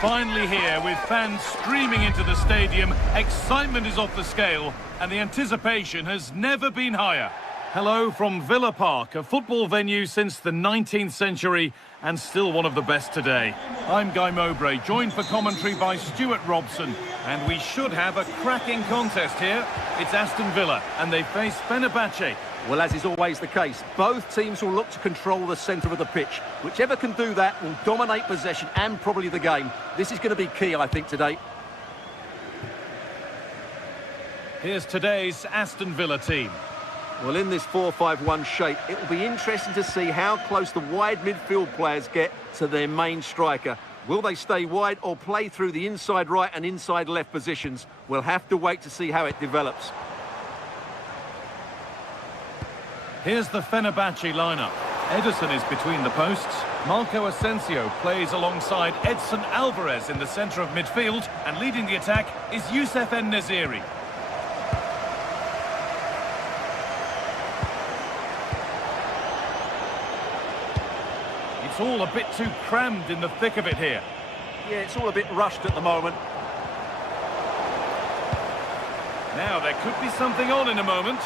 finally here with fans streaming into the stadium. Excitement is off the scale and the anticipation has never been higher. Hello from Villa Park, a football venue since the 19th century and still one of the best today. I'm Guy Mowbray, joined for commentary by Stuart Robson, and we should have a cracking contest here. It's Aston Villa and they face Fenerbahce. Well, as is always the case, both teams will look to control the centre of the pitch. Whichever can do that will dominate possession and probably the game. This is going to be key, I think, today. Here's today's Aston Villa team. Well, in this 4-5-1 shape, it will be interesting to see how close the wide midfield players get to their main striker. Will they stay wide or play through the inside right and inside left positions? We'll have to wait to see how it develops. Here's the Fenerbahce lineup. Ederson is between the posts. Marco Asensio plays alongside Edson Alvarez in the centre of midfield, and leading the attack is Youssef En-Nesyri. It's all a bit too crammed in the thick of it here. Yeah, it's all a bit rushed at the moment. Now there could be something on in a moment.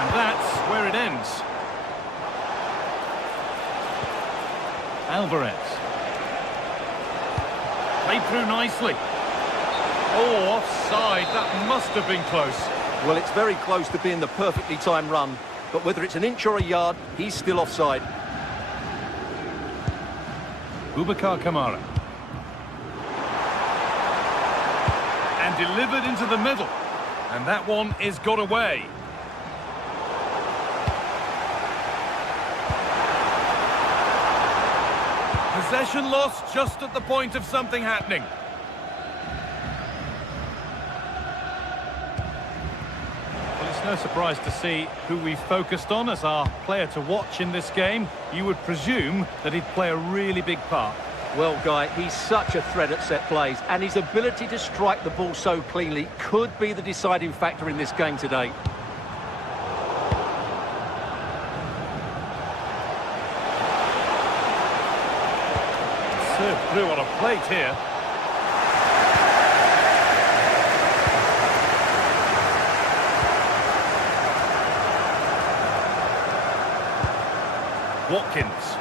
And that's where it ends. Alvarez. Played through nicely. Oh, offside. That must have been close. Well, it's very close to being the perfectly timed run. But whether it's an inch or a yard, he's still offside. Boubacar Kamara. And delivered into the middle. And that one is got away. Possession lost just at the point of something happening. Well, it's no surprise to see who we focused on as our player to watch in this game. You would presume that he'd play a really big part. Well, Guy, he's such a threat at set plays, and his ability to strike the ball so cleanly could be the deciding factor in this game today. Served through on a plate here. Watkins.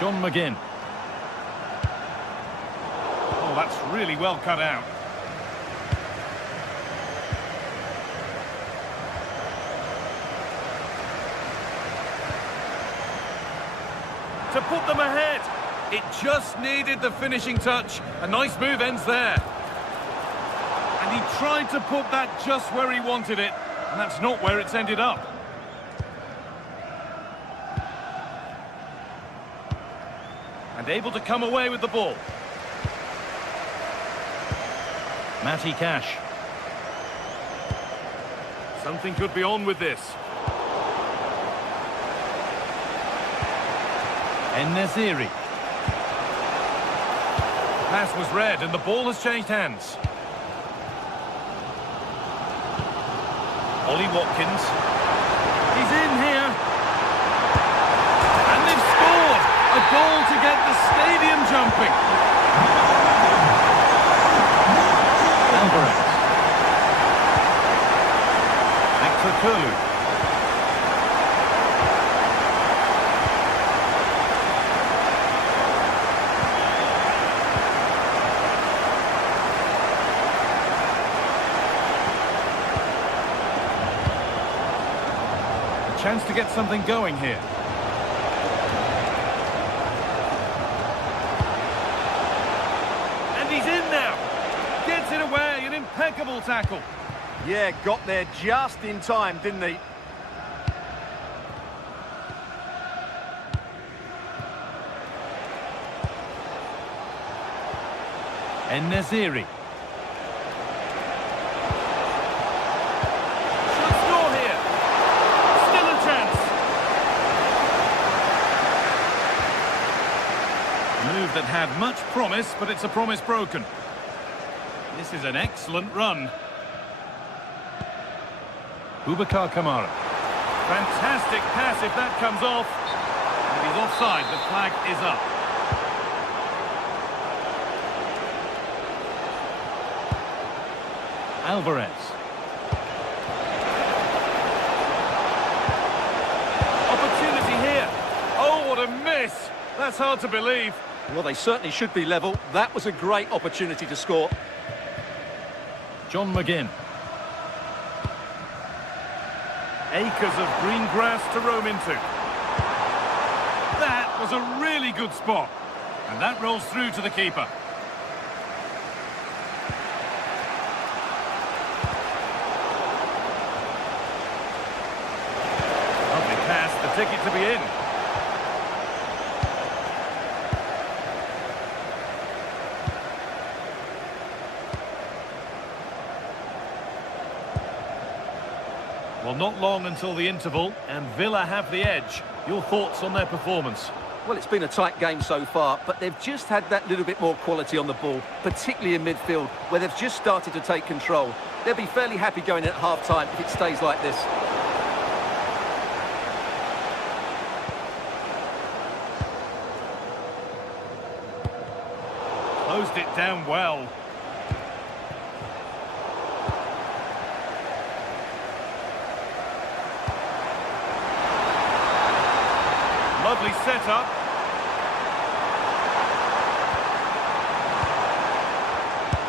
John McGinn. Oh, that's really well cut out. To put them ahead. It just needed the finishing touch. A nice move ends there. And he tried to put that just where he wanted it. And that's not where it's ended up. And able to come away with the ball. Matty Cash. Something could be on with this. En-Nesyri. Pass was read and the ball has changed hands. Ollie Watkins. He's in here. And they've scored! A goal to get the stadium jumping. Alvarez. Hector Curlew. Chance to get something going here. And he's in now. Gets it away, an impeccable tackle. Yeah, got there just in time, didn't he? En-Nesyri. That had much promise, but it's a promise broken. This is an excellent run. Boubacar Kamara. Fantastic pass if that comes off. And he's offside, the flag is up. Alvarez. Opportunity here. Oh, what a miss. That's hard to believe. Well, they certainly should be level. That was a great opportunity to score. John McGinn. Acres of green grass to roam into. That was a really good spot. And that rolls through to the keeper. Lovely pass, the ticket to be in. Well, not long until the interval, and Villa have the edge. Your thoughts on their performance? Well, it's been a tight game so far, but they've just had that little bit more quality on the ball, particularly in midfield, where they've just started to take control. They'll be fairly happy going in at half-time if it stays like this. Closed it down well. Lovely setup.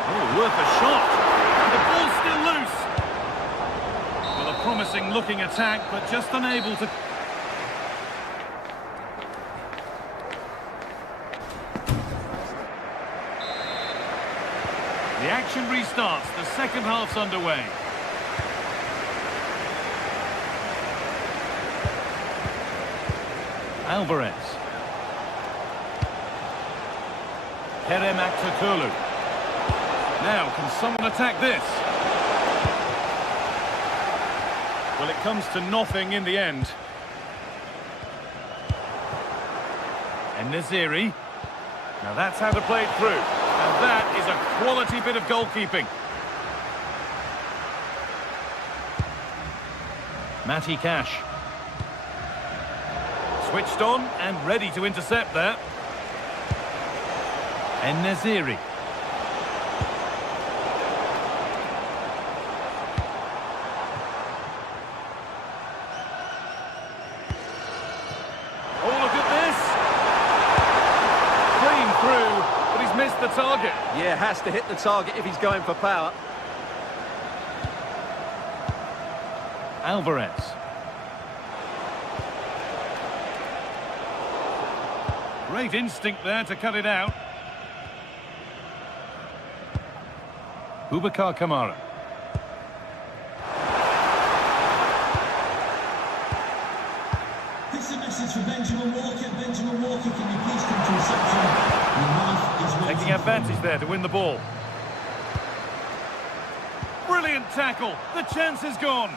Oh, worth a shot. The ball's still loose. Well, a promising looking attack, but just unable to... The action restarts. The second half's underway. Alvarez. Kerem Aktürkoğlu. Now, can someone attack this? Well, it comes to nothing in the end. And Naziri. Now that's how to play it through. And that is a quality bit of goalkeeping. Matty Cash. Switched on and ready to intercept there. And Naziri. Oh, look at this! Clean through, but he's missed the target. Yeah, has to hit the target if he's going for power. Alvarez. Great instinct there to cut it out. Boubacar Kamara. This is a message for Benjamin Walker. Benjamin Walker, can you please come to reception? Your wife is waiting. Taking advantage there to win the ball. Brilliant tackle. The chance is gone.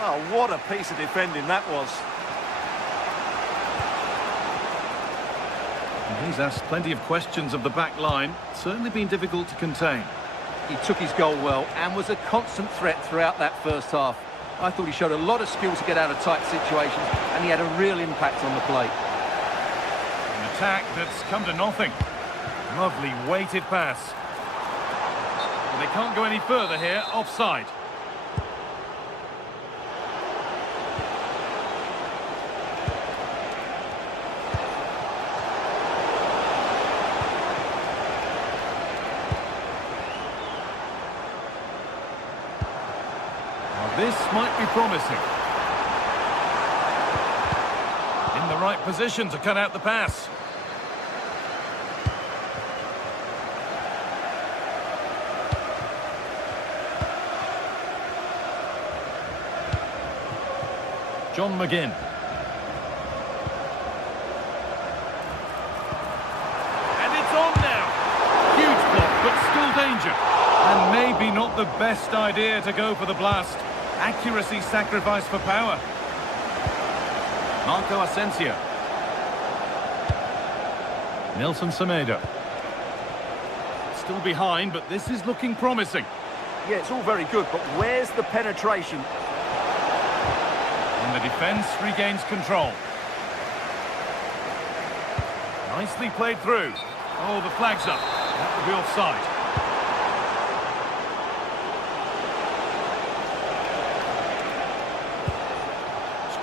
Oh, what a piece of defending that was. He's asked plenty of questions of the back line. Certainly been difficult to contain. He took his goal well and was a constant threat throughout that first half. I thought he showed a lot of skill to get out of tight situations, and he had a real impact on the play. An attack that's come to nothing. Lovely weighted pass. And they can't go any further here. Offside. This might be promising. In the right position to cut out the pass. John McGinn. And it's on now. Huge block, but still danger. And maybe not the best idea to go for the blast. Accuracy sacrificed for power. Marco Asensio. Nelson Semedo. Still behind, but this is looking promising. Yeah, it's all very good, but where's the penetration? And the defence regains control. Nicely played through. Oh, the flag's up. That will be offside.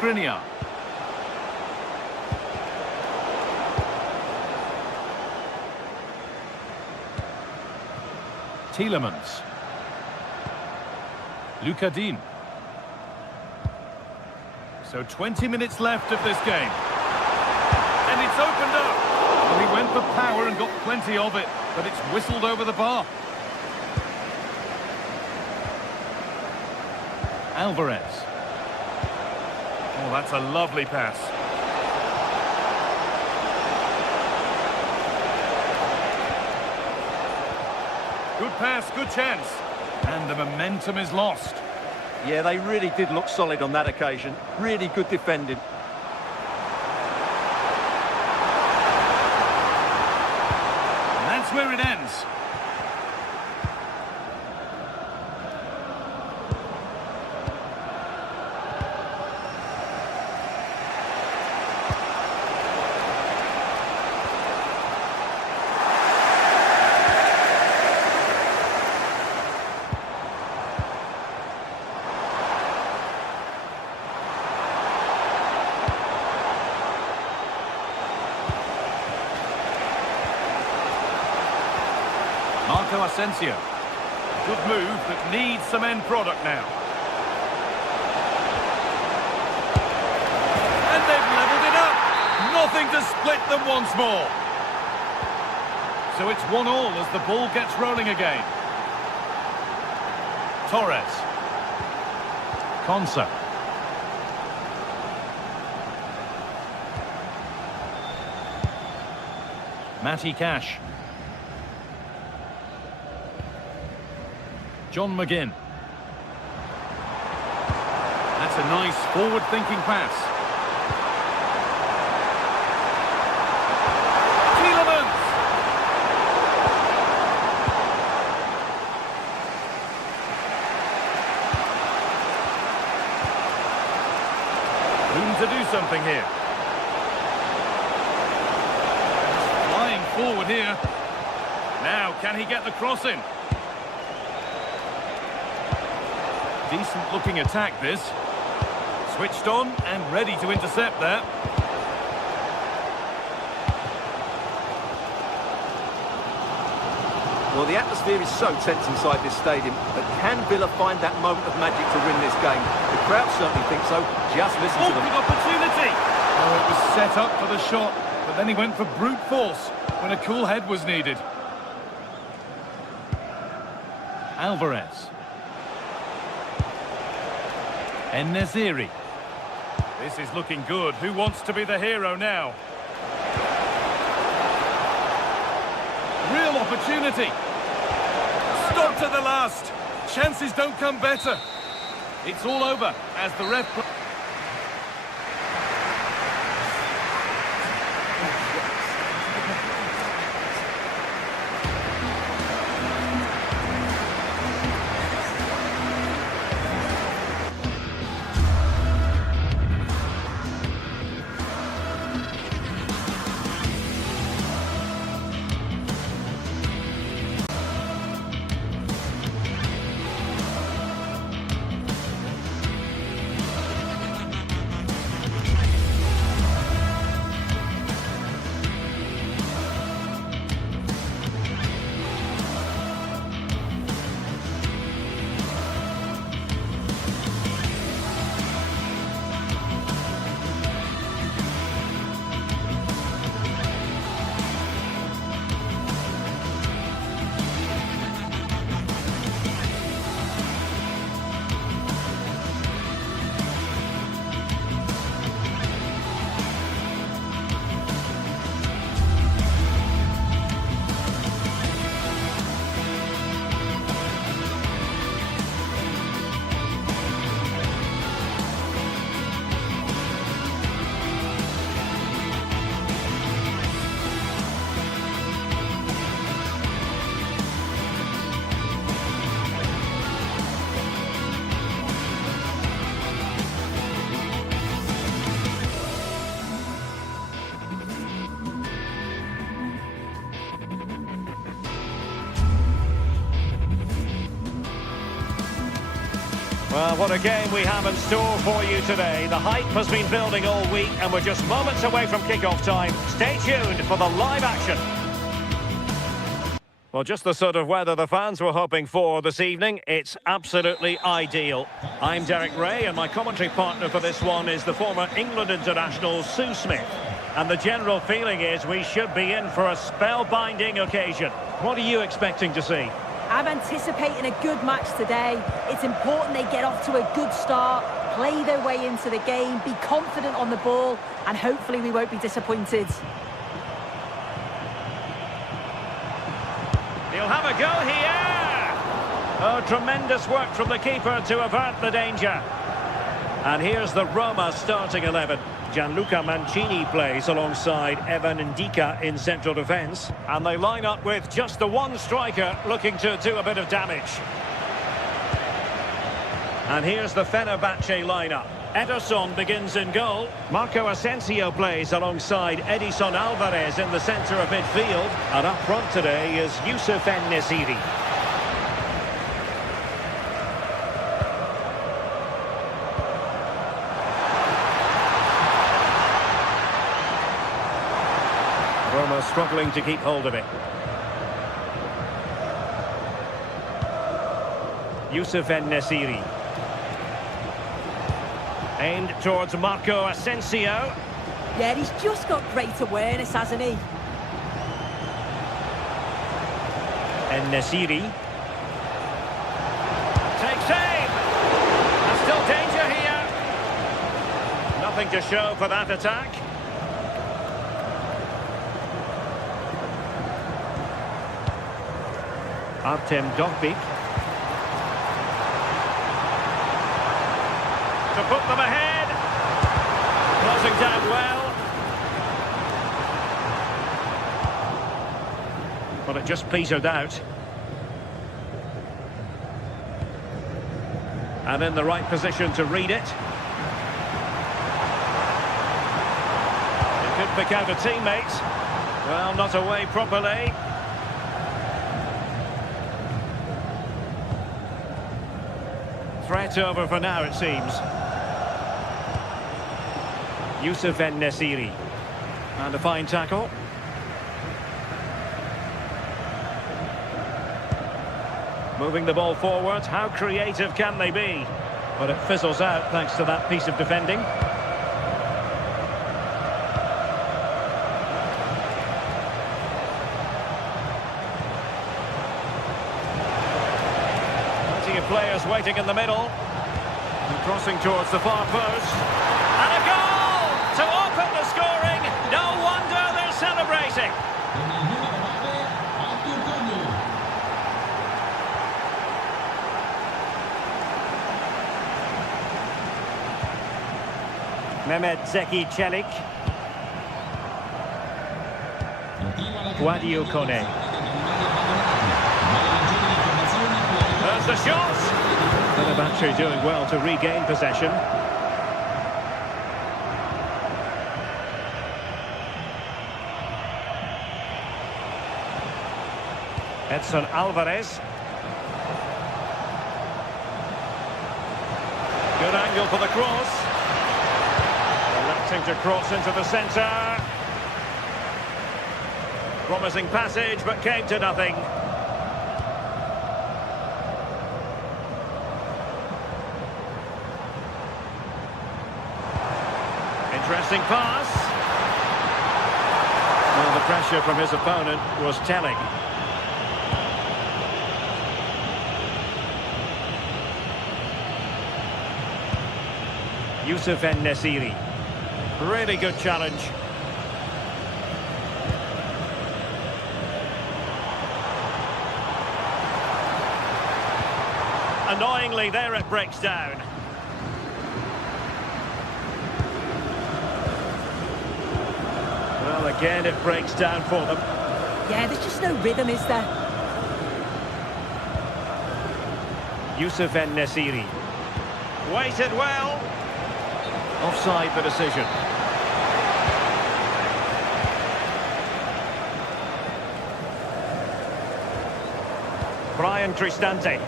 Skriniar. Tielemans. Luka Dean. So 20 minutes left of this game. And it's opened up. Well, he went for power and got plenty of it, but it's whistled over the bar. Alvarez. Oh, that's a lovely pass. Good pass, good chance. And the momentum is lost. Yeah, they really did look solid on that occasion. Really good defending. And that's where it ends. Marco Asensio. Good move, but needs some end product now. And they've levelled it up. Nothing to split them once more. So it's 1-1 as the ball gets rolling again. Torres. Konsa. Matty Cash. John McGinn. That's a nice forward-thinking pass. Tielemans! Room to do something here. Flying forward here. Now, can he get the cross in? Decent looking attack this. Switched on and ready to intercept there. Well, the atmosphere is so tense inside this stadium, but can Villa find that moment of magic to win this game? The crowd certainly think so. Just listen to them. Good opportunity! Oh, it was set up for the shot, but then he went for brute force when a cool head was needed. Alvarez. En-Nesyri. This is looking good. Who wants to be the hero now? Real opportunity. Stop to the last. Chances don't come better. It's all over as the ref... Well, what a game we have in store for you today. The hype has been building all week and we're just moments away from kick-off time. Stay tuned for the live action. Well, just the sort of weather the fans were hoping for this evening. It's absolutely ideal. I'm Derek Ray and my commentary partner for this one is the former England international Sue Smith. And the general feeling is we should be in for a spellbinding occasion. What are you expecting to see? I'm anticipating a good match today. It's important they get off to a good start, play their way into the game, be confident on the ball, and hopefully we won't be disappointed. He'll have a go here! Oh, tremendous work from the keeper to avert the danger. And here's the Roma starting 11. Gianluca Mancini plays alongside Evan Ndika in central defence. And they line up with just the one striker looking to do a bit of damage. And here's the Fenerbahce lineup. Ederson begins in goal. Marco Asensio plays alongside Edison Alvarez in the centre of midfield. And up front today is Youssef En-Nesyri. Roma struggling to keep hold of it. Youssef En-Nesyri. Aimed towards Marco Asensio. Yeah, he's just got great awareness, hasn't he? En-Nesyri. Takes aim! There's still danger here. Nothing to show for that attack. Artem Dovbyk. To put them ahead. Closing down well. But it just petered out. And in the right position to read it. It could pick out a teammate. Well, not away properly. Threat over for now, it seems. Youssef En-Nesyri. And a fine tackle. Moving the ball forward. How creative can they be? But it fizzles out thanks to that piece of defending. Players waiting in the middle. And crossing towards the far post. And a goal to open the scoring. No wonder they're celebrating. Mehmet Zeki Çelik. Guadio Kone. There's the shot! Fenerbahce doing well to regain possession. Edson Alvarez. Good angle for the cross. Electing to cross into the centre. Promising passage, but came to nothing. Interesting pass. Well, the pressure from his opponent was telling. Youssef En-Nesyri. Really good challenge. Annoyingly, there it breaks down. Well, again, it breaks down for them. Yeah, there's just no rhythm, is there? Youssef En-Nesyri. Waited well. Offside the decision. Brian Cristante.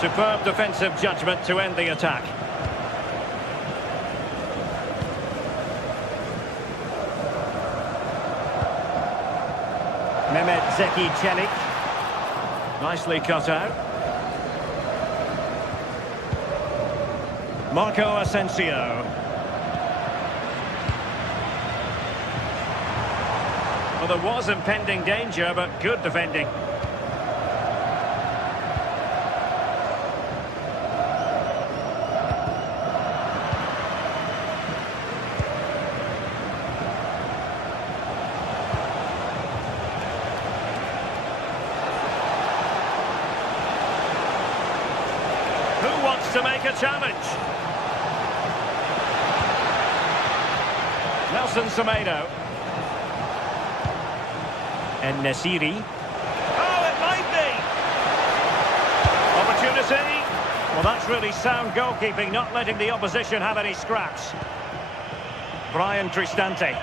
Superb defensive judgment to end the attack. Mehmet Zeki Çelik. Nicely cut out. Marco Asensio. Well, there was impending danger, but good defending. Who wants to make a challenge? Nelson Semedo. And Nesiri. Oh, it might be! Opportunity. Well, that's really sound goalkeeping, not letting the opposition have any scraps. Brian Cristante.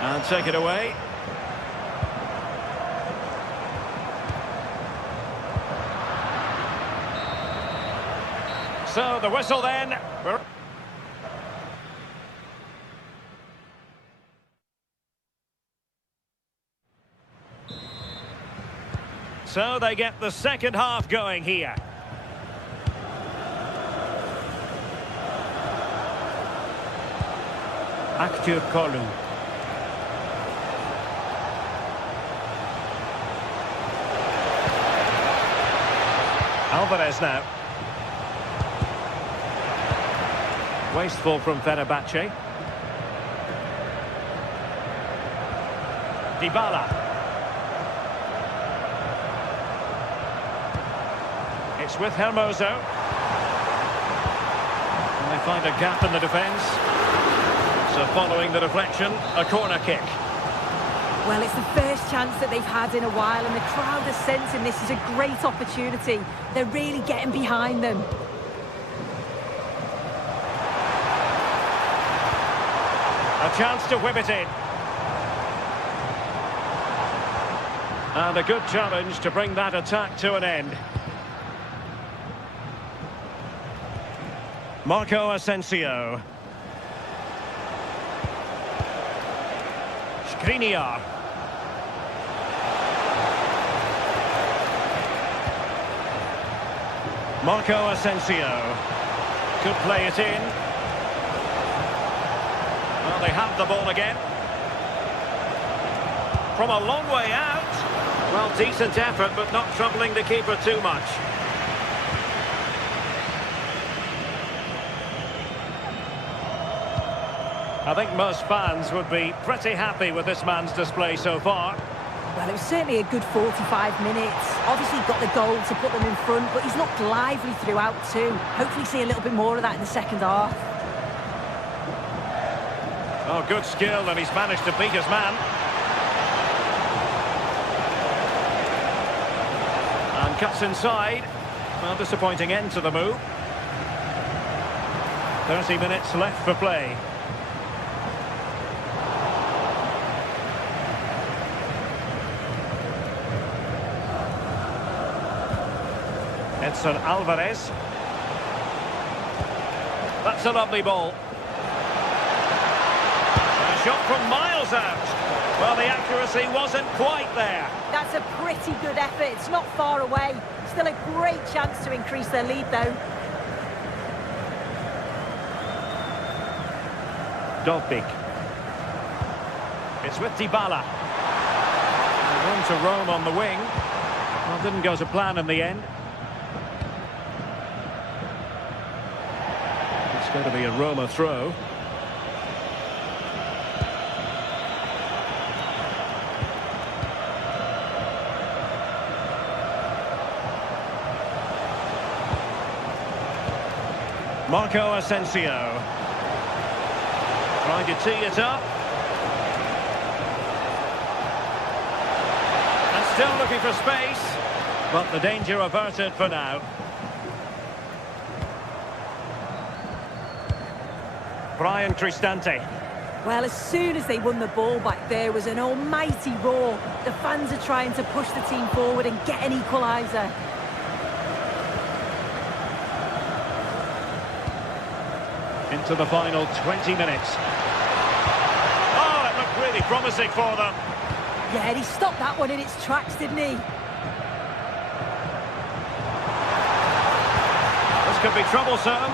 And take it away. So the whistle then. So they get the second half going here. Aktür Kolu. Alvarez now. Wasteful from Fenerbahce. Dybala. It's with Hermoso. And they find a gap in the defence. So following the deflection, a corner kick. Well, it's the first chance that they've had in a while, and the crowd are sensing this is a great opportunity. They're really getting behind them. A chance to whip it in. And a good challenge to bring that attack to an end. Marco Asensio. Skriniar. Marco Asensio. Could play it in. Well, they have the ball again. From a long way out. Well, decent effort, but not troubling the keeper too much. I think most fans would be pretty happy with this man's display so far. Well, it was certainly a good 45 minutes. Obviously got the goal to put them in front, but he's looked lively throughout too. Hopefully see a little bit more of that in the second half. Oh, good skill, and he's managed to beat his man. And cuts inside. Well, disappointing end to the move. 30 minutes left for play. Edson Alvarez. That's a lovely ball. A shot from miles out. Well, the accuracy wasn't quite there. That's a pretty good effort. It's not far away. Still a great chance to increase their lead, though. Dobik. It's with Dybala. Room to roam on the wing. Well, didn't go to plan in the end. It's going to be a Roma throw. Marco Asensio. Trying to tee it up. And still looking for space. But the danger averted for now. Brian Cristante. Well, as soon as they won the ball back, there was an almighty roar. The fans are trying to push the team forward and get an equaliser. Into the final 20 minutes. Oh, it looked really promising for them. Yeah, and he stopped that one in its tracks, didn't he? This could be troublesome.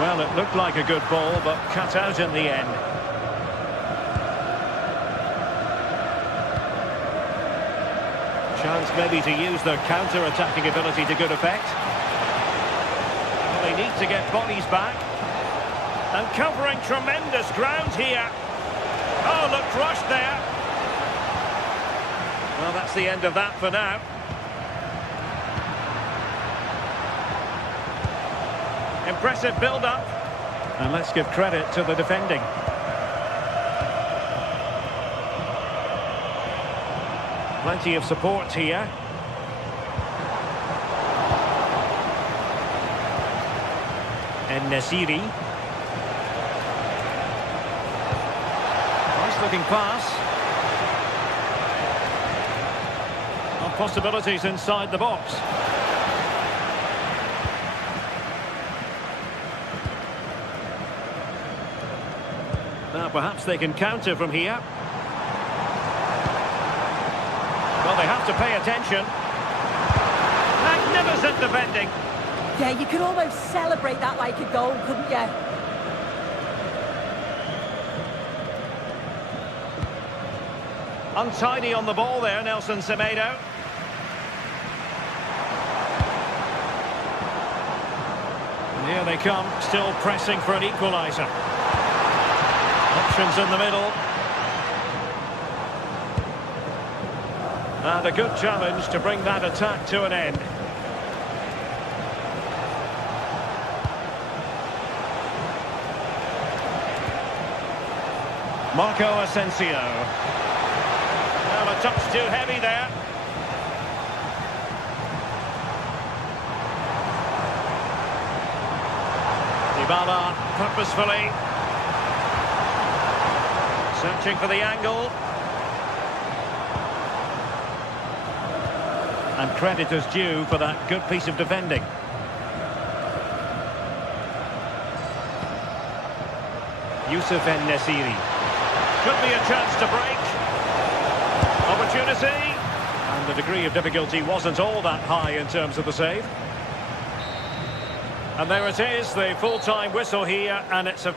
Well, it looked like a good ball, but cut out in the end. Chance maybe to use their counter-attacking ability to good effect. Well, they need to get bodies back. And covering tremendous ground here. Oh, looked rushed there. Well, that's the end of that for now. Impressive build-up. And let's give credit to the defending. Plenty of support here. En-Nesyri. Nice looking pass. Well, possibilities inside the box. Now perhaps they can counter from here. Well, they have to pay attention. Magnificent defending. Yeah, you could almost celebrate that like a goal, couldn't you? Untidy on the ball there, Nelson Semedo. And here they come, still pressing for an equaliser. Options in the middle. And a good challenge to bring that attack to an end. Marco Asensio. Well, a touch too heavy there. Dybala purposefully. Searching for the angle. And credit is due for that good piece of defending. Youssef En-Nesyri. Could be a chance to break. Opportunity. And the degree of difficulty wasn't all that high in terms of the save. And there it is, the full-time whistle here, and it's a...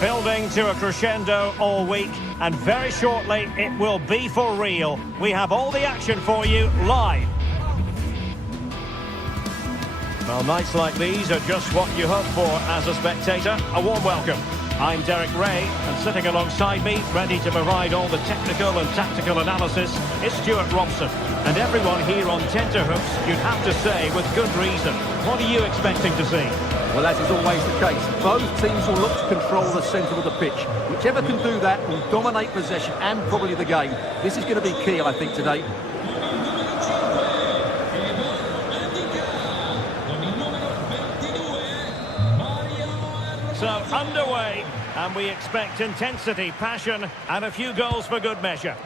Building to a crescendo all week, and very shortly it will be for real. We have all the action for you live. Well, nights like these are just what you hope for as a spectator. A warm welcome. I'm Derek Ray, and sitting alongside me, ready to provide all the technical and tactical analysis, is Stuart Robson. And everyone here on tenterhooks, you'd have to say with good reason. What are you expecting to see? Well, as is always the case, both teams will look to control the centre of the pitch. Whichever can do that will dominate possession and probably the game. This is going to be key, I think, today. So, underway, and we expect intensity, passion, and a few goals for good measure.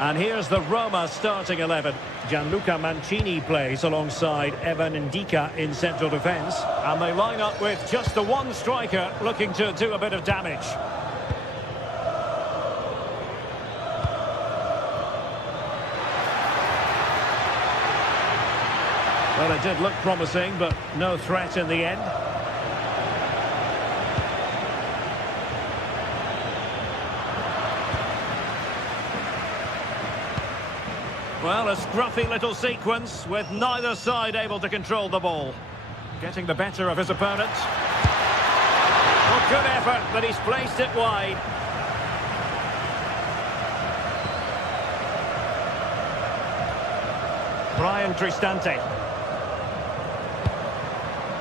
And here's the Roma starting 11. Gianluca Mancini plays alongside Evan Ndika in central defence. And they line up with just the one striker looking to do a bit of damage. Well, it did look promising, but no threat in the end. Well, a scruffy little sequence with neither side able to control the ball. Getting the better of his opponent. Well, good effort, but he's placed it wide. Brian Cristante.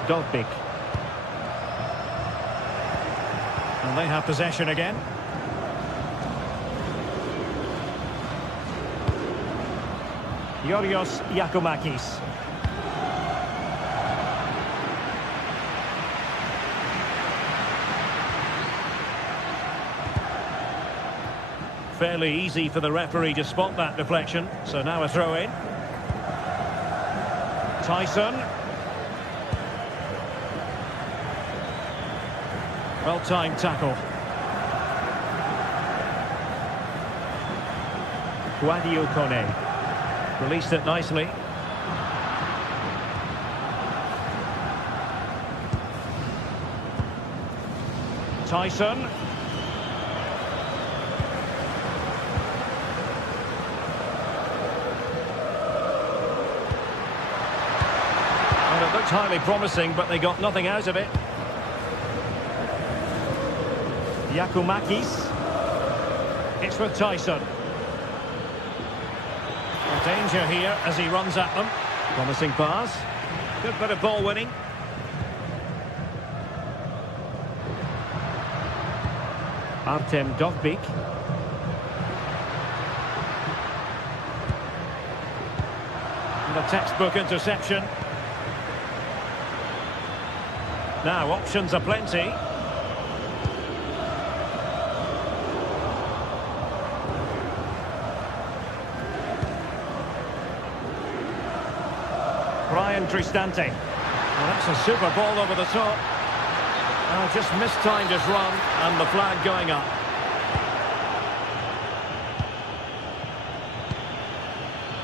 Dovbyk. And they have possession again. Yorios Yakumakis. Fairly easy for the referee to spot that deflection. So now a throw in. Tyson. Well-timed tackle. Guadio Kone. Released it nicely. Tyson. Well, it looked highly promising, but they got nothing out of it. Yakumakis. It's with Tyson. Danger here as he runs at them. Promising pass. Good bit of ball winning. Artem Dovbyk. And a textbook interception. Now options are plenty. Brian Cristante. Well, that's a super ball over the top. Just mistimed his run, and the flag going up.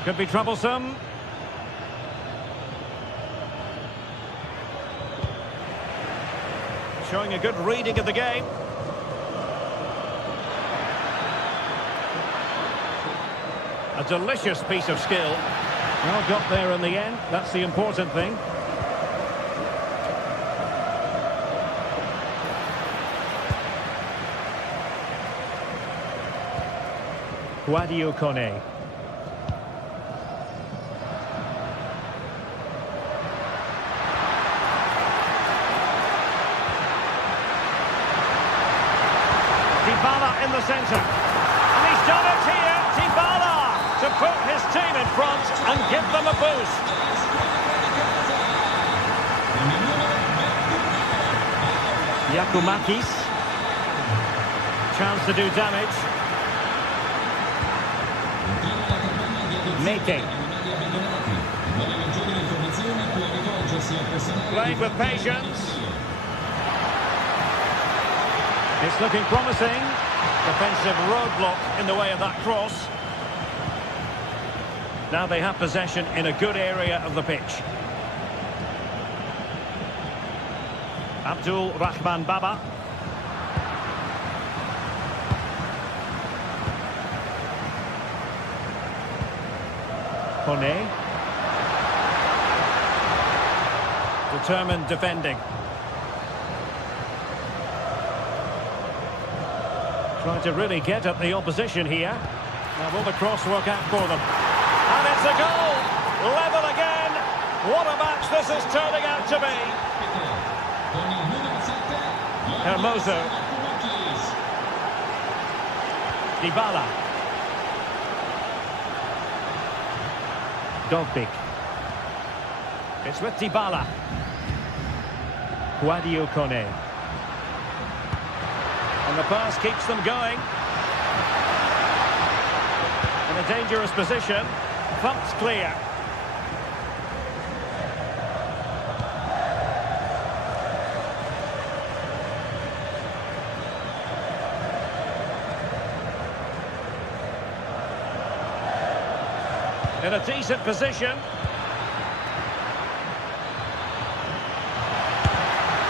Could be troublesome. Showing a good reading of the game. A delicious piece of skill. Well, got there in the end. That's the important thing. Guadio Kone. Dybala in the centre. And he's done it here. Dybala to put his team in front and give them a boost. Yakumakis. Chance to do damage. Mete. Playing with patience. It's looking promising. Defensive roadblock in the way of that cross. Now they have possession in a good area of the pitch. Abdul Rahman Baba. Kone. Determined defending. Trying to really get at the opposition here. Now will the cross work out for them? And it's a goal! Level again! What a match this is turning out to be. Hermoso. Dybala. Dogbik. It's with Dybala. Guadio Kone. And the pass keeps them going. In a dangerous position. Thumped clear. In a decent position.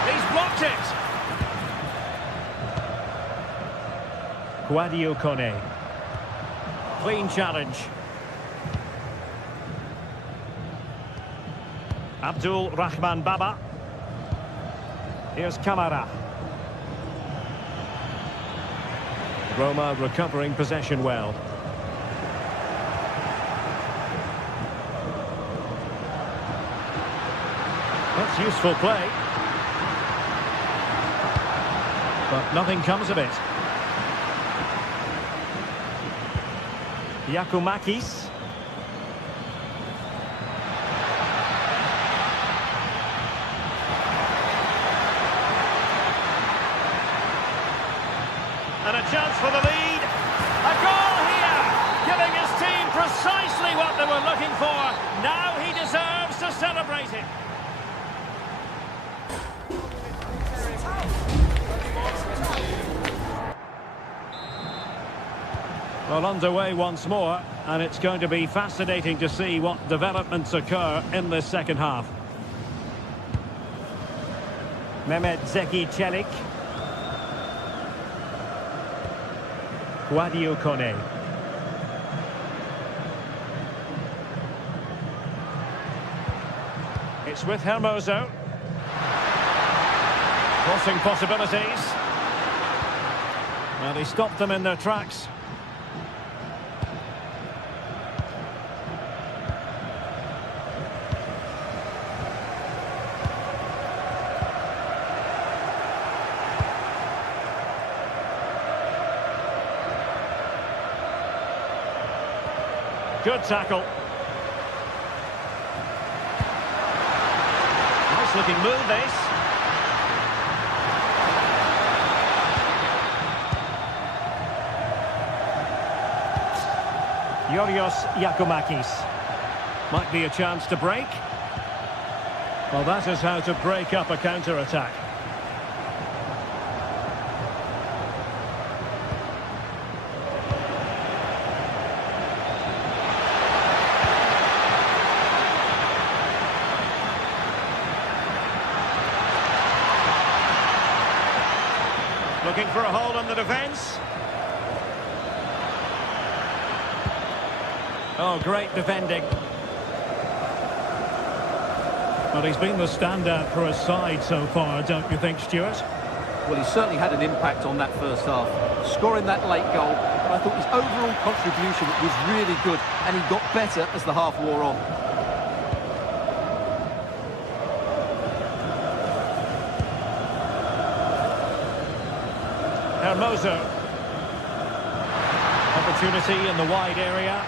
He's blocked it. Guadio Kone. Clean challenge. Abdul Rahman Baba. Here's Kamara. Roma recovering possession well. That's useful play. But nothing comes of it. Giacomakis. And a chance for the lead. A goal here, giving his team precisely what they were looking for. Now he deserves to celebrate it. Well, underway once more, and it's going to be fascinating to see what developments occur in this second half. Mehmet Zeki Çelik. Guadio Kone. It's with Hermoso. Crossing possibilities. Well, he stopped them in their tracks. Good tackle. Nice looking move, this. Yorios Giacomakis. Might be a chance to break. Well, that is how to break up a counter-attack. Looking for a hole in the defence. Oh, great defending. Well, he's been the standout for his side so far, don't you think, Stuart? Well, he certainly had an impact on that first half. Scoring that late goal, but I thought his overall contribution was really good, and he got better as the half wore on. Hermoso. Opportunity in the wide area.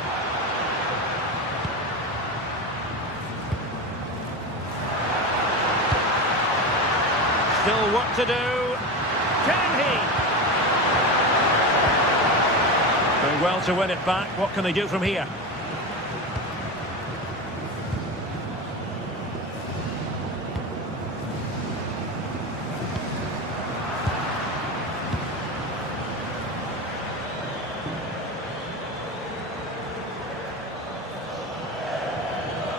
Still work to do. Can he? Doing well to win it back. What can they do from here?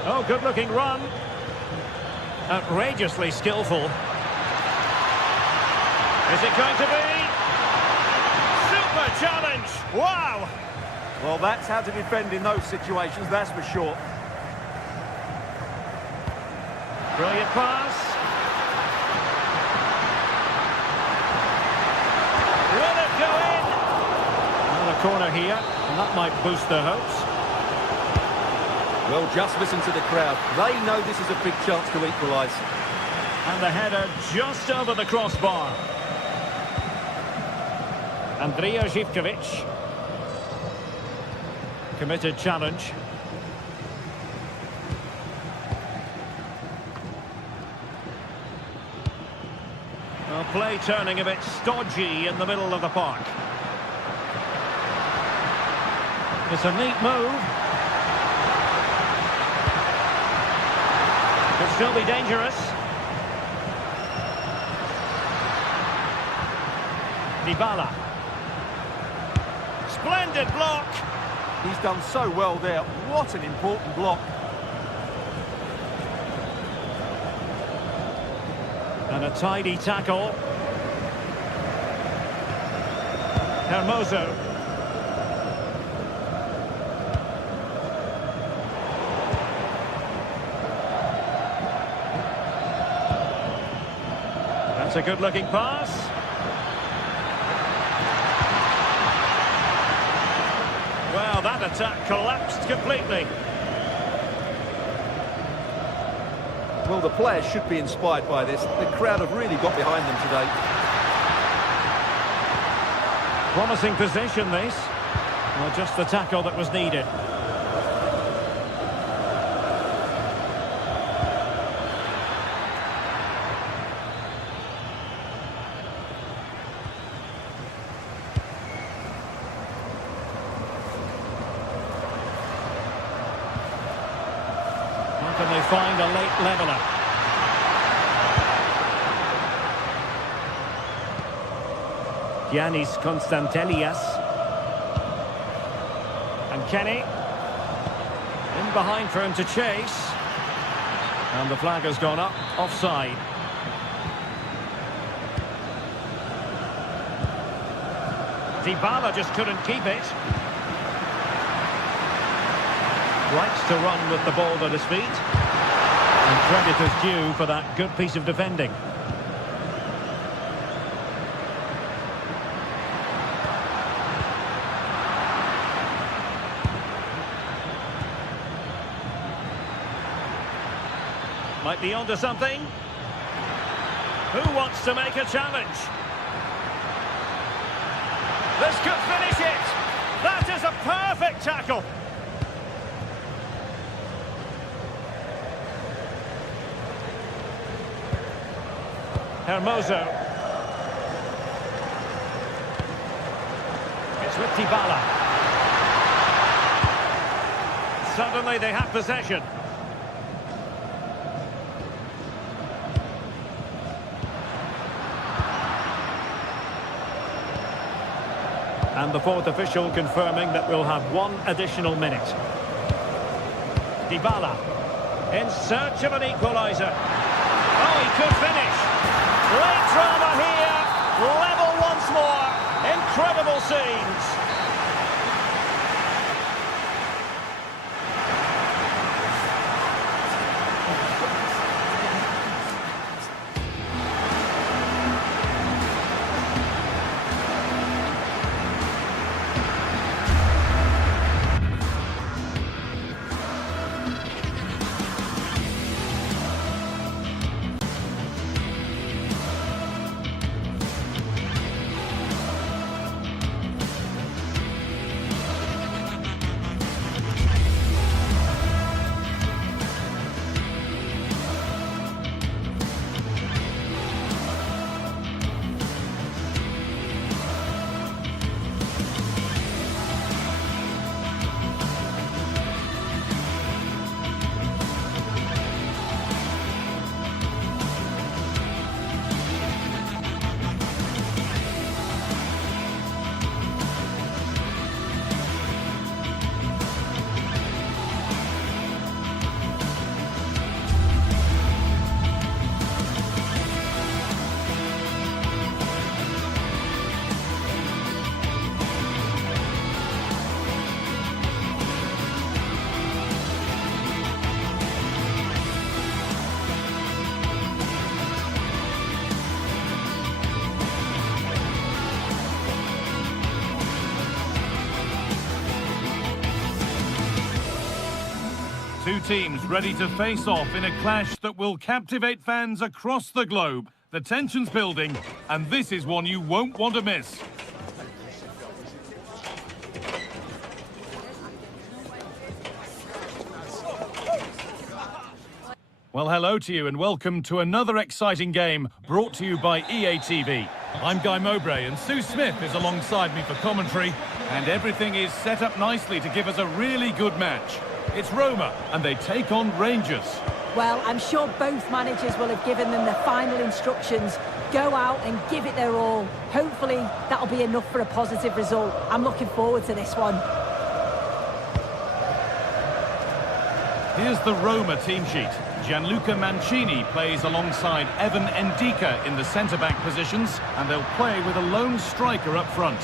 Oh, good-looking run. Outrageously skillful. Is it going to be? Super challenge! Wow! Well, that's how to defend in those situations, that's for sure. Brilliant pass. Will it go in? Another corner here, and that might boost their hopes. Well, just listen to the crowd. They know this is a big chance to equalise. And the header just over the crossbar. Andrija Živković. Committed challenge. Well, play turning a bit stodgy in the middle of the park. It's a neat move. Could still be dangerous. Dybala. Splendid block. He's done so well there. What an important block. And a tidy tackle. Hermoso. That's a good-looking pass. Well, that attack collapsed completely. Well, the players should be inspired by this. The crowd have really got behind them today. Promising position, this. Well, just the tackle that was needed. Can they find a late leveller? Giannis Konstantelias. And Kenny. In behind for him to chase. And the flag has gone up, offside. Dybala just couldn't keep it. Likes to run with the ball at his feet. And credit is due for that good piece of defending. Might be onto something. Who wants to make a challenge? This could finish it. That is a perfect tackle. Hermoso. It's with Dybala. Suddenly they have possession. And the fourth official confirming that we'll have one additional minute. Dybala in search of an equaliser. Oh, he could finish. Late drama here. Level once more. Incredible scenes. two teams ready to face off in a clash that will captivate fans across the globe. The tension's building, and this is one you won't want to miss. Well, hello to you and welcome to another exciting game brought to you by EA TV. I'm Guy Mowbray and Sue Smith is alongside me for commentary, and everything is set up nicely to give us a really good match. It's Roma and they take on Rangers. Well, I'm sure both managers will have given them the final instructions. Go out and give it their all. Hopefully that'll be enough for a positive result. I'm looking forward to this one. Here's the Roma team sheet. Gianluca Mancini plays alongside Evan Ndika in the centre-back positions, and they'll play with a lone striker up front.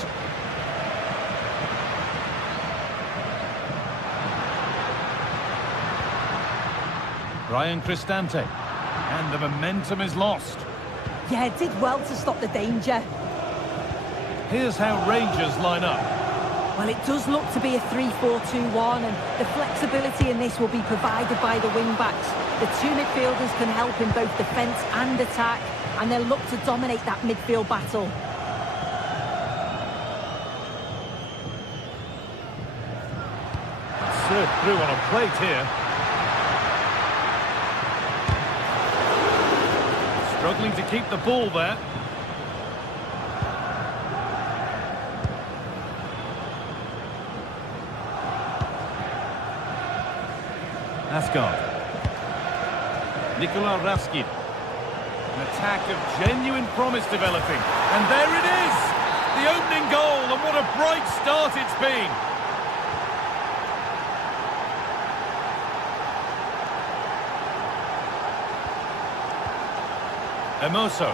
Brian Cristante, and the momentum is lost. Yeah, did well to stop the danger. Here's how Rangers line up. Well, it does look to be a 3-4-2-1, and the flexibility in this will be provided by the wing-backs. The two midfielders can help in both defence and attack, and they'll look to dominate that midfield battle. Served through on a plate here. Struggling to keep the ball there. Asgard. Nikola Raskin. An attack of genuine promise developing. And there it is! The opening goal, and what a bright start it's been! Hermoso.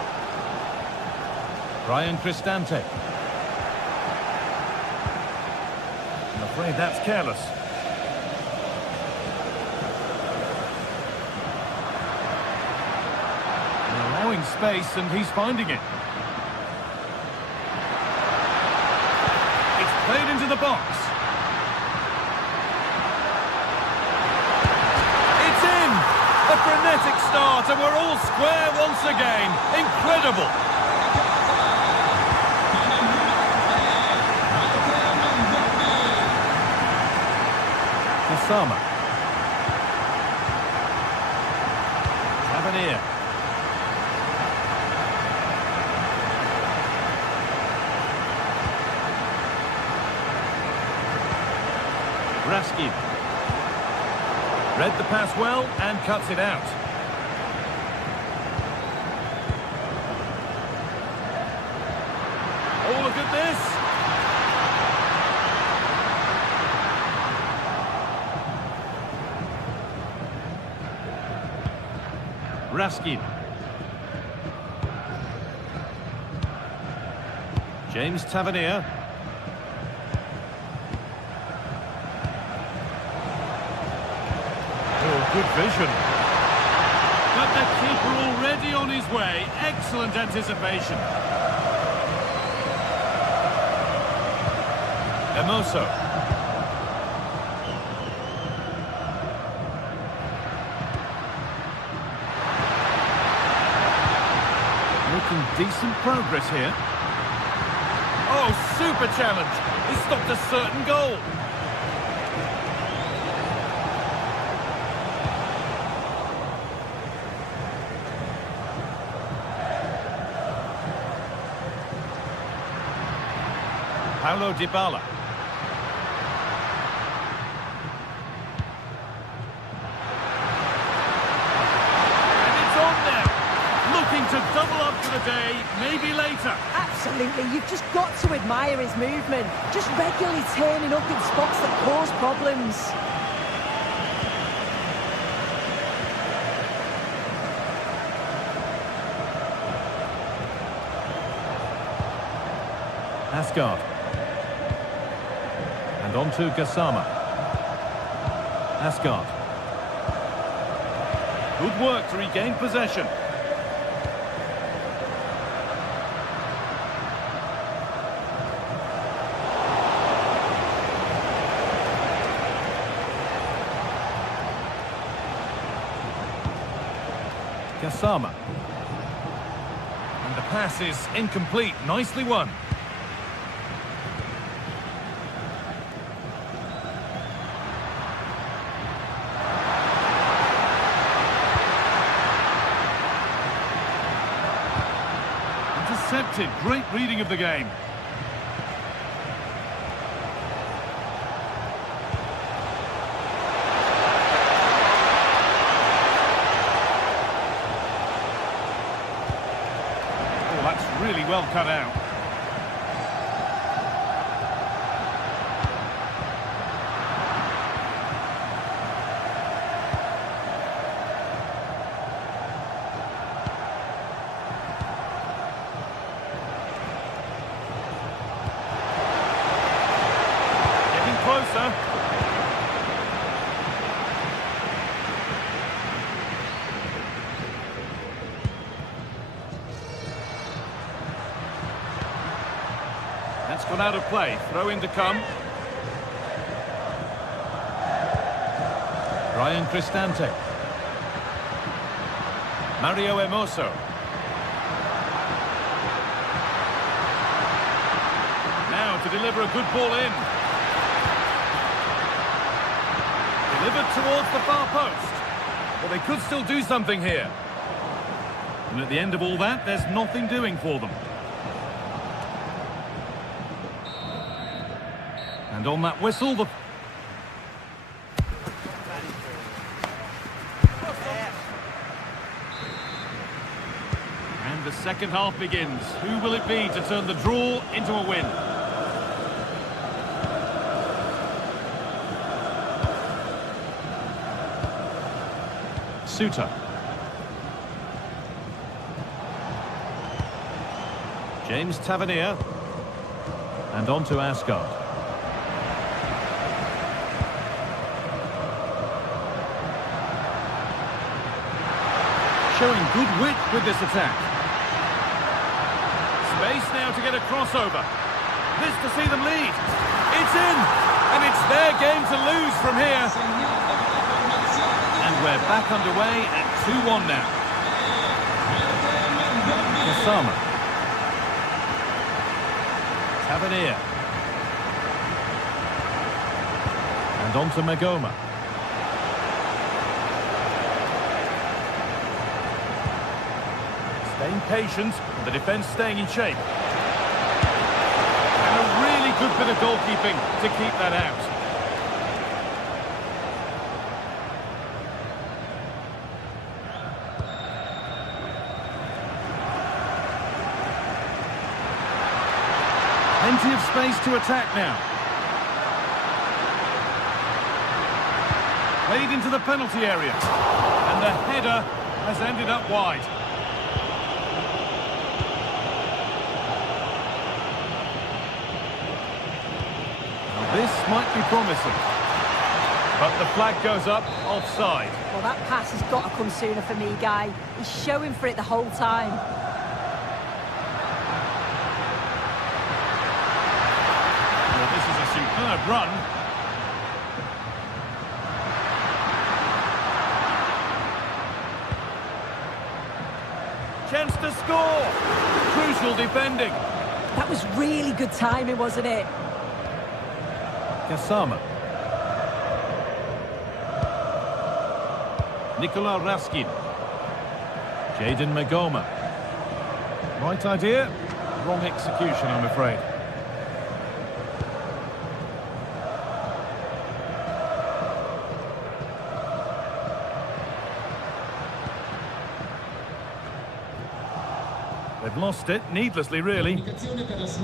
Brian Cristante. I'm afraid that's careless. Allowing space, and he's finding it. It's played into the box. It's in! A frenetic start, and we're all square once again. Incredible! Osama. Tavernier. Raskin. Read the pass well and cuts it out. Oh, look at this! Raskin. James Tavernier. Good vision. But the keeper already on his way. Excellent anticipation. Hermoso. Making decent progress here. Oh, super challenge. He stopped a certain goal. Paulo Dybala. And it's on now. Looking to double up for the day, maybe later. Absolutely, you've just got to admire his movement. Just regularly turning up in spots that cause problems. Asgard. And on to Gassama. Asgard. Good work to regain possession. Kasama. And the pass is incomplete. Nicely won. Intercepted. Great reading of the game. Oh, that's really well cut out. Closer. That's gone out of play. Throw in to come. Ryan Cristante. Mario Hermoso. Now to deliver a good ball in. Delivered towards the far post. Well, they could still do something here. And at the end of all that, there's nothing doing for them. And on that whistle, the... And the second half begins. Who will it be to turn the draw into a win? Suter. James Tavernier. And on to Asgard. Showing good wit with this attack. Space now to get a crossover. This to see them lead. It's in! And it's their game to lose from here. And we're back underway at 2-1 now. Kasama. Tavernier. And on to Magoma. Staying patient, and the defence staying in shape. And a really good bit of goalkeeping to keep that out. Plenty of space to attack now. Played into the penalty area. And the header has ended up wide. Now this might be promising. But the flag goes up, offside. Well, that pass has got to come sooner for me, Guy. He's showing for it the whole time. Superb run. Chance to score. Crucial defending. That was really good timing, wasn't it? Kasama. Nikola Raskin. Jayden Magoma. Right idea, wrong execution, I'm afraid. They've lost it, needlessly, really. Just going to be dangerous.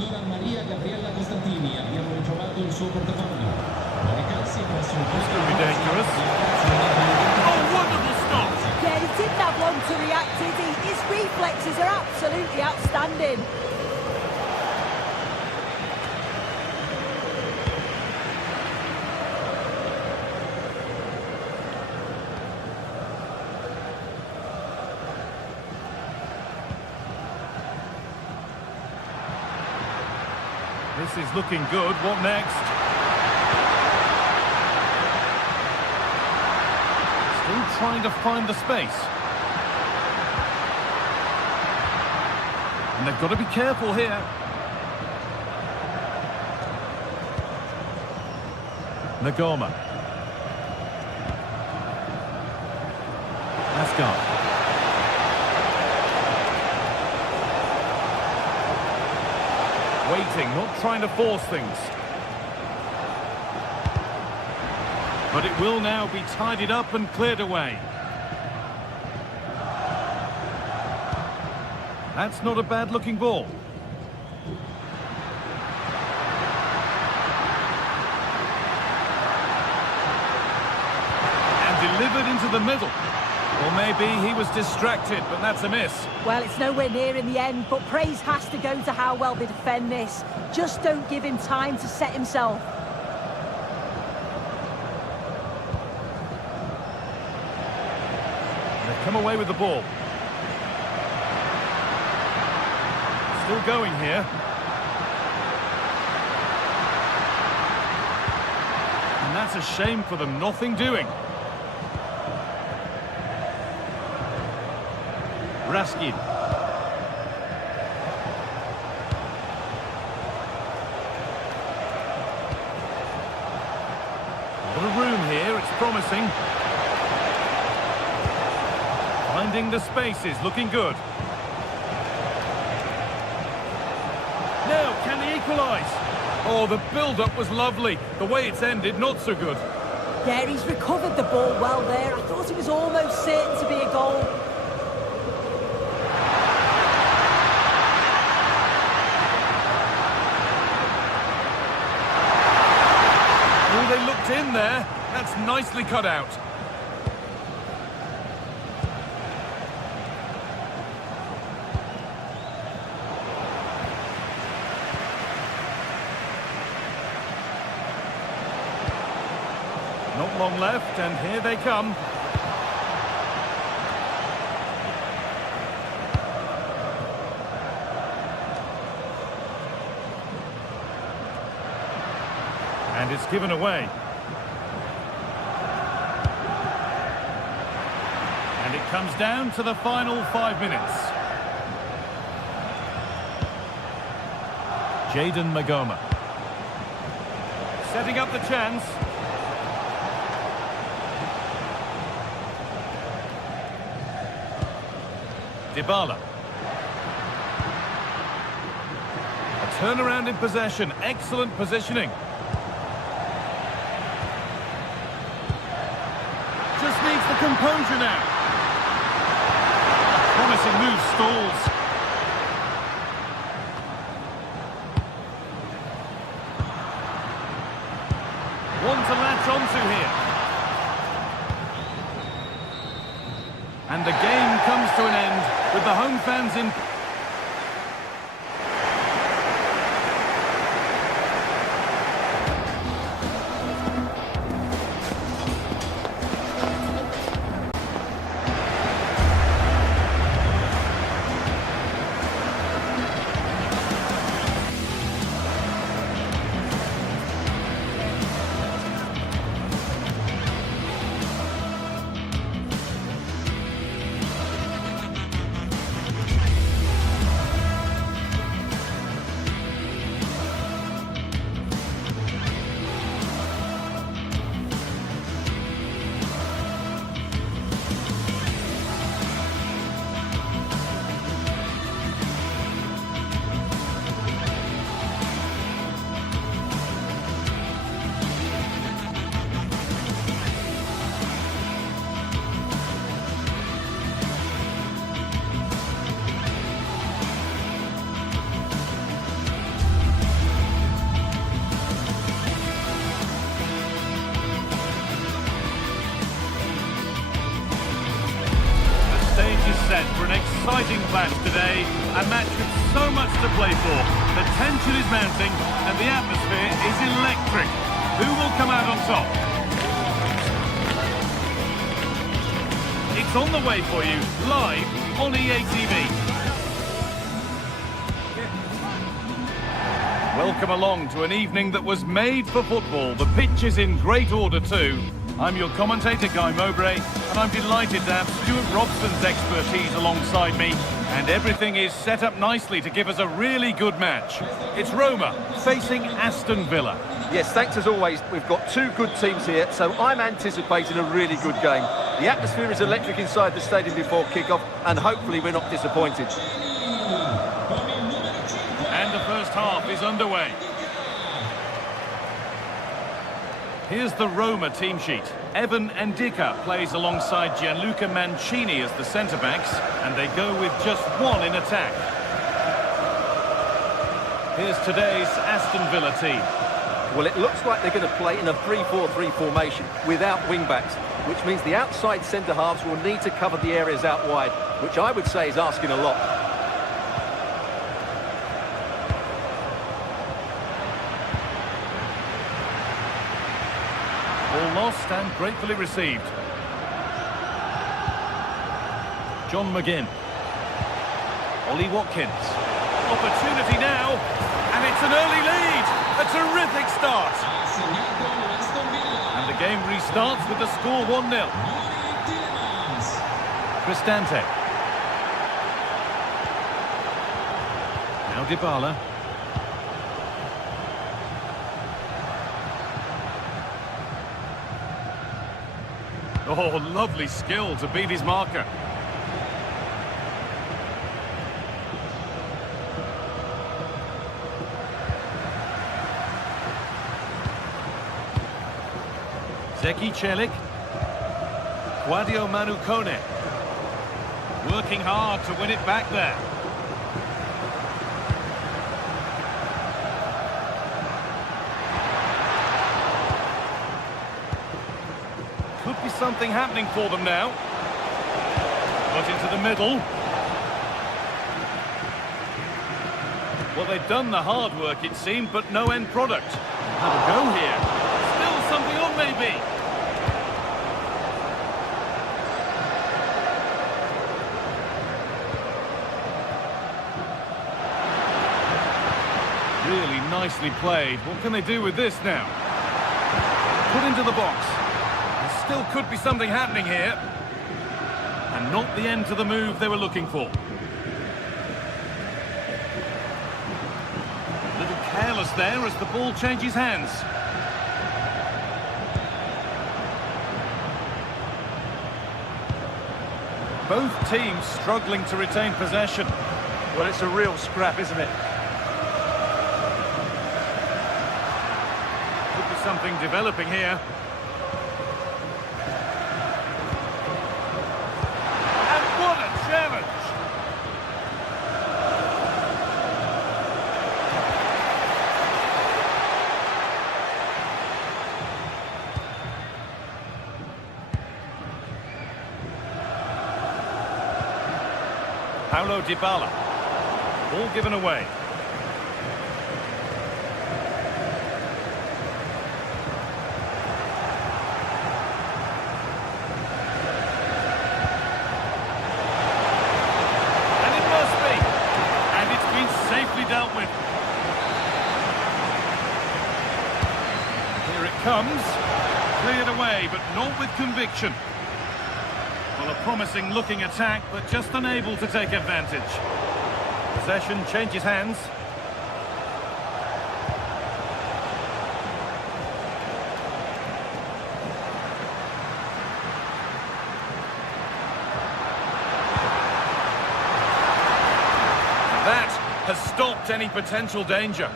Oh, wonderful stop! Yeah, he didn't have long to react, did he? His reflexes are absolutely outstanding. This is looking good. What next? Still trying to find the space. And they've got to be careful here. Nagoma. Asgard. Waiting, not trying to force things. But it will now be tidied up and cleared away. That's not a bad-looking ball. And delivered into the middle. Or maybe he was distracted, but that's a miss. Well, it's nowhere near in the end, but praise has to go to how well they defend this. Just don't give him time to set himself. They've come away with the ball. Still going here. And that's a shame for them, nothing doing. Raskin. A lot of room here, it's promising. Finding the spaces, looking good. Now, can he equalise? Oh, the build-up was lovely. The way it's ended, not so good. Yeah, he's recovered the ball well there. I thought it was almost certain to be a goal. Oh, they looked in there. That's nicely cut out. Not long left, and here they come. And it's given away. And it comes down to the final 5 minutes. Jayden Magoma. Setting up the chance. Dybala. A turnaround in possession. Excellent positioning. Just needs the composure now. Promising move stalls. One to latch onto here. And the game comes to an end with the home fans in. Set for an exciting clash today, a match with so much to play for. The tension is mounting and the atmosphere is electric. Who will come out on top? It's on the way for you, live on EA TV. Welcome along to an evening that was made for football. The pitch is in great order too. I'm your commentator, Guy Mowbray, and I'm delighted to have Stuart Robson's expertise alongside me, and everything is set up nicely to give us a really good match. It's Roma facing Aston Villa. Yes, thanks as always. We've got two good teams here, so I'm anticipating a really good game. The atmosphere is electric inside the stadium before kick-off, and hopefully we're not disappointed. And the first half is underway. Here's the Roma team sheet. Evan Ndicka plays alongside Gianluca Mancini as the centre-backs, and they go with just one in attack. Here's today's Aston Villa team. Well, it looks like they're going to play in a 3-4-3 formation without wing-backs, which means the outside centre-halves will need to cover the areas out wide, which I would say is asking a lot. Ball lost and gratefully received. John McGinn. Ollie Watkins. Opportunity now, and it's an early lead. A terrific start. And the game restarts with the score 1-0. Cristante. Now Dybala. Oh, lovely skill to beat his marker. Zeki Celik. Guadio Manukone. Working hard to win it back there. Could be something happening for them now. Got into the middle. Well, they've done the hard work, it seemed, but no end product. Have a go here. Still something on, maybe. Really nicely played. What can they do with this now? Put into the box. There still could be something happening here. And not the end to the move they were looking for. A little careless there as the ball changes hands. Both teams struggling to retain possession. Well, it's a real scrap, isn't it? Could be something developing here. And what a challenge! Paulo Dybala. Ball given away. And it must be. And it's been safely dealt with. Here it comes. Cleared away, but not with conviction. Well, a promising looking attack, but just unable to take advantage. Possession changes hands. That has stopped any potential danger.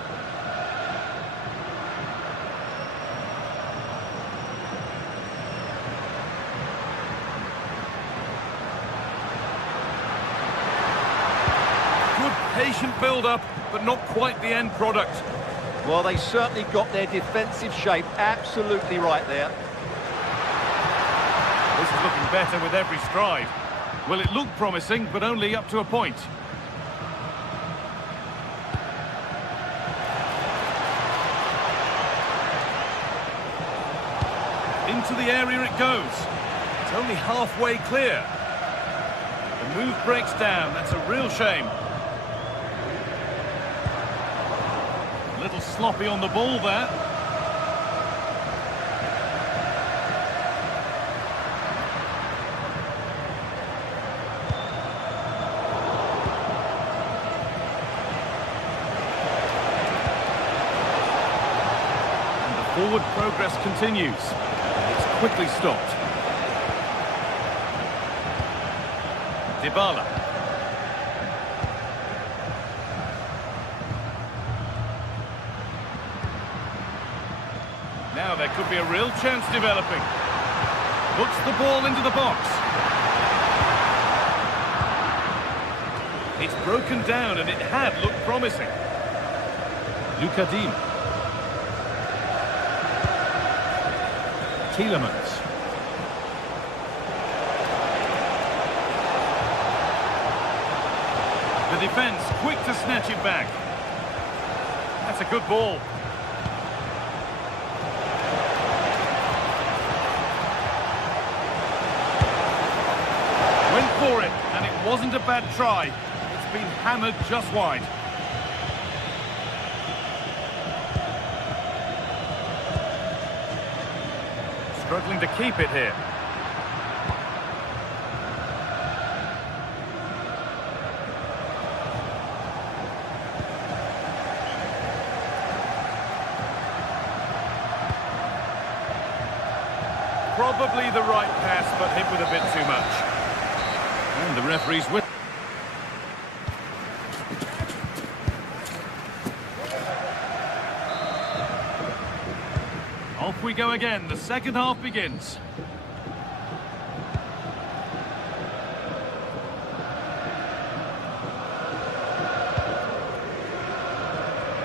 Patient build-up, but not quite the end product. Well, they certainly got their defensive shape absolutely right there. This is looking better with every stride. Well, it looked promising, but only up to a point. Into the area it goes. It's only halfway clear. The move breaks down. That's a real shame. A little sloppy on the ball there. Forward progress continues. It's quickly stopped. Dybala. Now there could be a real chance developing. Puts the ball into the box. It's broken down and it had looked promising. Lukadim. Tielemans. The defence quick to snatch it back. That's a good ball. Went for it, and it wasn't a bad try. It's been hammered just wide. Struggling to keep it here. Probably the right pass, but hit with a bit too much. And the referee's with. Off we go again. The second half begins.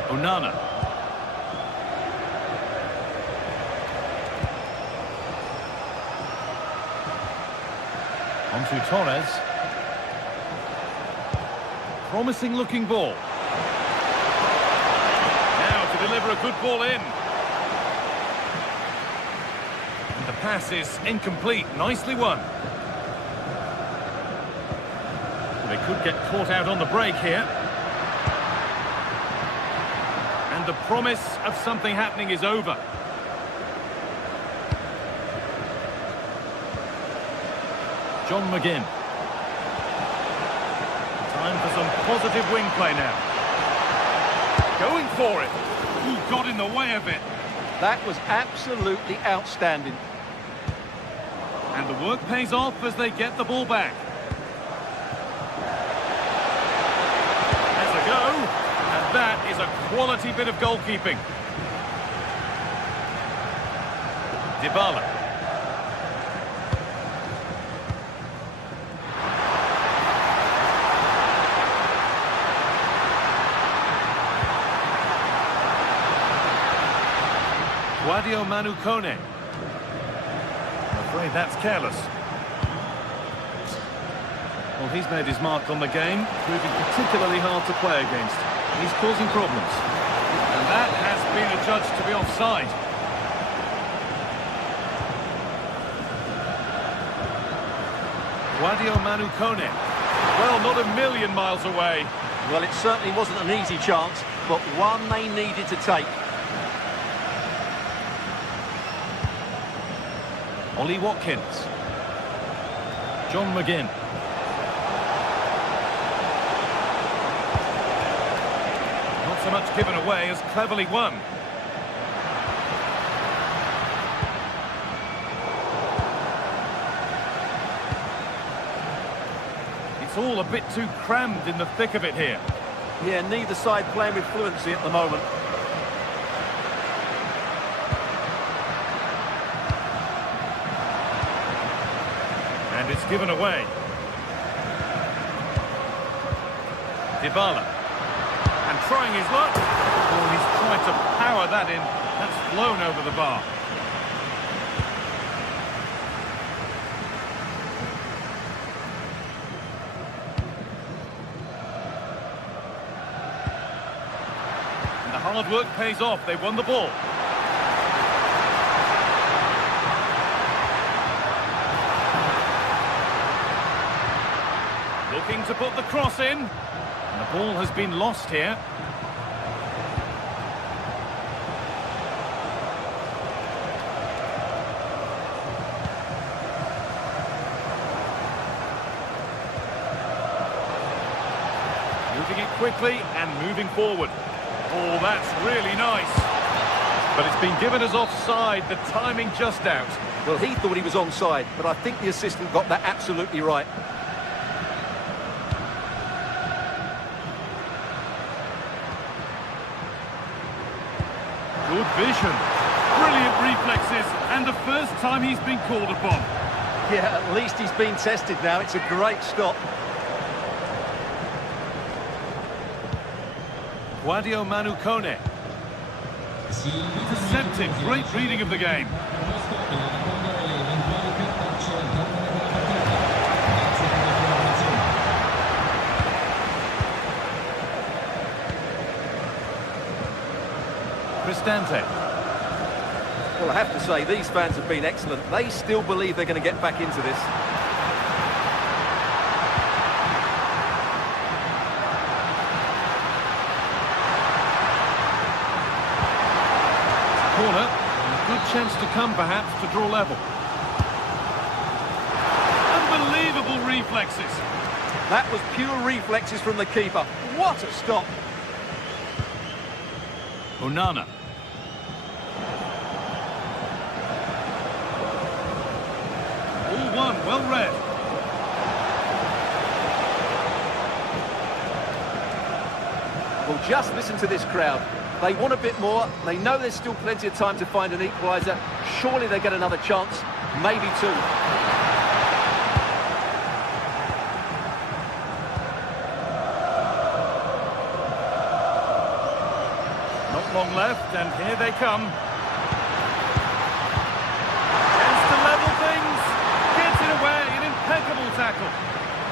Onana. On to Torres. Promising looking ball. Now to deliver a good ball in. And the pass is incomplete. Nicely won. They could get caught out on the break here. And the promise of something happening is over. John McGinn. Time for some positive wing play now. Going for it. Ooh, got in the way of it. That was absolutely outstanding. And the work pays off as they get the ball back. There's a go. And that is a quality bit of goalkeeping. Dybala. Sadio Manu Kone. I'm afraid that's careless. Well, he's made his mark on the game, proving particularly hard to play against. He's causing problems. And that has been adjudged to be offside. Sadio Manu Kone. Well, not a million miles away. Well, it certainly wasn't an easy chance, but one they needed to take. Ollie Watkins. John McGinn. Not so much given away as cleverly won. It's all a bit too crammed in the thick of it here. Yeah, neither side playing with fluency at the moment. And it's given away. Dybala. And trying his luck. Oh, he's tried to power that in. That's flown over the bar. And the hard work pays off. They won the ball. Looking to put the cross in. And the ball has been lost here. Moving it quickly and moving forward. Oh, that's really nice. But it's been given as offside, the timing just out. Well, he thought he was onside, but I think the assistant got that absolutely right. Good vision. Brilliant reflexes, and the first time he's been called upon. Yeah, at least he's been tested now. It's a great stop. Guadio Manu Kone. Intercepted. Great reading of the game. Cristante. Well, I have to say, these fans have been excellent. They still believe they're going to get back into this. Corner. A good chance to come, perhaps, to draw level. Unbelievable reflexes. That was pure reflexes from the keeper. What a stop. Onana. All one, well read. Well, just listen to this crowd. They want a bit more. They know there's still plenty of time to find an equaliser. Surely they get another chance, maybe two. Not long left, and here they come. Chance to level things. Gets it away, an impeccable tackle.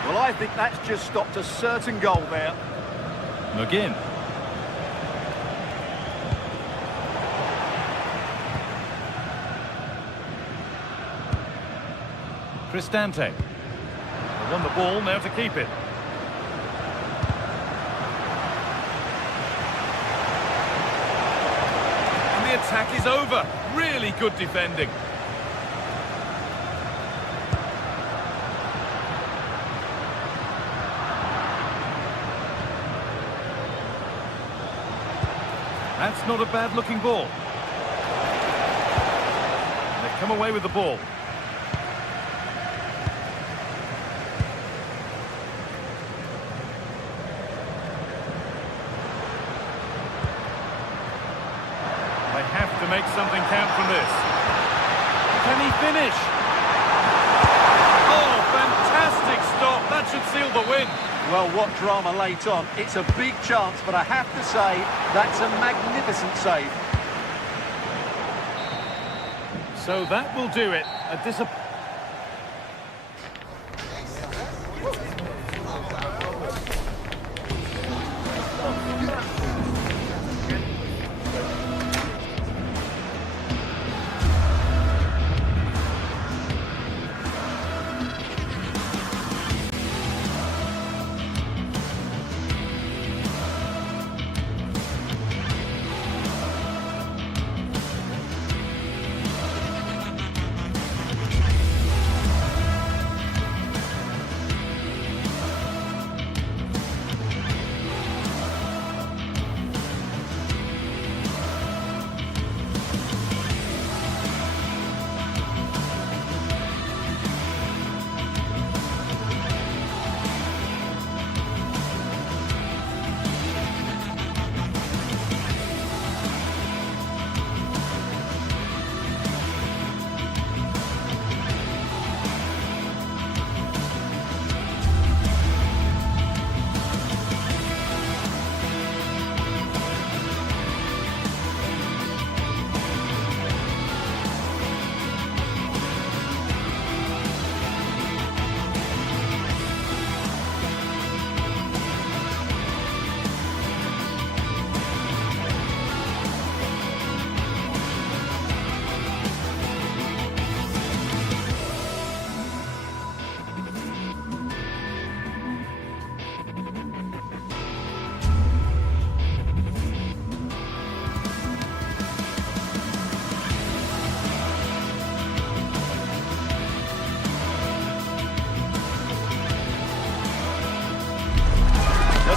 Well, I think that's just stopped a certain goal there. McGinn. Cristante. They won the ball, now to keep it. And the attack is over. Really good defending. That's not a bad-looking ball. They come away with the ball. They have to make something count from this. Can he finish? Oh, fantastic stop. That should seal the win. Well, what drama late on. It's a big chance, but I have to say, that's a magnificent save. So that will do it. A disappointment.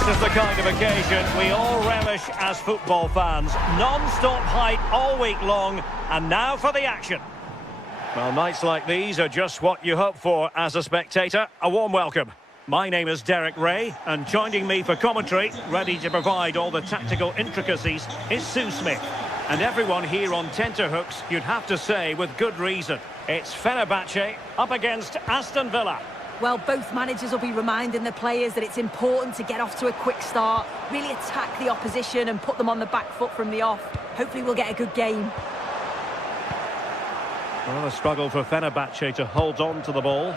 This is the kind of occasion we all relish as football fans. Non-stop hype all week long, and now for the action. Well, nights like these are just what you hope for as a spectator. A warm welcome. My name is Derek Ray, and joining me for commentary, ready to provide all the tactical intricacies, is Sue Smith. And everyone here on tenterhooks, you'd have to say with good reason. It's Fenerbahce up against Aston Villa. Well, both managers will be reminding the players that it's important to get off to a quick start, really attack the opposition and put them on the back foot from the off. Hopefully we'll get a good game. Well, a struggle for Fenerbahce to hold on to the ball.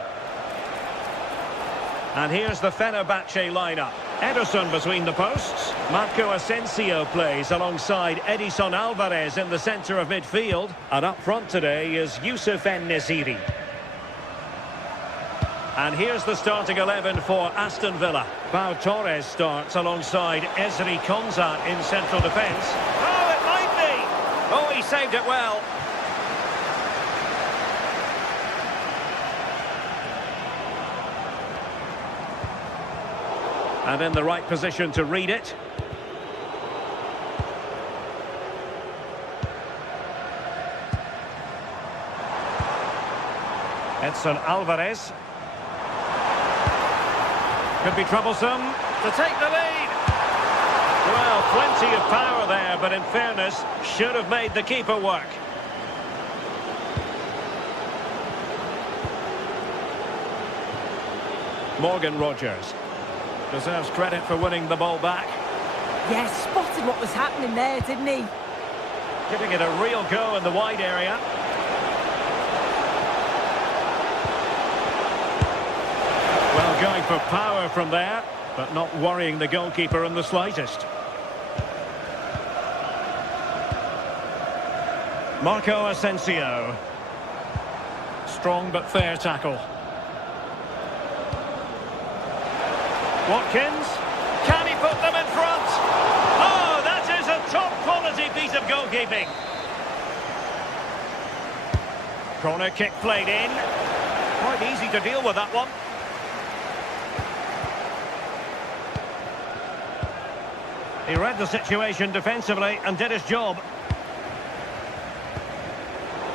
And here's the Fenerbahce lineup. Ederson between the posts. Marco Asensio plays alongside Edison Alvarez in the centre of midfield. And up front today is Youssef En-Nesyri. And here's the starting 11 for Aston Villa. Pau Torres starts alongside Ezri Konsa in central defence. Oh, it might be! Oh, he saved it well. And in the right position to read it. Edson Alvarez. Could be troublesome to take the lead. Well, plenty of power there, but in fairness, should have made the keeper work. Morgan Rogers deserves credit for winning the ball back. Yeah, spotted what was happening there, didn't he? Giving it a real go in the wide area. Well, going for power from there, but not worrying the goalkeeper in the slightest. Marco Asensio. Strong but fair tackle. Watkins. Can he put them in front? Oh, that is a top-quality piece of goalkeeping. Corner kick played in. Quite easy to deal with that one. He read the situation defensively and did his job.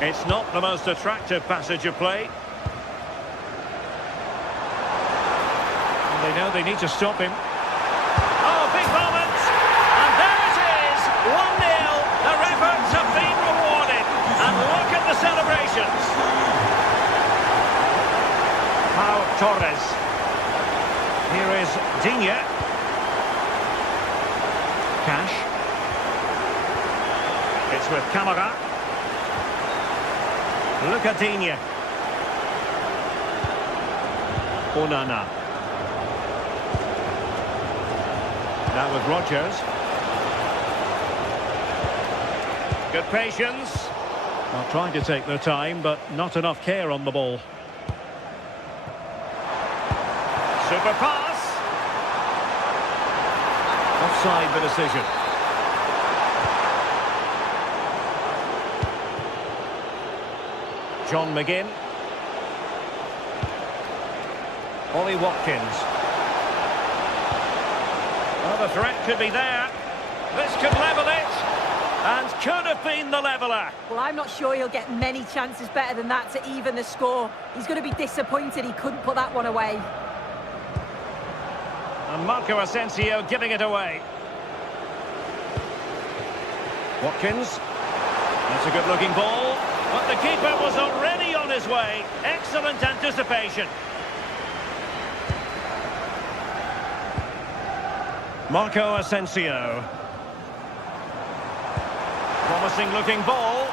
It's not the most attractive passage of play. They know they need to stop him. Oh, big moment! And there it is! 1-0. Their efforts have been rewarded. And look at the celebrations. Pau Torres. Here is Digne. Cash. It's with Camara. Look at Digne. Onana. Now with Rogers. Good patience. Well, trying to take their time, but not enough care on the ball. Super pass. Offside the decision. John McGinn. Ollie Watkins. Well, the threat could be there. This could level it. And could have been the leveller. Well, I'm not sure he'll get many chances better than that to even the score. He's going to be disappointed he couldn't put that one away. And Marco Asensio giving it away. Watkins. That's a good-looking ball. But the keeper was already on his way. Excellent anticipation. Marco Asensio. Promising looking ball.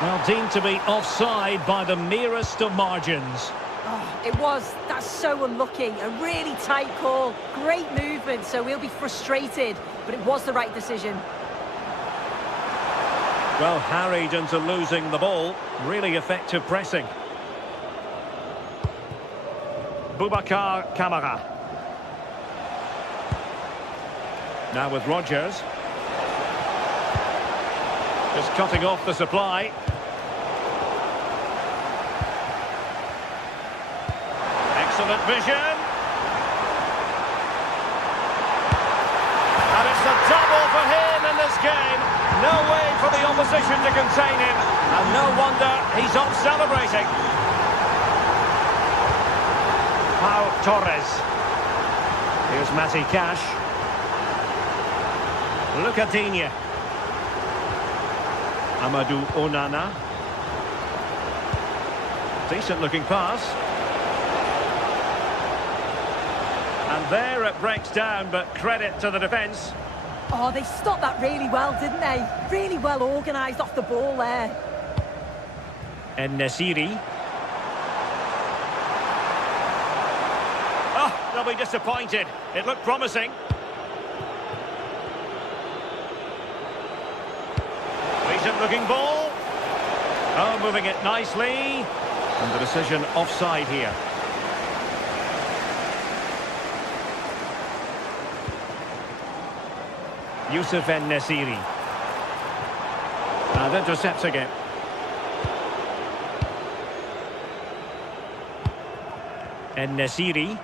Well, deemed to be offside by the merest of margins. Oh, it was. That's so unlucky. A really tight call. Great movement, so we'll be frustrated. But it was the right decision. Well, harried into losing the ball. Really effective pressing. Boubacar Kamara. Now with Rogers. Just cutting off the supply. Excellent vision. tremendous game. No way for the opposition to contain him. And no wonder he's off celebrating. Pau Torres. Here's Matty Cash. Lucadinha. Amadou Onana. Decent looking pass. And there it breaks down, but credit to the defence. Oh, they stopped that really well, didn't they? Really well organised off the ball there. En-Nesyri. Oh, they'll be disappointed. It looked promising. Decent looking ball. Oh, moving it nicely. And the decision offside here. Youssef En-Nesyri. And intercepting it. En-Nesyri.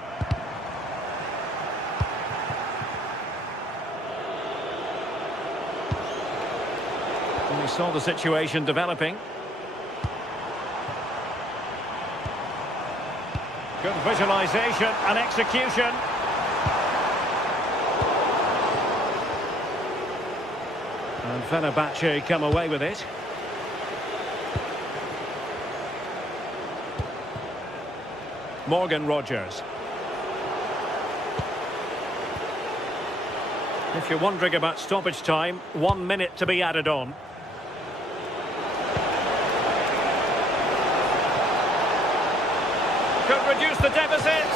And we saw the situation developing. Good visualisation and execution. And Fenerbahce come away with it. Morgan Rogers. If you're wondering about stoppage time, 1 minute to be added on. Could reduce the deficit.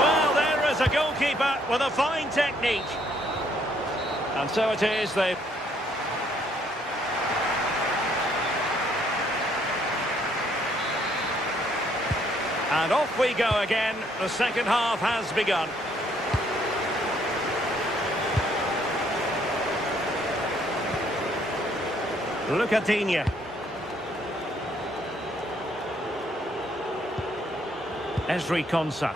Well, there is a goalkeeper with a fine technique. And so it is, they... And off we go again. The second half has begun. Lucadinha. Esri Konsa.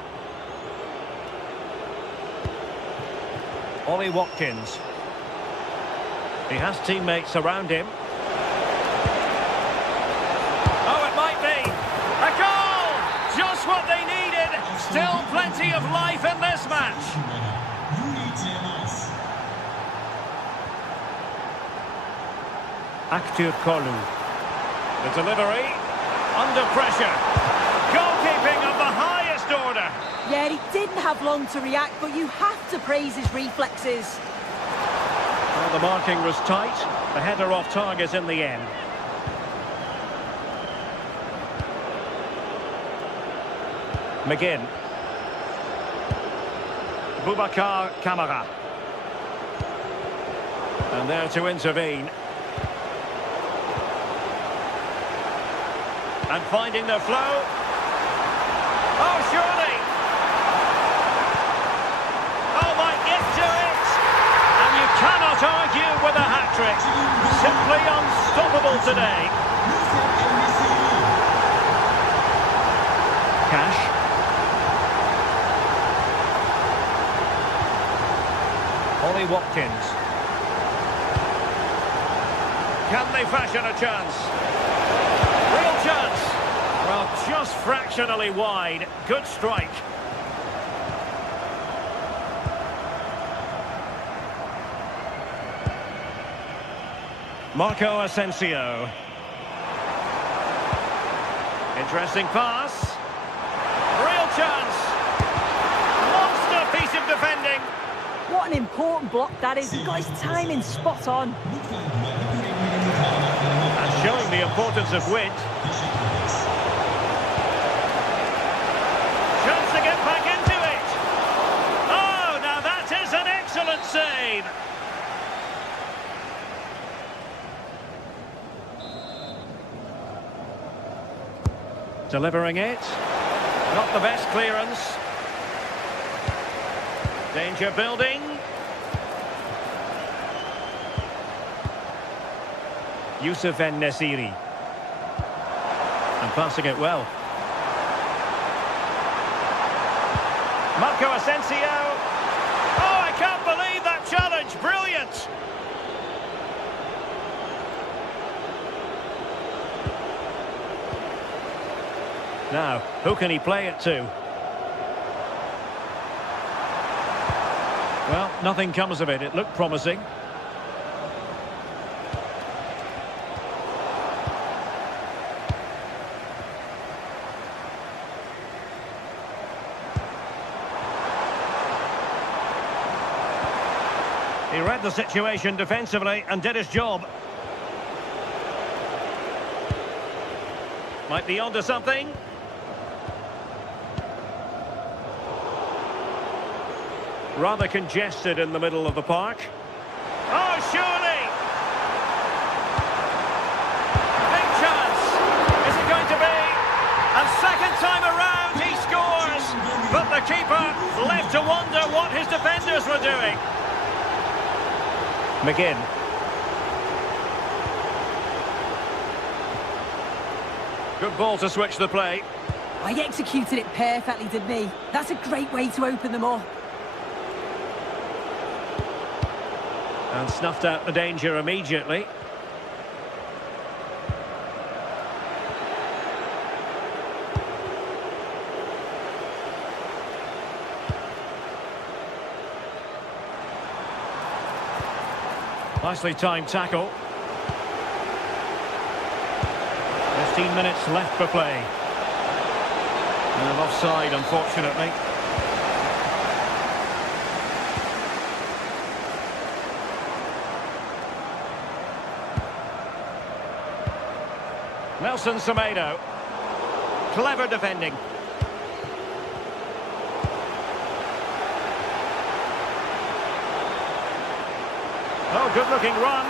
Ollie Watkins. He has teammates around him. Oh, it might be. A goal! Just what they needed. Still plenty of life in this match. Aktür Kolu. The delivery. Under pressure. Goalkeeping of the highest order. Yeah, he didn't have long to react, but you have to praise his reflexes. Well, the marking was tight. The header off target in the end. McGinn. Boubacar Kamara. And there to intervene. And finding the flow. Oh, surely! Oh, might get to it! And you cannot argue with a hat-trick. Simply unstoppable today. Cash. Ollie Watkins. Can they fashion a chance? Real chance. Well, just fractionally wide. Good strike. Marco Asensio. Interesting pass. Real chance. Monster piece of defending. What an important block that is. He got his timing spot on. And showing the importance of width. Chance to get back into it. Oh, now that is an excellent save. Delivering it. Not the best clearance. Danger building. Youssef En-Nesyri. And passing it well. Marco Asensio. Oh, I can't believe that challenge. Brilliant. Now, who can he play it to? Well, nothing comes of it. It looked promising. He read the situation defensively and did his job. Might be onto something. Rather congested in the middle of the park. Oh, surely! Big chance! Is it going to be? And second time around he scores! But the keeper left to wonder what his defenders were doing. McGinn. Good ball to switch the play. I executed it perfectly, didn't he? That's a great way to open them up. And snuffed out the danger immediately. Nicely timed tackle. 15 minutes left for play. And offside, unfortunately. Nelson Semedo. Clever defending. Oh, good-looking run.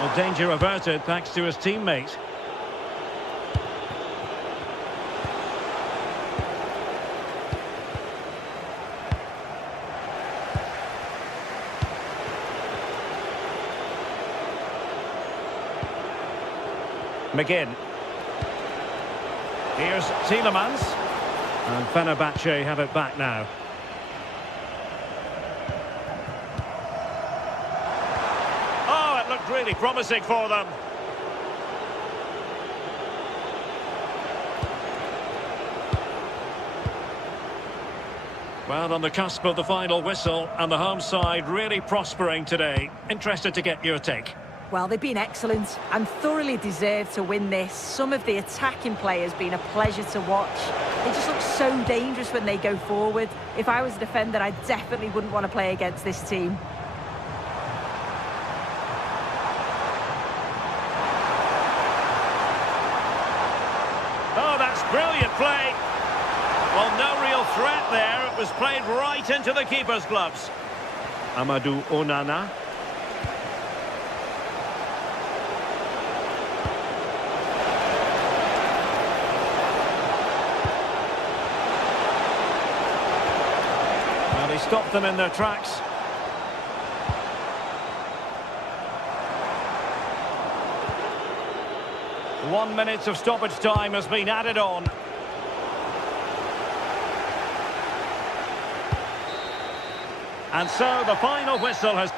Well, danger averted thanks to his teammate. McGinn. Here's Tielemans. And Fenerbahce have it back now. Oh, it looked really promising for them. Well, on the cusp of the final whistle, and the home side really prospering today. Interested to get your take. Well, they've been excellent and thoroughly deserved to win this. Some of the attacking play has been a pleasure to watch. They just look so dangerous when they go forward. If I was a defender, I definitely wouldn't want to play against this team. Oh, that's brilliant play. Well, no real threat there. It was played right into the keeper's gloves. Amadou Onana. He stopped them in their tracks. One minute of stoppage time has been added on. And so the final whistle has...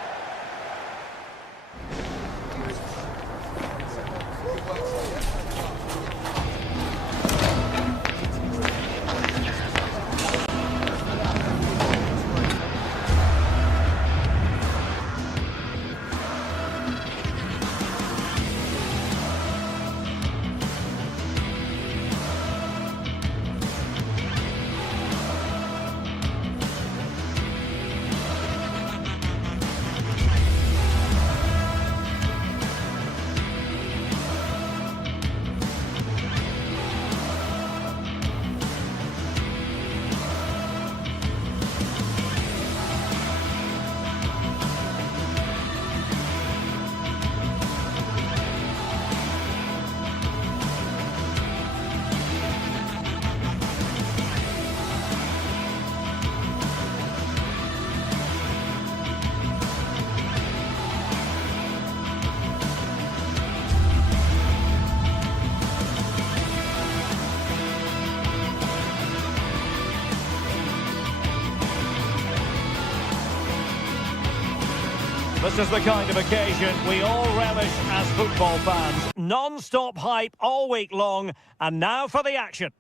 This is the kind of occasion we all relish as football fans. non-stop hype all week long. And now for the action.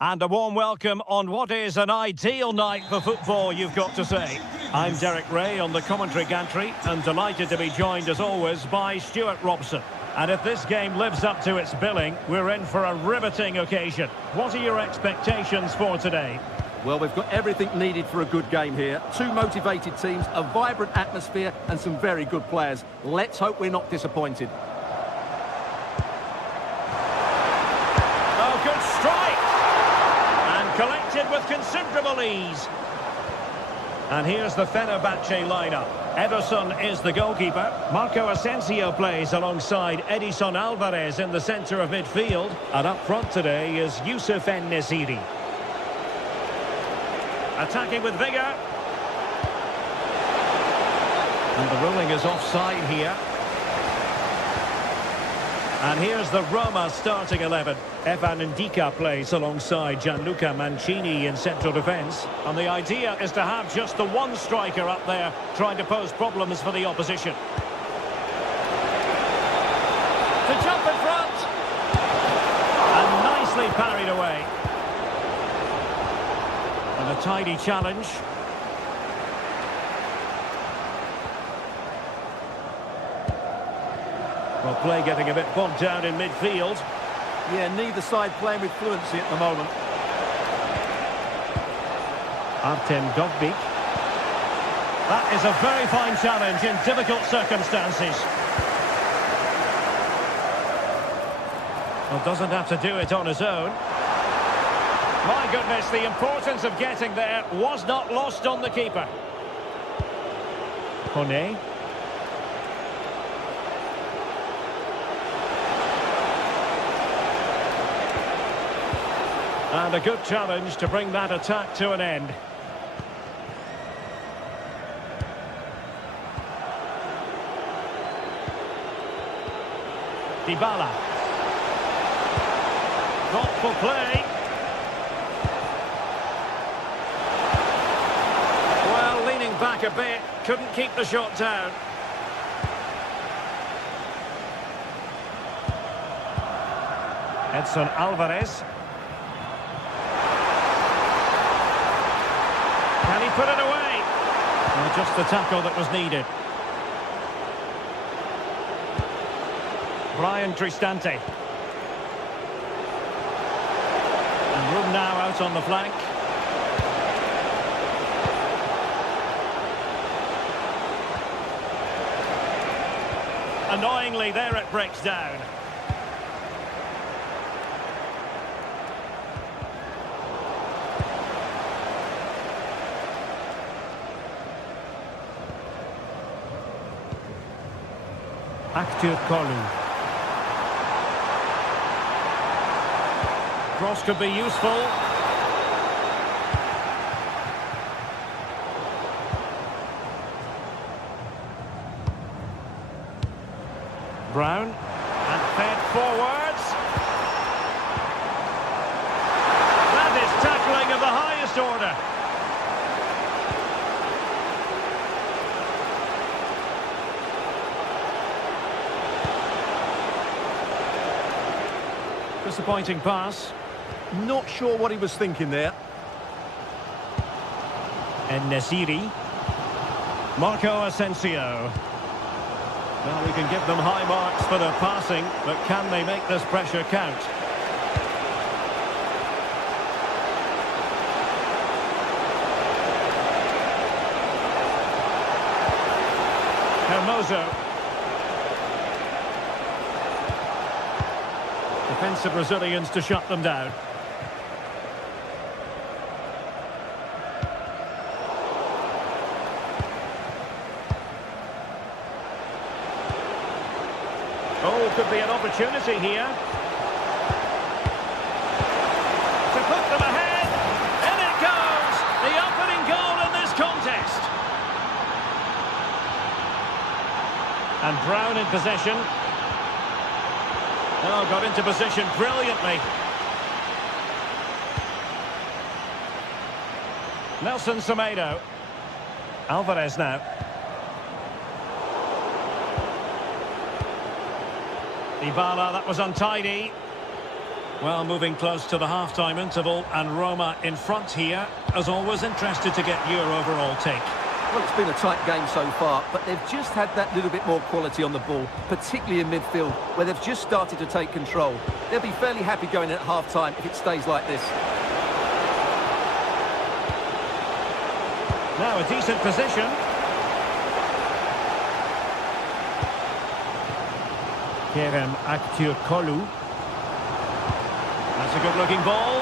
And a warm welcome on what is an ideal night for football, you've got to say. I'm Derek Ray on the commentary gantry and delighted to be joined as always by Stuart Robson. And if this game lives up to its billing, we're in for a riveting occasion. What are your expectations for today? Well, we've got everything needed for a good game here. Two motivated teams, a vibrant atmosphere and some very good players. Let's hope we're not disappointed. Oh, good strike! And collected with considerable ease. And here's the Fenerbahce lineup. Ederson is the goalkeeper. Marco Asensio plays alongside Edison Alvarez in the centre of midfield. And up front today is Youssef En-Nesyri. Attacking with vigour. And the ruling is offside here. And here's the Roma starting 11. Evan Ndika plays alongside Gianluca Mancini in central defence. And the idea is to have just the one striker up there trying to pose problems for the opposition. To jump in front. And nicely parried away. And a tidy challenge. Well, play getting a bit bogged down in midfield. Yeah, neither side playing with fluency at the moment. Artem Dovbyk. That is a very fine challenge in difficult circumstances. Well, doesn't have to do it on his own. My goodness, the importance of getting there was not lost on the keeper. Kone. And a good challenge to bring that attack to an end. Dybala. Thoughtful play. Well, leaning back a bit, couldn't keep the shot down. Edson Alvarez. Can he put it away? Well, just the tackle that was needed. Brian Cristante. And room now out on the flank. Annoyingly, there it breaks down. Aktürk Kolu. Cross could be useful. Brown. And fed forwards. That is tackling of the highest order. Disappointing pass. Not sure what he was thinking there. En-Nesyri. Marco Asensio. Well, we can give them high marks for their passing, but can they make this pressure count? Hermoso. Defensive Brazilians to shut them down. Oh, could be an opportunity here. To put them ahead. In it goes! The opening goal in this contest. And Brown in possession. Oh, got into position brilliantly. Nelson Semedo. Alvarez now. Dybala, that was untidy. Well, moving close to the half-time interval, and Roma in front here. As always, interested to get your overall take. Well, it's been a tight game so far, but they've just had that little bit more quality on the ball, particularly in midfield, where they've just started to take control. They'll be fairly happy going in at half-time if it stays like this. Now a decent position. Kerem Aktürkoğlu. That's a good-looking ball.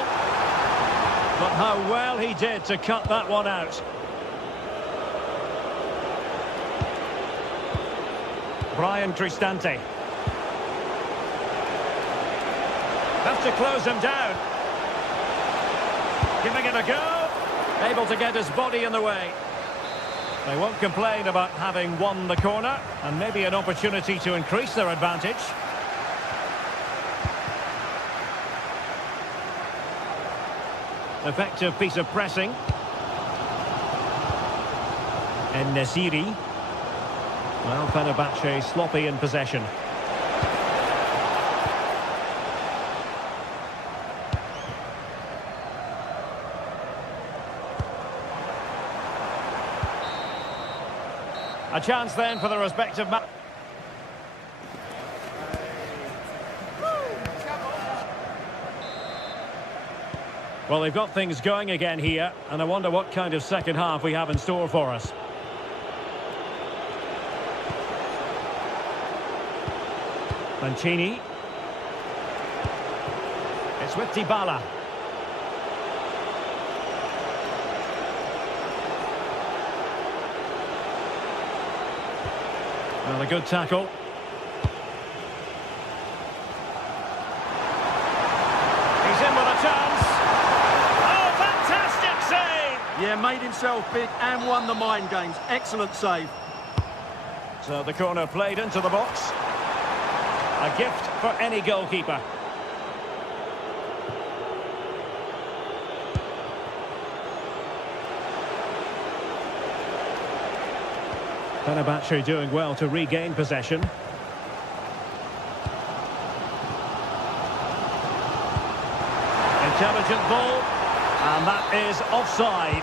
But how well he did to cut that one out. Brian Cristante. Have to close him down. Giving it a go. Able to get his body in the way. They won't complain about having won the corner, and maybe an opportunity to increase their advantage. Effective piece of pressing. And Nesiri. Well, Fenerbahce sloppy in possession. A chance then for the respective match. Well, they've got things going again here, and I wonder what kind of second half we have in store for us. Mancini. It's with Dybala. Well, a good tackle. He's in with a chance. Oh, fantastic save! Yeah, made himself big and won the mind games. Excellent save. So the corner played into the box. A gift for any goalkeeper. Fenerbahce doing well to regain possession. Intelligent ball, and that is offside.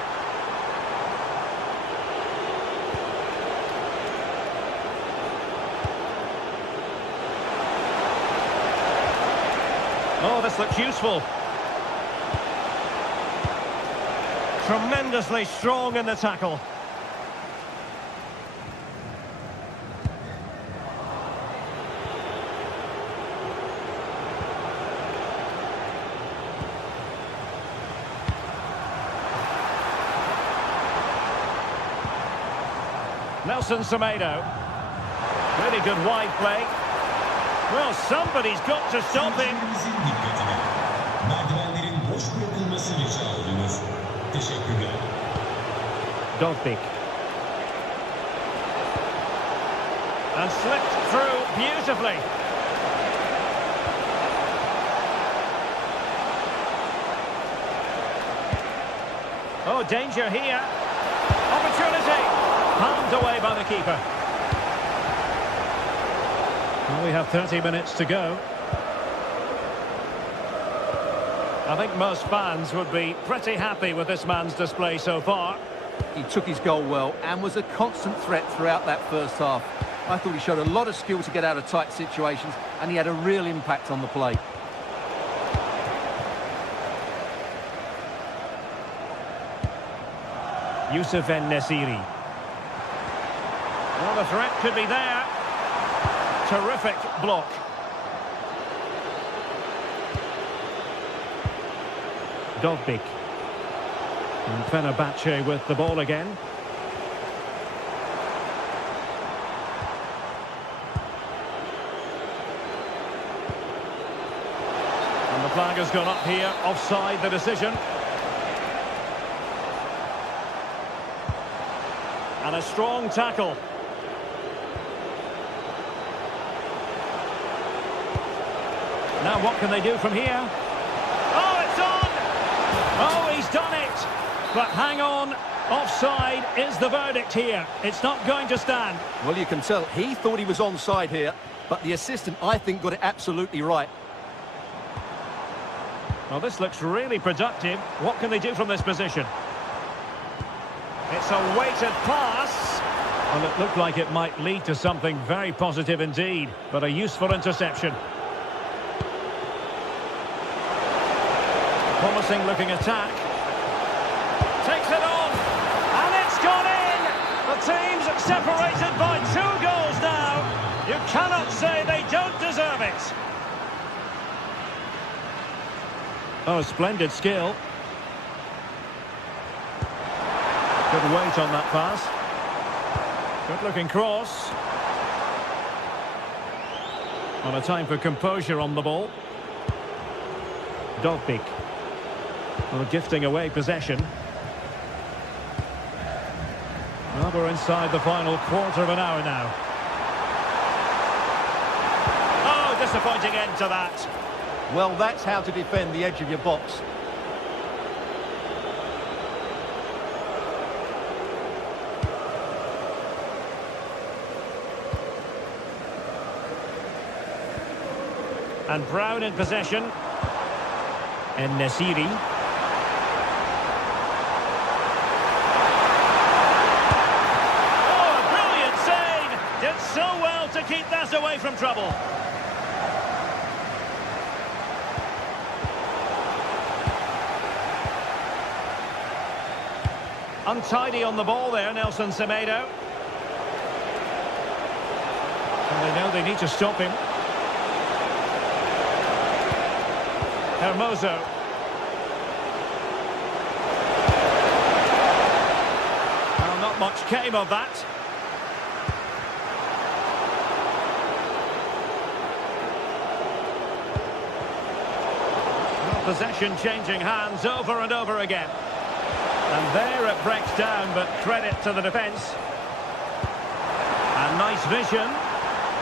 Oh, this looks useful. Tremendously strong in the tackle. Nelson Semedo. Really good wide play. Well, somebody's got to stop him. Dovbik. And slipped through beautifully. Oh, danger here. Opportunity. Palmed away by the keeper. Well, we have 30 minutes to go. I think most fans would be pretty happy with this man's display so far. He took his goal well and was a constant threat throughout that first half. I thought he showed a lot of skill to get out of tight situations, and he had a real impact on the play. Youssef En-Nesyri. Well, the threat could be there. Terrific block. Dovbik. And Fenerbahce with the ball again. And the flag has gone up here. Offside the decision. And a strong tackle. Now what can they do from here? Oh, it's on! Oh, he's done it! But hang on, Offside is the verdict here. It's not going to stand. Well, you can tell he thought he was onside here, but the assistant, I think, got it absolutely right. Well, this looks really productive. What can they do from this position? It's a weighted pass. Well, it looked like it might lead to something very positive indeed, but a useful interception. Promising looking attack. Takes it on, and it's gone in! The team's separated by 2 goals now. You cannot say they don't deserve it. Oh, splendid skill. Good weight on that pass. Good looking cross. On a time for composure on the ball. Dovbik. Well, gifting away possession. Well, we're inside the final quarter of an hour now. Oh, disappointing end to that. Well, that's how to defend the edge of your box. And Brown in possession. And Nesiri. Oh, a brilliant save! Did so well to keep that away from trouble. Untidy on the ball there, Nelson Semedo. And they know they need to stop him. Hermoso. Well, not much came of that. Well, possession changing hands over and over again. And there it breaks down, but credit to the defence. And nice vision.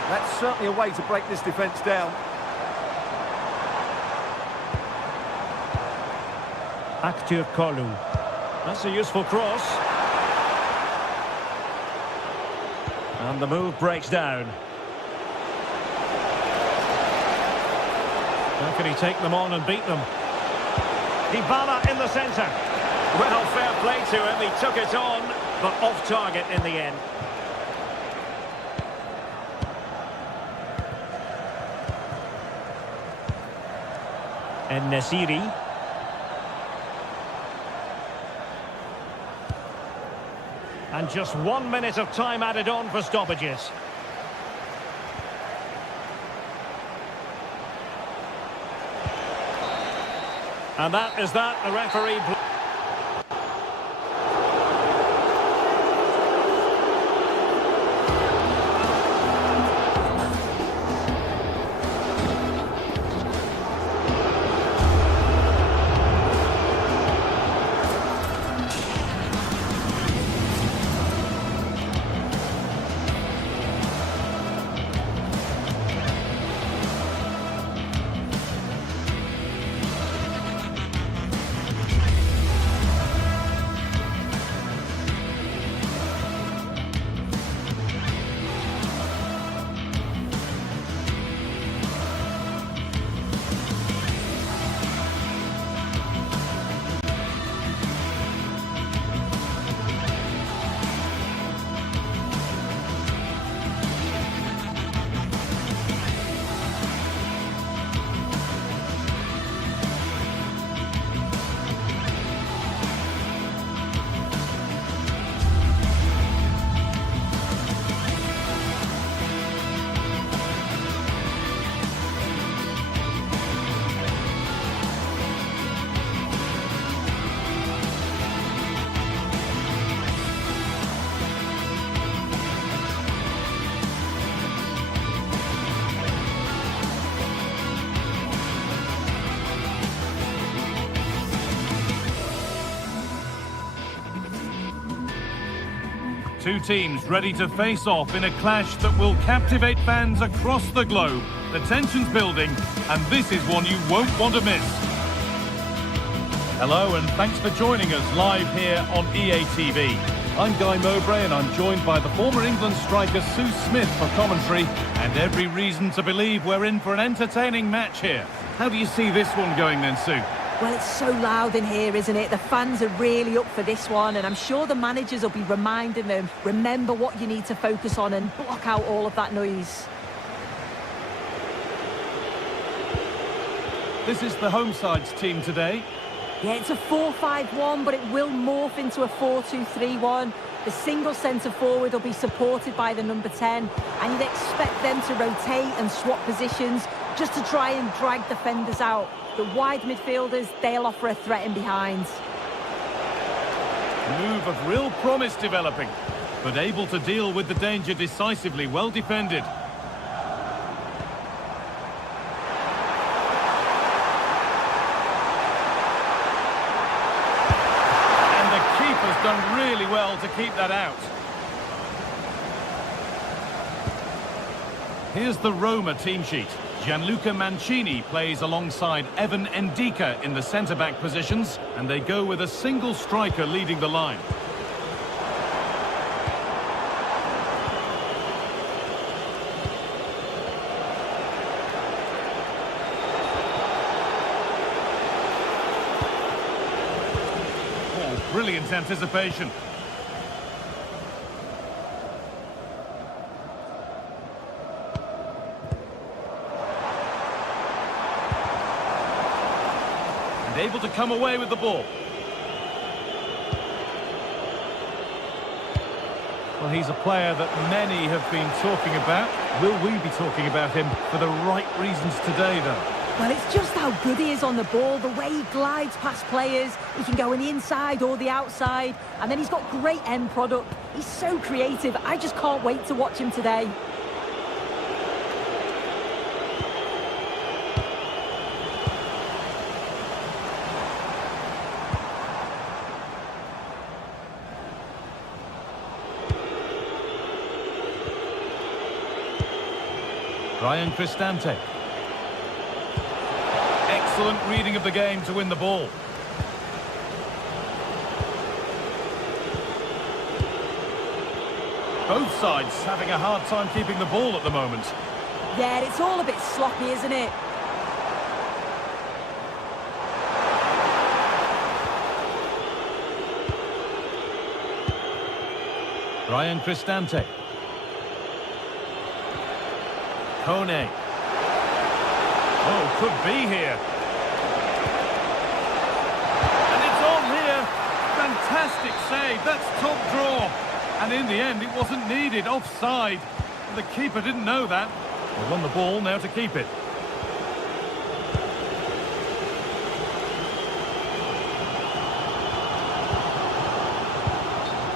That's certainly a way to break this defence down. Aktur Kolu. That's a useful cross. And the move breaks down. How can he take them on and beat them? Dybala in the centre. Well, fair play to him. He took it on, but off target in the end. And Nesiri. And just 1 minute of time added on for stoppages. And that is that. The referee... Two teams ready to face off in a clash that will captivate fans across the globe. The tension's building, and this is one you won't want to miss. Hello and thanks for joining us live here on EA TV. I'm Guy Mowbray and I'm joined by the former England striker Sue Smith for commentary, and every reason to believe we're in for an entertaining match here. How do you see this one going then, Sue? Well, it's so loud in here, isn't it? The fans are really up for this one, and I'm sure the managers will be reminding them, remember what you need to focus on and block out all of that noise. This is the home side's team today. Yeah, it's a 4-5-1, but it will morph into a 4-2-3-1. The single centre-forward will be supported by the number 10, and you'd expect them to rotate and swap positions just to try and drag defenders out. The wide midfielders, they'll offer a threat in behind. Move of real promise developing, but able to deal with the danger decisively, well defended. Done really well to keep that out. Here's the Roma team sheet. Gianluca Mancini plays alongside Evan Ndika in the centre-back positions, and they go with a single striker leading the line. Brilliant anticipation. And able to come away with the ball. Well, he's a player that many have been talking about. Will we be talking about him for the right reasons today, though? Well, it's just how good he is on the ball, the way he glides past players. He can go on the inside or the outside, and then he's got great end product. He's so creative. I just can't wait to watch him today. Ryan Cristante. Excellent reading of the game to win the ball. Both sides having a hard time keeping the ball at the moment. Yeah, it's all a bit sloppy, isn't it? Ryan Cristante. Kone. Oh, could be here. And it's on here. Fantastic save. That's top draw. And in the end, it wasn't needed. Offside. The keeper didn't know that. They won the ball, now to keep it.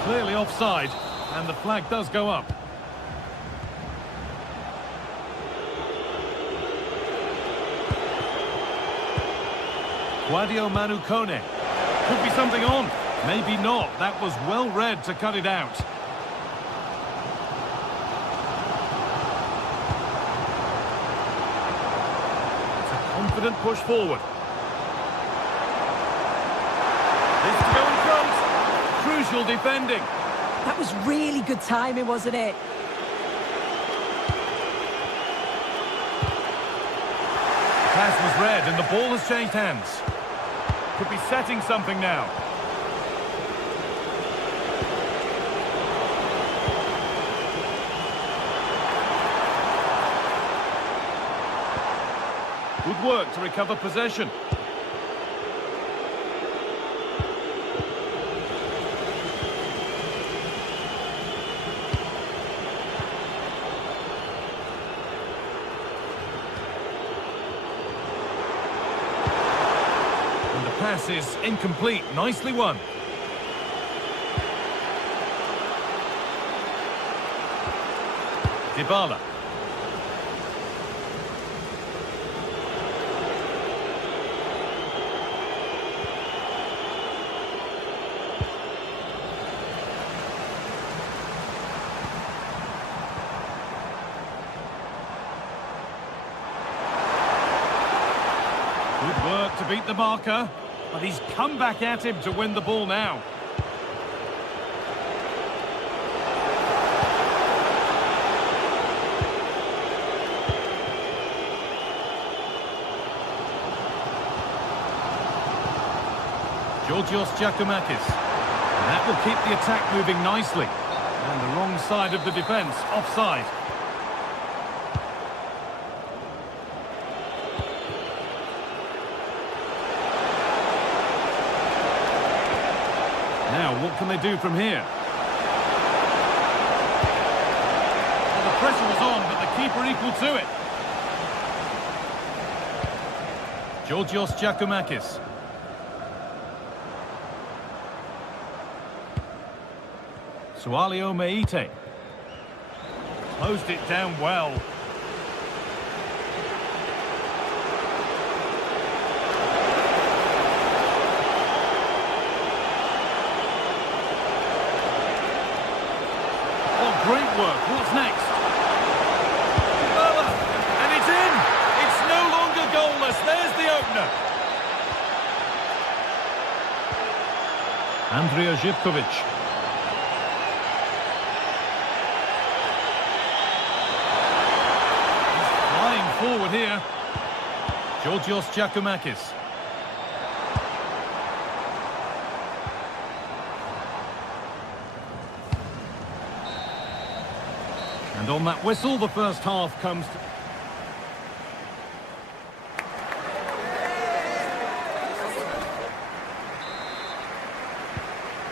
Clearly offside. And the flag does go up. Guadio Manu Kone. Could be something on. Maybe not. That was well read to cut it out. It's a confident push forward. This to go in front. Crucial defending. That was really good timing, wasn't it? Pass was read and the ball has changed hands. Could be setting something now. Good work to recover possession. Pass is incomplete. Nicely won. Dybala. Good work to beat the marker. But he's come back at him to win the ball now. Georgios Giacomakis. And that will keep the attack moving nicely. And the wrong side of the defence, offside. Now, what can they do from here? Well, the pressure was on, but the keeper equal to it. Georgios Giacomakis. Sualio Meite. Closed it down well. Oh, great work. What's next? And it's in! It's no longer goalless. There's the opener. Andrija Živković. Forward here. Georgios Giacomakis. And on that whistle, the first half comes to...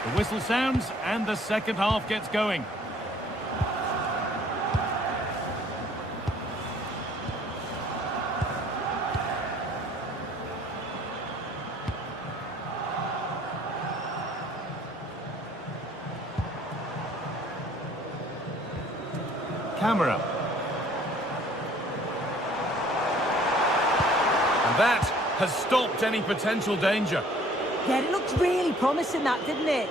The whistle sounds and the second half gets going. Camera. And that has stopped any potential danger. Yeah, it looked really promising, that, didn't it?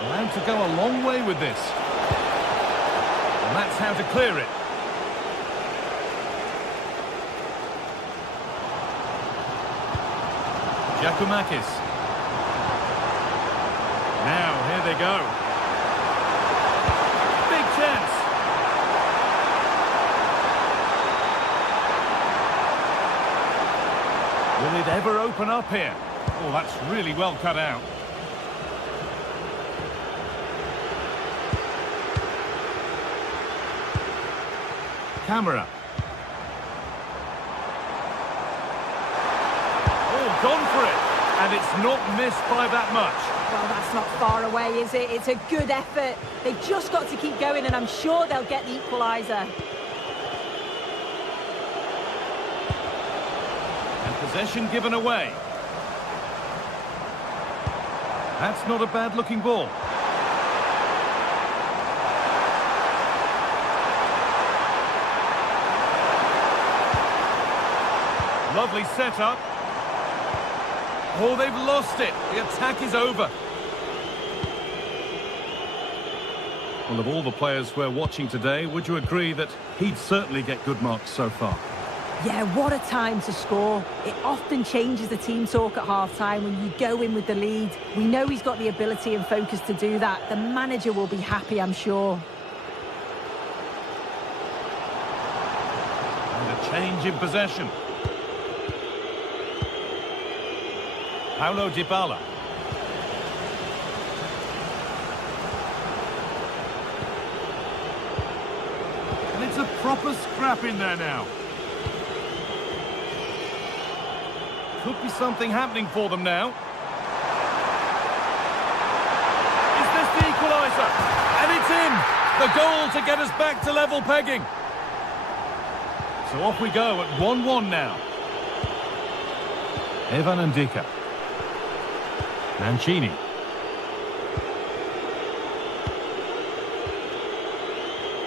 Allowed to go a long way with this. And that's how to clear it. Giacomakis. Now, here they go. Chance. Will it ever open up here? Oh, that's really well cut out. Camera. Oh, gone for it. And it's not missed by that much. Well, that's not far away, is it? It's a good effort. They've just got to keep going, and I'm sure they'll get the equaliser. And possession given away. That's not a bad-looking ball. Lovely setup. Oh, they've lost it. The attack is over. Well, of all the players we're watching today, would you agree that he'd certainly get good marks so far? Yeah, what a time to score. It often changes the team talk at half-time when you go in with the lead. We know he's got the ability and focus to do that. The manager will be happy, I'm sure. And a change in possession. Paulo Dybala. And it's a proper scrap in there now. Could be something happening for them now. Is this the equaliser? And it's in! The goal to get us back to level pegging. So off we go at 1-1 now. Evan Ndika. Mancini.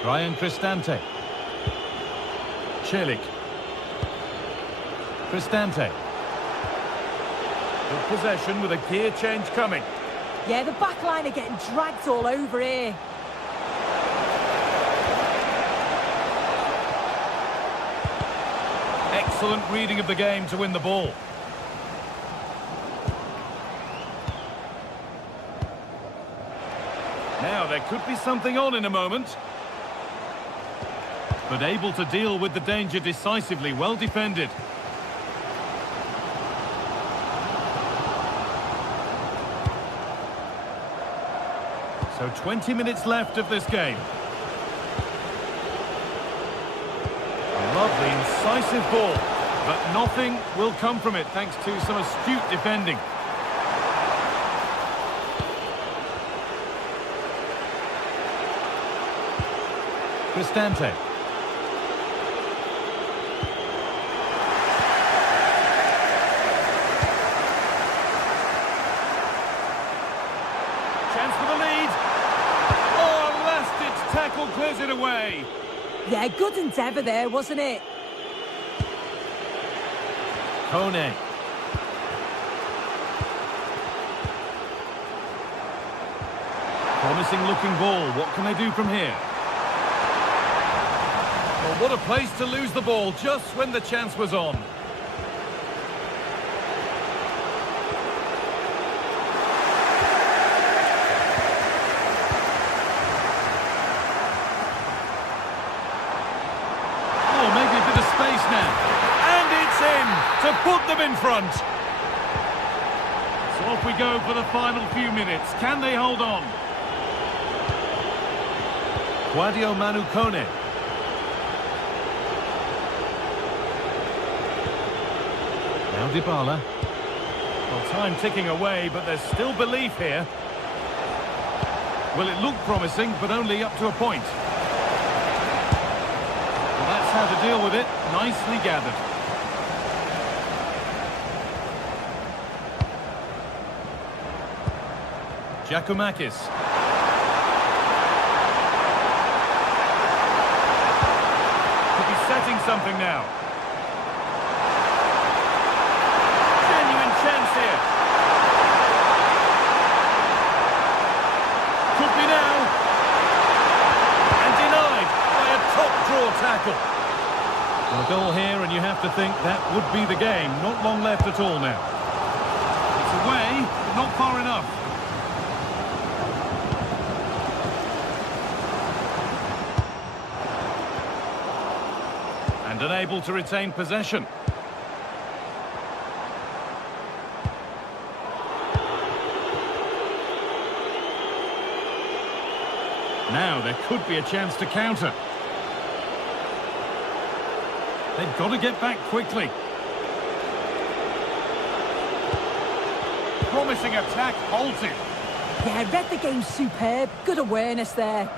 Brian Cristante. Celik. Cristante. Good possession with a gear change coming. Yeah, the back line are getting dragged all over here. Excellent reading of the game to win the ball. Now, there could be something on in a moment. But able to deal with the danger decisively. Well defended. So 20 minutes left of this game. A lovely, incisive ball. But nothing will come from it thanks to some astute defending. Cristante. Chance for the lead. Oh, a last-ditch tackle clears it away. Yeah, good endeavour there, wasn't it? Kone. Promising looking ball. What can they do from here? Well, what a place to lose the ball just when the chance was on. Oh, maybe a bit of space now. And it's in to put them in front. So off we go for the final few minutes. Can they hold on? Guadio Manu Kone. Now Dybala. Well, time ticking away, but there's still belief here. Well, it looked promising, but only up to a point. Well, that's how to deal with it. Nicely gathered. Giacomakis. Could be setting something now. Genuine chance here. Could be now. And denied by a top-draw tackle. Well, a goal here, and you have to think that would be the game. Not long left at all now. It's away, but not far enough. And unable to retain possession. Now there could be a chance to counter. They've got to get back quickly. Promising attack halted. Yeah, read the game superb. Good awareness there.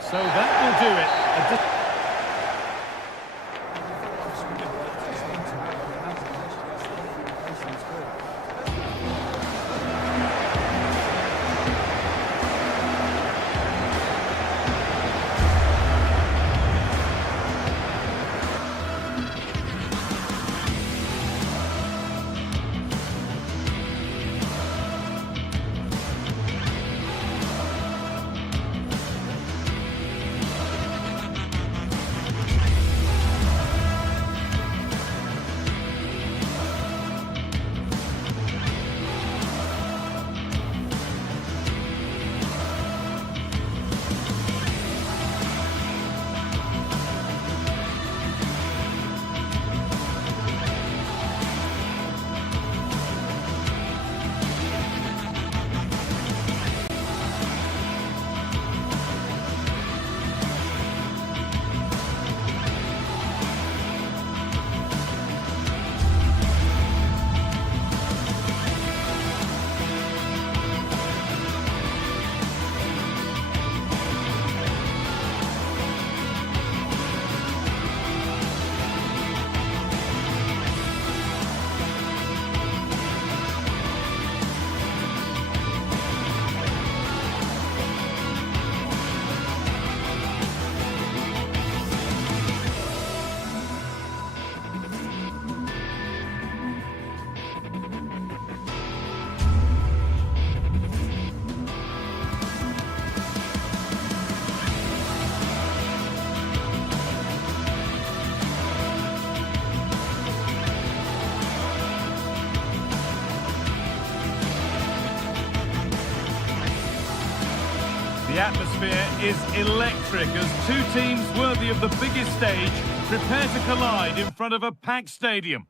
So that will do it. The atmosphere is electric as two teams worthy of the biggest stage prepare to collide in front of a packed stadium.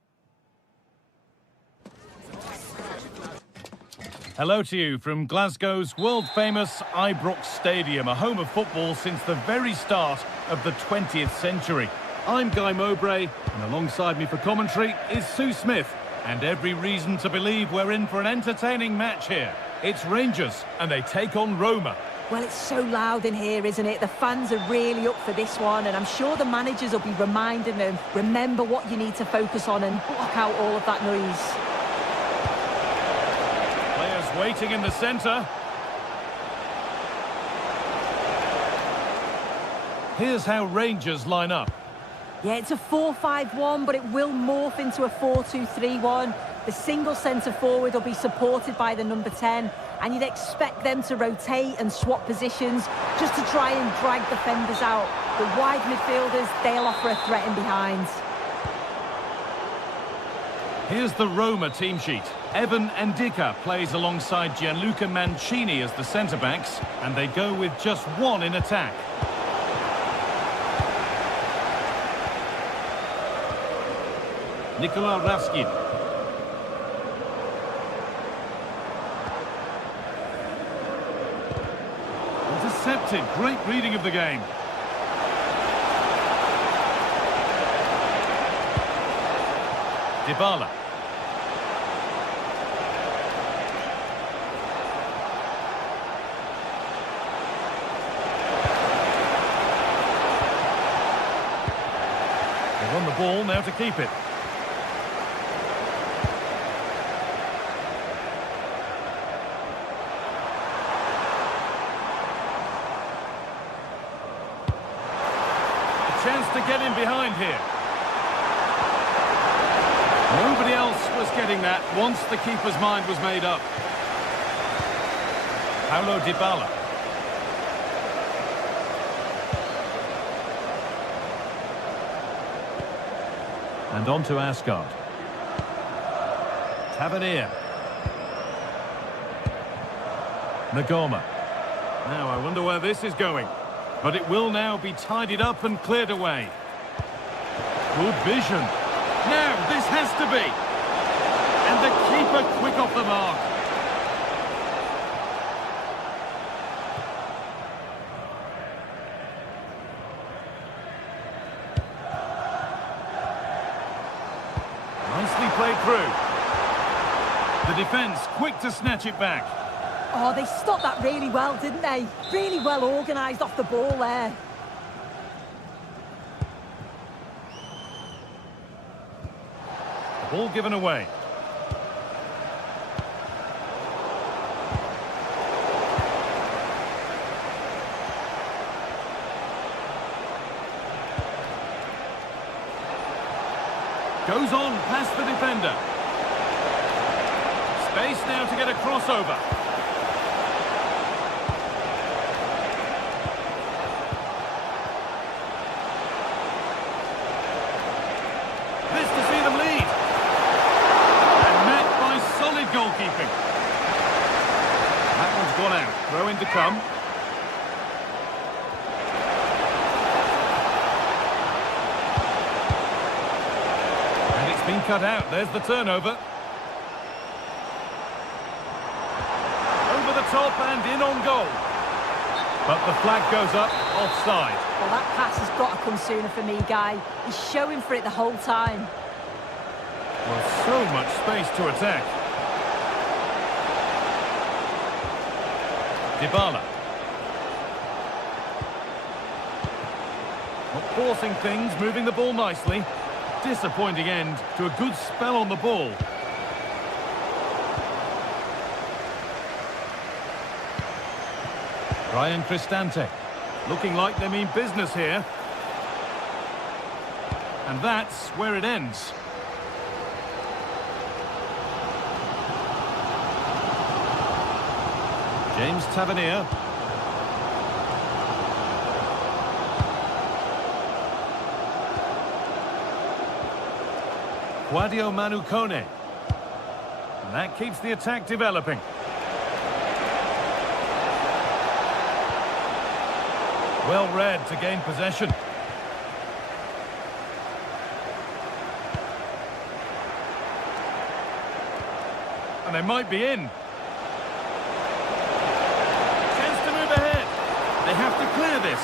Hello to you from Glasgow's world-famous Ibrox Stadium, a home of football since the very start of the 20th century. I'm Guy Mowbray, and alongside me for commentary is Sue Smith. And every reason to believe we're in for an entertaining match here. It's Rangers, and they take on Roma. Well, it's so loud in here, isn't it? The fans are really up for this one, and I'm sure the managers will be reminding them, remember what you need to focus on and block out all of that noise. Players waiting in the centre. Here's how Rangers line up. Yeah, it's a 4-5-1, but it will morph into a 4-2-3-1. The single centre-forward will be supported by the number 10, and you'd expect them to rotate and swap positions just to try and drag defenders out. The wide midfielders, they'll offer a threat in behind. Here's the Roma team sheet. Evan Ndika plays alongside Gianluca Mancini as the centre-backs, and they go with just one in attack. Nikola Raskin. Intercepted. Great reading of the game. Dybala. They won the ball, now to keep it. Chance to get in behind here. Nobody else was getting that once the keeper's mind was made up. Paulo Dybala. And on to Asgard. Tavernier. Nagoma. Now I wonder where this is going. But it will now be tidied up and cleared away. Good vision. Now, this has to be. And the keeper quick off the mark. Nicely played through. The defence quick to snatch it back. Oh, they stopped that really well, didn't they? Really well organised off the ball there. Ball given away. Goes on past the defender. Space now to get a crossover. Goalkeeping. That one's gone out. Throw in to come. And it's been cut out. There's the turnover. Over the top and in on goal. But the flag goes up, offside. Well, that pass has got to come sooner for me, Guy. He's showing for it the whole time. Well, so much space to attack. Dybala. Not forcing things, moving the ball nicely. Disappointing end to a good spell on the ball. Ryan Cristante. Looking like they mean business here. And that's where it ends. James Tavernier. Guadio Manukone. And that keeps the attack developing. Well read to gain possession. And they might be in. Chance to move ahead. They have to clear this.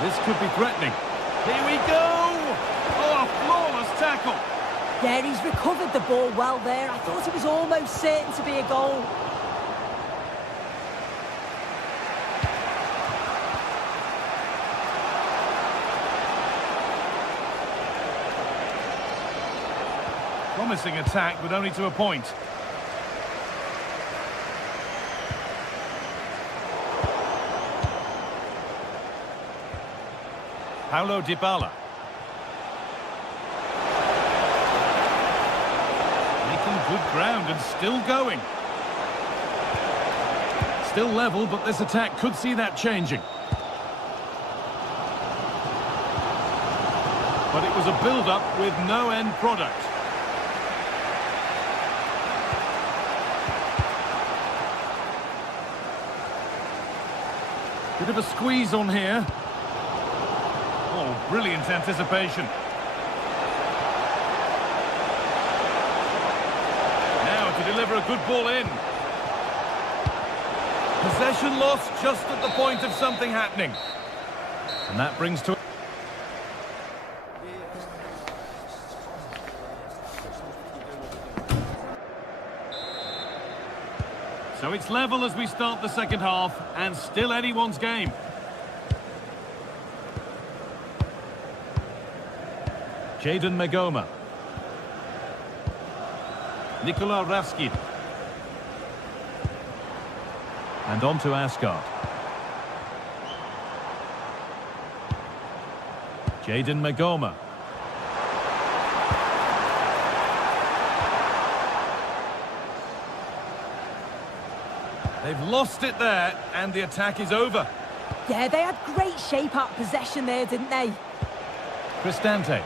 This could be threatening. Here we go! Oh, a flawless tackle. Yeah, he's recovered the ball well there. I thought it was almost certain to be a goal. Promising attack, but only to a point. Paulo Dybala. Making good ground and still going. Still level, but this attack could see that changing. But it was a build-up with no end product. Bit of a squeeze on here. Oh, brilliant anticipation. Now to deliver a good ball in. Possession lost just at the point of something happening. And that brings to... So it's level as we start the second half, and still anyone's game. Jadon Magoma. Nikola Raskin. And on to Asgard. Jadon Magoma. They've lost it there, and the attack is over. Yeah, they had great shape out possession there, didn't they? Cristante.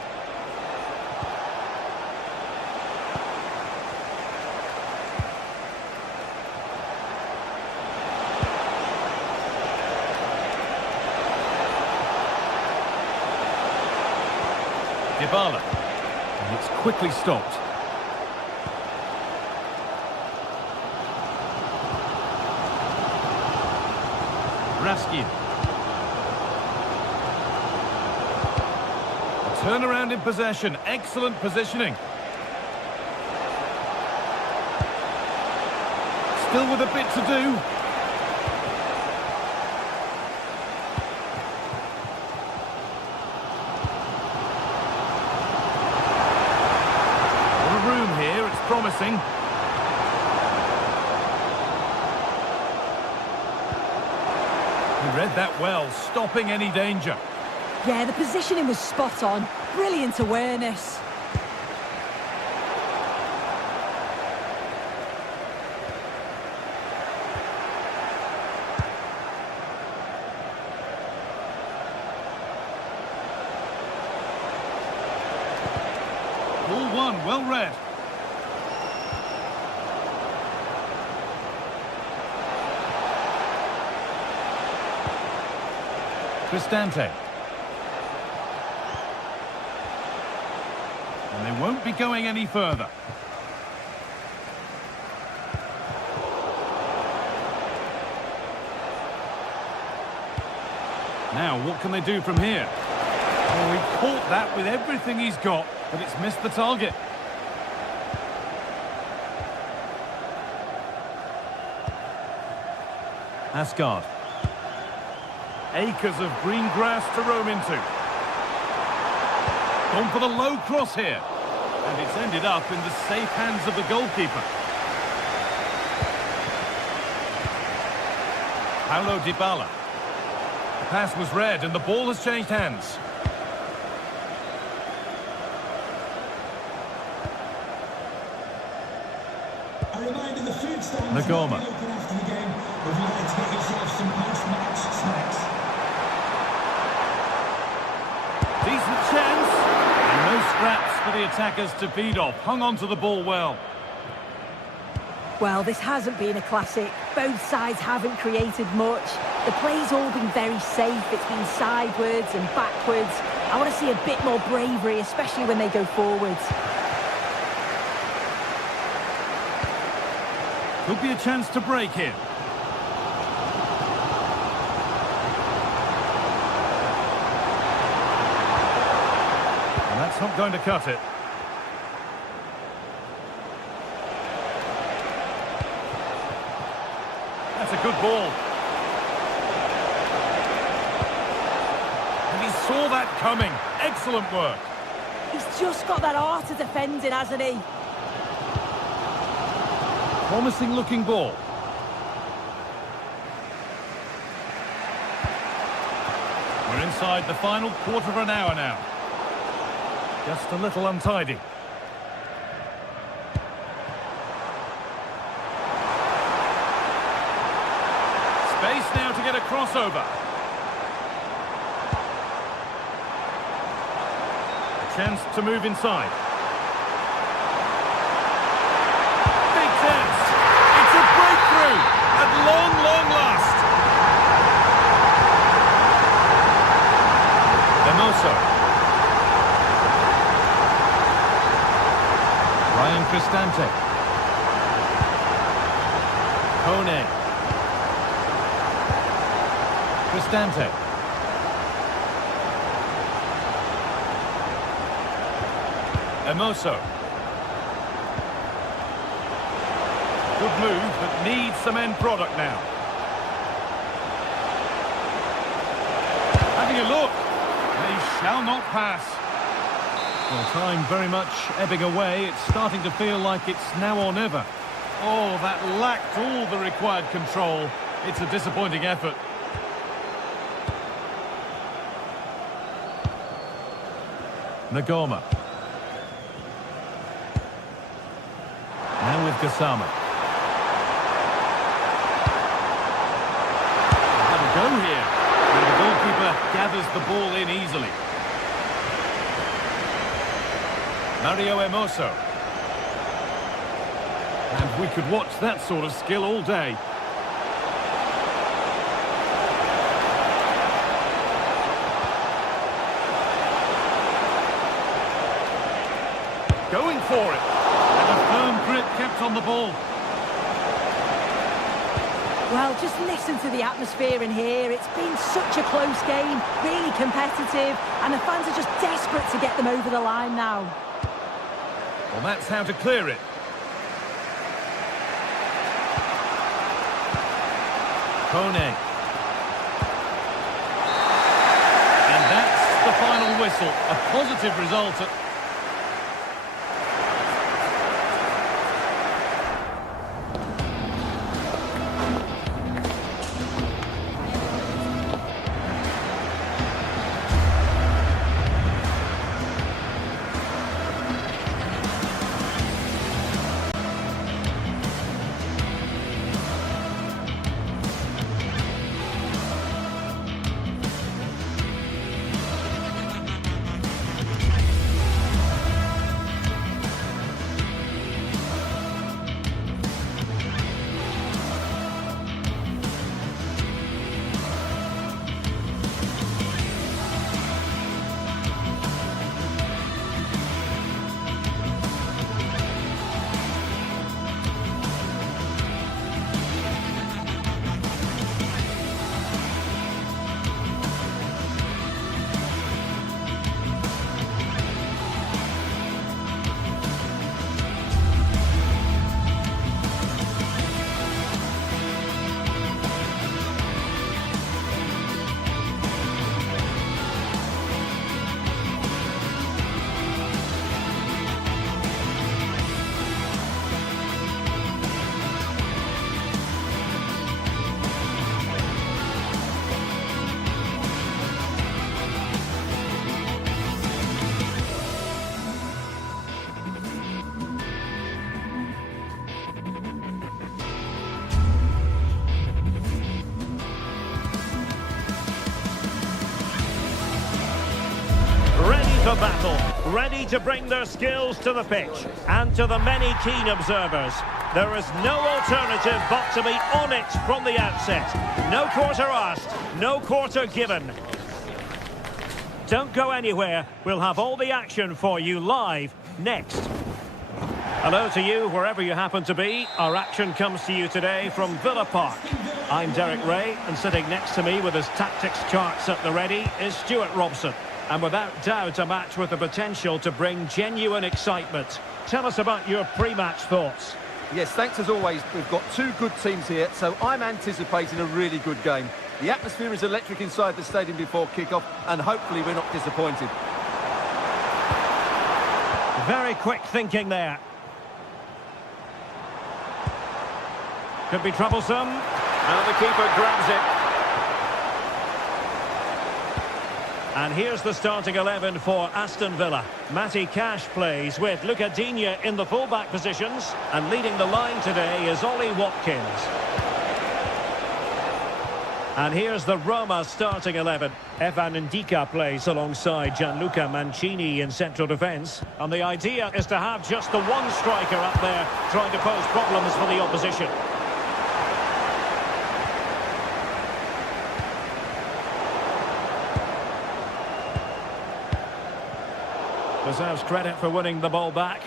Dybala. And it's quickly stopped. Raskin. Turnaround in possession. Excellent positioning. Still with a bit to do. A lot of room here. It's promising. Read that well, stopping any danger. Yeah, the positioning was spot on. Brilliant awareness. Ball one, well read. Cristante. And they won't be going any further. Now, what can they do from here? Oh, he caught that with everything he's got, but it's missed the target. Asgard. Acres of green grass to roam into. Gone for the low cross here. And it's ended up in the safe hands of the goalkeeper. Paulo Dybala. The pass was read and the ball has changed hands. A reminder, the food stands Magoma. will be open after the game if you'd like to get yourself some post-match snacks. Decent chance. And no scraps for the attackers to feed off. Hung on to the ball well. Well, this hasn't been a classic. Both sides haven't created much. The play's all been very safe. It's been sidewards and backwards. I want to see a bit more bravery, especially when they go forwards. Could be a chance to break here. And that's not going to cut it. That's a good ball. And he saw that coming. Excellent work. He's just got that art of defending, hasn't he? Promising looking ball. We're inside the final quarter of an hour now. Just a little untidy. Space now to get a crossover. A chance to move inside. Big chance. It's a breakthrough at long, long last. Hermoso. Ryan Cristante. Kone. Cristante. Hermoso. Good move, but needs some end product now. Having a look. They shall not pass. Well, time very much ebbing away. It's starting to feel like it's now or never. Oh, that lacked all the required control. It's a disappointing effort. Nagoma. Now with Gassama. Have a go here. And the goalkeeper gathers the ball in easily. Mario Hermoso. And we could watch that sort of skill all day. Going for it. And a firm grip kept on the ball. Well, just listen to the atmosphere in here. It's been such a close game, really competitive, and the fans are just desperate to get them over the line now. Well, that's how to clear it. Kone. And that's the final whistle. A positive result. Ready to bring their skills to the pitch. And to the many keen observers, there is no alternative but to be on it from the outset. No quarter asked, no quarter given. Don't go anywhere. We'll have all the action for you live next. Hello to you, wherever you happen to be. Our action comes to you today from Villa Park. I'm Derek Ray, and sitting next to me with his tactics charts at the ready is Stuart Robson. And without doubt, a match with the potential to bring genuine excitement. Tell us about your pre-match thoughts. Yes, thanks as always. We've got two good teams here, so I'm anticipating a really good game. The atmosphere is electric inside the stadium before kick-off, and hopefully we're not disappointed. Very quick thinking there. Could be troublesome. And the keeper grabs it. And here's the starting 11 for Aston Villa. Matty Cash plays with Luca Digne in the full-back positions. And leading the line today is Ollie Watkins. And here's the Roma starting 11. Evan Ndika plays alongside Gianluca Mancini in central defence. And the idea is to have just the one striker up there trying to pose problems for the opposition. Deserves credit for winning the ball back.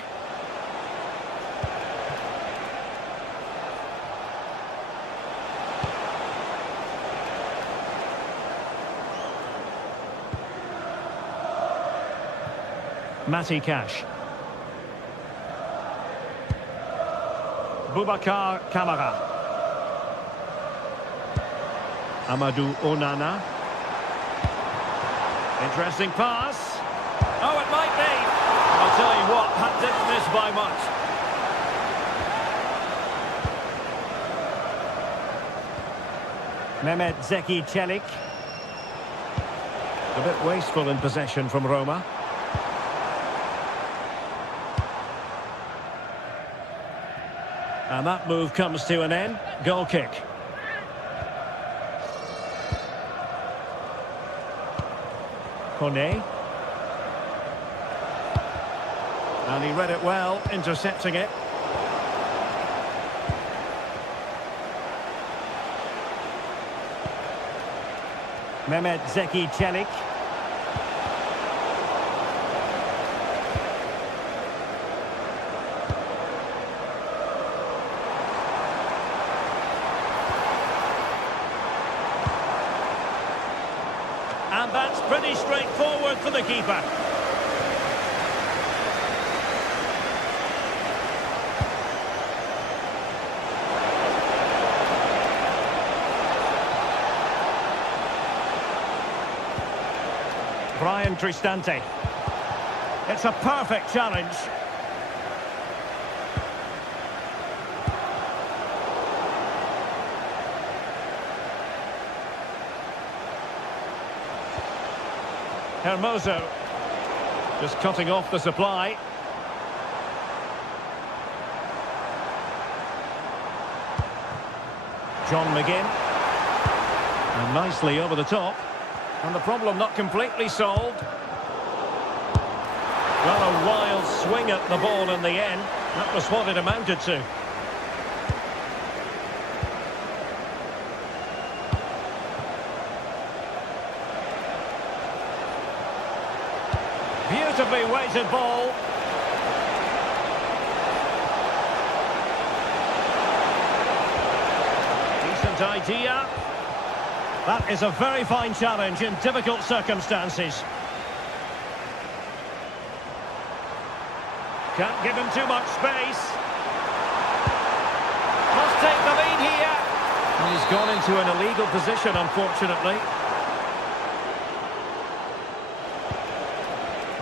Matty Cash. Boubacar Kamara. Amadou Onana. Interesting pass. Oh, it might be. I'll tell you what, that didn't miss by much. Mehmet Zeki Çelik. A bit wasteful in possession from Roma. And that move comes to an end. Goal kick. Kone. And he read it well, intercepting it. Mehmet Zeki Çelik. And that's pretty straightforward for the keeper. Brian Cristante. It's a perfect challenge. Hermoso. Just cutting off the supply. John McGinn. And nicely over the top. And the problem not completely solved. Well, a wild swing at the ball in the end. That was what it amounted to. Beautifully weighted ball. Decent idea. That is a very fine challenge in difficult circumstances. Can't give him too much space. Must take the lead here. He's gone into an illegal position, unfortunately.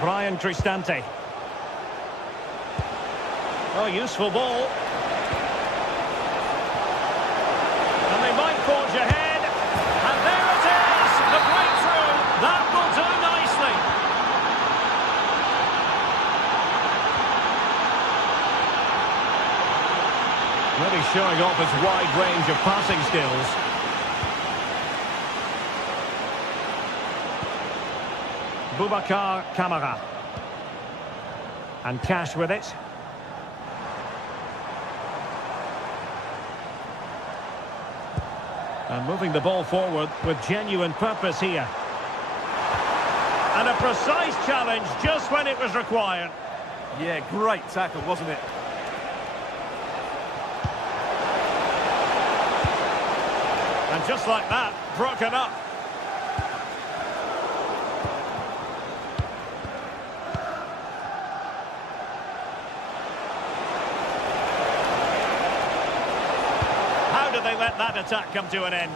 Brian Cristante. Oh, useful ball. And they might forge ahead. And there it is! The breakthrough! That will do nicely. Really showing off his wide range of passing skills. Boubacar Kamara. And Cash with it. And moving the ball forward with genuine purpose here. And a precise challenge just when it was required. Yeah, great tackle, wasn't it? And just like that, broken up. How do they let that attack come to an end?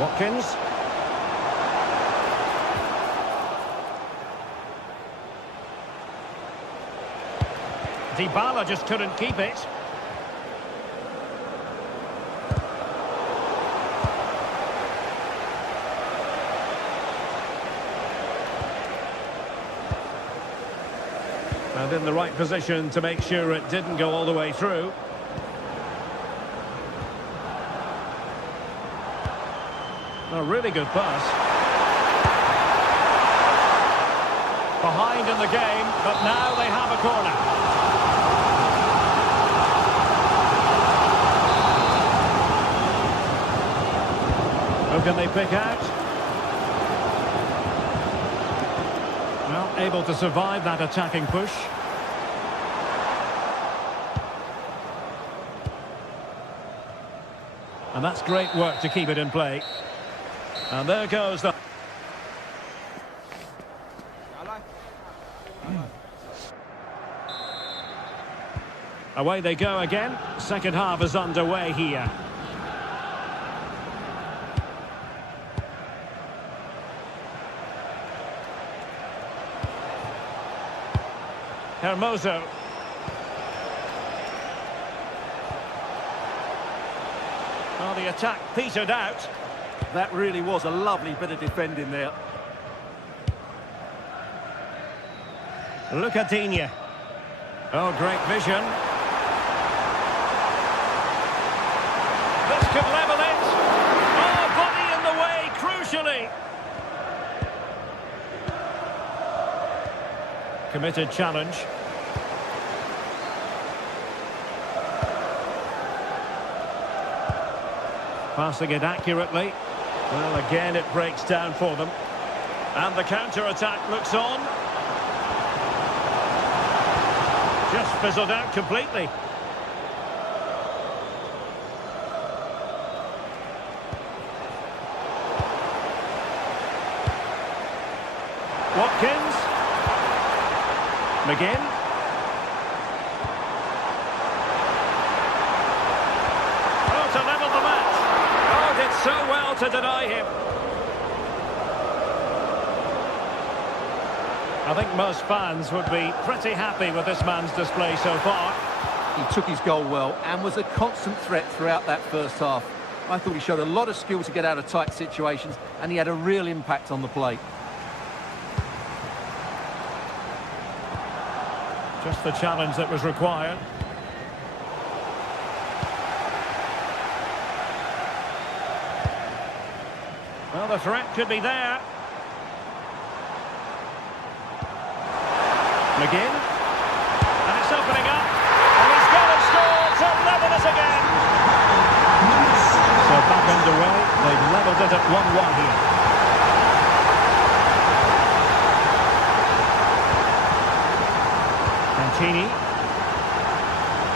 Watkins. Dybala just couldn't keep it. And in the right position to make sure it didn't go all the way through. A really good pass. Behind in the game, but now they have a corner. Who can they pick out? Well, able to survive that attacking push. And that's great work to keep it in play. And there goes the... Away they go again. Second half is underway here. Hermoso. Well, the attack petered out. That really was a lovely bit of defending there. Lucatinha. Oh, great vision. This could level it. Oh, body in the way, crucially. Committed challenge. Passing it accurately. Well, again, it breaks down for them. And the counter-attack looks on. Just fizzled out completely. Watkins. McGinn. Oh, to level the match. Oh, did so well to deny him. I think most fans would be pretty happy with this man's display so far. He took his goal well and was a constant threat throughout that first half. I thought he showed a lot of skill to get out of tight situations, and he had a real impact on the plate. Just the challenge that was required. Well, the threat could be there. McGinn. And it's opening up. And he's gone and scored to level it again. So back underway. They've levelled it at 1-1 here. Mancini.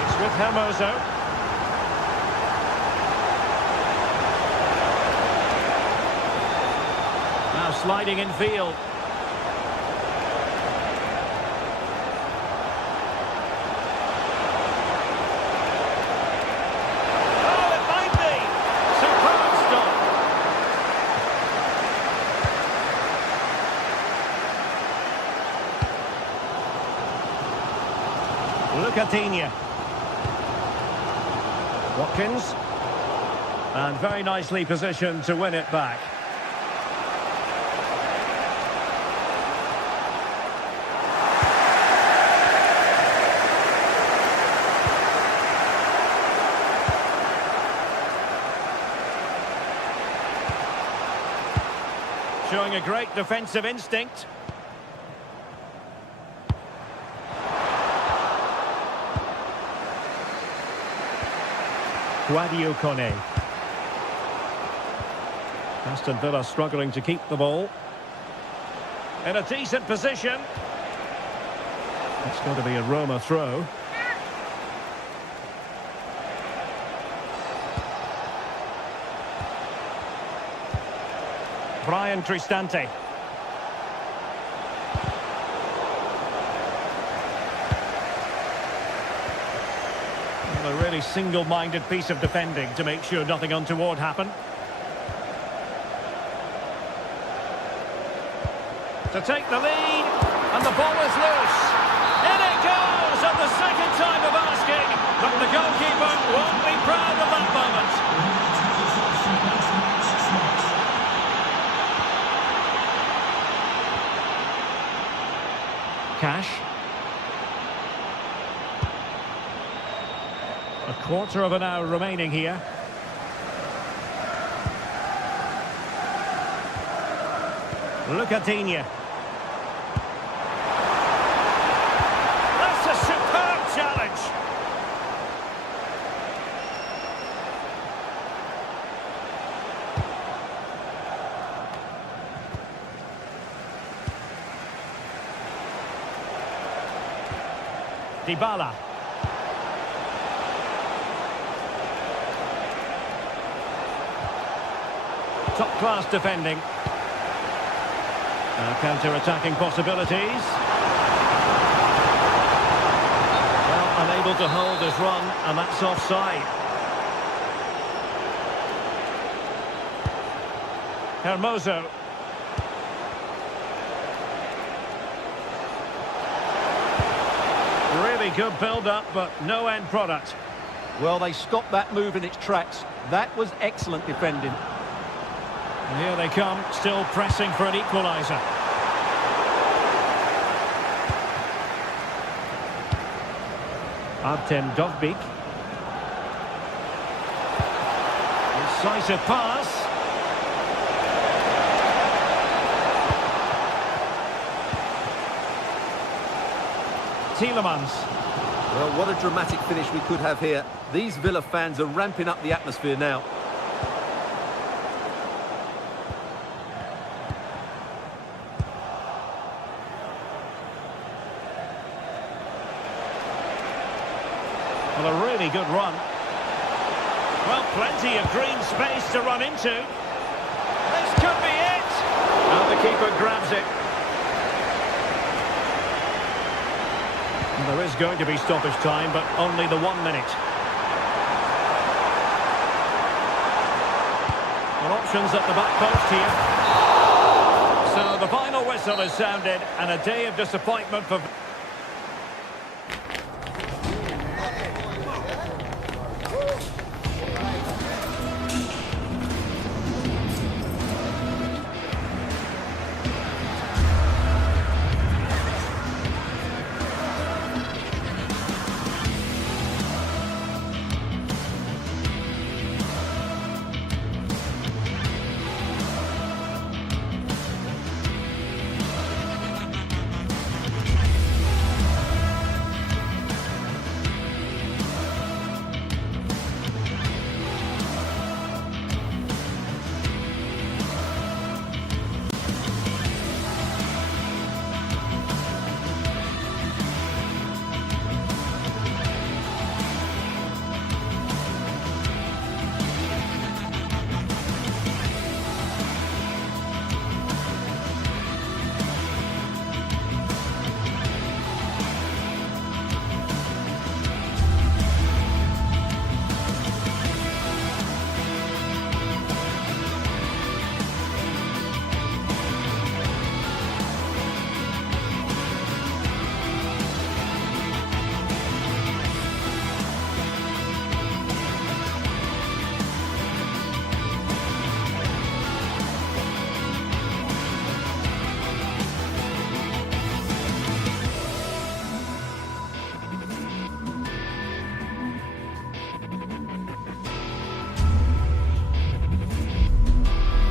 It's with Hermoso. Now sliding in field. Oh, it might be. Superb stop. Lucatinha. Watkins. And very nicely positioned to win it back. showing a great defensive instinct. Guadio Kone. Aston Villa struggling to keep the ball. In a decent position. It's going to be a Roma throw. Brian Cristante. Well, a really single-minded piece of defending to make sure nothing untoward happened. To take the lead, and the ball is loose. In it goes, and the second time of asking, but the goalkeeper won't be proud of that moment. Cash. A quarter of an hour remaining here. Lucadinha. That's a superb challenge. Dybala. Top-class defending. Counter-attacking possibilities. Well, unable to hold his run, and that's offside. Hermoso. Really good build-up, but no end product. Well, they stopped that move in its tracks. That was excellent defending. And here they come, still pressing for an equaliser. Artem Dovbyk. Incisive pass. Tielemans. Well, what a dramatic finish we could have here. These Villa fans are ramping up the atmosphere now. Well, a really good run. Well, plenty of green space to run into. This could be it! And the keeper grabs it. And there is going to be stoppage time, but only the 1 minute. Well, options at the back post here. So the final whistle is sounded, and a day of disappointment for...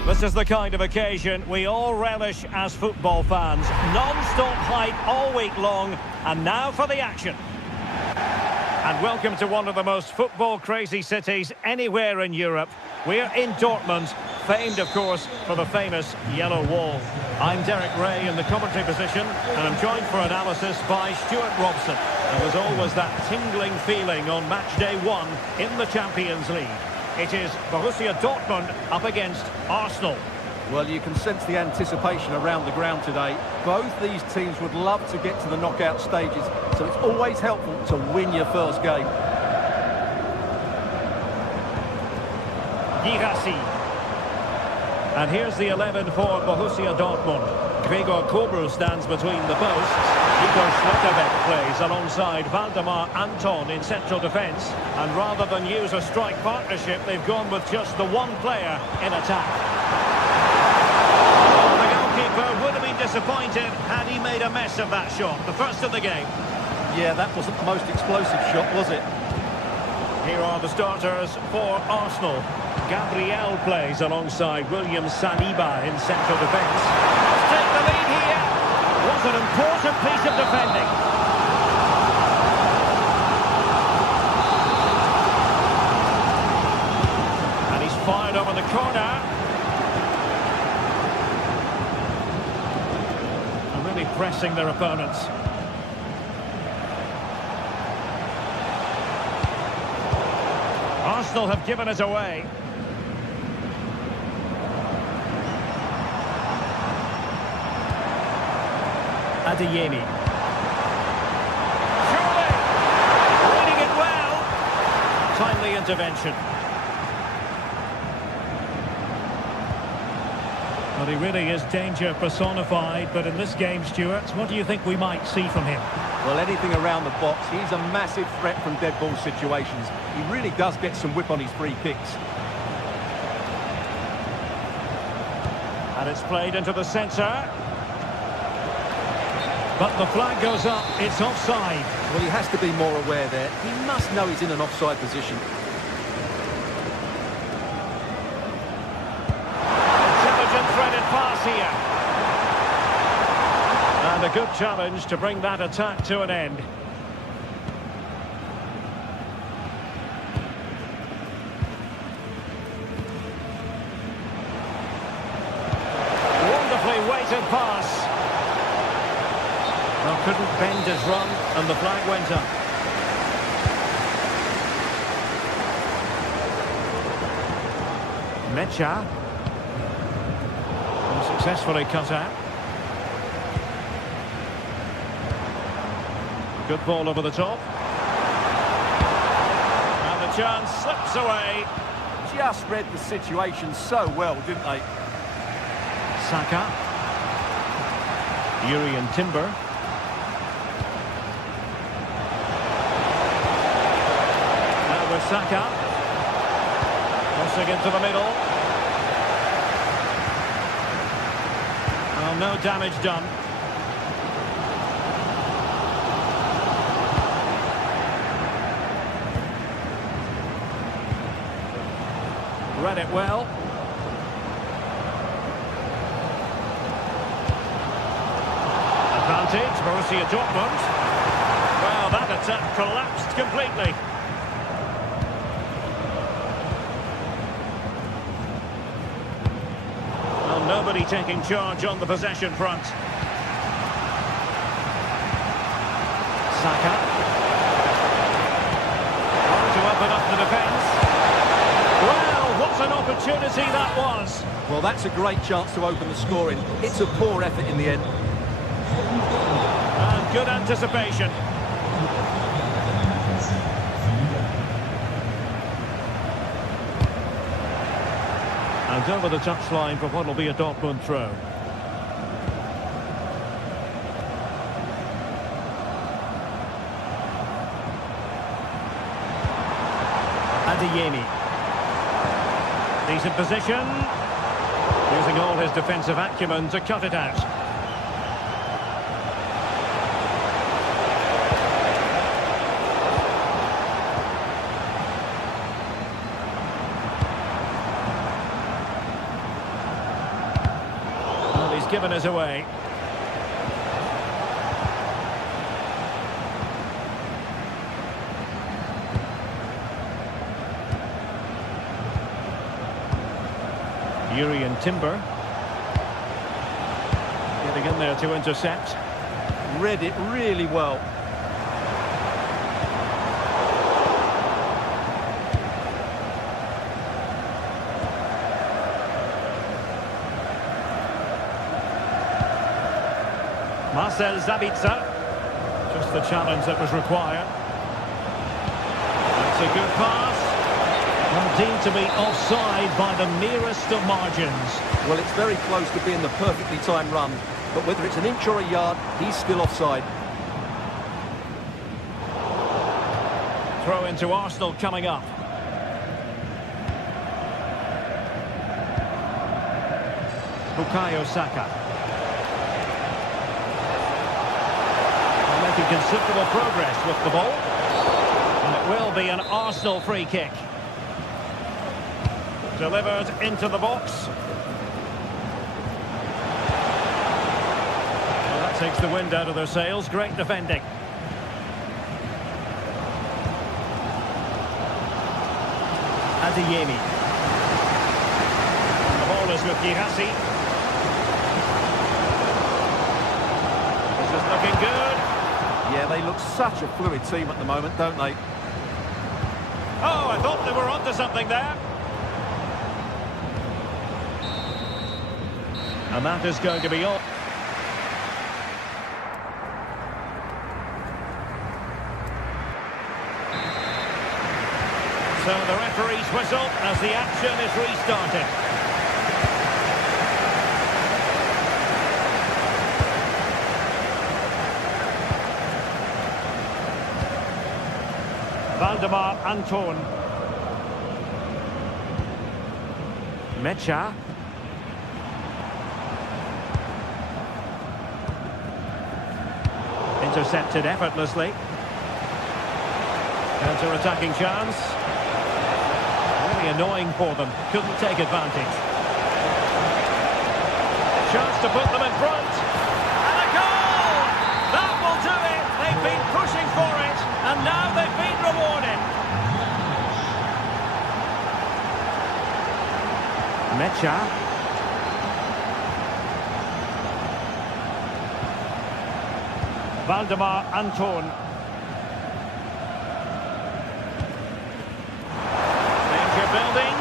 This is the kind of occasion we all relish as football fans. Non-stop hype all week long, and now for the action. And welcome to one of the most football-crazy cities anywhere in Europe. We're in Dortmund, famed, of course, for the famous Yellow Wall. I'm Derek Ray in the commentary position, and I'm joined for analysis by Stuart Robson. And there's always that tingling feeling on match day 1 in the Champions League. It is Borussia Dortmund up against Arsenal. Well, you can sense the anticipation around the ground today. Both these teams would love to get to the knockout stages, so it's always helpful to win your first game. Girassi. And here's the 11 for Borussia Dortmund. Gregor Kobel stands between the posts. Igor Schlotterbeck plays alongside Valdemar Anton in central defence. And rather than use a strike partnership, they've gone with just the one player in attack. Well, the goalkeeper would have been disappointed had he made a mess of that shot, the first of the game. Yeah, that wasn't the most explosive shot, was it? Here are the starters for Arsenal. Gabriel plays alongside William Saliba in central defence. Let's take the lead here. Was an important piece of defending. And he's fired over the corner. And really pressing their opponents. Arsenal have given it away. Adeyemi. Surely! Reading it well. Timely intervention. Well, he really is danger personified, but in this game, Stuart, what do you think we might see from him? Well, anything around the box. He's a massive threat from dead ball situations. He really does get some whip on his free kicks. And it's played into the centre. But the flag goes up, it's offside. Well, he has to be more aware there. He must know he's in an offside position. Intelligent threaded pass here. And a good challenge to bring that attack to an end. Wonderfully weighted pass. Well, couldn't bend his run, and the flag went up. Mecha. Successfully cut out. Good ball over the top. And the chance slips away. Just read the situation so well, didn't they? Saka. Urian Timber. Saka crossing into the middle. Well, no damage done. Read it well. Advantage, Borussia Dortmund. Well, that attack collapsed completely. Nobody taking charge on the possession front. Saka. To open up the defence. Well, what an opportunity that was. Well, that's a great chance to open the scoring. It's a poor effort in the end. And good anticipation. And over the touchline for what will be a Dortmund throw. Adeyemi. Decent position. Using all his defensive acumen to cut it out. given it away. Urian Timber. Getting in there to intercept. Read it really well. Marcel Sabitzer. Just the challenge that was required. That's a good pass. Well, deemed to be offside by the merest of margins. Well, it's very close to being the perfectly timed run, but whether it's an inch or a yard, he's still offside. Throw into Arsenal coming up. Bukayo Saka. They're making considerable progress with the ball. And it will be an Arsenal free kick. Delivered into the box. Well, that takes the wind out of their sails. Great defending. Adeyemi. The ball is with Gihasi. This is looking good. Yeah, they look such a fluid team at the moment, don't they? Oh, I thought they were onto something there. And that is going to be all. So the referee's whistle as the action is restarted. Valdemar Anton. Mecha. Intercepted effortlessly. Counter-attacking chance. Really annoying for them. Couldn't take advantage. Chance to put them in front. And a goal! That will do it. They've been pushing for it. And now they've been rewarded. Mecha. Valdemar Anton. Danger building.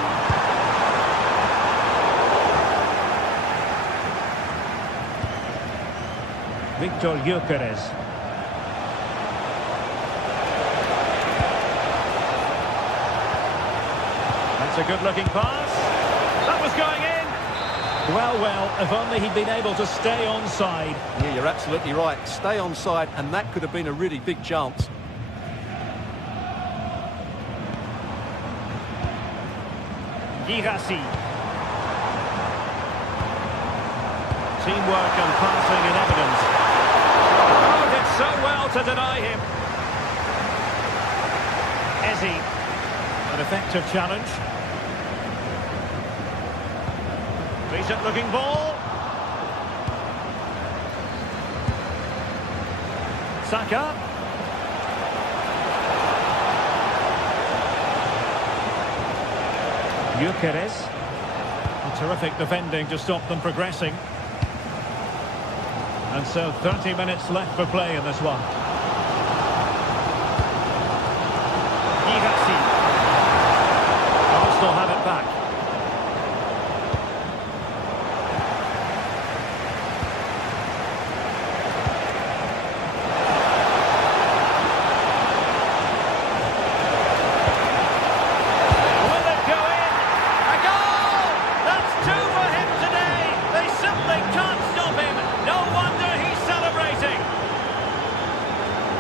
Victor Gyökeres. That's a good-looking pass. That was going in. Well, if only he'd been able to stay onside. Yeah, you're absolutely right. Stay onside, and that could have been a really big chance. Gihasi. Teamwork and passing in evidence. Oh, did so well to deny him. Eze. An effective challenge. Decent looking ball. Saka. Gyökeres. Terrific defending to stop them progressing. And so 30 minutes left for play in this one. Gihasi. Arsenal have it back.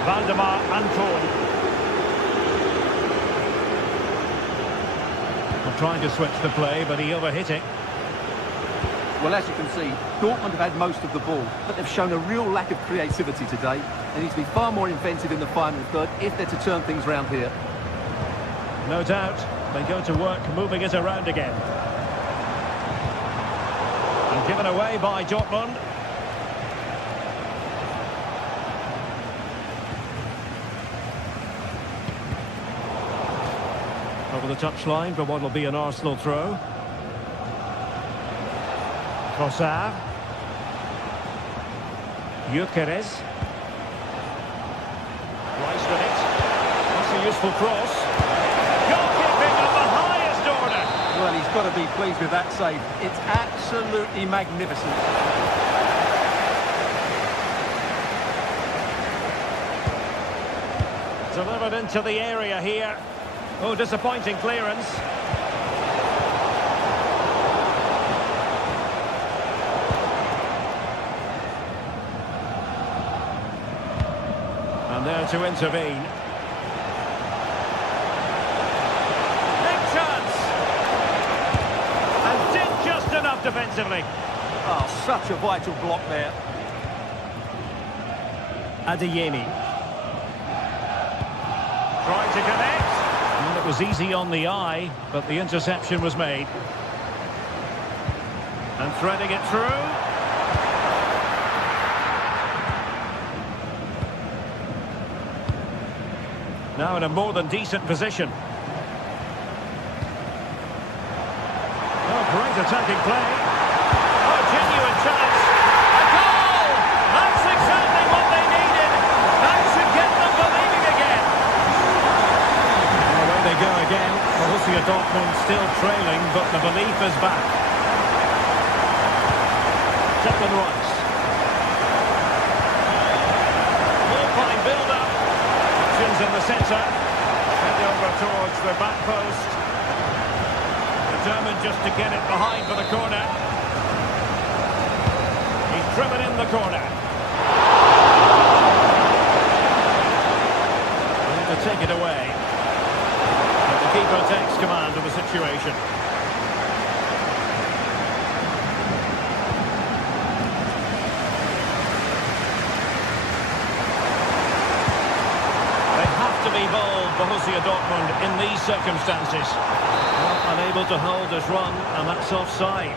Valdemar Anton. Well, trying to switch the play, but he overhit it. Well, as you can see, Dortmund have had most of the ball, but they've shown a real lack of creativity today. They need to be far more inventive in the final third if they're to turn things around here. No doubt. They go to work moving it around again. And given away by Dortmund. Over the touchline for what will be an Arsenal throw. Trossard. Gyökeres. Rice with it. That's a useful cross. Goalkeeping of the highest order. Well, he's got to be pleased with that save. It's absolutely magnificent. Delivered into the area here. Oh, disappointing clearance. And there to intervene. Big chance! And did just enough defensively. Oh, such a vital block there. Adeyemi. Trying to connect. And it was easy on the eye, but the interception was made. And threading it through. Now in a more than decent position. Oh, great attacking play. Oh, genuine chance. A goal! That's exactly what they needed. That should get them believing again. Well, there they go again. Borussia Dortmund still trailing, but the belief is back. Declan Rice. Fine build-up. Options in the centre. Sent over towards the back post. Determined just to get it behind for the corner. He's driven in the corner. And to take it away. But the keeper takes command of the situation. To be bold, Borussia Dortmund, in these circumstances. Well, unable to hold his run, and that's offside.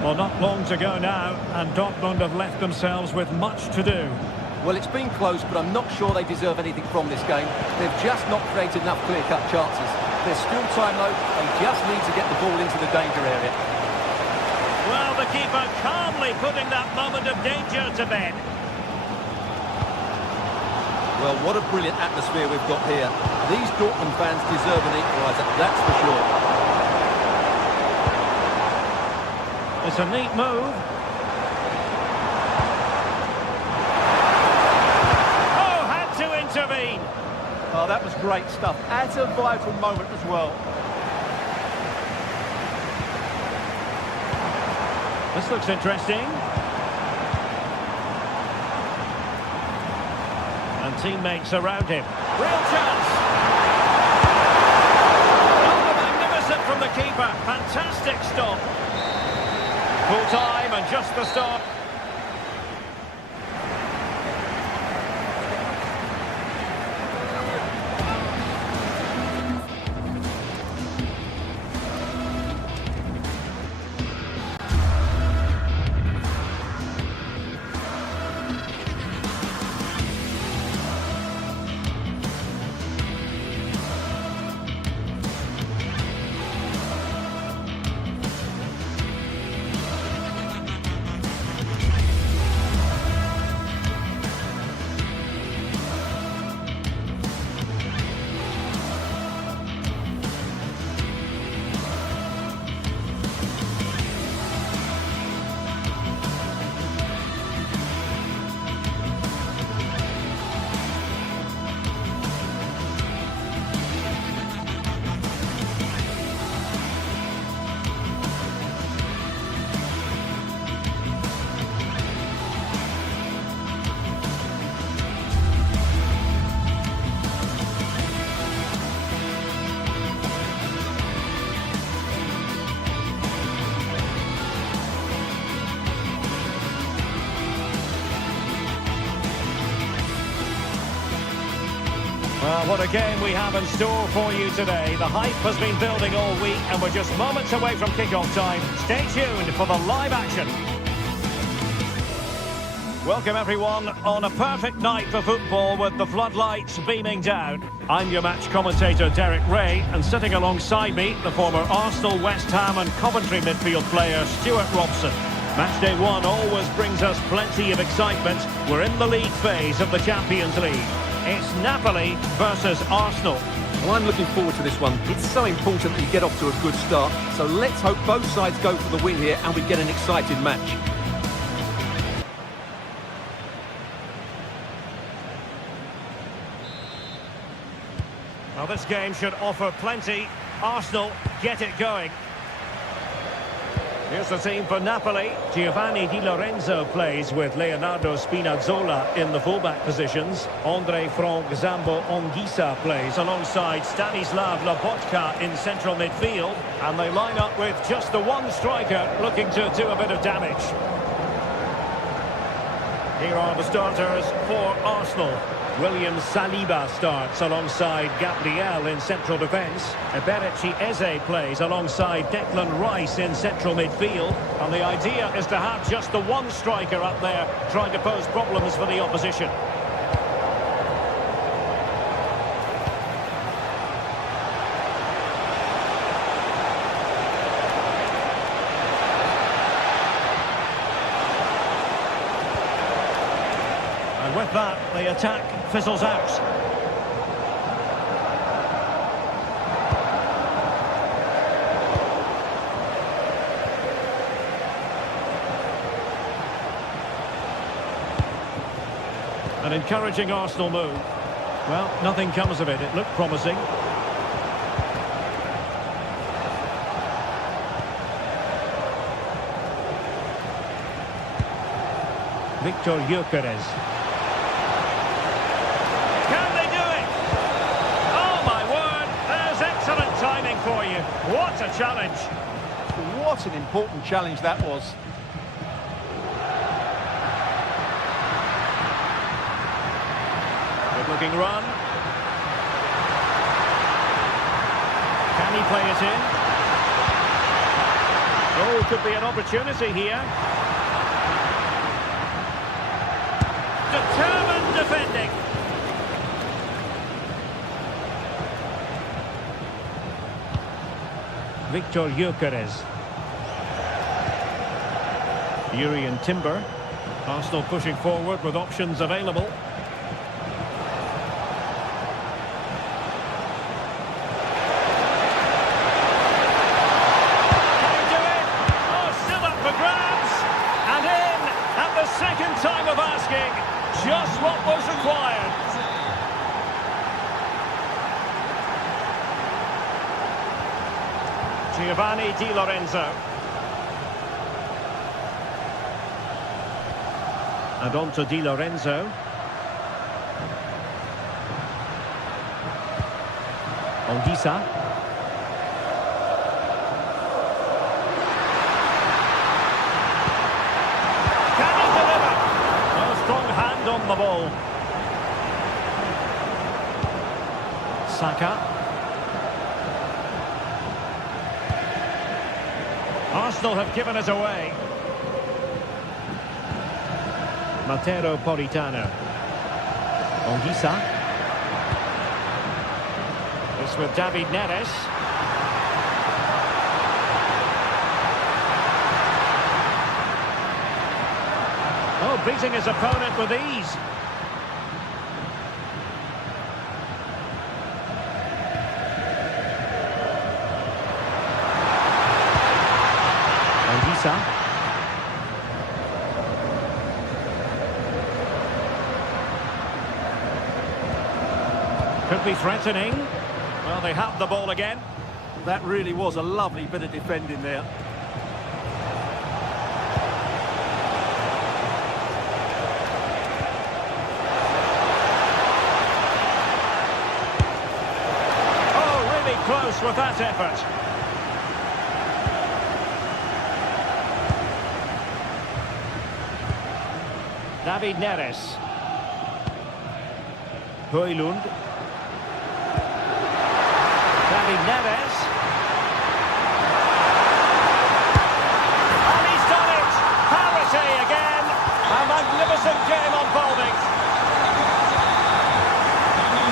Well, not long to go now, and Dortmund have left themselves with much to do. Well, it's been close, but I'm not sure they deserve anything from this game. They've just not created enough clear-cut chances. There's still time, though. They just need to get the ball into the danger area. Well, the keeper calmly putting that moment of danger to bed. Well, what a brilliant atmosphere we've got here. These Dortmund fans deserve an equaliser, that's for sure. It's a neat move. Oh, had to intervene. Oh, that was great stuff. At a vital moment as well. This looks interesting. And teammates around him. Real chance! Oh, magnificent from the keeper. Fantastic stop. Full time and just the stop. What a game we have in store for you today. The hype has been building all week and we're just moments away from kick-off time. Stay tuned for the live action. Welcome everyone on a perfect night for football with the floodlights beaming down. I'm your match commentator Derek Ray, and sitting alongside me the former Arsenal, West Ham and Coventry midfield player Stuart Robson. Matchday 1 always brings us plenty of excitement. We're in the league phase of the Champions League. It's Napoli versus Arsenal. Well, I'm looking forward to this one. It's so important that you get off to a good start. So let's hope both sides go for the win here and we get an exciting match. Well, this game should offer plenty. Arsenal get it going. Here's the team for Napoli. Giovanni Di Lorenzo plays with Leonardo Spinazzola in the fullback positions. Andre Frank Zambo Anguissa plays alongside Stanislav Lobotka in central midfield. And they line up with just the one striker looking to do a bit of damage. Here are the starters for Arsenal. William Saliba starts alongside Gabriel in central defence. Eberechi Eze plays alongside Declan Rice in central midfield. And the idea is to have just the one striker up there trying to pose problems for the opposition. And with that, the attack fizzles out. An encouraging Arsenal move. Well, nothing comes of it. It looked promising. Victor Gyökeres. Timing for you. What a challenge. What an important challenge that was. Good looking run. Can he play it in? Oh, could be an opportunity here. Determined defending. Victor Gyökeres. Jurrien Timber. Arsenal pushing forward with options available. Can he do it? Oh, still up for grabs. And in at the second time of asking. Just what was required. Giovanni Di Lorenzo. And on to Di Lorenzo. Anguissa. Can he deliver? A strong hand on the ball. Saka. Arsenal have given it away. Matteo Politano. Anguissa. This with David Neres. Oh, beating his opponent with ease. Anguissa. Could be threatening. Well, they have the ball again. That really was a lovely bit of defending there. Oh, really close with that effort. David Neres. Højlund. David Neres. And he's done it! Parity again! A magnificent game unfolding.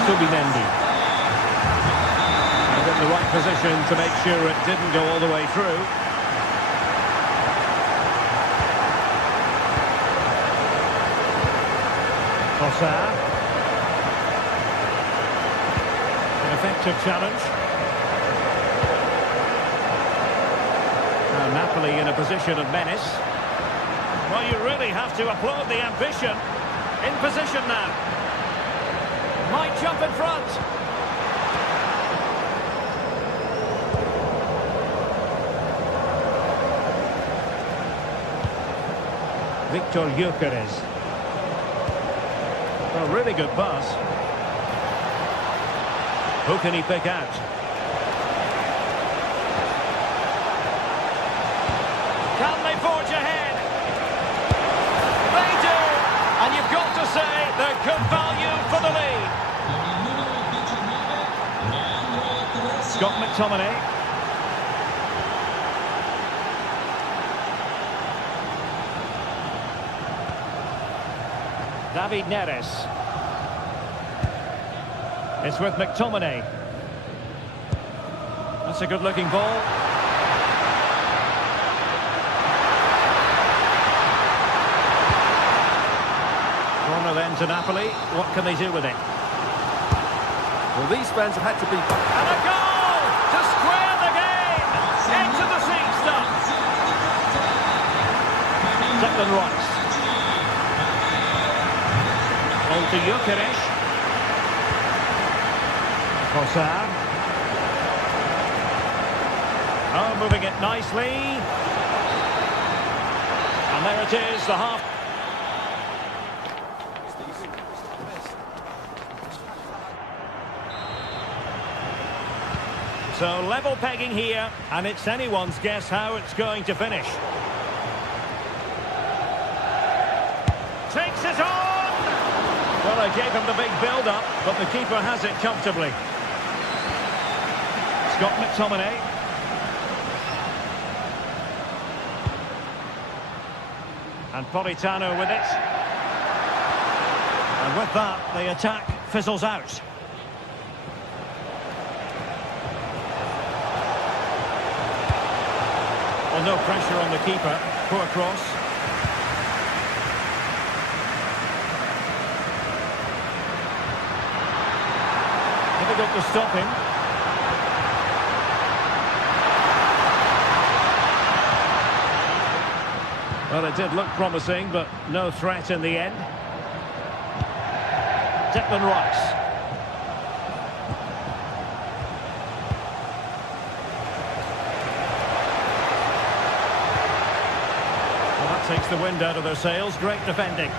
Subimendi. And in the right position to make sure it didn't go all the way through. Trossard. An effective challenge. Now Napoli in a position of menace. Well, you really have to applaud the ambition. In position now. Might jump in front. Victor Gyökeres. A really good pass. Who can he pick out? Can they forge ahead? They do! And you've got to say they're good value for the lead. Scott McTominay. David Neres. It's with McTominay. That's a good-looking ball. Corner then to Napoli. What can they do with it? Well, these fans have had to be... And a goal to square the game. Into the seat stuff. Declan Rice. On to Gyökeres. Trossard. Oh, moving it nicely. And there it is, the half. So level pegging here, and it's anyone's guess how it's going to finish. Takes it on! Well, I gave him the big build-up, but the keeper has it comfortably. Scott McTominay. And Politano with it. And with that, the attack fizzles out. Well, no pressure on the keeper. Poor cross. Difficult to stop him. Well, it did look promising, but no threat in the end. Declan Rice. Well, that takes the wind out of their sails. Great defending.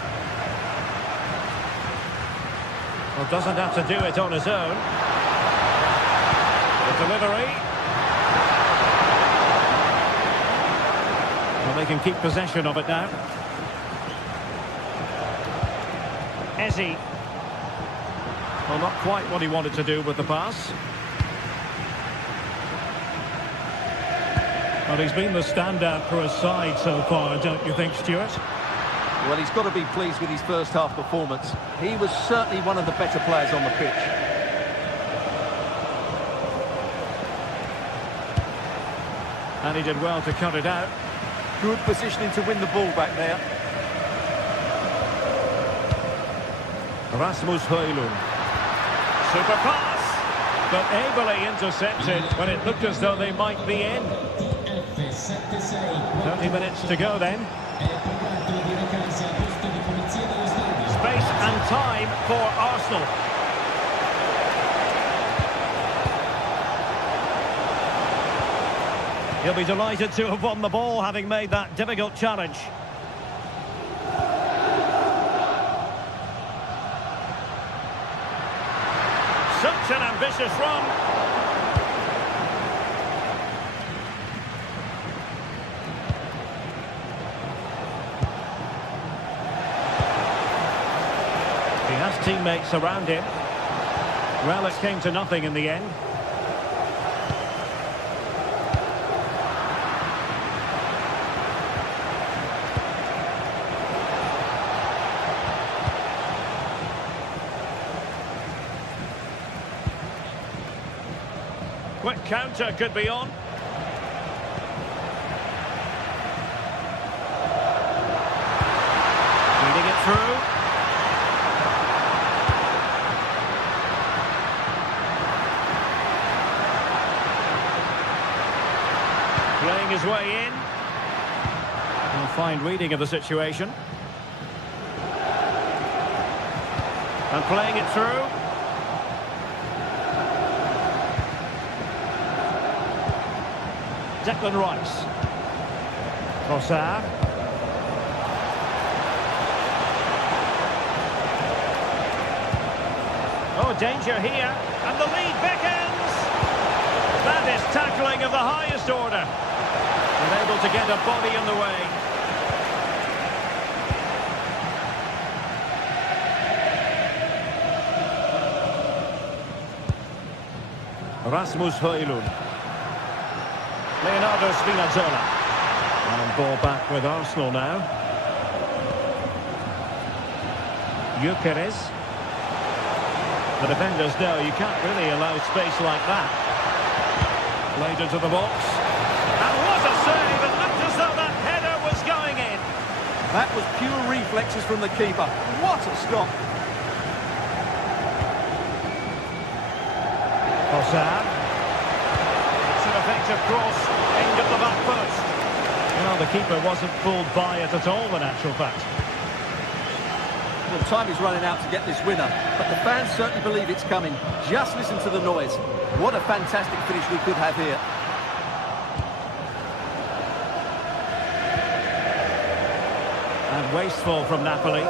Well, doesn't have to do it on his own. The delivery. Well, they can keep possession of it now. Eze. Well, not quite what he wanted to do with the pass. Well, he's been the standout for his side so far, don't you think, Stuart? Well, he's got to be pleased with his first half performance. He was certainly one of the better players on the pitch. And he did well to cut it out. Good positioning to win the ball back there. Rasmus Højlund. Super pass, but ably intercepted when it looked as though they might be in. 30 minutes to go then. Space and time for Arsenal. He'll be delighted to have won the ball, having made that difficult challenge. Such an ambitious run. He has teammates around him. Well, it came to nothing in the end. quick counter could be on. Feeding it through. Playing his way in. A fine reading of the situation. And playing it through. Declan Rice. Trossard. Oh, danger here. And the lead beckons. That is tackling of the highest order. Unable to get a body in the way. Rasmus Højlund. Leonardo Spinazzola. And ball back with Arsenal now. Gyökeres. The defenders know you can't really allow space like that. Played into the box. And what a save! It looked as though that header was going in. That was pure reflexes from the keeper. What a stop! Trossard. It's an effective cross. Aimed at the back post. Well, the keeper wasn't fooled by it at all, in actual fact. Well, time is running out to get this winner, but the fans certainly believe it's coming. Just listen to the noise. What a fantastic finish we could have here. And wasteful from Napoli.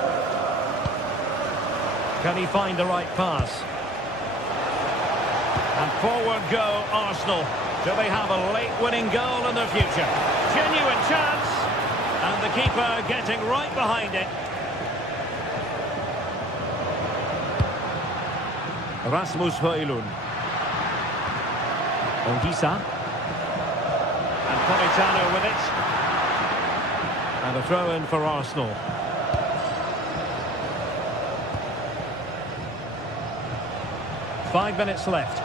Can he find the right pass? And forward go Arsenal. Do they have a late winning goal in their future? Genuine chance. And the keeper getting right behind it. Rasmus Højlund. Odisa. And Politano with it. And a throw in for Arsenal. Five minutes left.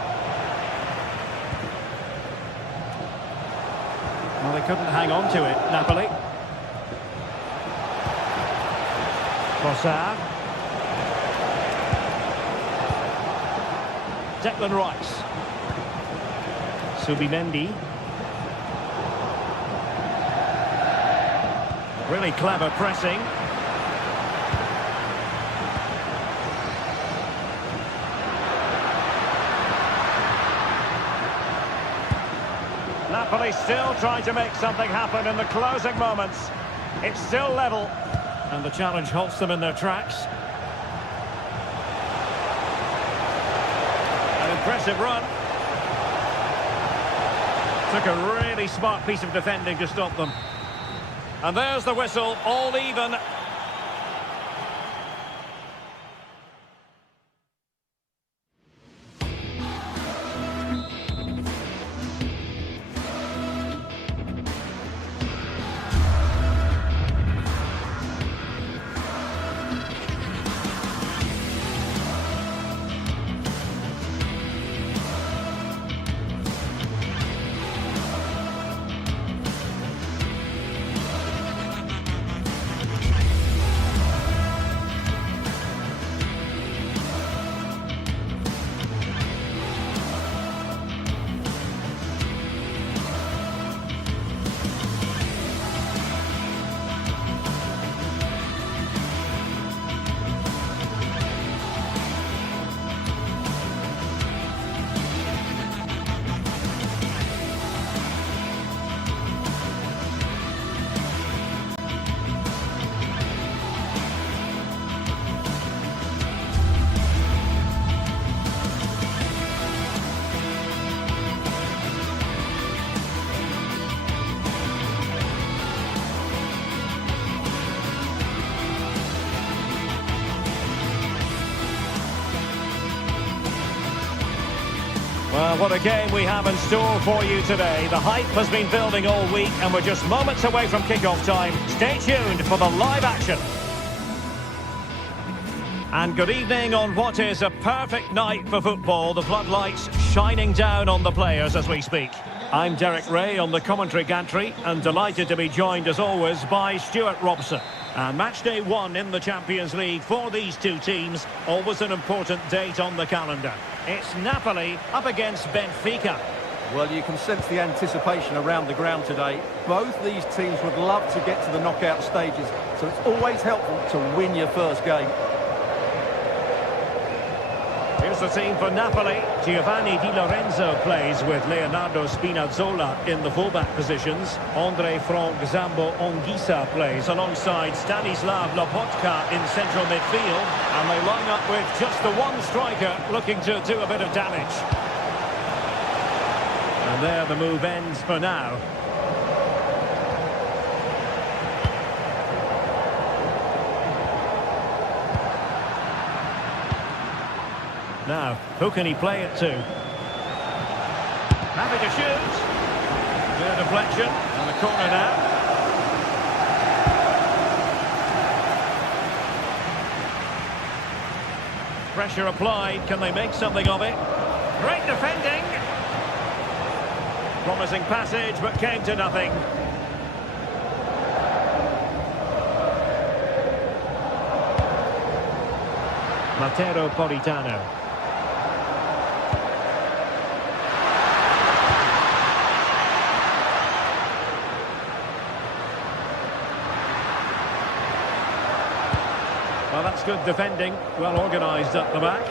Well, they couldn't hang on to it, Napoli. Trossard. Declan Rice. Subimendi. Really clever pressing. Napoli still trying to make something happen in the closing moments. It's still level. And the challenge halts them in their tracks. Impressive run. Took a really smart piece of defending to stop them. And there's the whistle, all even. Well, what a game we have in store for you today. The hype has been building all week and we're just moments away from kick-off time. Stay tuned for the live action. And good evening on what is a perfect night for football. The floodlights shining down on the players as we speak. I'm Derek Ray on the commentary gantry and delighted to be joined as always by Stuart Robson. And match day 1 in the Champions League for these two teams, always an important date on the calendar. It's Napoli up against Benfica. Well, you can sense the anticipation around the ground today. Both these teams would love to get to the knockout stages, so it's always helpful to win your first game. Here's the team for Napoli. Giovanni Di Lorenzo plays with Leonardo Spinazzola in the fullback positions. Andre Frank Zambo Anguissa plays alongside Stanislav Lobotka in central midfield. And they line up with just the one striker looking to do a bit of damage. And there the move ends for now. Now, who can he play it to? Happy to shoot. Bit of deflection. And a corner now. Pressure applied. Can they make something of it? Great defending. Promising passage, but came to nothing. Matteo Politano. Well, that's good defending. Well organised up the back.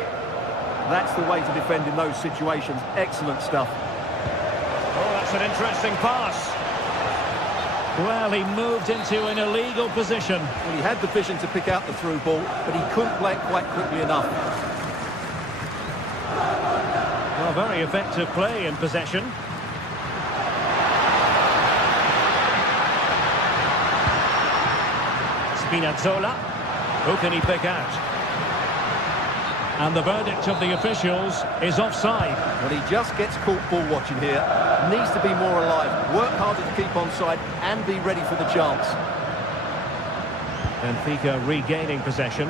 That's the way to defend in those situations. Excellent stuff. Oh, that's an interesting pass. Well, he moved into an illegal position. Well, he had the vision to pick out the through ball, but he couldn't play it quite quickly enough. Well, very effective play in possession. Spinazzola. Who can he pick out? And the verdict of the officials is offside. Well, he just gets caught ball watching here. Needs to be more alive, work harder to keep onside and be ready for the chance. Benfica regaining possession.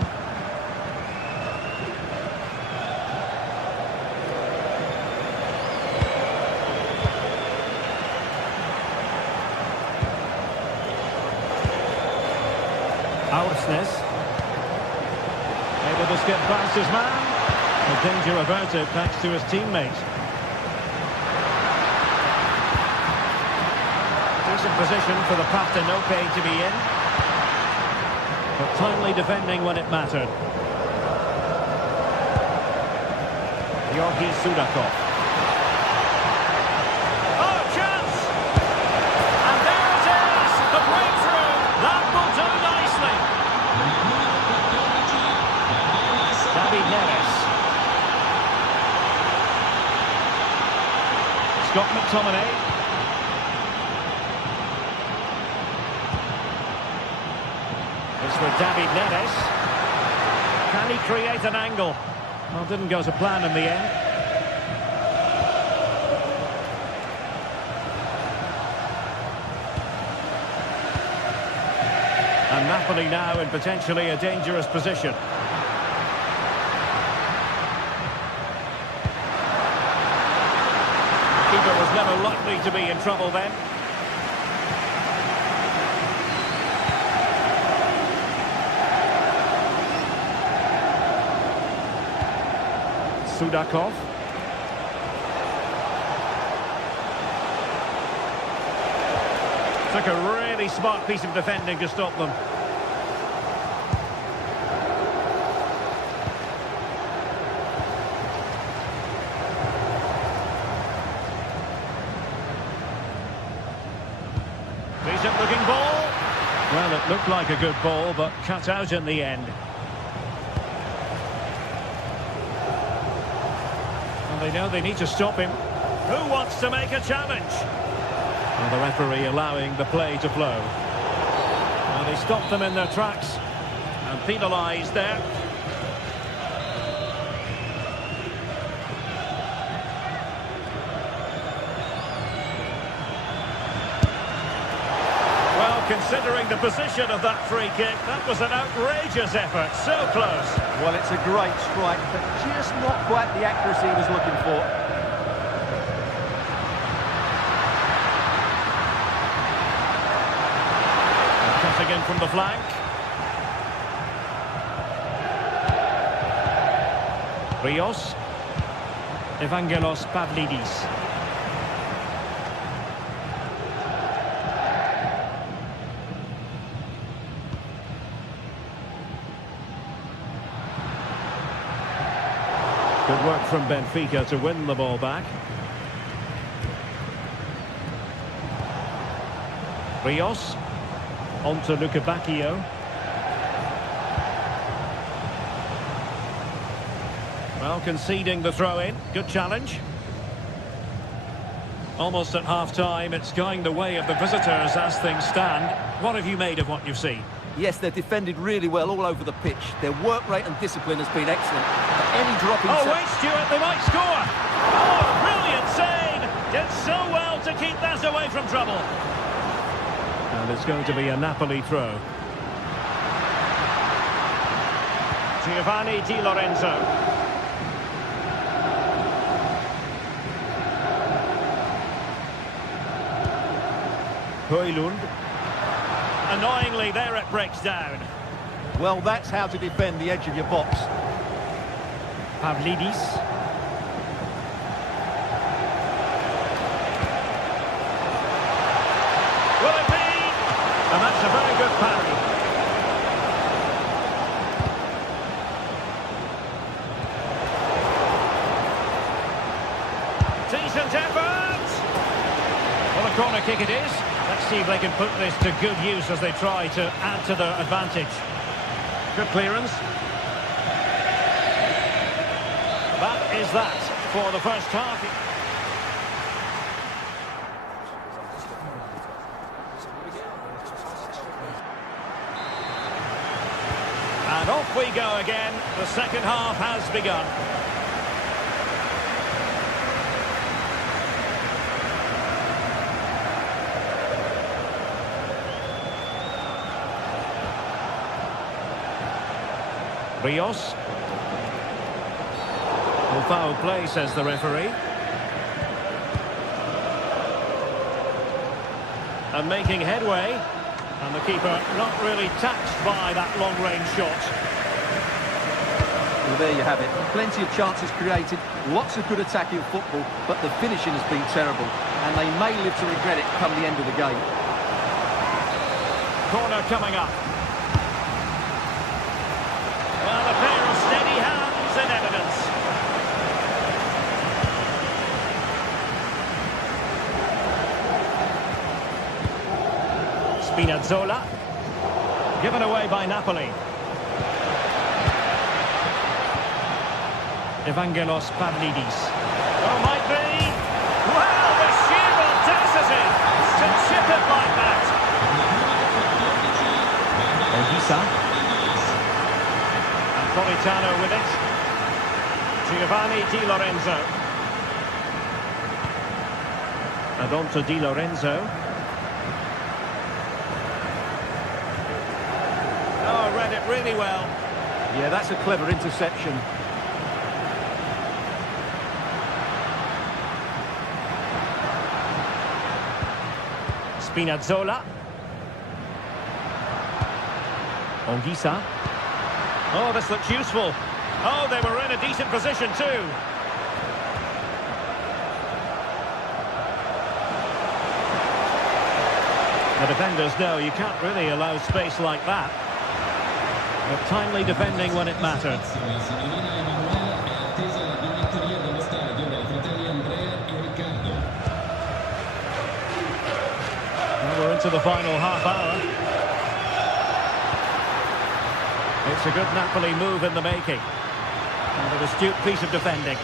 Aursnes. Able to skip past his man. The danger averted thanks to his teammate. Decent position for the Partenope to be in. But timely defending when it mattered. Georgi Sudakov. Oh, chance! And there it is! The breakthrough! That will do nicely! David Neres. Scott McTominay. It's with David Neres. Can he create an angle? Well, didn't go to plan in the end. And Napoli now in potentially a dangerous position. Keeper was never likely to be in trouble then. Sudakov. Took a really smart piece of defending to stop them. Decent looking ball. Well, it looked like a good ball, but cut out in the end. And they know they need to stop him. Who wants to make a challenge? And the referee allowing the play to flow. And they stopped them in their tracks and penalised there. Well, considering the position of that free kick, that was an outrageous effort. So close. Well, it's a great strike, but just not quite the accuracy he was looking for. Cutting in from the flank. Rios. Evangelos Pavlidis. Good work from Benfica to win the ball back. Rios. On to Lukebakio. Well, conceding the throw-in. Good challenge. Almost at half-time, it's going the way of the visitors as things stand. What have you made of what you've seen? Yes, they've defended really well all over the pitch. Their work rate and discipline has been excellent. But any drop in... Oh, wait, Stuart, they might score! Oh, brilliant save! Did so well to keep that away from trouble. And it's going to be a Napoli throw. Giovanni Di Lorenzo. Højlund. Annoyingly, there it breaks down. Well, that's how to defend the edge of your box. Pavlidis. Will it be? And that's a very good parry. Decent effort! Well, a corner kick it is. Let's see if they can put this to good use as they try to add to their advantage. Good clearance. That is that for the first half. And off we go again. The second half has begun. Rios. Well, foul play, says the referee. And making headway. And the keeper not really touched by that long-range shot. Well, there you have it. Plenty of chances created, lots of good attacking football, but the finishing has been terrible. And they may live to regret it come the end of the game. Corner coming up. Well, a pair of steady hands in evidence. Spinazzola. Given away by Napoli. Evangelos Pavlidis. Oh, might be. Well, the sheer audacity to chip it like that. Ogisa. Politano with it. Giovanni Di Lorenzo. And on to Di Lorenzo. Oh, read it really well. Yeah, that's a clever interception. Spinazzola. Ogisa. Oh, this looks useful. Oh, they were in a decent position too. The defenders know you can't really allow space like that. But timely defending when it mattered. Well, we're into the final half hour. It's a good Napoli move in the making. And an astute piece of defending.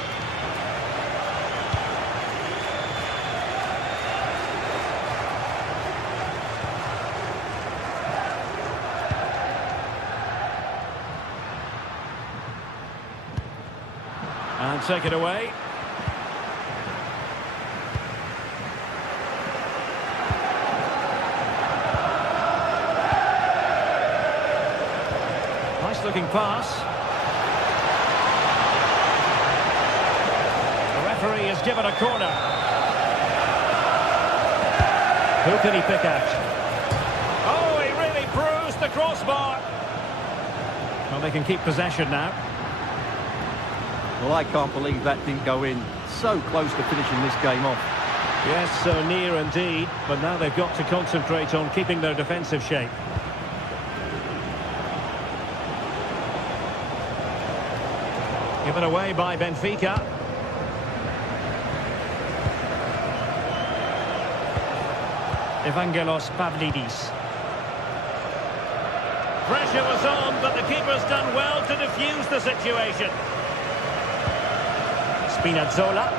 And take it away. looking pass. The referee has given a corner. Who can he pick out? Oh, he really bruised the crossbar. Well, they can keep possession now. Well, I can't believe that didn't go in. So close to finishing this game off. Yes, so near indeed, but now they've got to concentrate on keeping their defensive shape. Given away by Benfica. Evangelos Pavlidis. Pressure was on, but the keeper's done well to defuse the situation. Spinazzola.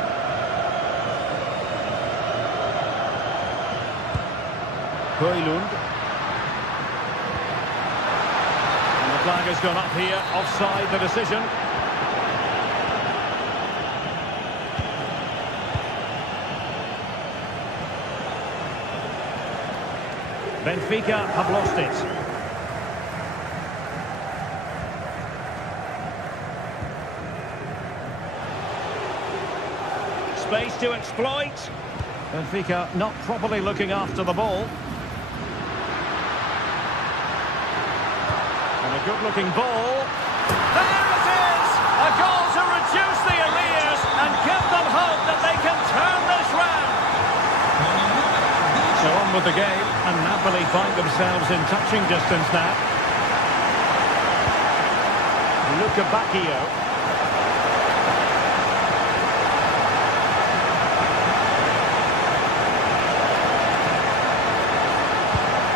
Højlund. And the flag has gone up here, offside the decision. Benfica have lost it. Space to exploit. Benfica not properly looking after the ball. And a good-looking ball. There it is! A goal to reduce the arrears and give them hope that they can turn this round. So on with the game, and Napoli find themselves in touching distance now. Luca Bacchio.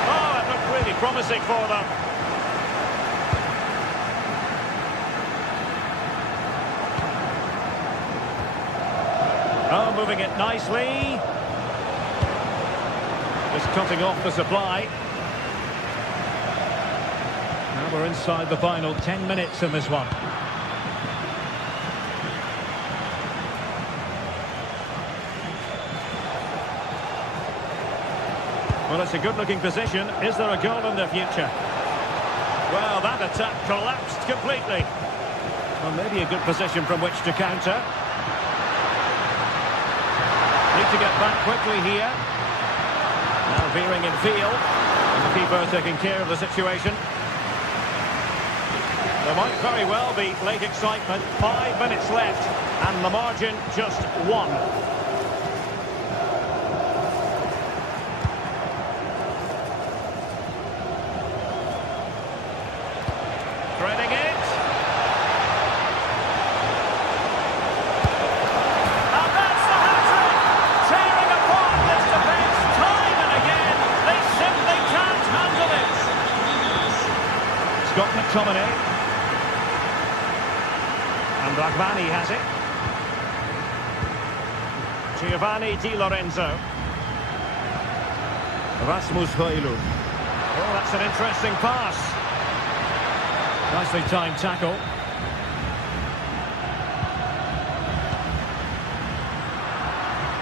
Oh, it looked really promising for them. Oh, moving it nicely. Just cutting off the supply. Now we're inside the final 10 minutes in this one. Well, it's a good-looking position. Is there a goal in the future? Well, that attack collapsed completely. Well, maybe a good position from which to counter. Need to get back quickly here. Now veering in field. And the keeper taking care of the situation. There might very well be late excitement. 5 minutes left. And the margin just 1. Threading it. Scott McTominay. And Ragbani has it. Giovanni Di Lorenzo. Rasmus Højlund. Oh, that's an interesting pass. Nicely timed tackle.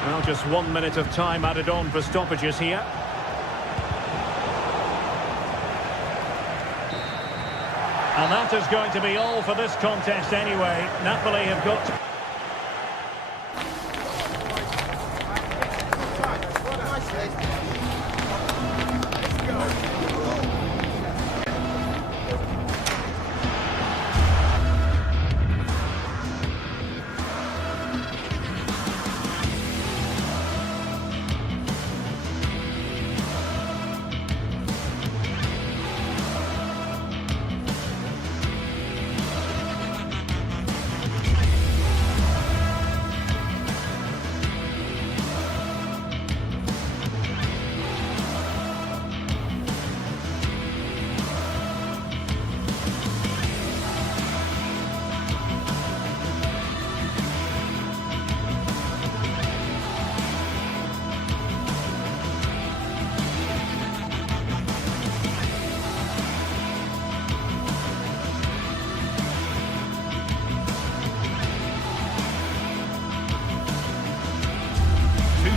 Well, just 1 minute of time added on for stoppages here. And that is going to be all for this contest anyway. Napoli have got to...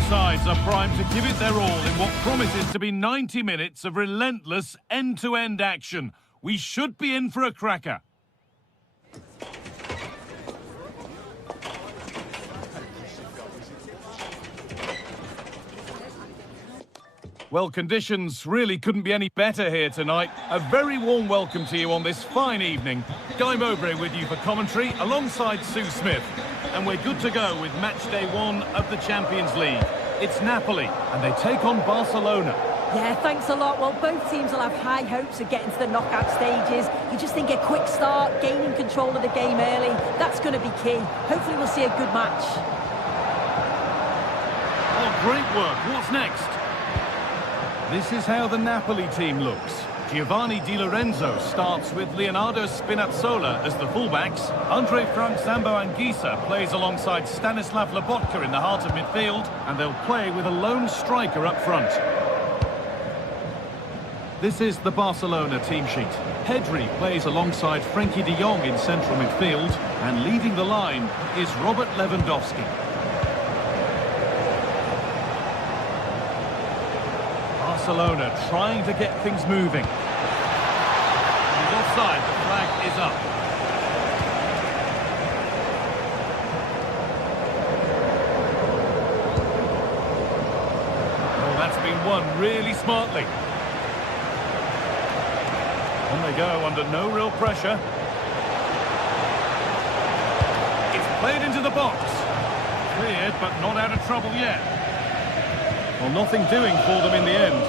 Sides are primed to give it their all in what promises to be 90 minutes of relentless end-to-end action. We should be in for a cracker. Well, conditions really couldn't be any better here tonight. A very warm welcome to you on this fine evening. Guy Mowbray with you for commentary alongside Sue Smith. And we're good to go with match day 1 of the Champions League. It's Napoli and they take on Barcelona. Yeah, thanks a lot. Well, both teams will have high hopes of getting to the knockout stages. You just think a quick start, gaining control of the game early, that's going to be key. Hopefully we'll see a good match. Oh, great work. What's next? This is how the Napoli team looks. Giovanni Di Lorenzo starts with Leonardo Spinazzola as the fullbacks. Andre Frank Zambo Anguissa plays alongside Stanislav Lobotka in the heart of midfield, and they'll play with a lone striker up front. This is the Barcelona team sheet. Pedri plays alongside Frenkie de Jong in central midfield, and leading the line is Robert Lewandowski. Barcelona trying to get things moving. He's offside, the flag is up. Oh, that's been won really smartly. On they go under no real pressure. It's played into the box. Cleared, but not out of trouble yet. Well, nothing doing for them in the end.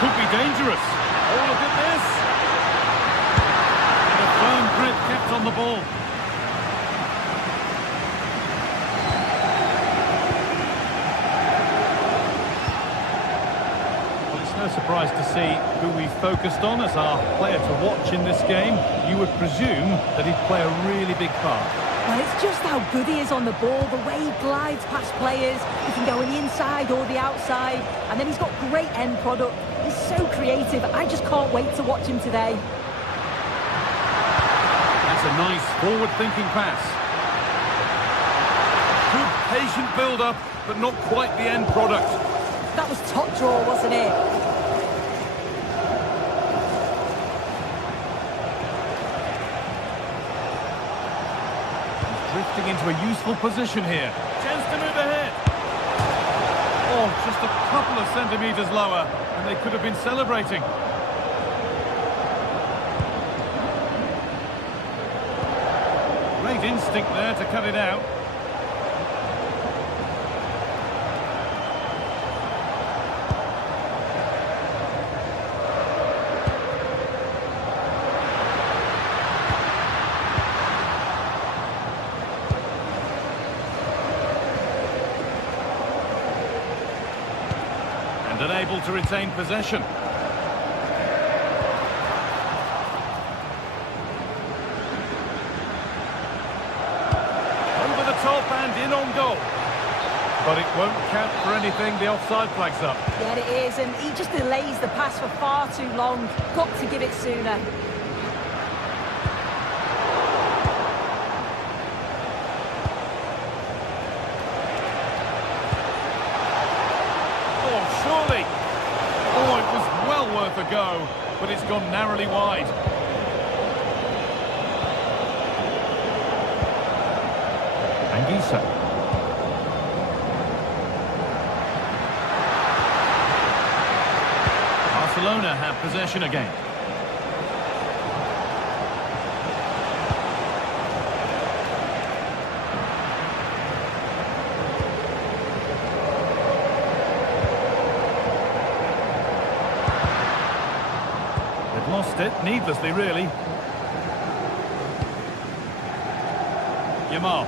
Could be dangerous. Oh, look at this. And a firm grip kept on the ball. Well, it's no surprise to see who we focused on as our player to watch in this game. You would presume that he'd play a really big part. Well, it's just how good he is on the ball, the way he glides past players. He can go on the inside or the outside, and then he's got great end product. He's so creative. I just can't wait to watch him today. That's a nice forward-thinking pass. Good patient build-up, but not quite the end product. That was top draw, wasn't it? Drifting into a useful position here. Chance to move ahead. Oh, just a couple of centimetres lower, and they could have been celebrating. Great instinct there to cut it out. And unable to retain possession. Over the top and in on goal. But it won't count for anything, the offside flag's up. Yeah, it is, and he just delays the pass for far too long. Got to give it sooner. Surely. Oh, it was well worth a go, but it's gone narrowly wide. Anguissa. Barcelona have possession again. Lost it, needlessly really. Yamal.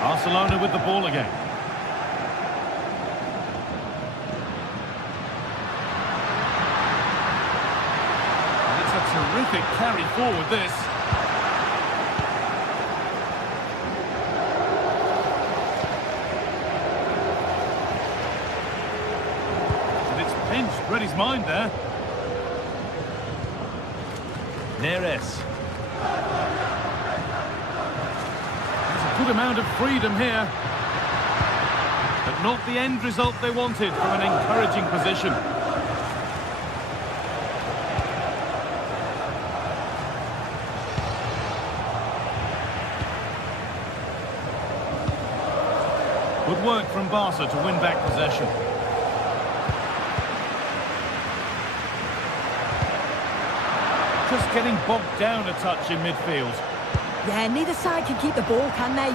Barcelona with the ball again. And it's a terrific carry forward, this. Read his mind there. Neres. There's a good amount of freedom here. Not the end result they wanted from an encouraging position. Good work from Barca to win back possession. Just getting bogged down a touch in midfield. Yeah, neither side can keep the ball, can they?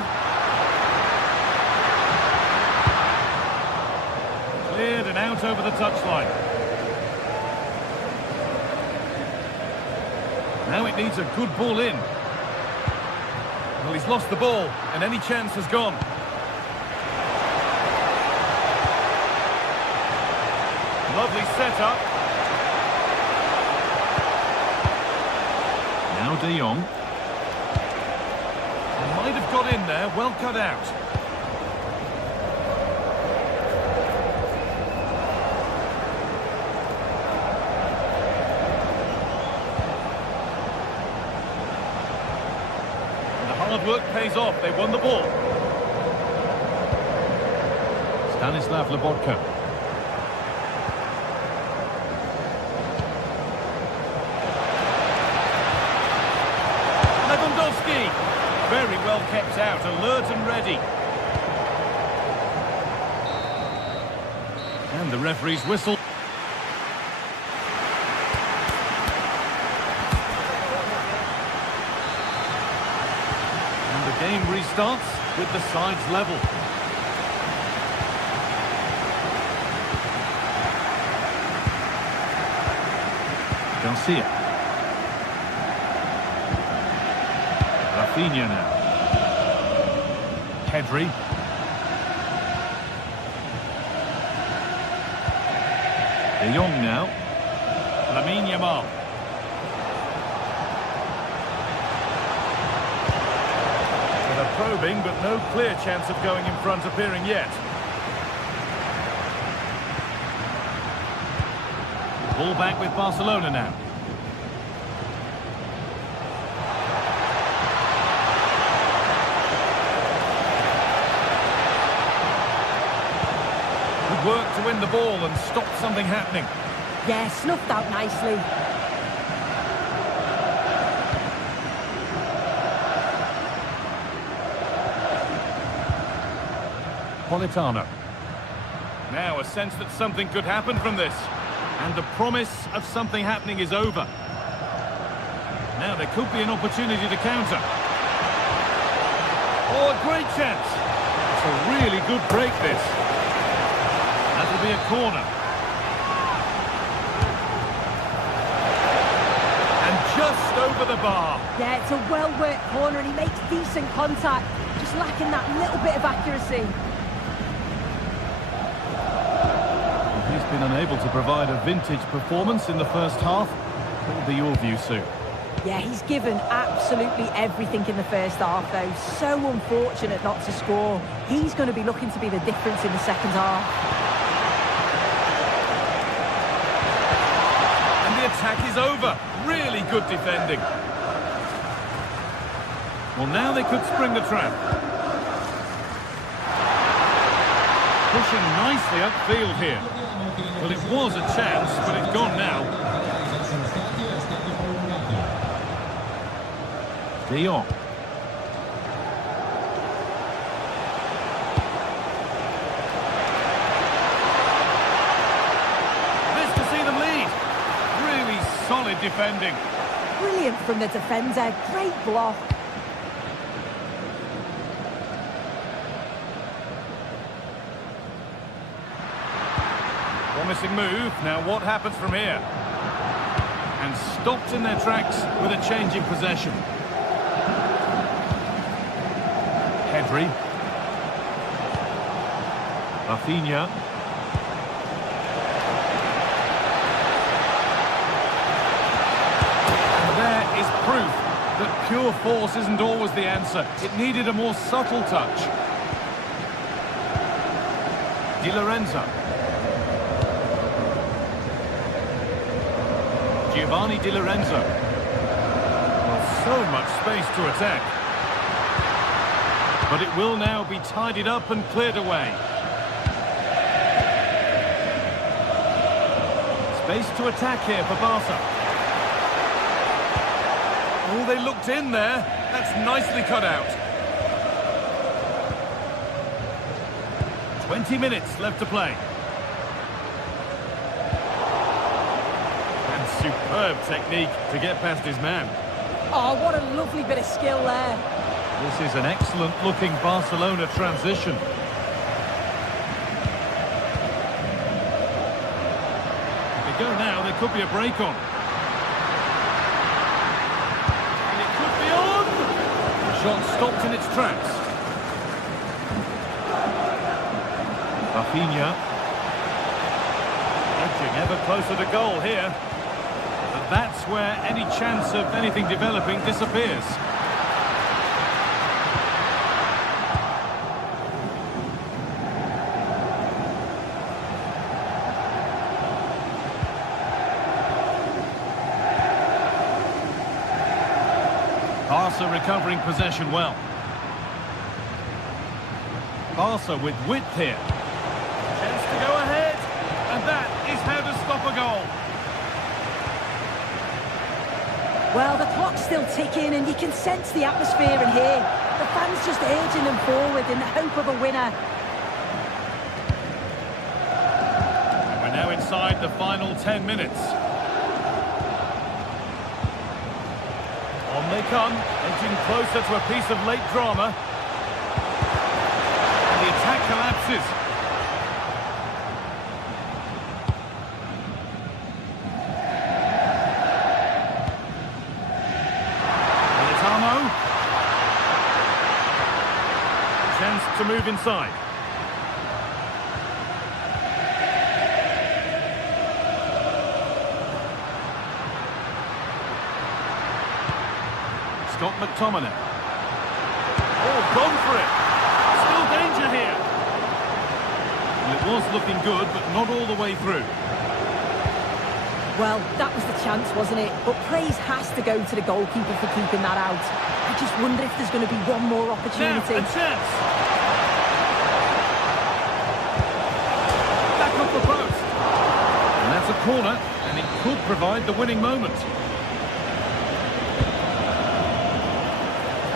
Cleared and out over the touchline. Now it needs a good ball in. Well, he's lost the ball, and any chance has gone. Lovely setup. Now De Jong. Might have got in there, well cut out. Hard work pays off. They won the ball. Stanislav Lobotka. Lewandowski. Very well kept out, alert and ready. And the referee's whistle. Game restarts with the sides level. Garcia. Rafinha now. Pedri. De Jong now. Lamine Yamal. Probing, but no clear chance of going in front appearing yet. Ball back with Barcelona now. Good work to win the ball and stop something happening. Yeah, snuffed out nicely. Politano. Now a sense that something could happen from this. And the promise of something happening is over. Now there could be an opportunity to counter. Oh, a great chance. It's a really good break, this. That'll be a corner. And just over the bar. Yeah, it's a well-worked corner and he makes decent contact. Just lacking that little bit of accuracy. He's been unable to provide a vintage performance in the first half. What will be your view, Sue? Yeah, he's given absolutely everything in the first half, though. So unfortunate not to score. He's going to be looking to be the difference in the second half. And the attack is over. Really good defending. Well, now they could spring the trap. Pushing nicely upfield here. Well, it was a chance, but it's gone now. De Jong. This to see them lead. Really solid defending. Brilliant from the defender. Great block. Promising move. Now what happens from here? And stopped in their tracks with a change in possession. Pedri. Rafinha. And there is proof that pure force isn't always the answer. It needed a more subtle touch. Di Lorenzo. Giovanni Di Lorenzo. Well, so much space to attack. But it will now be tidied up and cleared away. Space to attack here for Barca. Oh, they looked in there. That's nicely cut out. 20 minutes left to play. And superb technique to get past his man. Oh, what a lovely bit of skill there. This is an excellent-looking Barcelona transition. If they go now, there could be a break on. And it could be on! The shot stopped in its tracks. Rafinha. Edging ever closer to goal here. But that's where any chance of anything developing disappears. Barca recovering possession well. Barca with width here. Chance to go ahead. And that is how to stop a goal. Well, the clock's still ticking and you can sense the atmosphere in here. The fans just urging them forward in the hope of a winner. We're now inside the final 10 minutes. On they come, edging closer to a piece of late drama. And the attack collapses. Chance to move inside. Scott McTominay. Oh, gone for it. Still danger here. Well, it was looking good, but not all the way through. Well, that was the chance, wasn't it? But praise has to go to the goalkeeper for keeping that out. I just wonder if there's going to be one more opportunity. Now, a chance. Back off the post. And that's a corner, and it could provide the winning moment.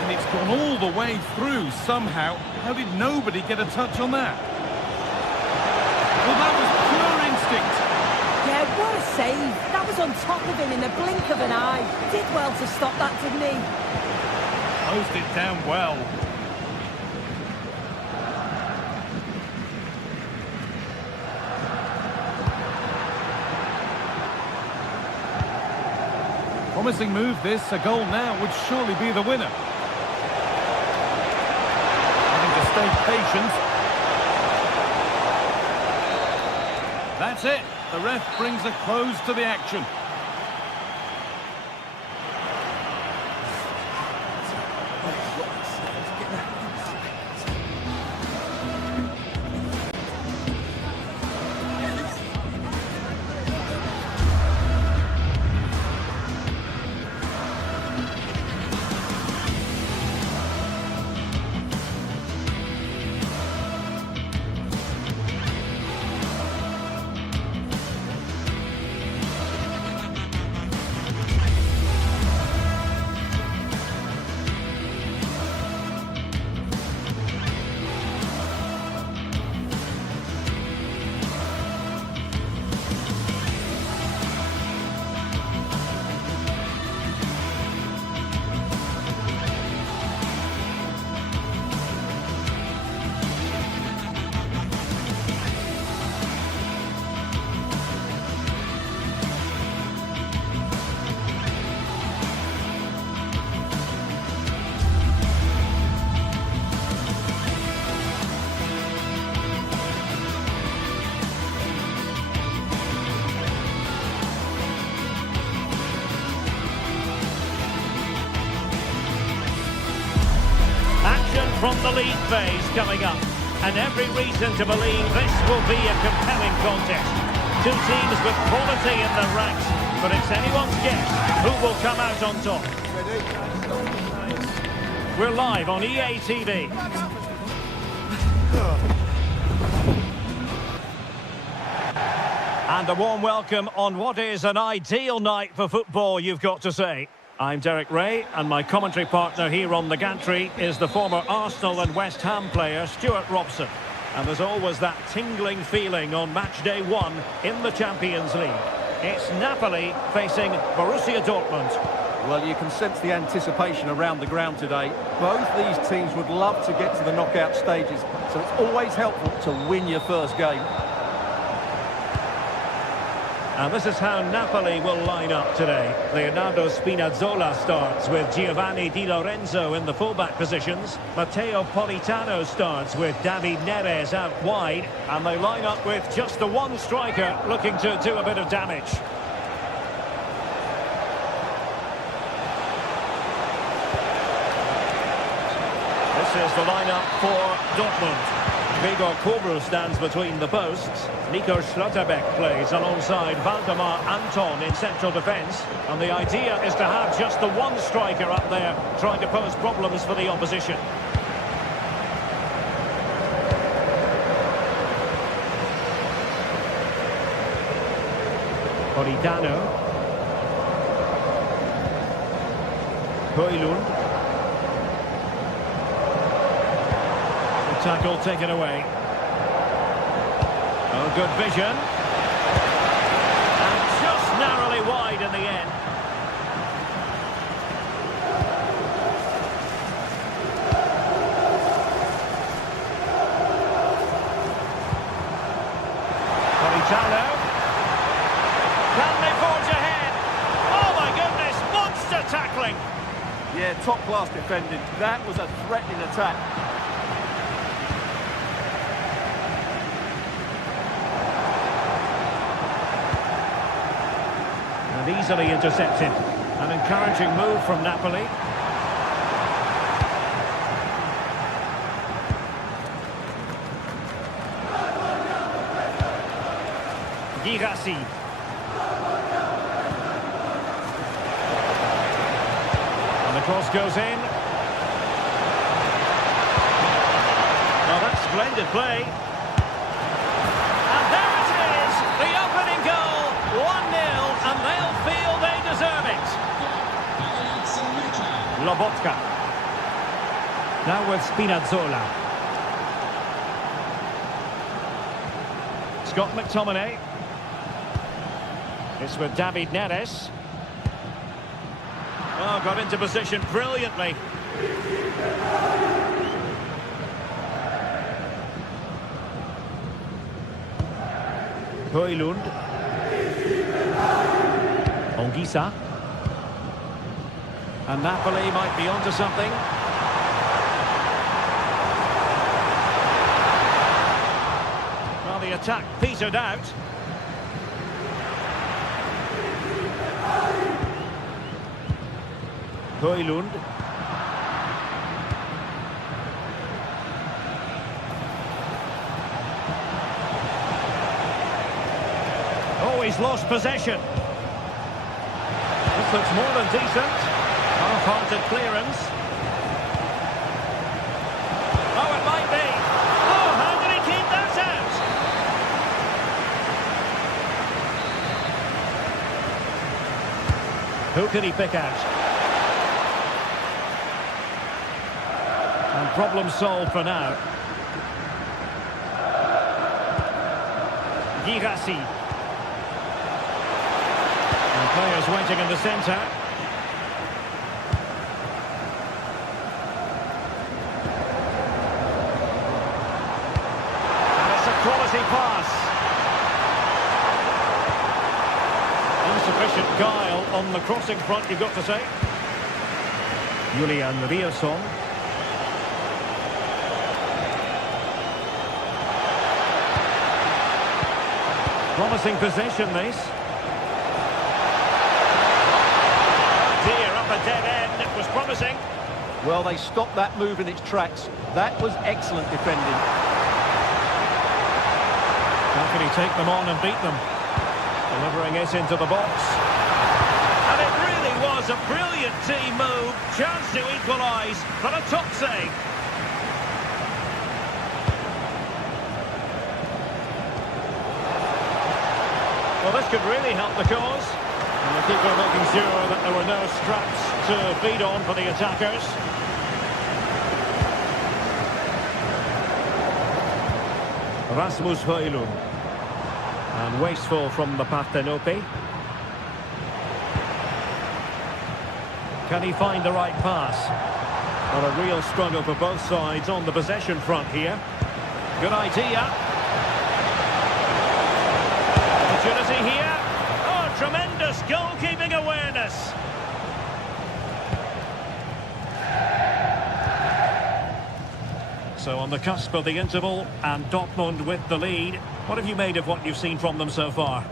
And it's gone all the way through somehow. How did nobody get a touch on that? Well, that was pure instinct. Yeah, what a save. That was on top of him in the blink of an eye. Did well to stop that, didn't he? Closed it down well. Promising move this. A goal now would surely be the winner. Having to stay patient. That's it. The ref brings a close to the action. From the league phase coming up, and every reason to believe this will be a compelling contest. Two teams with quality in their ranks, but it's anyone's guess who will come out on top. We're live on EA TV. And a warm welcome on what is an ideal night for football, you've got to say. I'm Derek Ray, and my commentary partner here on the gantry is the former Arsenal and West Ham player Stuart Robson. And there's always that tingling feeling on match day 1 in the Champions League. It's Napoli facing Borussia Dortmund. Well, you can sense the anticipation around the ground today. Both these teams would love to get to the knockout stages, so it's always helpful to win your first game. And this is how Napoli will line up today. Leonardo Spinazzola starts with Giovanni Di Lorenzo in the fullback positions. Matteo Politano starts with David Neres out wide. And they line up with just the one striker looking to do a bit of damage. This is the lineup for Dortmund. Gregor Kobel stands between the posts. Nico Schlotterbeck plays alongside Valdemar Anton in central defence. And the idea is to have just the one striker up there trying to pose problems for the opposition. Politano. Højlund. Tackle taken away. Oh, good vision. And just narrowly wide in the end. Politano. Can they forge ahead? Oh my goodness, monster tackling. Yeah, top-class defending. That was a threatening attack. Easily intercepted. An encouraging move from Napoli. Girassi. And the cross goes in. Well, that's splendid play. And there it is, the opening goal, 1-0. And they'll feel they deserve it. Lobotka. Now with Spinazzola. Scott McTominay. It's with David Neres. Oh, got into position brilliantly. Højlund. Ongisa. And Napoli might be onto something. Well, the attack petered out. Højlund. Oh, he's lost possession. This looks more than decent. Half-hearted clearance. Oh, it might be. Oh, how did he keep that out? Who can he pick out? And problem solved for now. Girassi. And players waiting in the centre. And it's a quality pass. Insufficient guile on the crossing front, you've got to say. Julian Rierson. Promising possession, this. Dear, up a dead end. It was promising. Well, they stopped that move in its tracks. That was excellent defending. How can he take them on and beat them? Delivering it into the box. And it really was a brilliant team move. Chance to equalise, but a top save. This could really help the cause. And the keeper making sure that there were no straps to feed on for the attackers. Rasmus Højlund. And wasteful from the Parthenope. Can he find the right pass? Well, a real struggle for both sides on the possession front here. Good idea. Opportunity here. Oh, tremendous goalkeeping awareness. So on the cusp of the interval, and Dortmund with the lead. What have you made of what you've seen from them so far?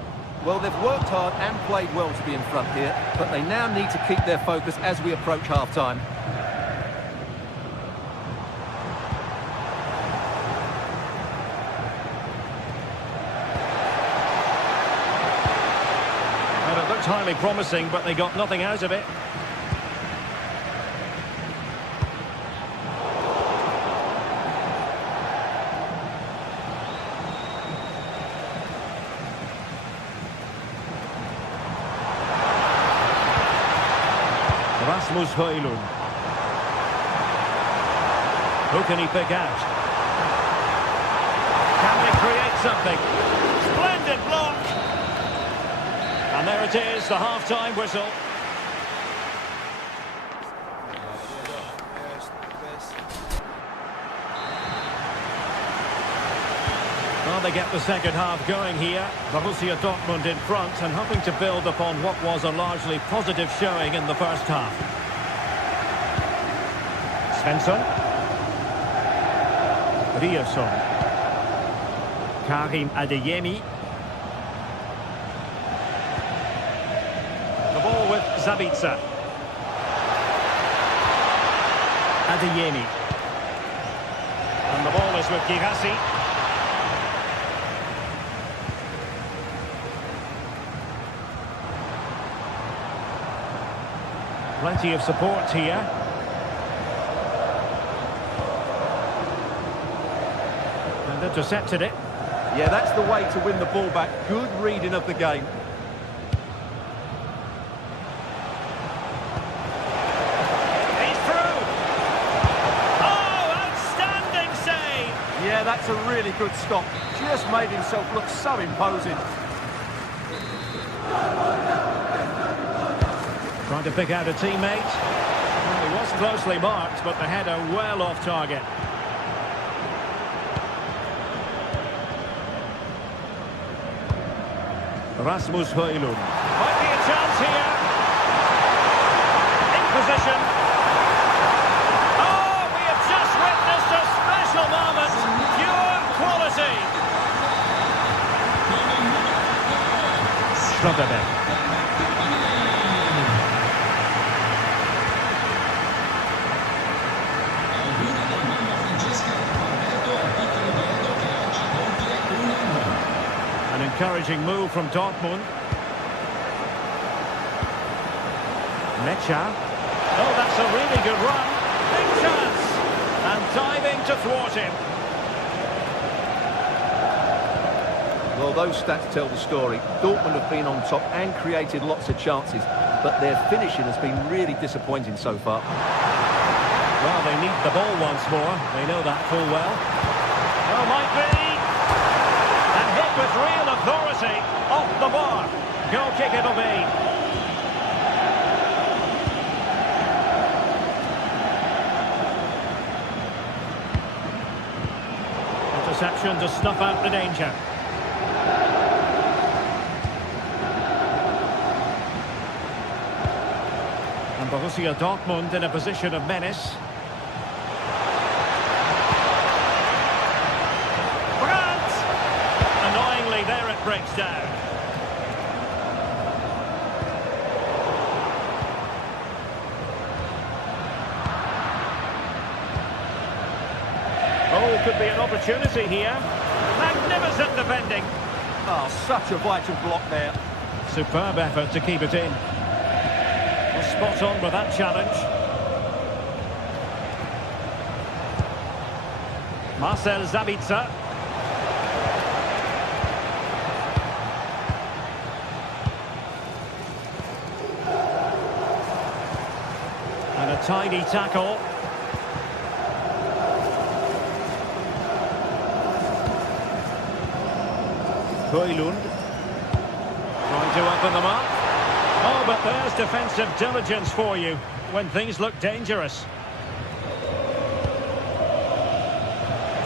Well, they've worked hard and played well to be in front here, but they now need to keep their focus as we approach half-time. Well, it looked highly promising, but they got nothing out of it. Rasmus Højlund. Who can he pick out? Can they create something? Splendid block! And there it is, the half-time whistle. Well, they get the second half going here. Borussia Dortmund in front and hoping to build upon what was a largely positive showing in the first half. Svensson. Ryerson. Karim Adeyemi. The ball with Zabitzer. Adeyemi. And the ball is with Girassi. Plenty of support here. And intercepted it. Yeah, that's the way to win the ball back. Good reading of the game. He's through. Oh, outstanding save. Yeah, that's a really good stop. Just made himself look so imposing. Trying to pick out a teammate. Well, he was closely marked, but the header well off target. Rasmus Højlund. Might be a chance here. In position. Oh, we have just witnessed a special moment. Pure quality. Schlotterbeck. An encouraging move from Dortmund. Mecha. Oh, that's a really good run. Big chance. And diving to thwart him. Well, those stats tell the story. Dortmund have been on top and created lots of chances, but their finishing has been really disappointing so far. Well, they need the ball once more. They know that full well. Oh, might be. And hit with real authority off the bar. Goal kick it'll be. Interception to snuff out the danger. And Borussia Dortmund in a position of menace. There it breaks down. Oh, could be an opportunity here. Magnificent defending. Oh, such a vital block there. Superb effort to keep it in. Well, spot on with that challenge. Marcel Zabitzer. tidy tackle. Højlund trying to open them up. Oh, but there's defensive diligence for you when things look dangerous.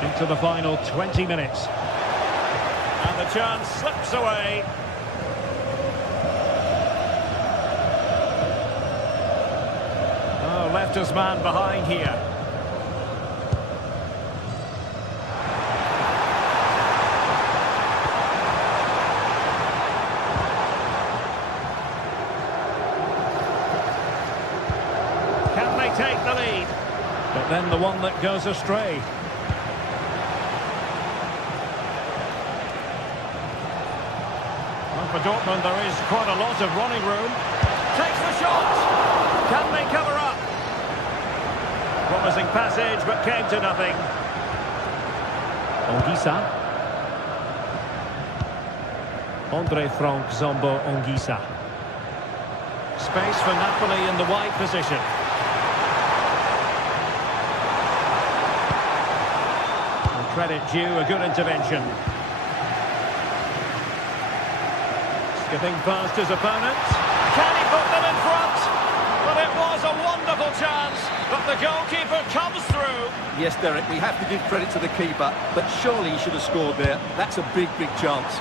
Into the final 20 minutes. And the chance slips away. Oh, left his man behind here. Can they take the lead? But then the one that goes astray. For Dortmund, there is quite a lot of running room. Takes the shot! Can they cover up? Promising passage, but came to nothing. Ongisa. Andre Frank Zombo Ongisa. Space for Napoli in the wide position. And credit due, a good intervention. Skipping past his opponent. Can he put them in front? Well, it was a wonderful chance, but the goalkeeper comes through. Yes, Derek, we have to give credit to the keeper, but surely he should have scored there. That's a big, big chance.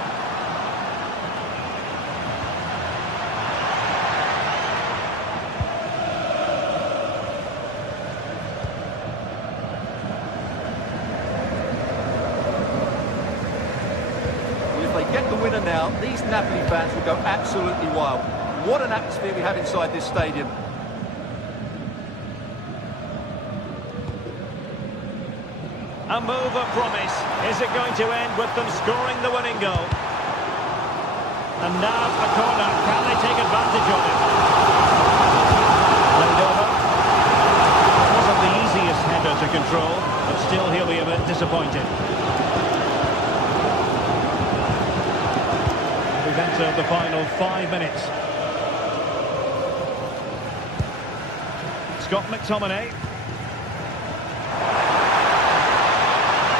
Get the winner now, these Napoli fans will go absolutely wild. What an atmosphere we have inside this stadium. A move of promise. Is it going to end with them scoring the winning goal? And now a corner. Can they take advantage of it? Played over. It wasn't the easiest header to control, but still he'll be a bit disappointed. We've entered the final 5 minutes. Scott McTominay.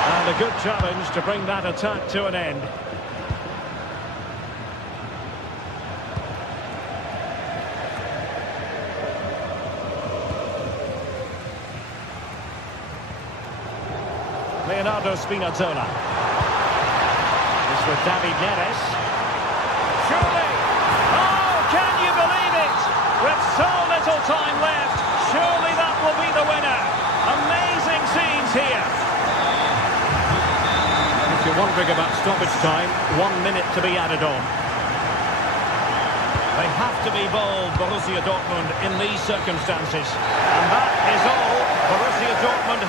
And a good challenge to bring that attack to an end. Leonardo Spinazzola. This with David Neres. Surely! Oh, can you believe it? With so little time left, surely that will be the winner. Amazing scenes here. If you're wondering about stoppage time, 1 minute to be added on. They have to be bold, Borussia Dortmund, in these circumstances. And that is all Borussia Dortmund.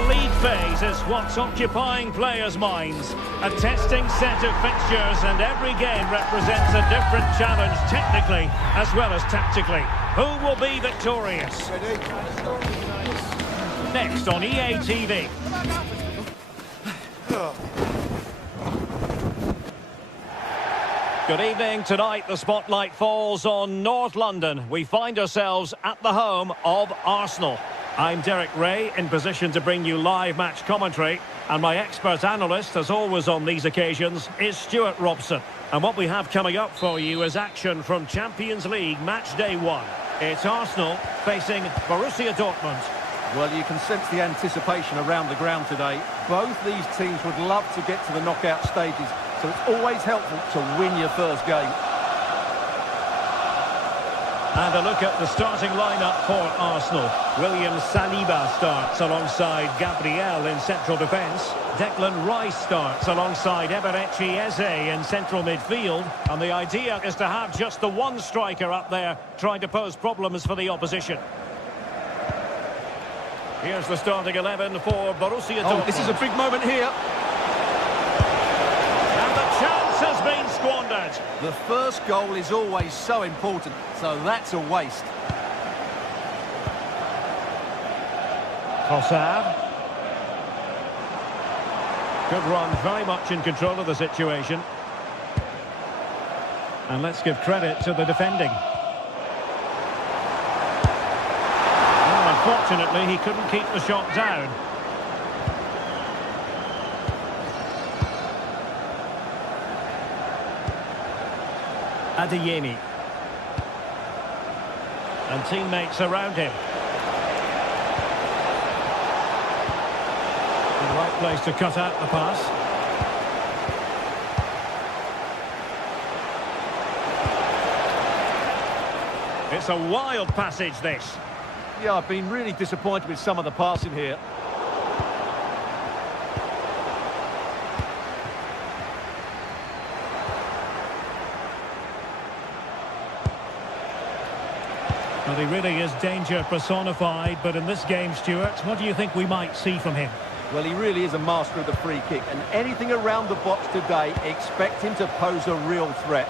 The league phase is what's occupying players' minds. A testing set of fixtures, and every game represents a different challenge technically as well as tactically. Who will be victorious? Next on EA TV. Good evening. Tonight the spotlight falls on North London. We find ourselves at the home of Arsenal. I'm Derek Ray, in position to bring you live match commentary, and my expert analyst, as always on these occasions, is Stuart Robson. And what we have coming up for you is action from Champions League match day 1. It's Arsenal facing Borussia Dortmund. Well, you can sense the anticipation around the ground today. Both these teams would love to get to the knockout stages, so it's always helpful to win your first game. And a look at the starting lineup for Arsenal. William Saliba starts alongside Gabriel in central defence. Declan Rice starts alongside Eberechi Eze in central midfield. And the idea is to have just the one striker up there trying to pose problems for the opposition. Here's the starting 11 for Borussia Dortmund. Oh, this is a big moment here. And the chance has been squandered. The first goal is always so important, so that's a waste. Trossard. Good run, very much in control of the situation. And let's give credit to the defending. Unfortunately, he couldn't keep the shot down. Adeyemi. And teammates around him. The right place to cut out the pass. It's a wild passage, this. Yeah, I've been really disappointed with some of the passing here. Well, he really is danger personified, but in this game, Stuart, what do you think we might see from him? Well, he really is a master of the free kick, and anything around the box today, expect him to pose a real threat.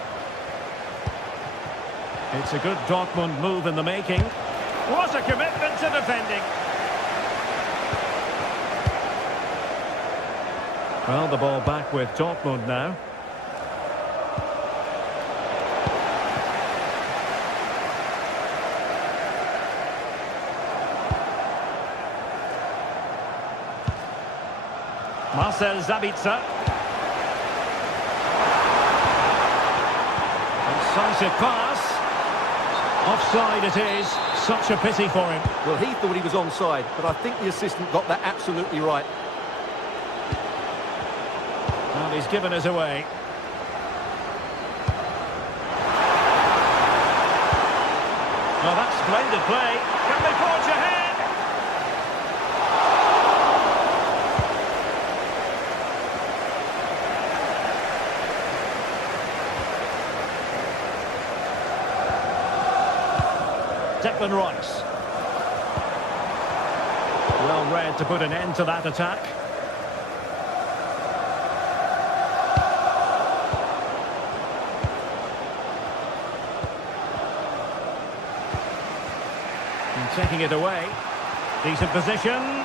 It's a good Dortmund move in the making. What a commitment to defending. Well, the ball back with Dortmund now. Marcel Sabitzer. Incisive pass. Offside it is. Such a pity for him. Well, he thought he was onside, but I think the assistant got that absolutely right. And he's given us away. Well, that's splendid play. Can they forge ahead? Declan Rice. Well read to put an end to that attack. And taking it away. Decent position.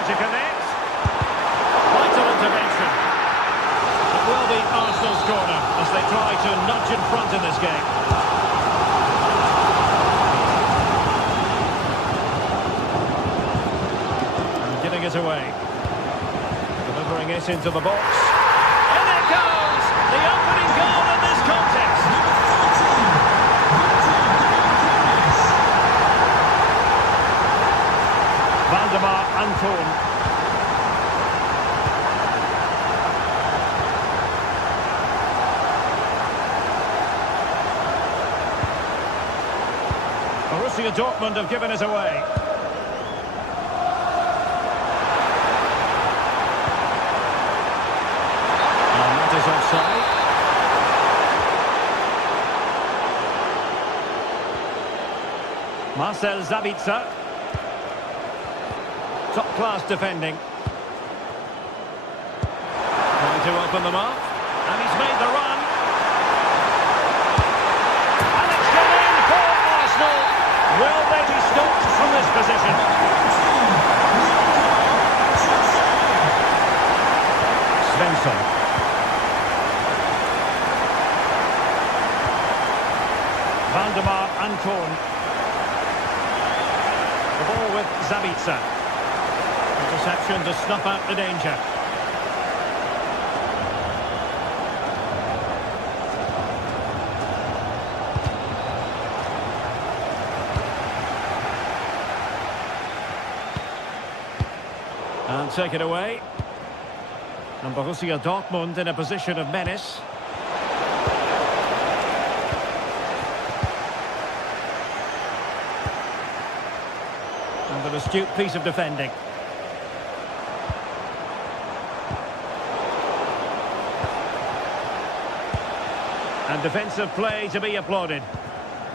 To connect. Vital intervention. It will be Arsenal's corner as they try to nudge in front in this game. And giving it away. Delivering it into the box. And it goes! The opening goal in this contest. Valdemar Anton. Borussia Dortmund have given it away. And side. Marcel Sabitzer. Top-class defending. Trying to open them up. And he's made the run. And it's gone in for Arsenal. Will they be stopped from this position? Svensson. Valdemar Anton. The ball with Sabitzer. Interception to snuff out the danger. And take it away. And Borussia Dortmund in a position of menace. And an astute piece of defending. And defensive play to be applauded.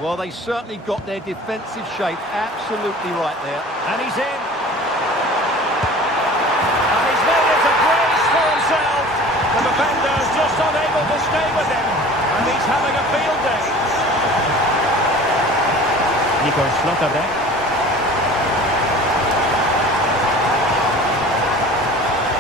Well, they certainly got their defensive shape absolutely right there. And he's in. And he's made it a brace for himself. The defender's just unable to stay with him. And he's having a field day. Nico Schlotterbeck.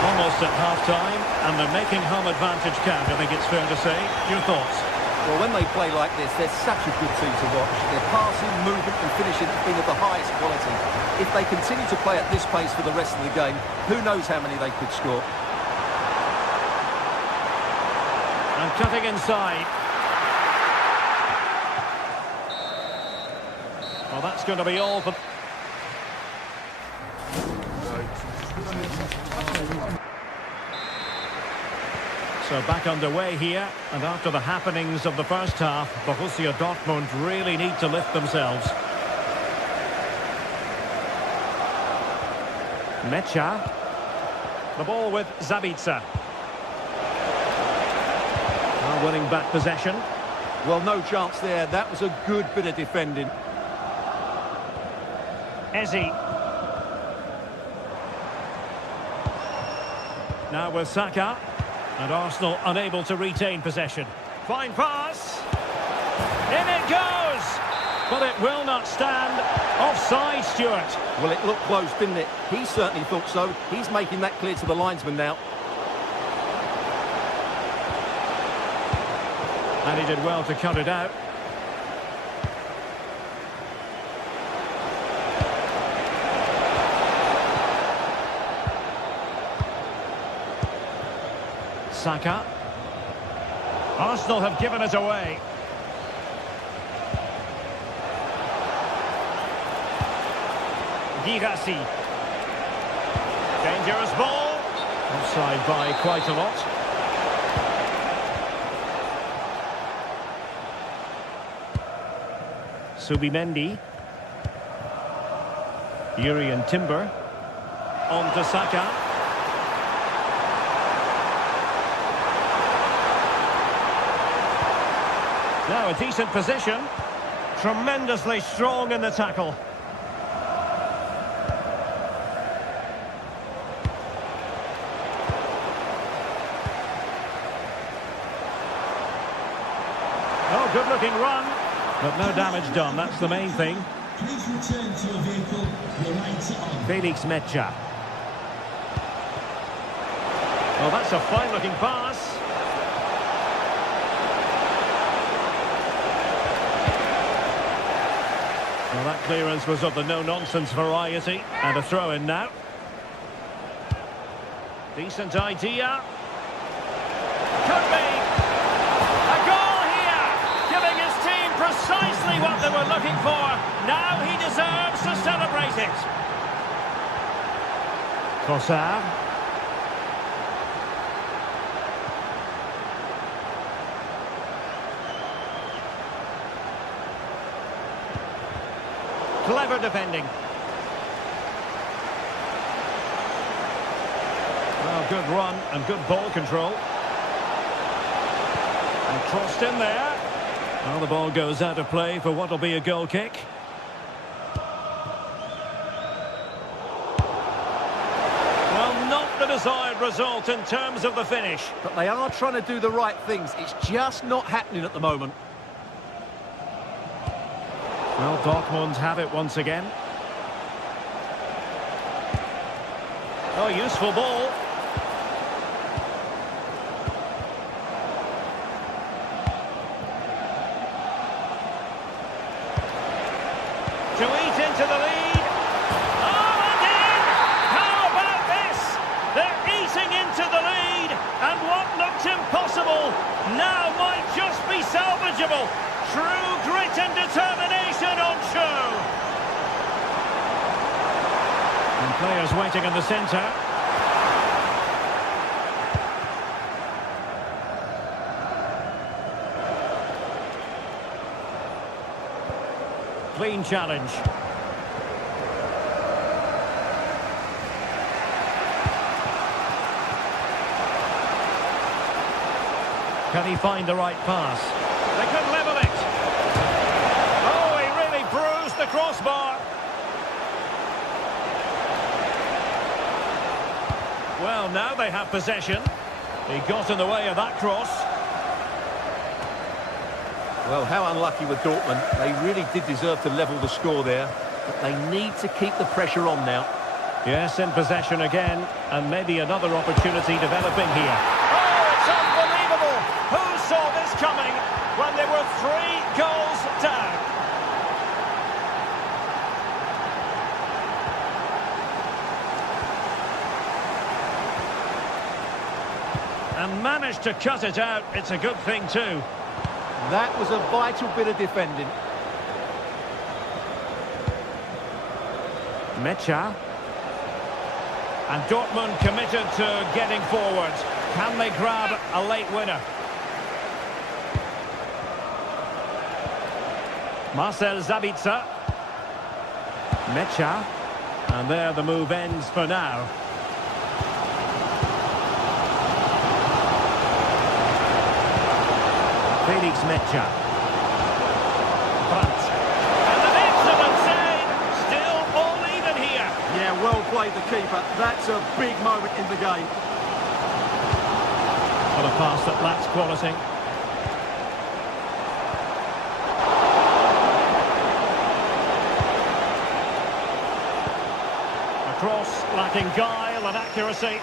Almost at half-time, and they're making home advantage count, I think it's fair to say. Your thoughts? Well, when they play like this, they're such a good team to watch. Their passing, movement and finishing has been of the highest quality. If they continue to play at this pace for the rest of the game, who knows how many they could score. And cutting inside. Well, that's going to be all for... So back underway here, and after the happenings of the first half, Borussia Dortmund really need to lift themselves. Mecha. The ball with Sabitzer. Now winning back possession. Well, no chance there. That was a good bit of defending. Eze. Now with Saka. And Arsenal unable to retain possession. Fine pass. In it goes. But it will not stand. Offside, Stuart. Well, it looked close, didn't it? He certainly thought so. He's making that clear to the linesman now. And he did well to cut it out. Saka. Arsenal have given it away. Girassi. Dangerous ball. Offside by quite a lot. Subimendi. Urian Timber. On to Saka. Now a decent position. Tremendously strong in the tackle. Oh, good-looking run. But no damage done, that's the main thing. Please return to your vehicle. Your lights are on. Felix Mecha. Oh, that's a fine-looking pass. Well, that clearance was of the no-nonsense variety. And a throw-in now. Decent idea. Could be. A goal here. Giving his team precisely what they were looking for. Now he deserves to celebrate it. Trossard. Clever defending. Well, good run and good ball control. crossed in there. Well, the ball goes out of play for what will be a goal kick. Well, not the desired result in terms of the finish. But they are trying to do the right things. It's just not happening at the moment. Well, Dortmund have it once again. Oh, useful ball. To eat into the lead. Oh, and in! How about this? They're eating into the lead, and what looked impossible now might just be salvageable. True grit and determination on show. And players waiting in the centre. Clean challenge. Can he find the right pass? They could level it. Oh, he really bruised the crossbar. Well, now they have possession. He got in the way of that cross. Well, how unlucky with Dortmund. They really did deserve to level the score there, but they need to keep the pressure on now. Yes, in possession again, and maybe another opportunity developing here. Oh, it's unbelievable! Who saw this coming when they were 3 goals down? And managed to cut it out. It's a good thing too. That was a vital bit of defending. Mecha. And Dortmund committed to getting forward. Can they grab a late winner? Marcel Sabitzer. Mecha. And there the move ends for now. Felix Mecha. Brandt. And an excellent save. Still all even here. Yeah, well played the keeper. That's a big moment in the game. What a pass that lacks quality. A cross lacking guile and accuracy.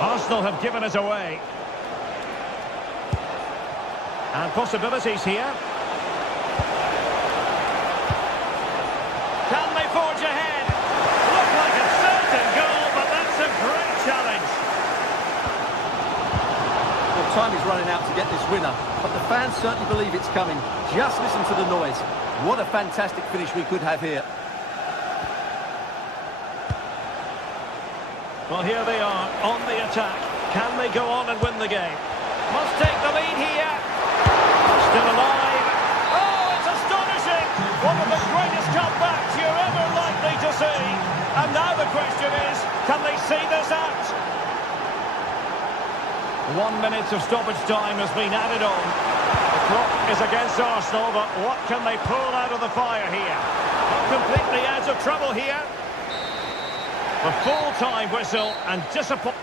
Arsenal have given it away. And possibilities here. Can they forge ahead? Look like a certain goal, but that's a great challenge. Well, time is running out to get this winner, but the fans certainly believe it's coming. Just listen to the noise. What a fantastic finish we could have here. Well, here they are, on the attack. Can they go on and win the game? Must take the lead here. Still alive. Oh, it's astonishing. One of the greatest comebacks you're ever likely to see. And now the question is, can they see this out? 1 minute of stoppage time has been added on. The clock is against Arsenal, but what can they pull out of the fire here? Not completely out of trouble here. The full-time whistle and disappointment.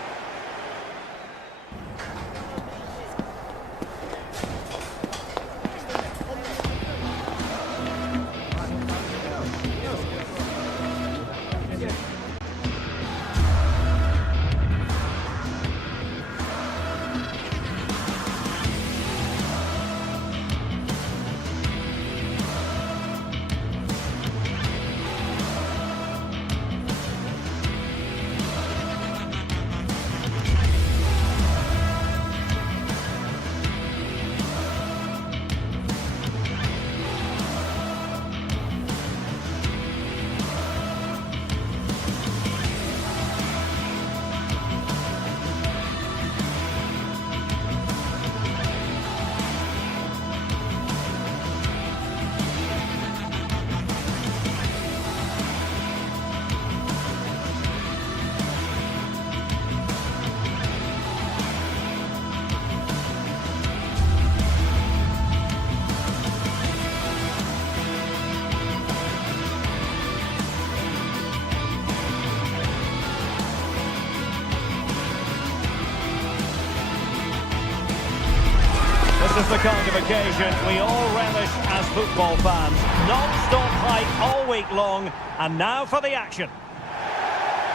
is the kind of occasion we all relish as football fans. Non-stop hype all week long, and now for the action.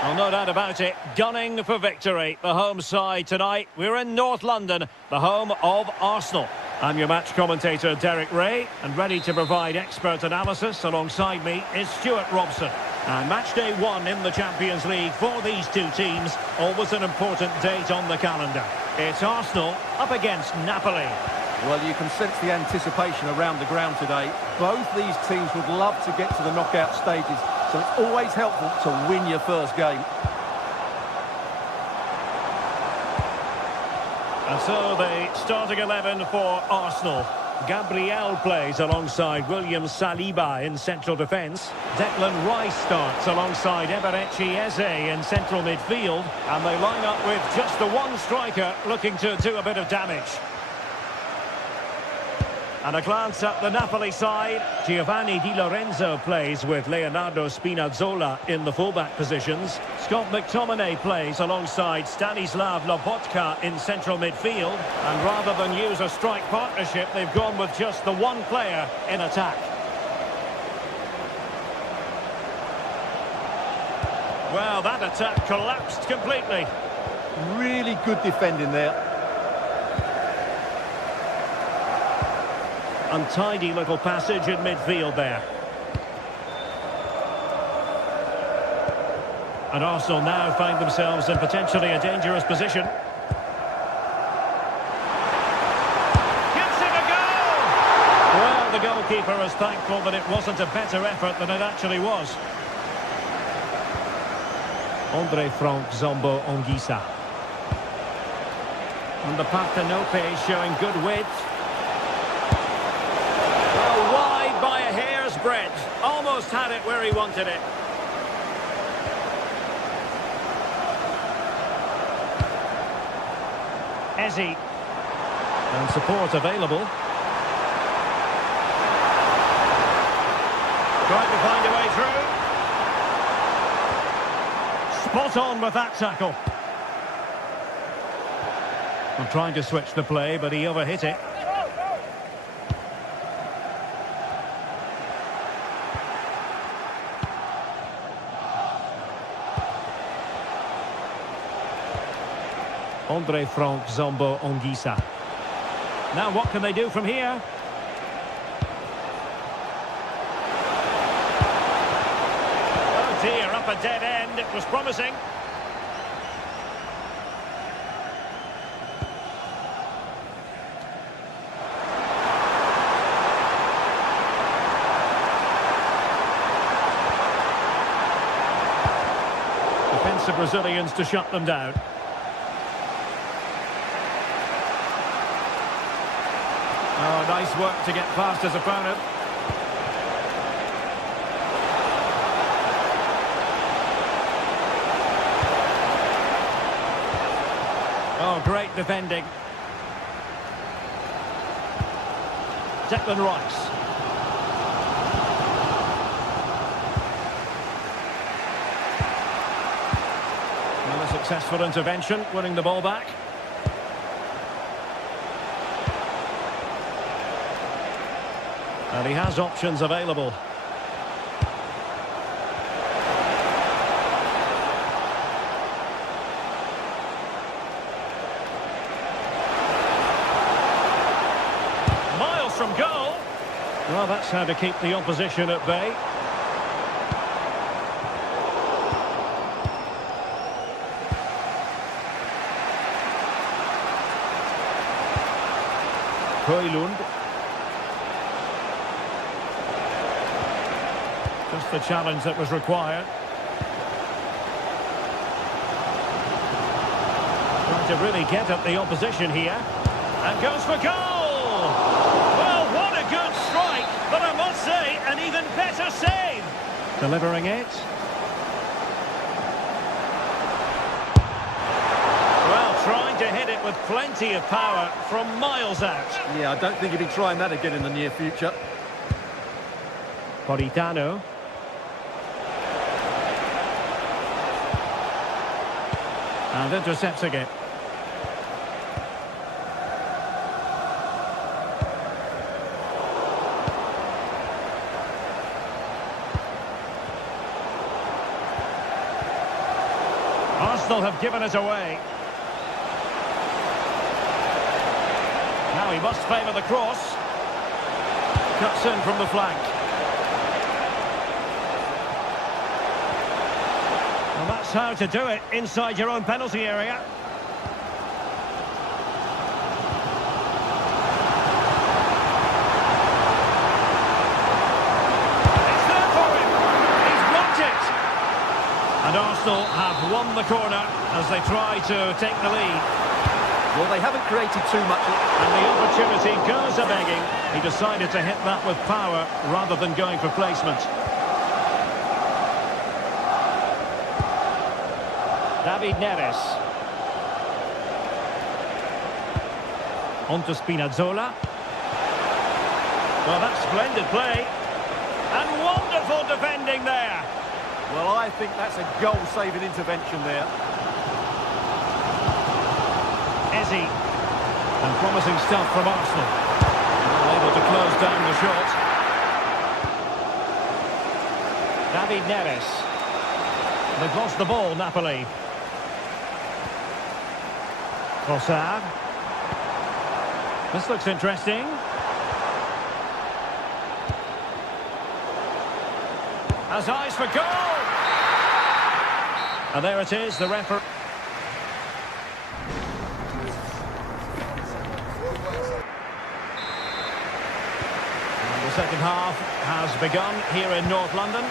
Well, no doubt about it, gunning for victory. The home side tonight, we're in North London, the home of Arsenal. I'm your match commentator, Derek Ray, and ready to provide expert analysis alongside me is Stuart Robson. And match day 1 in the Champions League for these two teams, always an important date on the calendar. It's Arsenal up against Napoli. Well, you can sense the anticipation around the ground today. Both these teams would love to get to the knockout stages, so it's always helpful to win your first game. And so the starting 11 for Arsenal. Gabriel plays alongside William Saliba in central defence. Declan Rice starts alongside Eberechi Eze in central midfield. And they line up with just the one striker looking to do a bit of damage. And a glance at the Napoli side. Giovanni Di Lorenzo plays with Leonardo Spinazzola in the fullback positions. Scott McTominay plays alongside Stanislav Lobotka in central midfield. And rather than use a strike partnership, they've gone with just the one player in attack. Well, that attack collapsed completely. Really good defending there. Untidy little passage in midfield there. And Arsenal now find themselves in potentially a dangerous position. Gives it a go! Well, the goalkeeper is thankful that it wasn't a better effort than it actually was. Andre Frank Zombo Anguissa. And the Partenope showing good width. By a hair's breadth. Almost had it where he wanted it. Eze. And support available. Trying to find a way through. Spot on with that tackle. I'm trying to switch the play, but he overhit it. Andre Frank Zombo Anguissa. Now what can they do from here? Oh dear, up a dead end. It was promising. Defensive Brazilians to shut them down. Oh, nice work to get past his opponent. Oh, great defending. Declan Rice. Another successful intervention, winning the ball back. And he has options available. Miles from goal. Well, that's how to keep the opposition at bay. Højlund. Just the challenge that was required. Trying to really get at the opposition here. And goes for goal! Well, what a good strike, but I must say, an even better save. Delivering it. Well, trying to hit it with plenty of power from miles out. Yeah, I don't think he'll be trying that again in the near future. Politano. And intercepting it. Arsenal have given it away. Now he must favour the cross. Cuts in from the flank. Well, that's how to do it inside your own penalty area. It's there for him. He's blocked it. And Arsenal have won the corner as they try to take the lead. Well, they haven't created too much. And the opportunity goes a-begging. He decided to hit that with power rather than going for placement. David Neres. On to Spinazzola. Well, that's splendid play. And wonderful defending there. Well, I think that's a goal-saving intervention there. Ezzy. And promising stuff from Arsenal. Well, able to close down the shot. David Neres. They've lost the ball, Napoli. Trossard. This looks interesting. Has eyes for goal! And there it is, the referee. And the second half has begun here in North London.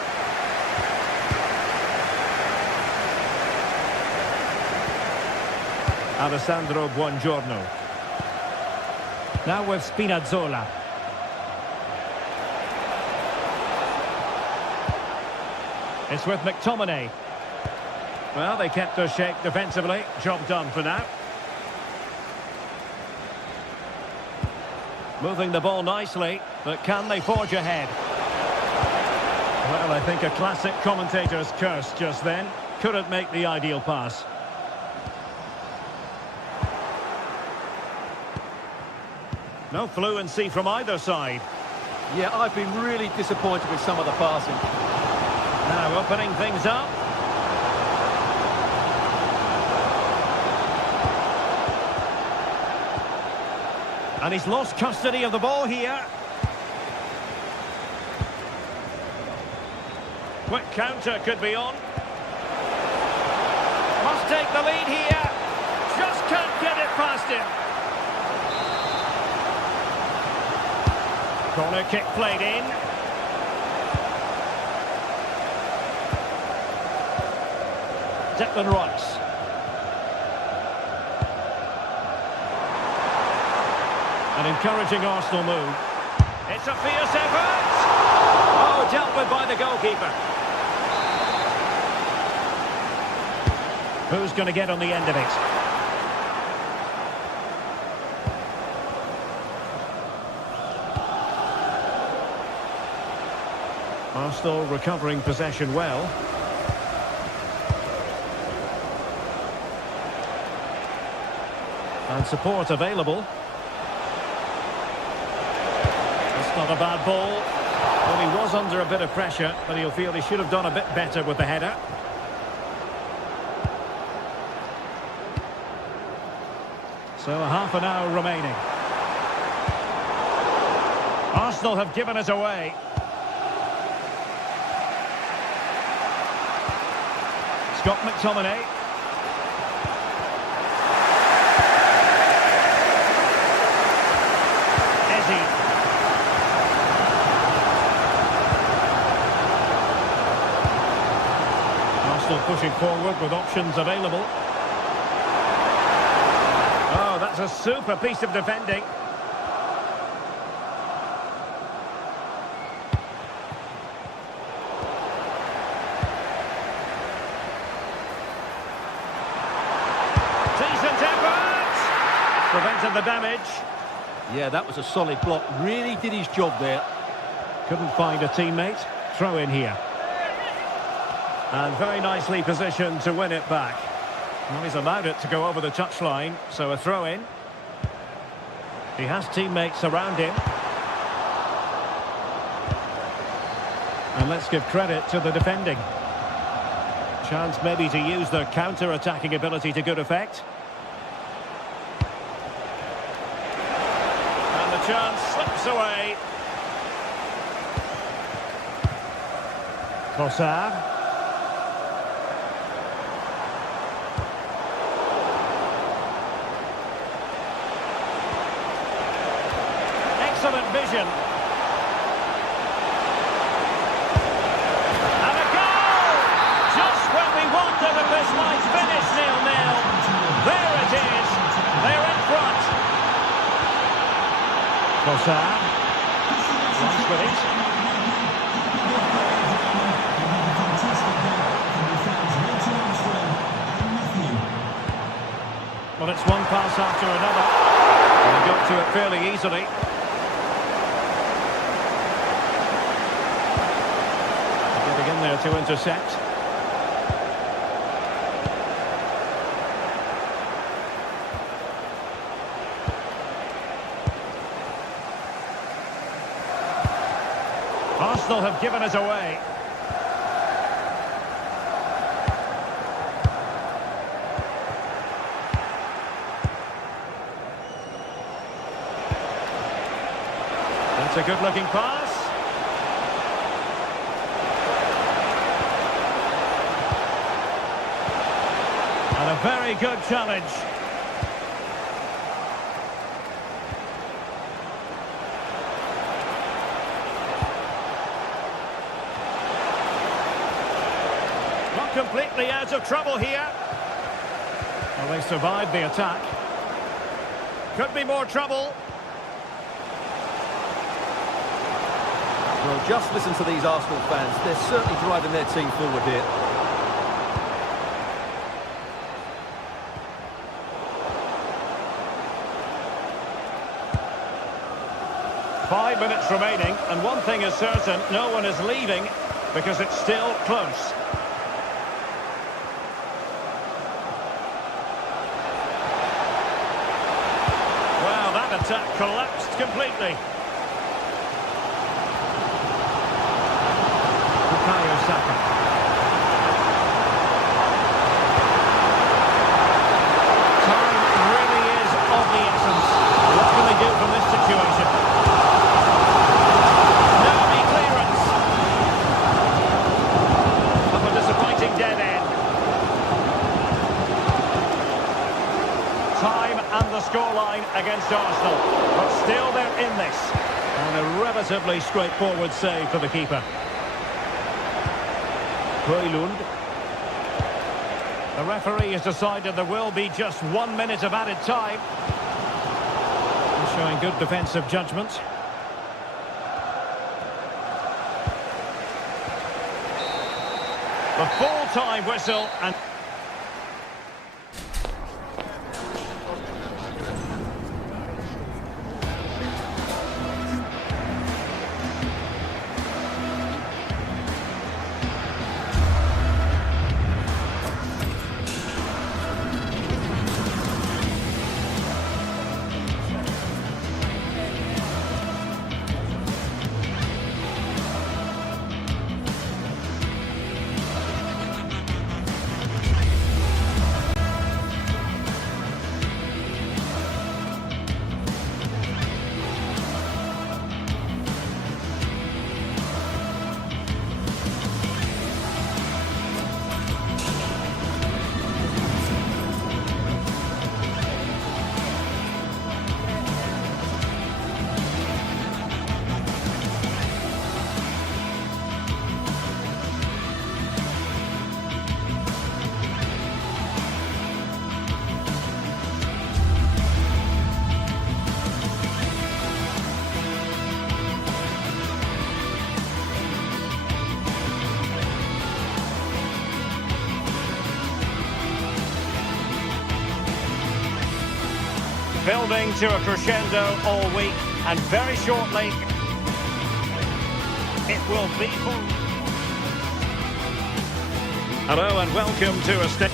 Alessandro Buongiorno. Now with Spinazzola. It's with McTominay. Well, they kept their shape defensively. Job done for now. Moving the ball nicely, but can they forge ahead? Well, I think a classic commentator's curse just then. Couldn't make the ideal pass. No fluency from either side. Yeah, I've been really disappointed with some of the passing. Now opening things up. And he's lost custody of the ball here. Quick counter could be on. Must take the lead here. Just can't get it past him. Corner kick played in. Declan Rice. An encouraging Arsenal move. It's a fierce effort. Oh, dealt with by the goalkeeper. Who's going to get on the end of it? Arsenal recovering possession well. And support available. It's not a bad ball. Well, he was under a bit of pressure, but he'll feel he should have done a bit better with the header. So a half an hour remaining. Arsenal have given it away. Scott McTominay. Ezzy. Arsenal pushing forward with options available. Oh, that's a super piece of defending. Prevented the damage. Yeah, that was a solid block. Really did his job there. Couldn't find a teammate. Throw in here. And very nicely positioned to win it back. Well, he's allowed it to go over the touchline, so a throw in. He has teammates around him. And let's give credit to the defending. Chance maybe to use their counter-attacking ability to good effect. And the chance slips away. Trossard. Excellent vision. And a goal! Just when we wondered if this might finish 0-0. There it is. They're in front. Trossard. Runs with it. Well, it's one pass after another. And they got to it fairly easily. Getting in there to intercept. Arsenal have given it away. That's a good-looking pass. And a very good challenge. Not completely out of trouble here. Well, they survived the attack. Could be more trouble. Well, just listen to these Arsenal fans. They're certainly driving their team forward here. Five minutes remaining, and one thing is certain, no one is leaving because it's still close. Well, that attack collapsed completely. Saka. Time really is of the essence. What can they do from this situation? Nervy clearance. Of a disappointing dead end. Time and the scoreline against Arsenal. But still they're in this. And a relatively straightforward save for the keeper. Højlund. The referee has decided there will be just 1 minute of added time. He's showing good defensive judgment. The full-time whistle and... Building to a crescendo all week, and very shortly it will be for... Hello and welcome to a state...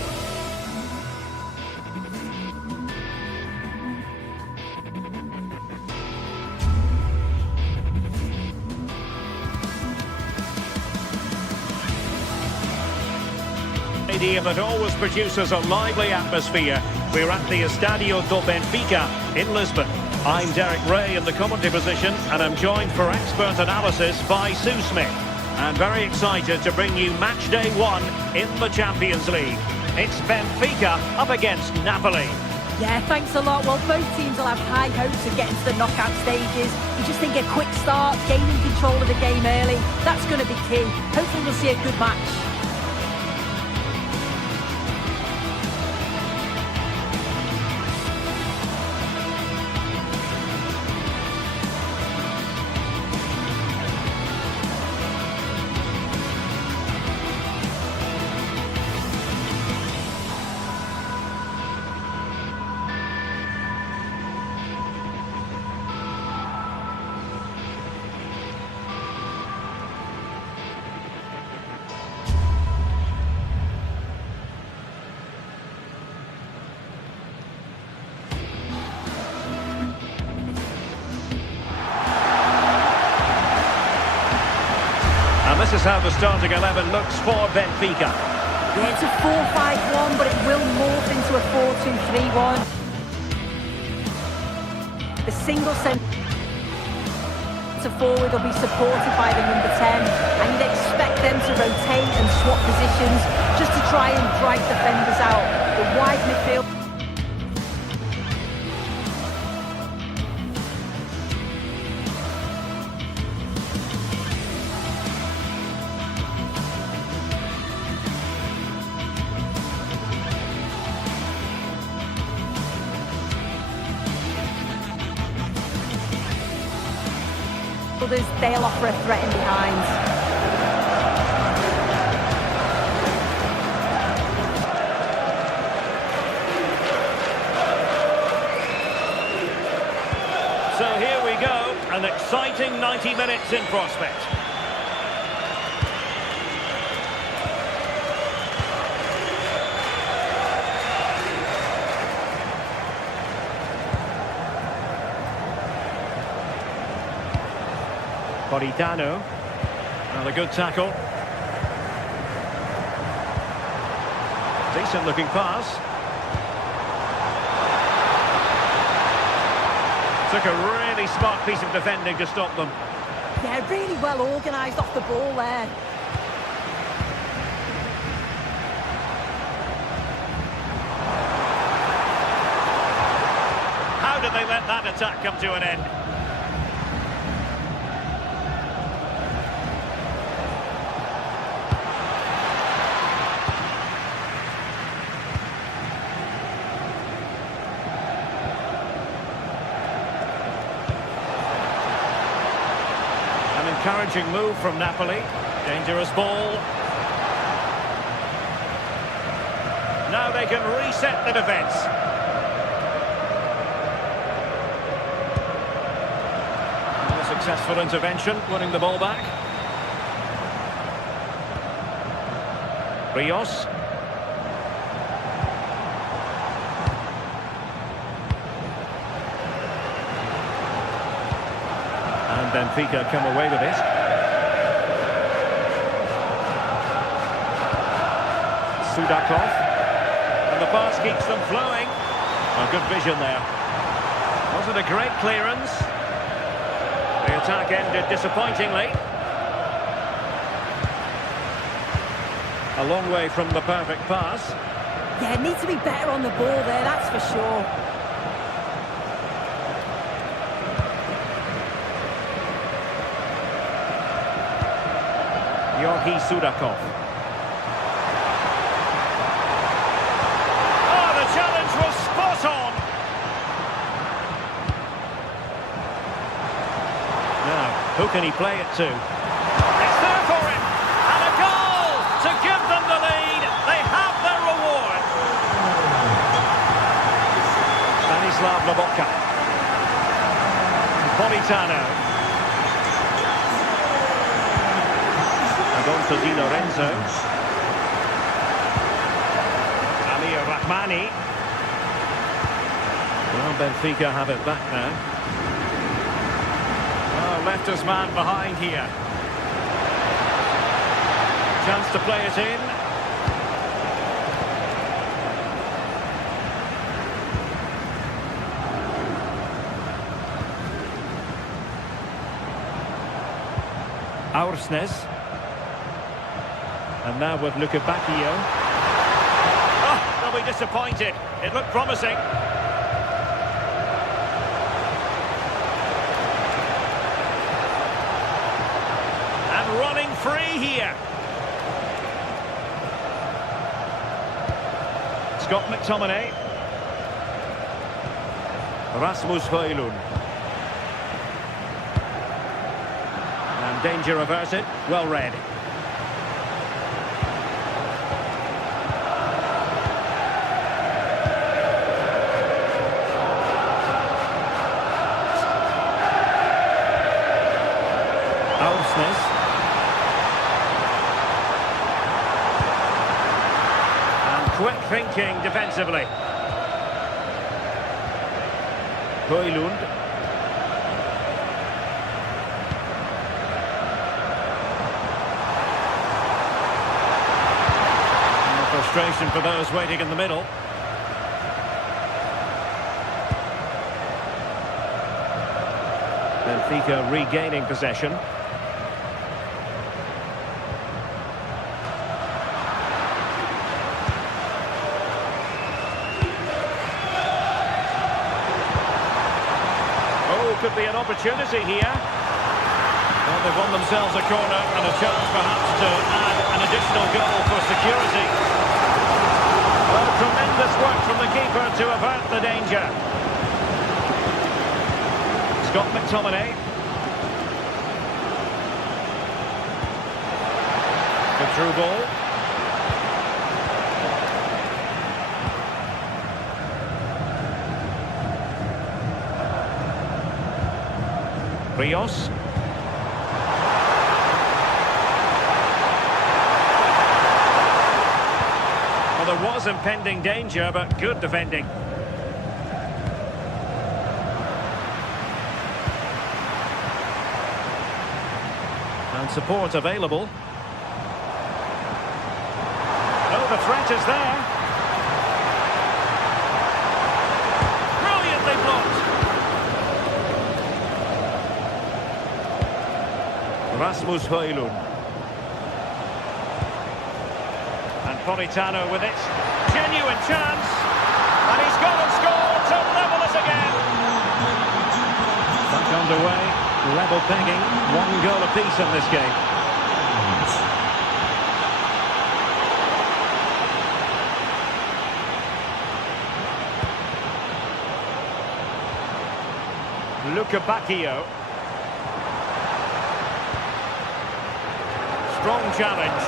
stadium that always produces a lively atmosphere. We're at the Estadio do Benfica in Lisbon. I'm Derek Ray in the commentary position, and I'm joined for expert analysis by Sue Smith. And very excited to bring you match day 1 in the Champions League. It's Benfica up against Napoli. Yeah, thanks a lot. Well, both teams will have high hopes of getting to the knockout stages. You just think a quick start, gaining control of the game early, that's going to be key. Hopefully we'll see a good match. And this is how the starting 11 looks for Benfica. Yeah, it's a 4-5-1, but it will morph into a 4-2-3-1. The single centre forward will be supported by the number 10, and you'd expect them to rotate and swap positions just to try and drag defenders out. The wide midfield. They'll offer a threat in behind. So here we go, an exciting 90 minutes in prospect. Politano, and a good tackle. Decent looking pass. Took a really smart piece of defending to stop them. Yeah, really well organised off the ball there. How did they let that attack come to an end? Encouraging move from Napoli. Dangerous ball. Now they can reset the defence. A successful intervention, winning the ball back. Rios. And Benfica come away with it. Sudakov. And the pass keeps them flowing. A good vision there. Wasn't a great clearance. The attack ended disappointingly. A long way from the perfect pass. Yeah, need to be better on the ball there, that's for sure. Sudakov. Oh, the challenge was spot on. Now, who can he play it to? It's there for him. And a goal to give them the lead. They have their reward. Stanislav Lobotka. Politano. Adolfo Di Lorenzo. Amir Rahmani. Well, Benfica have it back now. Oh, left his man behind here. Chance to play it in. Aursnes. And now with Luca Bacchio. Oh, they'll be disappointed. It looked promising. And running free here. Scott McTominay. Rasmus Højlund. And danger averted. Well read. Aursnes. And quick thinking defensively. Højlund. And the frustration for those waiting in the middle. Benfica regaining possession. Could be an opportunity here. Well, they've won themselves a corner and a chance perhaps to add an additional goal for security. Well, tremendous work from the keeper to avert the danger. Scott McTominay. Good through ball. Rios. Well, there was impending danger, but good defending. And support available. Oh, the threat is there. Brilliantly blocked. Rasmus Højlund. And Politano with it. Genuine chance. And he's gone and scored to level us again. Back underway. Level pegging. 1 goal apiece in this game. Luca Bacchio. Strong challenge.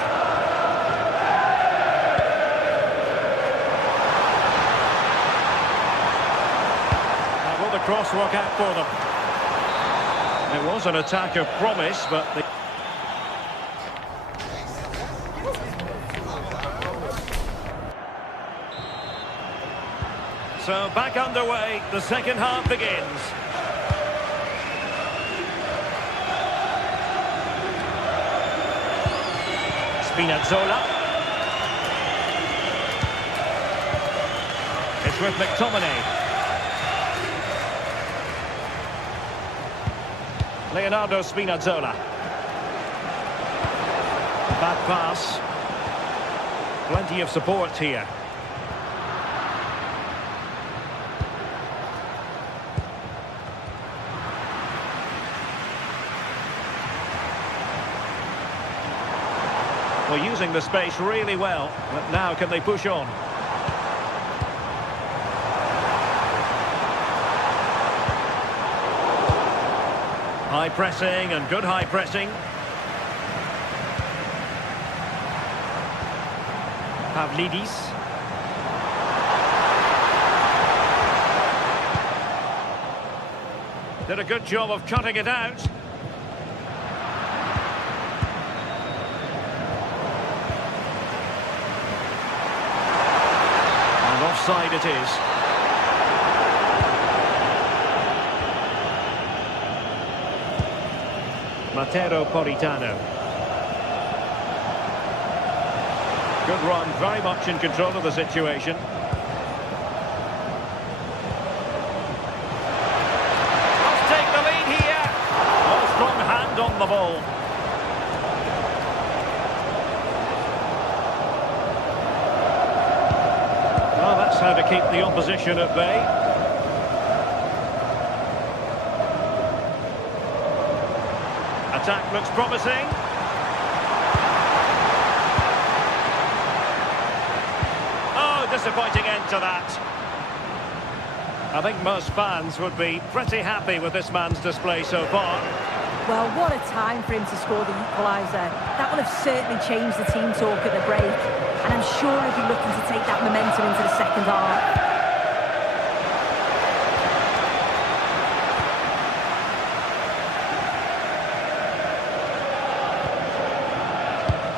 Will the cross work out for them? It was an attack of promise, but so back underway, the second half begins. Spinazzola. It's with McTominay. Leonardo Spinazzola. Bad pass. Plenty of support here. Well, using the space really well, but now can they push on? High pressing and good high pressing. Pavlidis. Did a good job of cutting it out. And offside it is. Matteo Politano. Good run, very much in control of the situation. Must take the lead here. Oh, strong hand on the ball. to keep the opposition at bay. Attack looks promising. Oh, disappointing end to that. I think most fans would be pretty happy with this man's display so far. Well, what a time for him to score the equaliser. That will have certainly changed the team talk at the break. And I'm sure he'll be looking to take that momentum into the second half.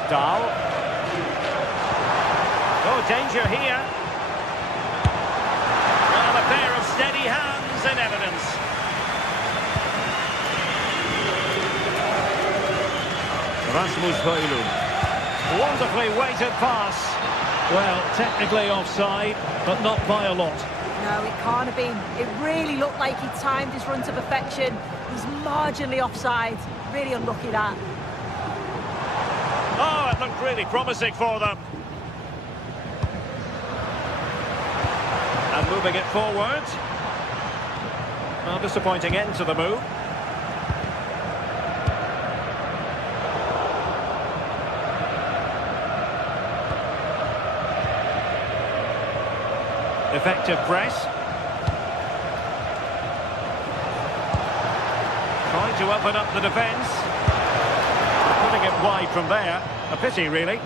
Dahl. Oh, danger here. Well, a pair of steady hands in evidence. Rasmus Højlund. Wonderfully weighted pass. Well, technically offside, but not by a lot. No, it can't have been. It really looked like he timed his run to perfection. He's marginally offside. Really unlucky that. Oh, it looked really promising for them. And moving it forward. Well, disappointing end to the move. Effective press. Trying to open up the defence. Putting it wide from there. A pity, really.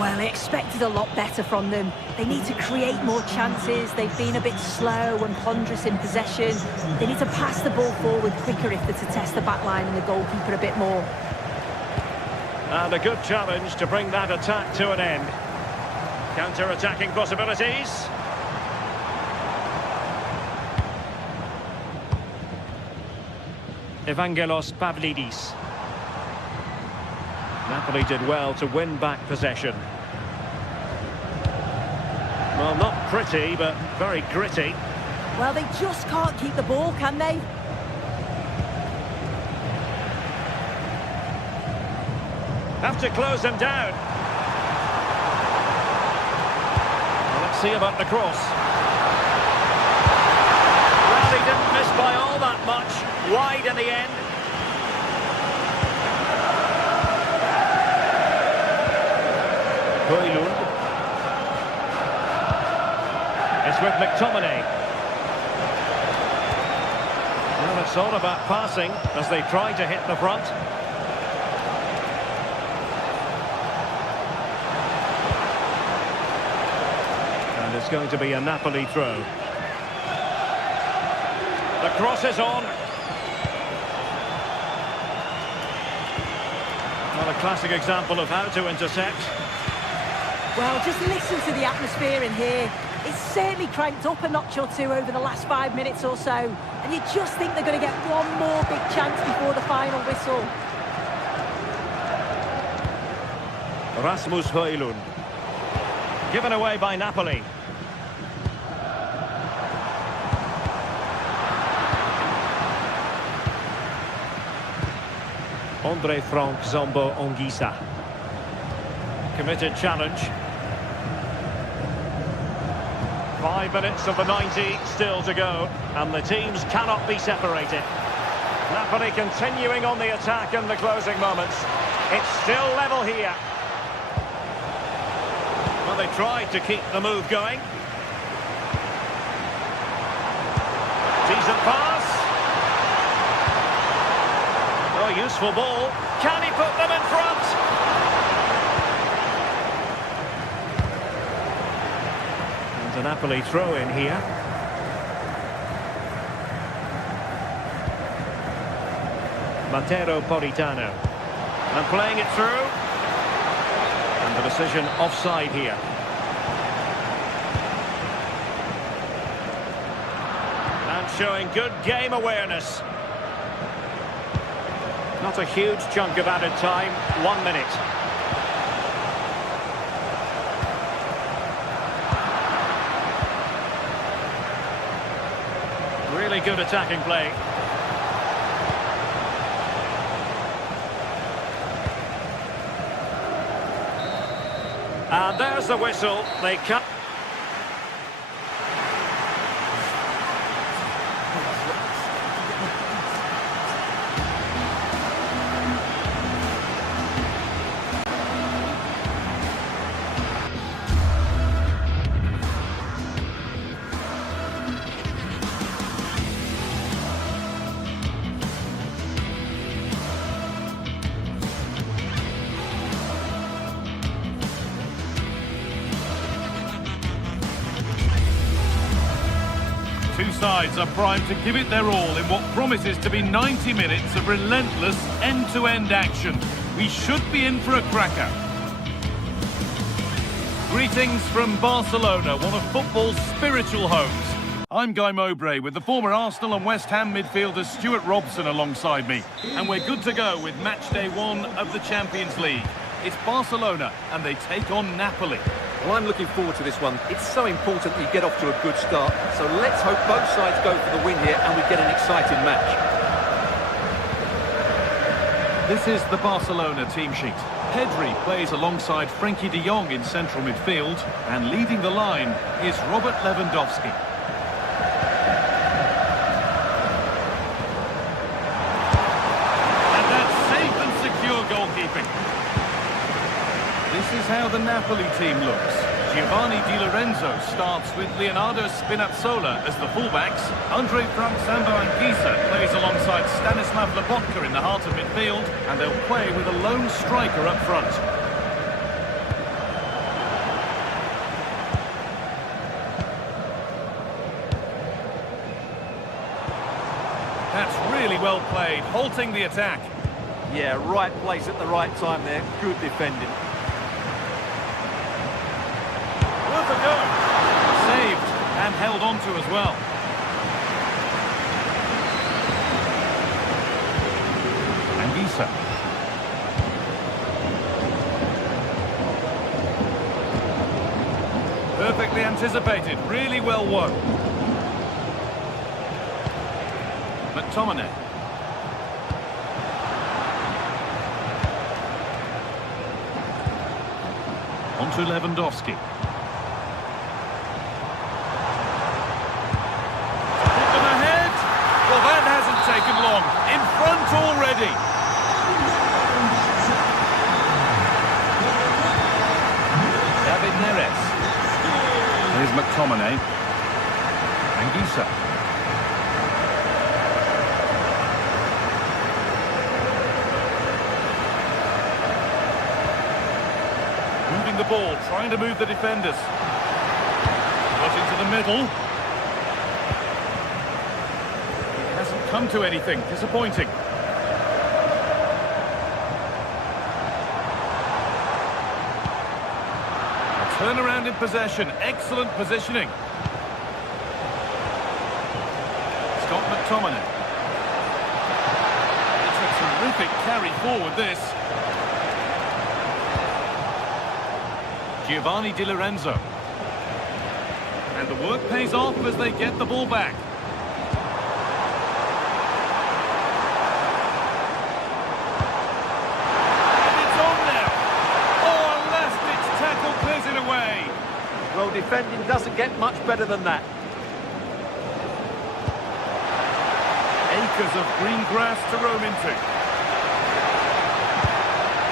Well, I expected a lot better from them. They need to create more chances. They've been a bit slow and ponderous in possession. They need to pass the ball forward quicker if they're to test the back line and the goalkeeper a bit more. And a good challenge to bring that attack to an end. Counter-attacking possibilities. Evangelos Pavlidis. Napoli did well to win back possession. Well, not pretty, but very gritty. Well, they just can't keep the ball, can they? Have to close them down. See about the cross. Well, he didn't miss by all that much. Wide in the end. Højlund. It's with McTominay. Well, it's all about passing as they try to hit the front. It's going to be a Napoli throw. The cross is on. Well, a classic example of how to intercept. Well, just listen to the atmosphere in here. It's certainly cranked up a notch or two over the last 5 minutes or so. And you just think they're going to get one more big chance before the final whistle. Rasmus Højlund. Given away by Napoli. Andre Frank Zombo Ongisa. Committed challenge. 5 minutes of the 90 still to go, and the teams cannot be separated. Napoli continuing on the attack in the closing moments. It's still level here. Well, they tried to keep the move going. Decent pass. Oh, useful ball. Can he put them in front? And a Napoli throw in here. Matteo Politano. And playing it through. And the decision offside here. And showing good game awareness. Not a huge chunk of added time, 1 minute. Really good attacking play. And there's the whistle. They cut. sides are primed to give it their all in what promises to be 90 minutes of relentless end-to-end action. We should be in for a cracker. Greetings from Barcelona, one of football's spiritual homes. I'm Guy Mowbray with the former Arsenal and West Ham midfielder Stuart Robson alongside me. And we're good to go with match day 1 of the Champions League. It's Barcelona and they take on Napoli. Well, I'm looking forward to this one. It's so important that you get off to a good start. So let's hope both sides go for the win here and we get an exciting match. This is the Barcelona team sheet. Pedri plays alongside Frenkie de Jong in central midfield, and leading the line is Robert Lewandowski. And that's safe and secure goalkeeping. This is how the Napoli team looks. Giovanni Di Lorenzo starts with Leonardo Spinazzola as the fullbacks. Andre Frank Sambo Anguissa plays alongside Stanislav Lobotka in the heart of midfield, and they'll play with a lone striker up front. That's really well played, halting the attack. Yeah, right place at the right time there. Good defending. Worth a go. Saved and held on to as well. Anguissa. Perfectly anticipated, really well won. McTominay. On to Lewandowski. Put them ahead. Well, that hasn't taken long. In front already. David Neres. Here's McTominay. Anguissa. Moving the ball, trying to move the defenders. Got into the middle. It hasn't come to anything. Disappointing. A turnaround in possession. Excellent positioning. Scott McTominay. It's a terrific carry forward, this. Giovanni Di Lorenzo. And the work pays off as they get the ball back. And it's on now. Oh, a last-ditch tackle clears it away. Well, defending doesn't get much better than that. Acres of green grass to roam into.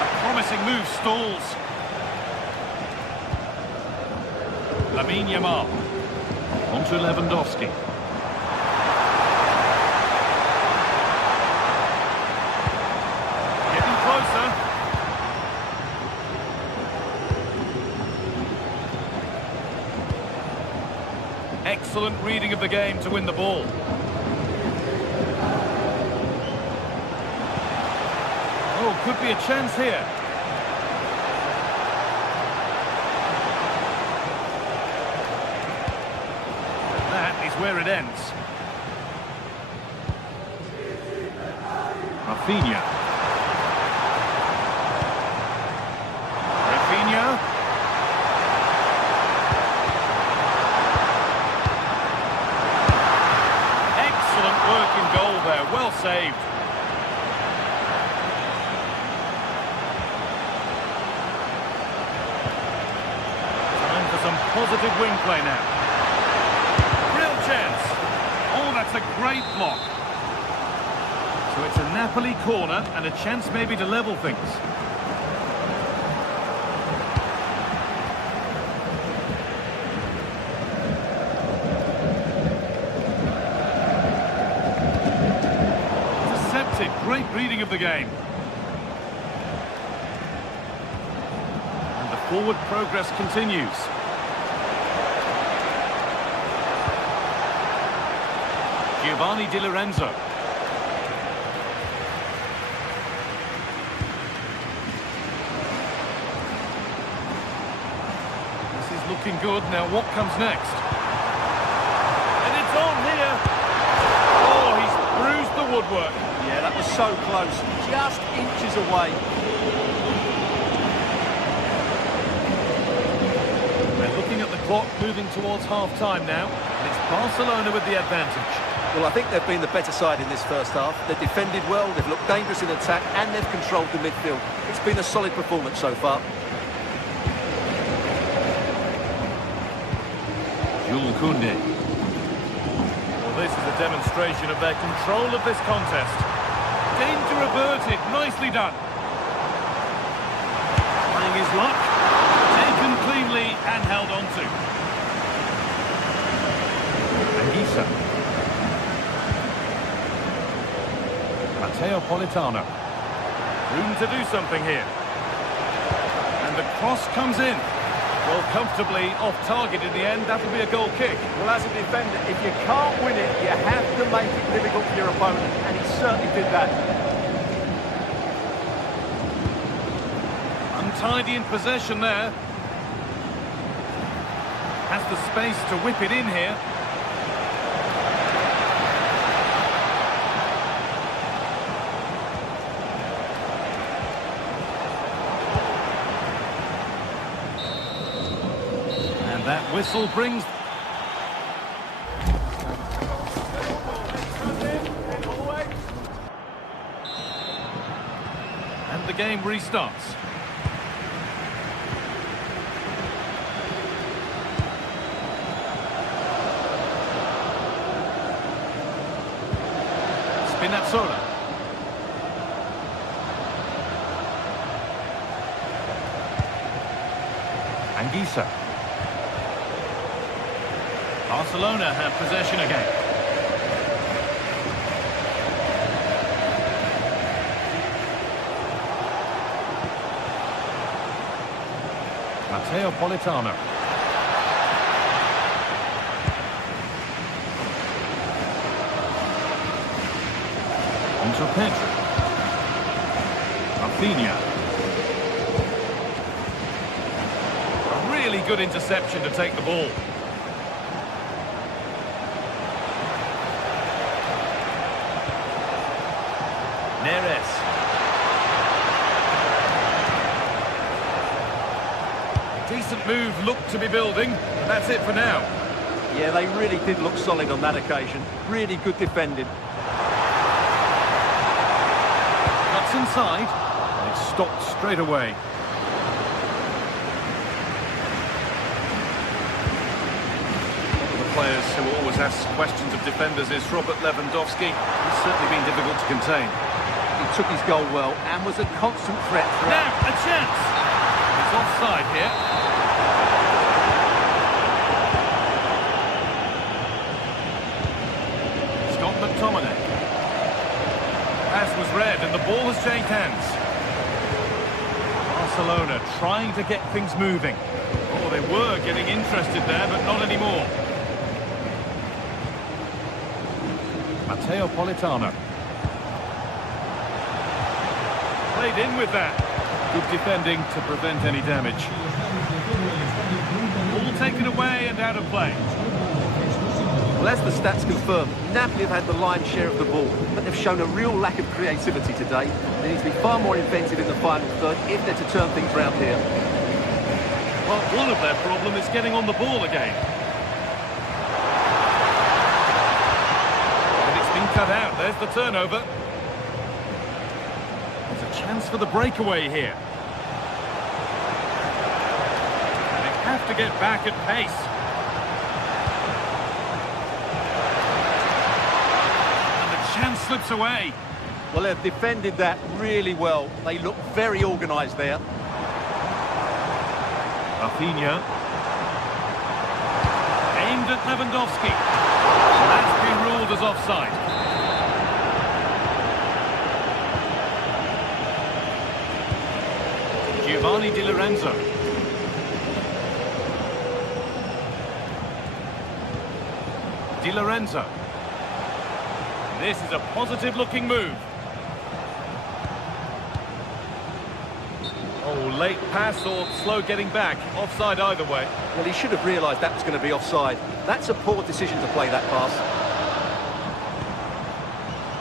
A promising move stalls. Lamine Yamal. On to Lewandowski. Getting closer. Excellent reading of the game to win the ball. Oh, could be a chance here. Where it ends. Rafinha. Excellent work in goal there. Well saved. Time for some positive wing play now. Chance. Oh, that's a great block. So it's a Napoli corner and a chance maybe to level things. Intercepted. Great reading of the game. And the forward progress continues. Giovanni Di Lorenzo. This is looking good. Now what comes next? And it's on here. Oh, he's bruised the woodwork. Yeah, that was so close. Just inches away. We're looking at the clock, moving towards half-time now. And it's Barcelona with the advantage. Well, I think they've been the better side in this first half. They've defended well, they've looked dangerous in attack, and they've controlled the midfield. It's been a solid performance so far. Jules Koundé. Well, this is a demonstration of their control of this contest. Danger averted, nicely done. Trying his luck. Taken cleanly and held on to. Anguissa. Matteo Politano. Room to do something here. And the cross comes in. Well, comfortably off target in the end. That'll be a goal kick. Well, as a defender, if you can't win it, you have to make it difficult for your opponent, and he certainly did that. Untidy in possession there. Has the space to whip it in here. And that whistle brings... And the game restarts. Spinazzola. Anguissa. Barcelona have possession again. Matteo Politano. Onto Pedro. Rafinha. A really good interception to take the ball. Neres. Decent move, looked to be building, and that's it for now. Yeah, they really did look solid on that occasion. Really good defending. Cuts inside, and it's stopped straight away. One of the players who always asks questions of defenders is Robert Lewandowski. He's certainly been difficult to contain. He took his goal well and was a constant threat throughout. Now, a chance! He's offside here. Scott McTominay. Pass was read and the ball has changed hands. Barcelona trying to get things moving. Oh, they were getting interested there, but not anymore. Matteo Politano. Played in with that. Good defending to prevent any damage. Ball taken away and out of play. Well, as the stats confirm, Napoli have had the lion's share of the ball, but they've shown a real lack of creativity today. They need to be far more inventive in the final third if they're to turn things round here. Well, one of their problem is getting on the ball again. And it's been cut out. There's the turnover. There's a chance for the breakaway here. They have to get back at pace. And the chance slips away. Well, they've defended that really well. They look very organised there. Rafinha. Aimed at Lewandowski. That's been ruled as offside. Giovanni Di Lorenzo. Di Lorenzo. This is a positive-looking move. Oh, late pass or slow getting back. Offside either way. Well, he should have realised that was going to be offside. That's a poor decision to play that pass.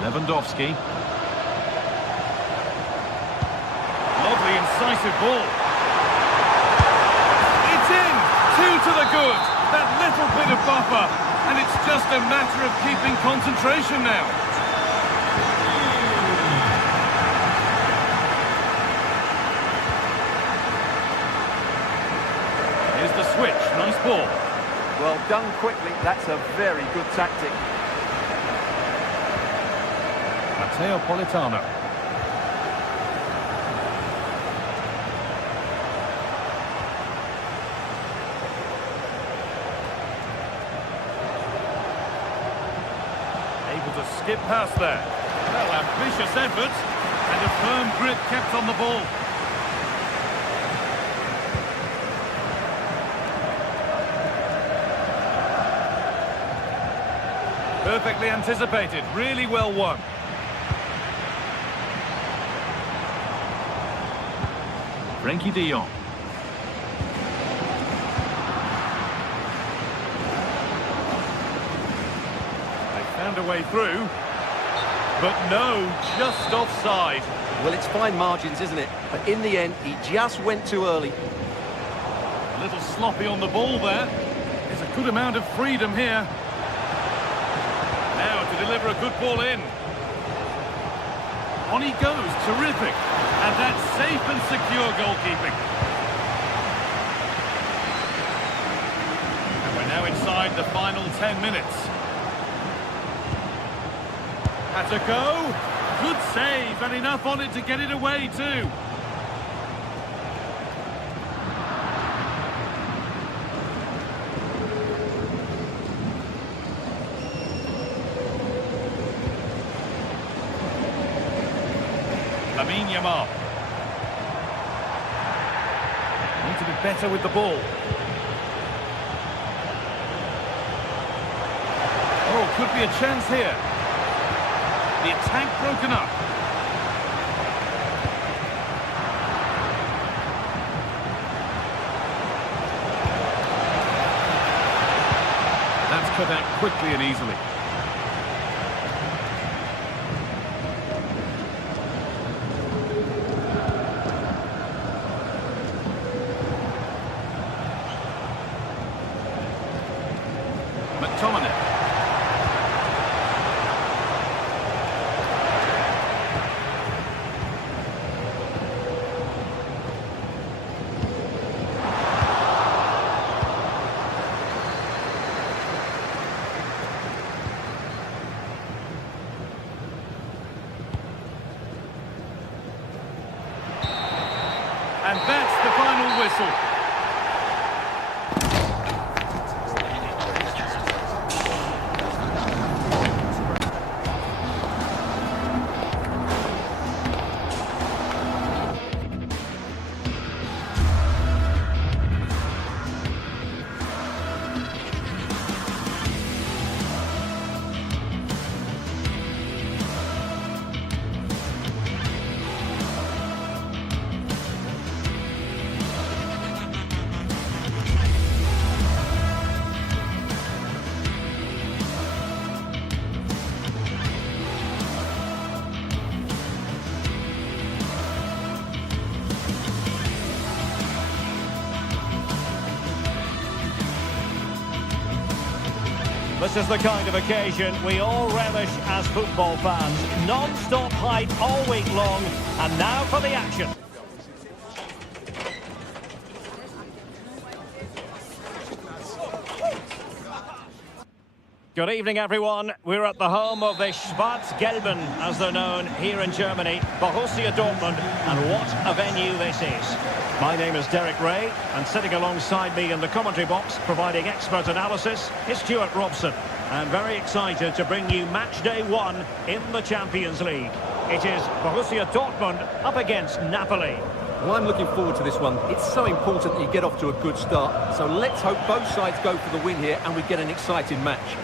Lewandowski. Lovely, incisive ball. It's in! 2 to the good. That little bit of buffer. And it's just a matter of keeping concentration now. Here's the switch. Nice ball. Well, done quickly. That's a very good tactic. Matteo Politano. Able to skip past there. Well, ambitious effort and a firm grip kept on the ball. Perfectly anticipated, really well won. Frankie de Jong. They found a way through, but no, just offside. Well, it's fine margins, isn't it? But in the end, he just went too early. A little sloppy on the ball there. There's a good amount of freedom here. Now to deliver a good ball in. On he goes, terrific. And that's safe and secure goalkeeping. And we're now inside the final 10 minutes. Had to go. Good save and enough on it to get it away too. Lamine Yamal. Need to be better with the ball. Oh, could be a chance here. The attack broken up. That's cut out quickly and easily. McTominay. And that's the final whistle. This is the kind of occasion we all relish as football fans. Non-stop hype all week long, and now for the action. Good evening, everyone. We're at the home of the Schwarz-Gelben, as they're known here in Germany, Borussia Dortmund, and what a venue this is. My name is Derek Ray, and sitting alongside me in the commentary box, providing expert analysis, is Stuart Robson. I'm very excited to bring you match day 1 in the Champions League. It is Borussia Dortmund up against Napoli. Well, I'm looking forward to this one. It's so important that you get off to a good start. So let's hope both sides go for the win here and we get an exciting match.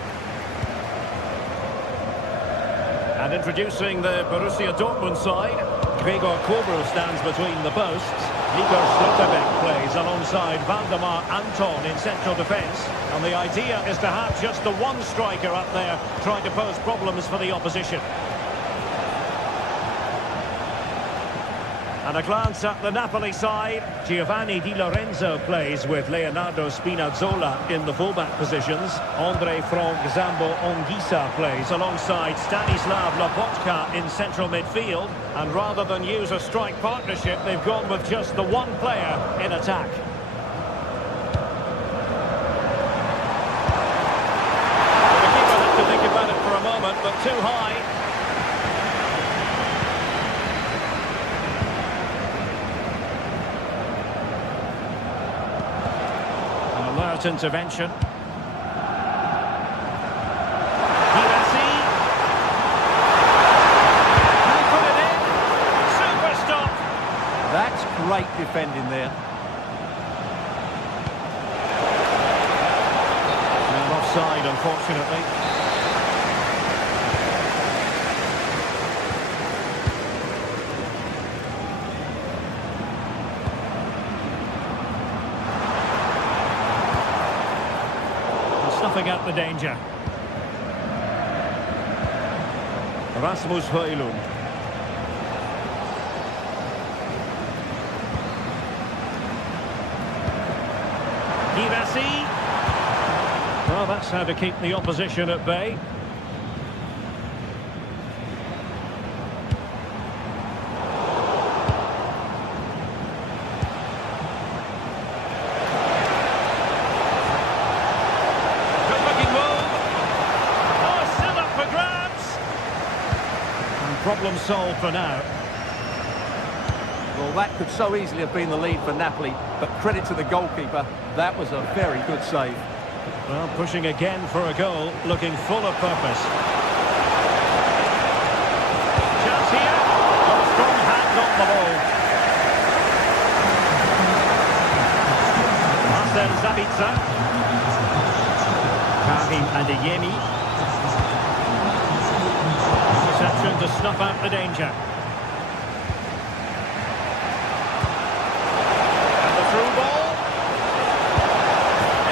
And introducing the Borussia Dortmund side, Gregor Kobel stands between the posts. Nico Schlotterbeck plays alongside Valdemar Anton in central defence. And the idea is to have just the one striker up there trying to pose problems for the opposition. And a glance at the Napoli side. Giovanni Di Lorenzo plays with Leonardo Spinazzola in the fullback positions. Andre Frank Zambo Ongisa plays alongside Stanislav Lobotka in central midfield. And rather than use a strike partnership, they've gone with just the one player in attack. The keeper had to think about it for a moment, but too high. Intervention. Girassi. Can put it in. Super stop. That's great defending there. And offside, unfortunately. Snuffing out the danger. Rasmus Højlund. Girassi. Well, that's how to keep the opposition at bay. Problem solved for now. Well, that could so easily have been the lead for Napoli, but credit to the goalkeeper, that was a very good save. Well, pushing again for a goal, looking full of purpose. Chance here. Oh, strong hand on the ball. Marcel Sabitzer. Karim Adeyemi. Interception to snuff out the danger. And the through ball.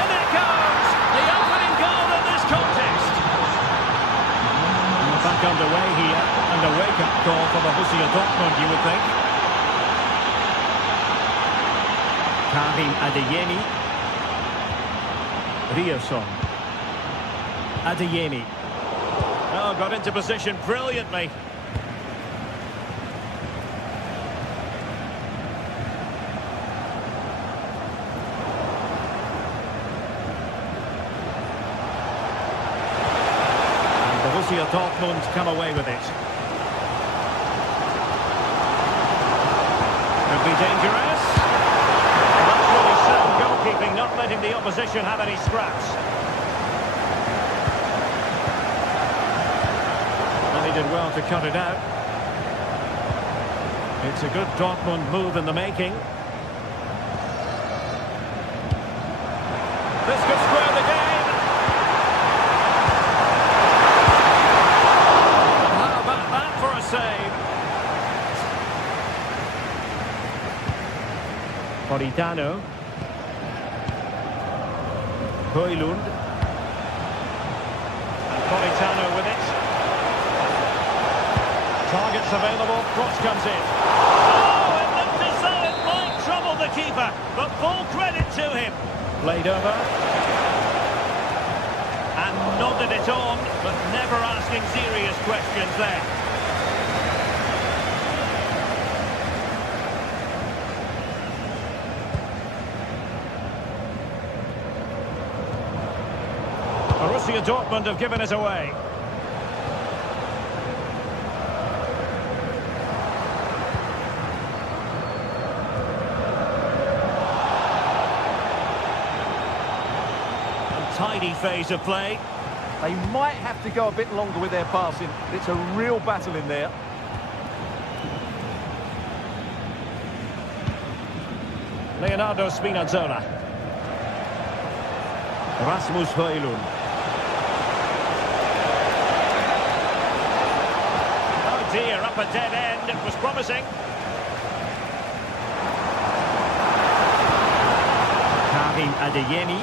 In it goes! The opening goal of this contest. And back underway here. And a wake-up call for Borussia Dortmund, you would think. Karim Adeyemi. Rierson. Adeyemi. Oh, got into position brilliantly. And Borussia Dortmund come away with it. Could be dangerous. That's really sound goalkeeping, not letting the opposition have any scraps. Did well to cut it out. It's a good Dortmund move in the making. This could square the game. How about that for a save? Politano. Højlund. And Politano with it. Targets available, cross comes in. Oh, it looked as though it might trouble the keeper, but full credit to him. Played over. And nodded it on, but never asking serious questions there. Borussia Dortmund have given it away. Tidy phase of play. They might have to go a bit longer with their passing. It's a real battle in there. Leonardo Spinazzola. Rasmus Højlund. up a dead end. It was promising. Karim Adeyemi.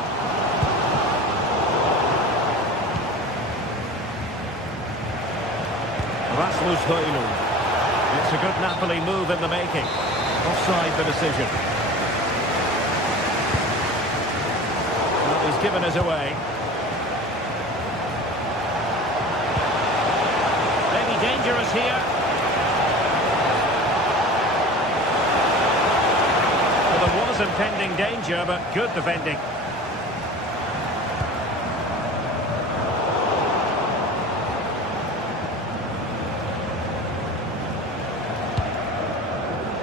Rasmus Højlund. It's a good Napoli move in the making. Offside the decision. Well, he's given us away. Maybe dangerous here. Well, there was impending danger, but good defending.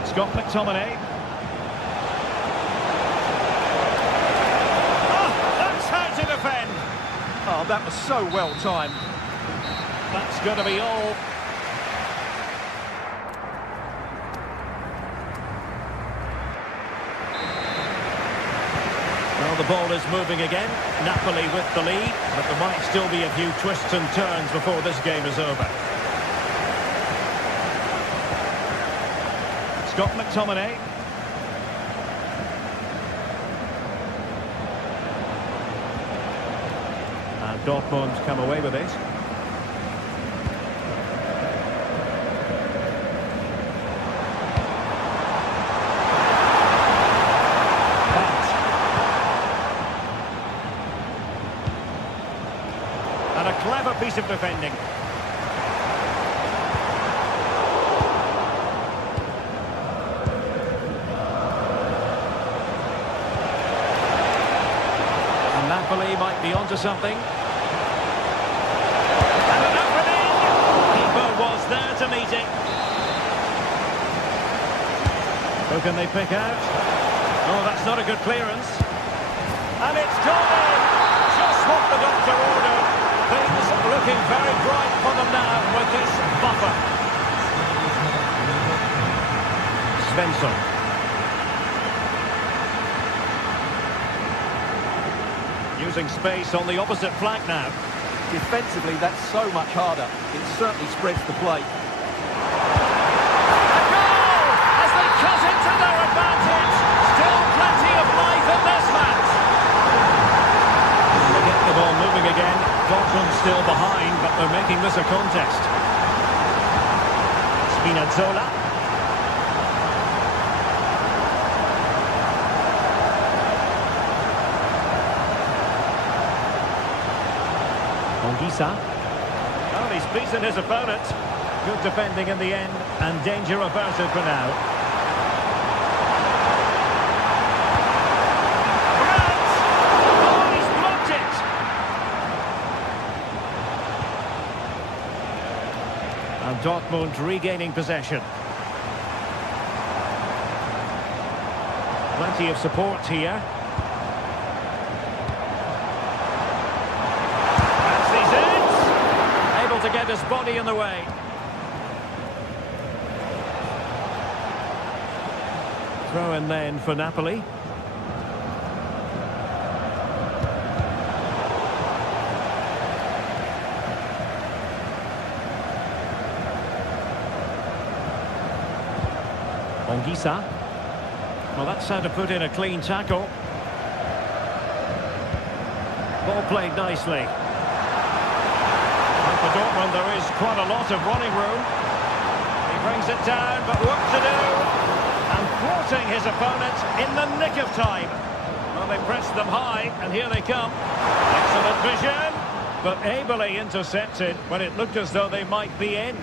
Scott McTominay. Oh, that's how to defend. Oh, that was so well timed. That's going to be all. Well, the ball is moving again. Napoli with the lead, but there might still be a few twists and turns before this game is over. Scott McTominay. And Dortmund come away with it. And a clever piece of defending. Napoli might be onto something. And an opening! Keeper was there to meet it. Who can they pick out? Oh, that's not a good clearance. And it's gone in! Just what the doctor ordered. Things looking very bright for them now with this buffer. Svensson. Using space on the opposite flank now. Defensively, that's so much harder. It certainly spreads the play. A goal! As they cut into their advantage. Still plenty of life in this match. They get the ball moving again. Dortmund still behind, but they're making this a contest. Spinazzola. Well, he's beaten his opponent. Good defending in the end, and danger averted for now. Grant! Oh, he's blocked it! And Dortmund regaining possession. Plenty of support here. To get his body in the way. Throw in then for Napoli. Ongisa. Well, that's how to put in a clean tackle. Ball played nicely. For Dortmund, there is quite a lot of running room. He brings it down, but what to do? And thwarting his opponent in the nick of time. Well, they pressed them high, and here they come. Excellent vision, but ably intercepted when it looked as though they might be in.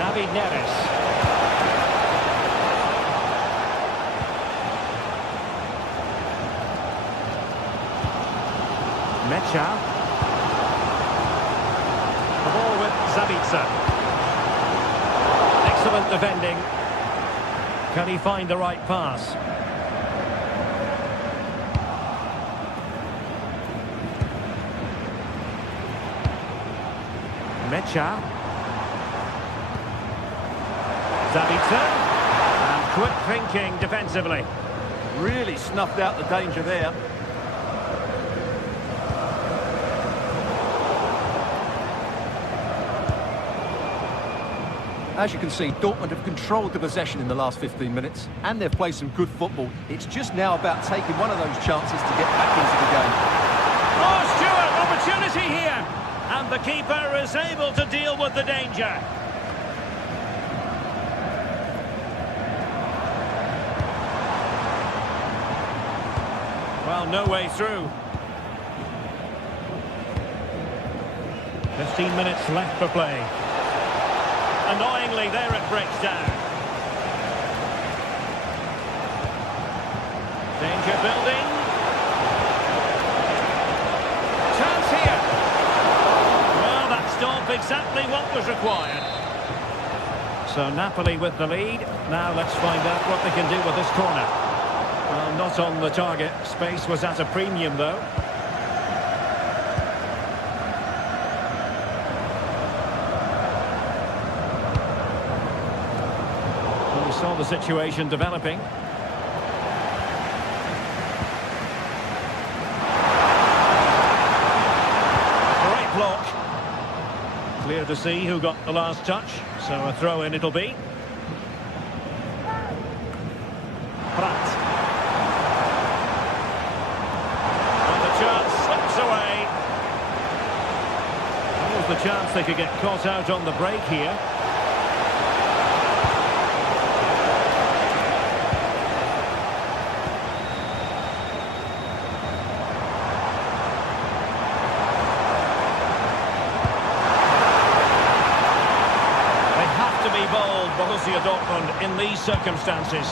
David Neres. Mecha. The ball with Zabitzer. Excellent defending. Can he find the right pass? Mecha. Zabitzer. And quick thinking defensively. Really snuffed out the danger there. As you can see, Dortmund have controlled the possession in the last 15 minutes, and they've played some good football. It's just now about taking one of those chances to get back into the game. Oh, Stuart, opportunity here. And the keeper is able to deal with the danger. Well, no way through. 15 minutes left for play. Annoyingly, there it breaks down. Danger building. Chance here. Well, that stopped exactly what was required. So Napoli with the lead. Now let's find out what they can do with this corner. Well, not on the target. Space was at a premium, though. We saw the situation developing. Great block. Clear to see who got the last touch. So a throw-in it'll be. Pratt. And the chance slips away. There was the chance they could get caught out on the break here. Bold, Borussia Dortmund, in these circumstances.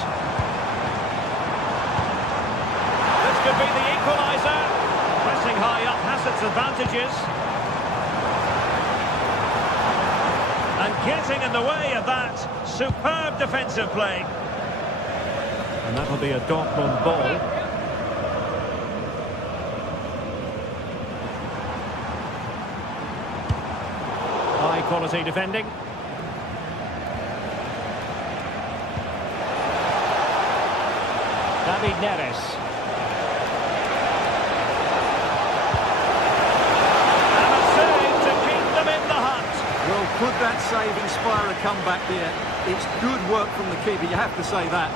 This could be the equaliser. Pressing high up has its advantages. And getting in the way of that superb defensive play. And that'll be a Dortmund ball. High quality defending. David Neres. And a save to keep them in the hunt. Well, could that save inspire a comeback there? It's good work from the keeper, you have to say that.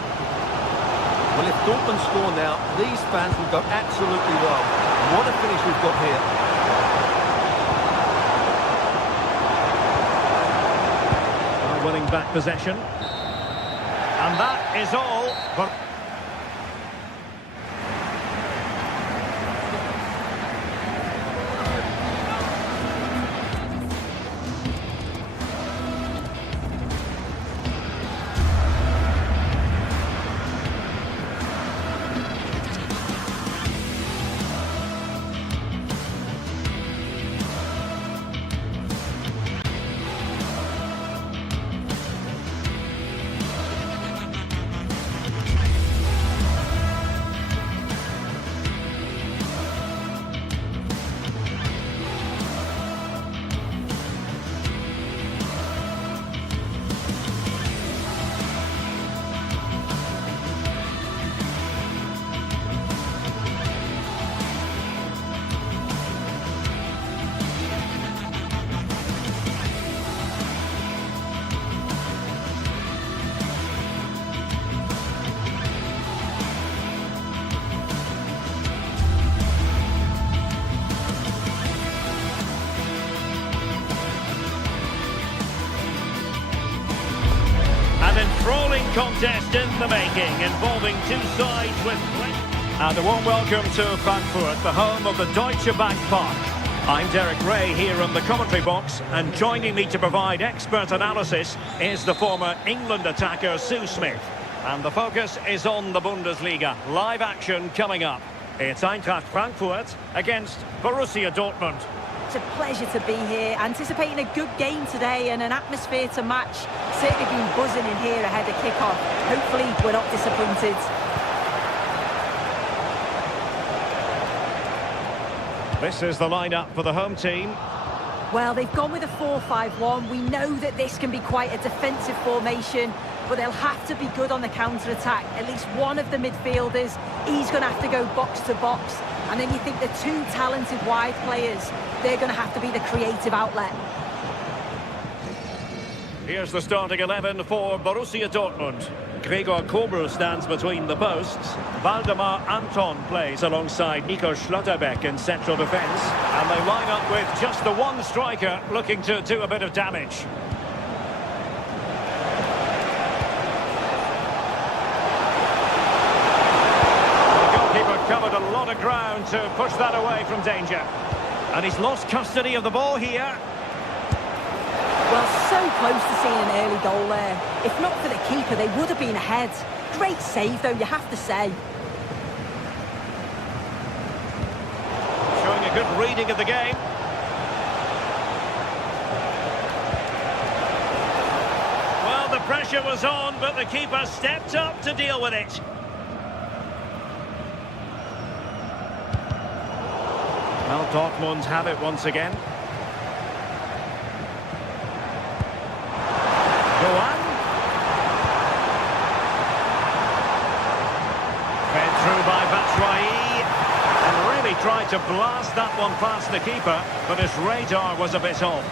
Well, if Dortmund score now, these fans will go absolutely wild. What a finish we've got here. Winning back possession. And that is all for... Enthralling contest in the making, involving two sides with... And a warm welcome to Frankfurt, the home of the Deutsche Bank Park. I'm Derek Ray here in the commentary box, and joining me to provide expert analysis is the former England attacker Sue Smith. And the focus is on the Bundesliga. Live action coming up. It's Eintracht Frankfurt against Borussia Dortmund. It's a pleasure to be here, anticipating a good game today and an atmosphere to match. Certainly been buzzing in here ahead of kick-off. Hopefully we're not disappointed. This is the lineup for the home team. Well, they've gone with a 4-5-1. We know that this can be quite a defensive formation, but they'll have to be good on the counter-attack. At least one of the midfielders, he's going to have to go box to box. And then you think the two talented wide players, they're going to have to be the creative outlet. Here's the starting 11 for Borussia Dortmund. Gregor Kobel stands between the posts. Waldemar Anton plays alongside Nico Schlotterbeck in central defence. And they line up with just the one striker looking to do a bit of damage. The goalkeeper covered a lot of ground to push that away from danger. And he's lost custody of the ball here. Well, so close to seeing an early goal there. If not for the keeper, they would have been ahead. Great save, though, you have to say. Showing a good reading of the game. Well, the pressure was on, but the keeper stepped up to deal with it. Well, Dortmund have it once again. Doan. Fed through by Batshuayi. And really tried to blast that one past the keeper, but his radar was a bit off.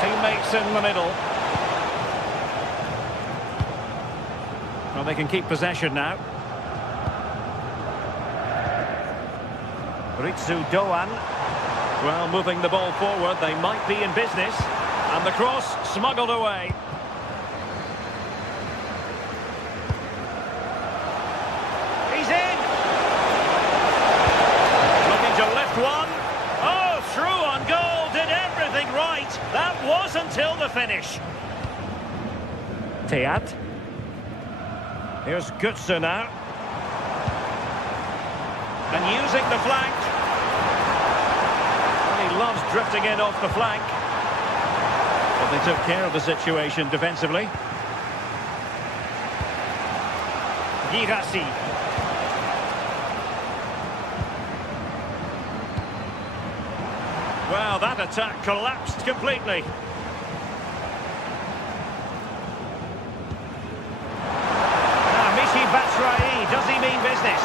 Teammates in the middle. Well, they can keep possession now. Ritsu Doan. Well, moving the ball forward, they might be in business. And the cross smuggled away. He's in! Looking to lift one. Oh, through on goal, did everything right. That was until the finish. Teat. Here's Götze now. And using the flank. Well, he loves drifting in off the flank. But they took care of the situation defensively. Girassi. Well, that attack collapsed completely. Batshuayi, does he mean business?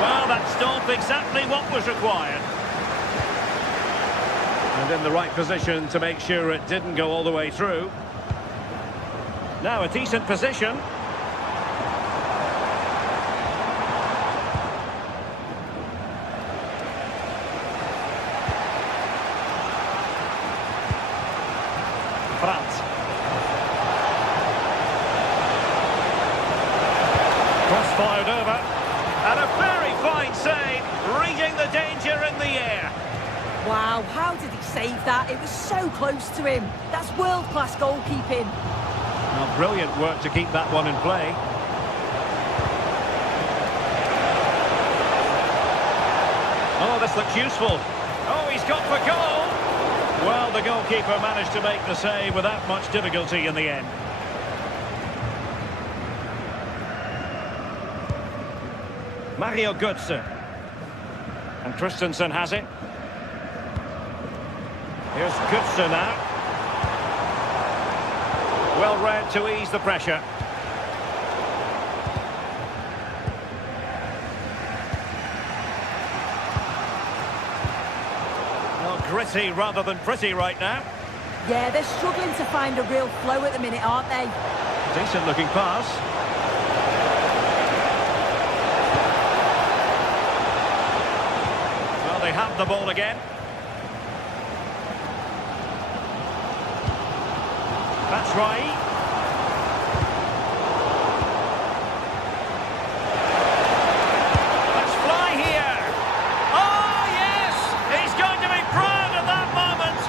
Well, that stopped exactly what was required. And in the right position to make sure it didn't go all the way through. Now a decent position. Brandt. Cross fired over, and a very fine save, reading the danger in the air. Wow, how did he save that? It was so close to him. That's world-class goalkeeping. Well, brilliant work to keep that one in play. Oh, this looks useful. Oh, he's got for goal. Well, the goalkeeper managed to make the save without much difficulty in the end. Mario Götze. And Christensen has it. Here's Götze now. Well read to ease the pressure. Well, gritty rather than pretty right now. Yeah, they're struggling to find a real flow at the minute, aren't they? Decent looking pass. They have the ball again. Batshuayi. Let's fly here. Oh, yes! He's going to be proud of that moment.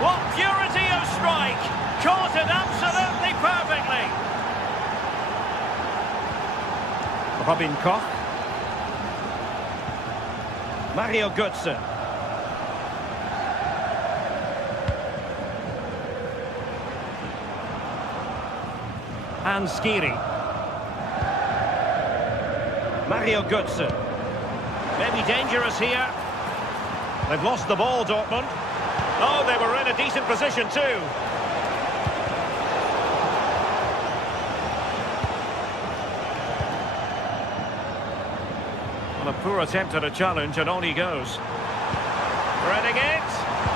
What purity of strike. Caught it absolutely perfectly. Robin Koch. Mario Götze. And Skiri. Mario Götze. Maybe dangerous here. They've lost the ball, Dortmund. Oh, they were in a decent position too. Well, a poor attempt at a challenge, and on he goes. Threading it.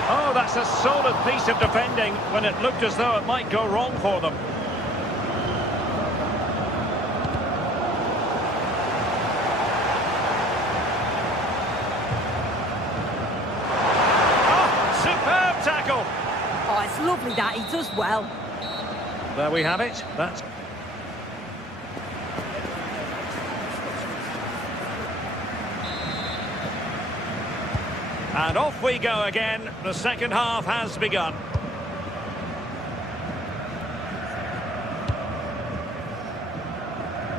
Oh, that's a solid piece of defending when it looked as though it might go wrong for them. Oh, superb tackle. Oh, it's lovely that. He does well. There we have it. That's... And off we go again. The second half has begun.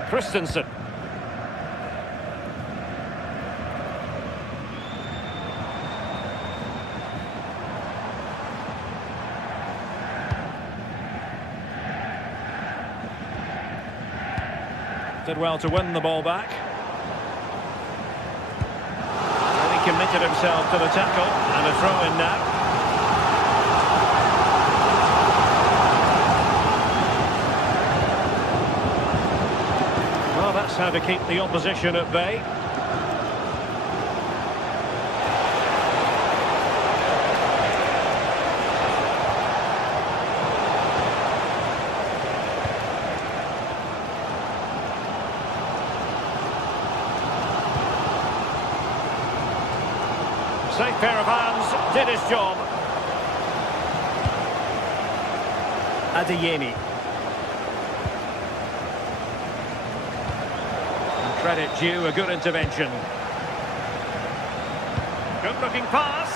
Christensen. Did well to win the ball back. Committed himself to the tackle, and a throw in now. Well, that's how to keep the opposition at bay. Safe pair of hands, did his job. Adeyemi. And credit due, a good intervention. Good looking pass.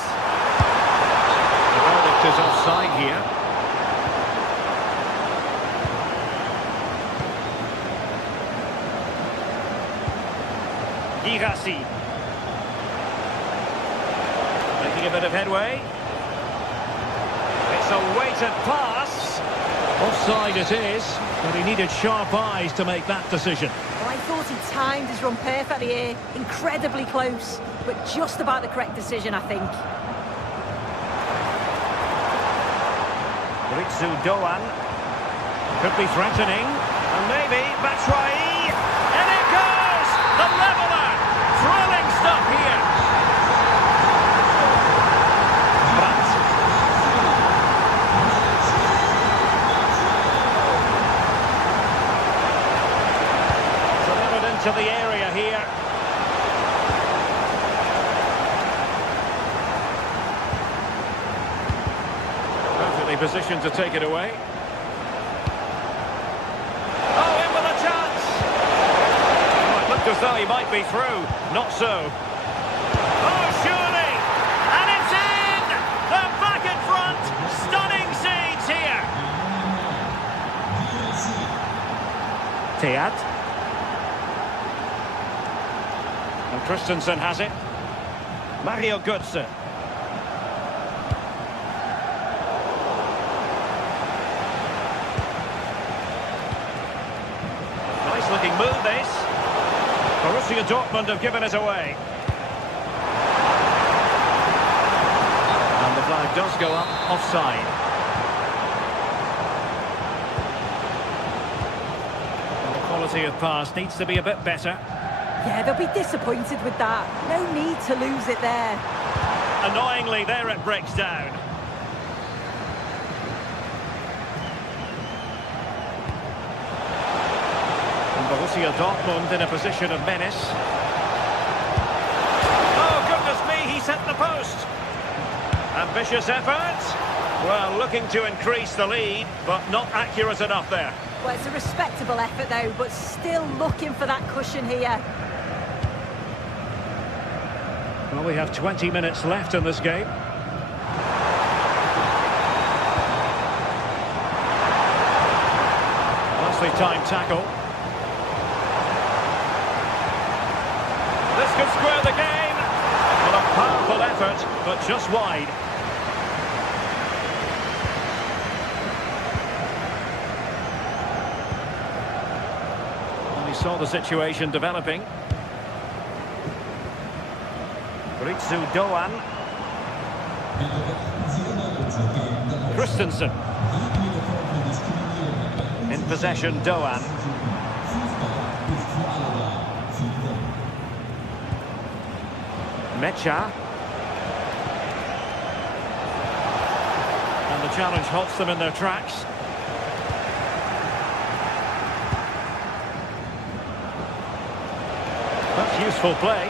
The verdict is offside here. Girassi. Making a bit of headway. It's a weighted pass. Offside it is, but he needed sharp eyes to make that decision. Well, I thought he timed his run perfectly here. Incredibly close, but just about the correct decision, I think. Ritsu Doan could be threatening, and maybe Batshuayi, and it goes! The leveller! Thrilling stuff here. To the area here. Perfectly positioned to take it away. Oh, in with a chance! Oh, it looked as though he might be through. Not so. Oh, surely! And it's in! They're back in front! Stunning scenes here! Teat. And Christensen has it. Mario Götze. Nice looking move this. Borussia Dortmund have given it away. And the flag does go up offside. And the quality of pass needs to be a bit better. Yeah, they'll be disappointed with that. No need to lose it there. Annoyingly, there it breaks down. And Borussia Dortmund in a position of menace. Oh, goodness me, he's hit the post. Ambitious effort. Well, looking to increase the lead, but not accurate enough there. Well, it's a respectable effort, though, but still looking for that cushion here. Well, we have 20 minutes left in this game. Nicely timed tackle. This could square the game. Well, a powerful effort, but just wide. And he saw the situation developing. Ritsu Doan. Christensen. In possession, Doan. Mecha. And the challenge halts them in their tracks. That's useful play.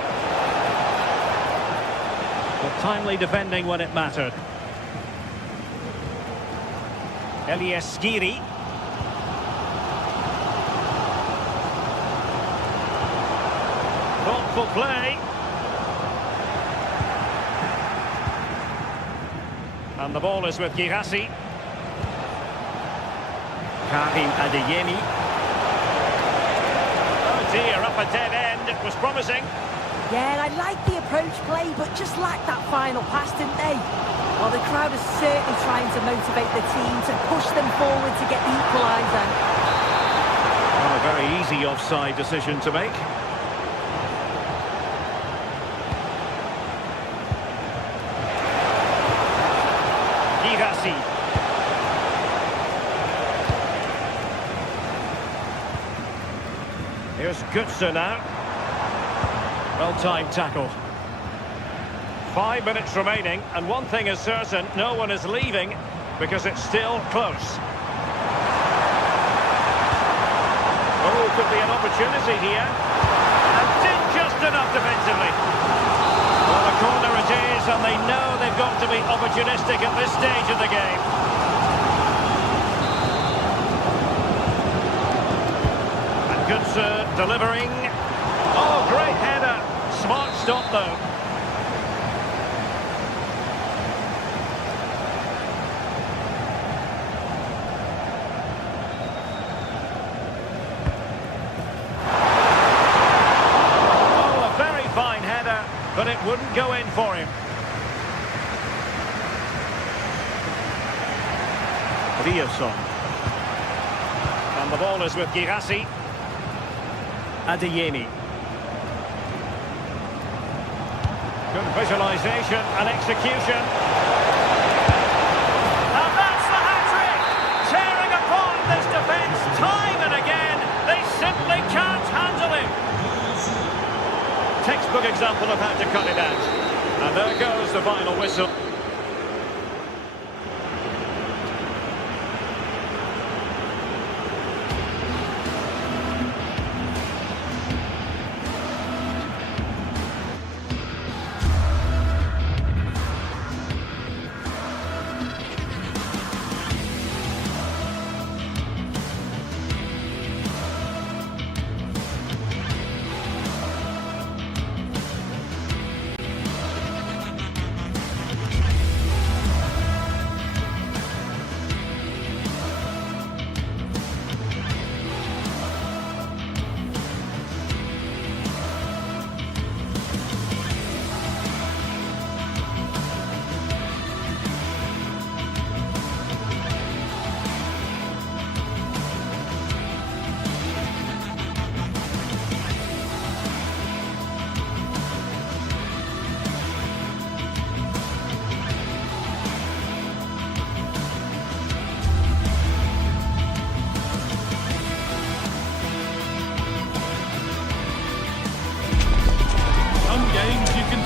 But timely defending when it mattered. Elias Skiri. Thoughtful play. And the ball is with Girassi. Karim Adeyemi. Oh dear, up a dead end. It was promising. Yeah, I like the approach play, but just lacked that final pass, didn't they? Well, the crowd is certainly trying to motivate the team to push them forward to get the equaliser. Well, a very easy offside decision to make. Girassi. Here's Götze now. Well-timed tackle. 5 minutes remaining, and one thing is certain, no one is leaving because it's still close. Oh, could be an opportunity here. And did just enough defensively. Well, a corner it is, and they know they've got to be opportunistic at this stage of the game. And Götze delivering. Oh, great header. Smart stop, though. Oh, a very fine header, but it wouldn't go in for him. Riosson. And the ball is with Girassi. Adeyemi. Good visualisation and execution. And that's the hat-trick! Tearing apart this defence time and again. They simply can't handle him. Textbook example of how to cut it out. And there goes the final whistle.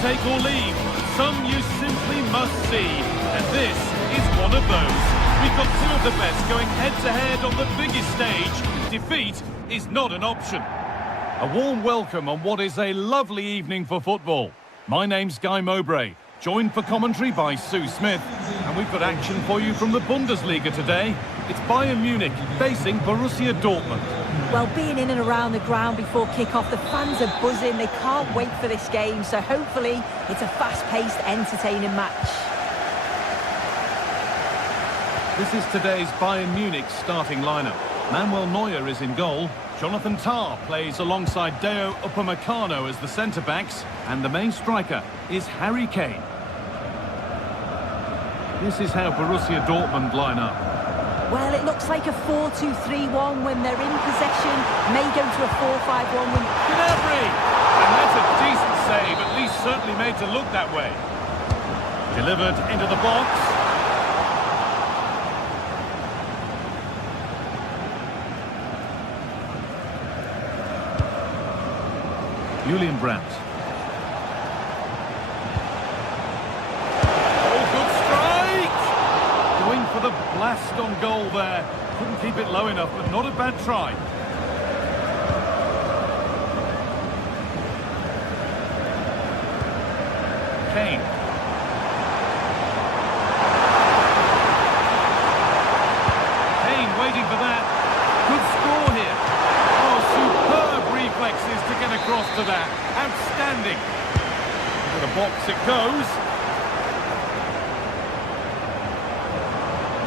Take or leave. Some you simply must see. And this is one of those. We've got two of the best going head-to-head on the biggest stage. Defeat is not an option. A warm welcome on what is a lovely evening for football. My name's Guy Mowbray, joined for commentary by Sue Smith. And we've got action for you from the Bundesliga today. It's Bayern Munich facing Borussia Dortmund. Well, being in and around the ground before kick-off, the fans are buzzing. They can't wait for this game, so hopefully it's a fast-paced, entertaining match. This is today's Bayern Munich starting lineup. Manuel Neuer is in goal. Jonathan Tah plays alongside Deo Upamecano as the centre-backs. And the main striker is Harry Kane. This is how Borussia Dortmund line up. Well, it looks like a 4-2-3-1 when they're in possession. May go to a 4-5-1 when... Gnabry! And that's a decent save, at least certainly made to look that way. Delivered into the box. Julian Brandt. blast on goal there. Couldn't keep it low enough, but not a bad try. Kane. Kane waiting for that. Good score here. Oh, superb reflexes to get across to that. Outstanding. Into the box it goes.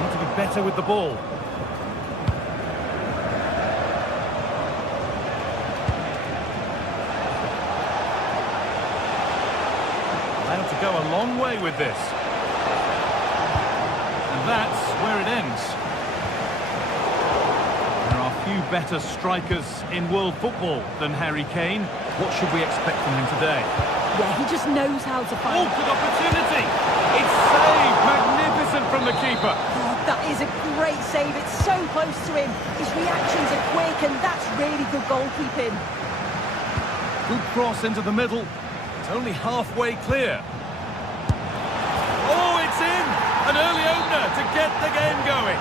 Need to be better with the ball. Allowed to go a long way with this. And that's where it ends. There are few better strikers in world football than Harry Kane. What should we expect from him today? Yeah, he just knows how to find... Oh, good opportunity! It's saved! Magnificent from the keeper. Oh, that is a great save. It's so close to him. His reactions are quick, and that's really good goalkeeping. Good cross into the middle. It's only halfway clear. Oh, it's in! An early opener to get the game going.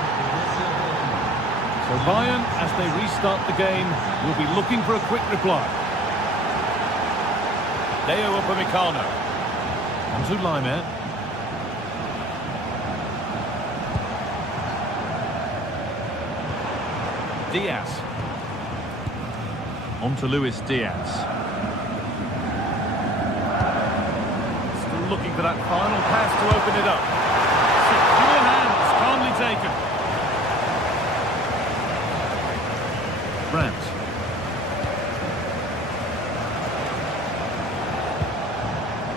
So Bayern, as they restart the game, will be looking for a quick reply. Deo Upamecano. Onto Laimer. Diaz. Onto Luis Diaz. Still looking for that final pass to open it up. Secure hands, calmly taken. Brandt.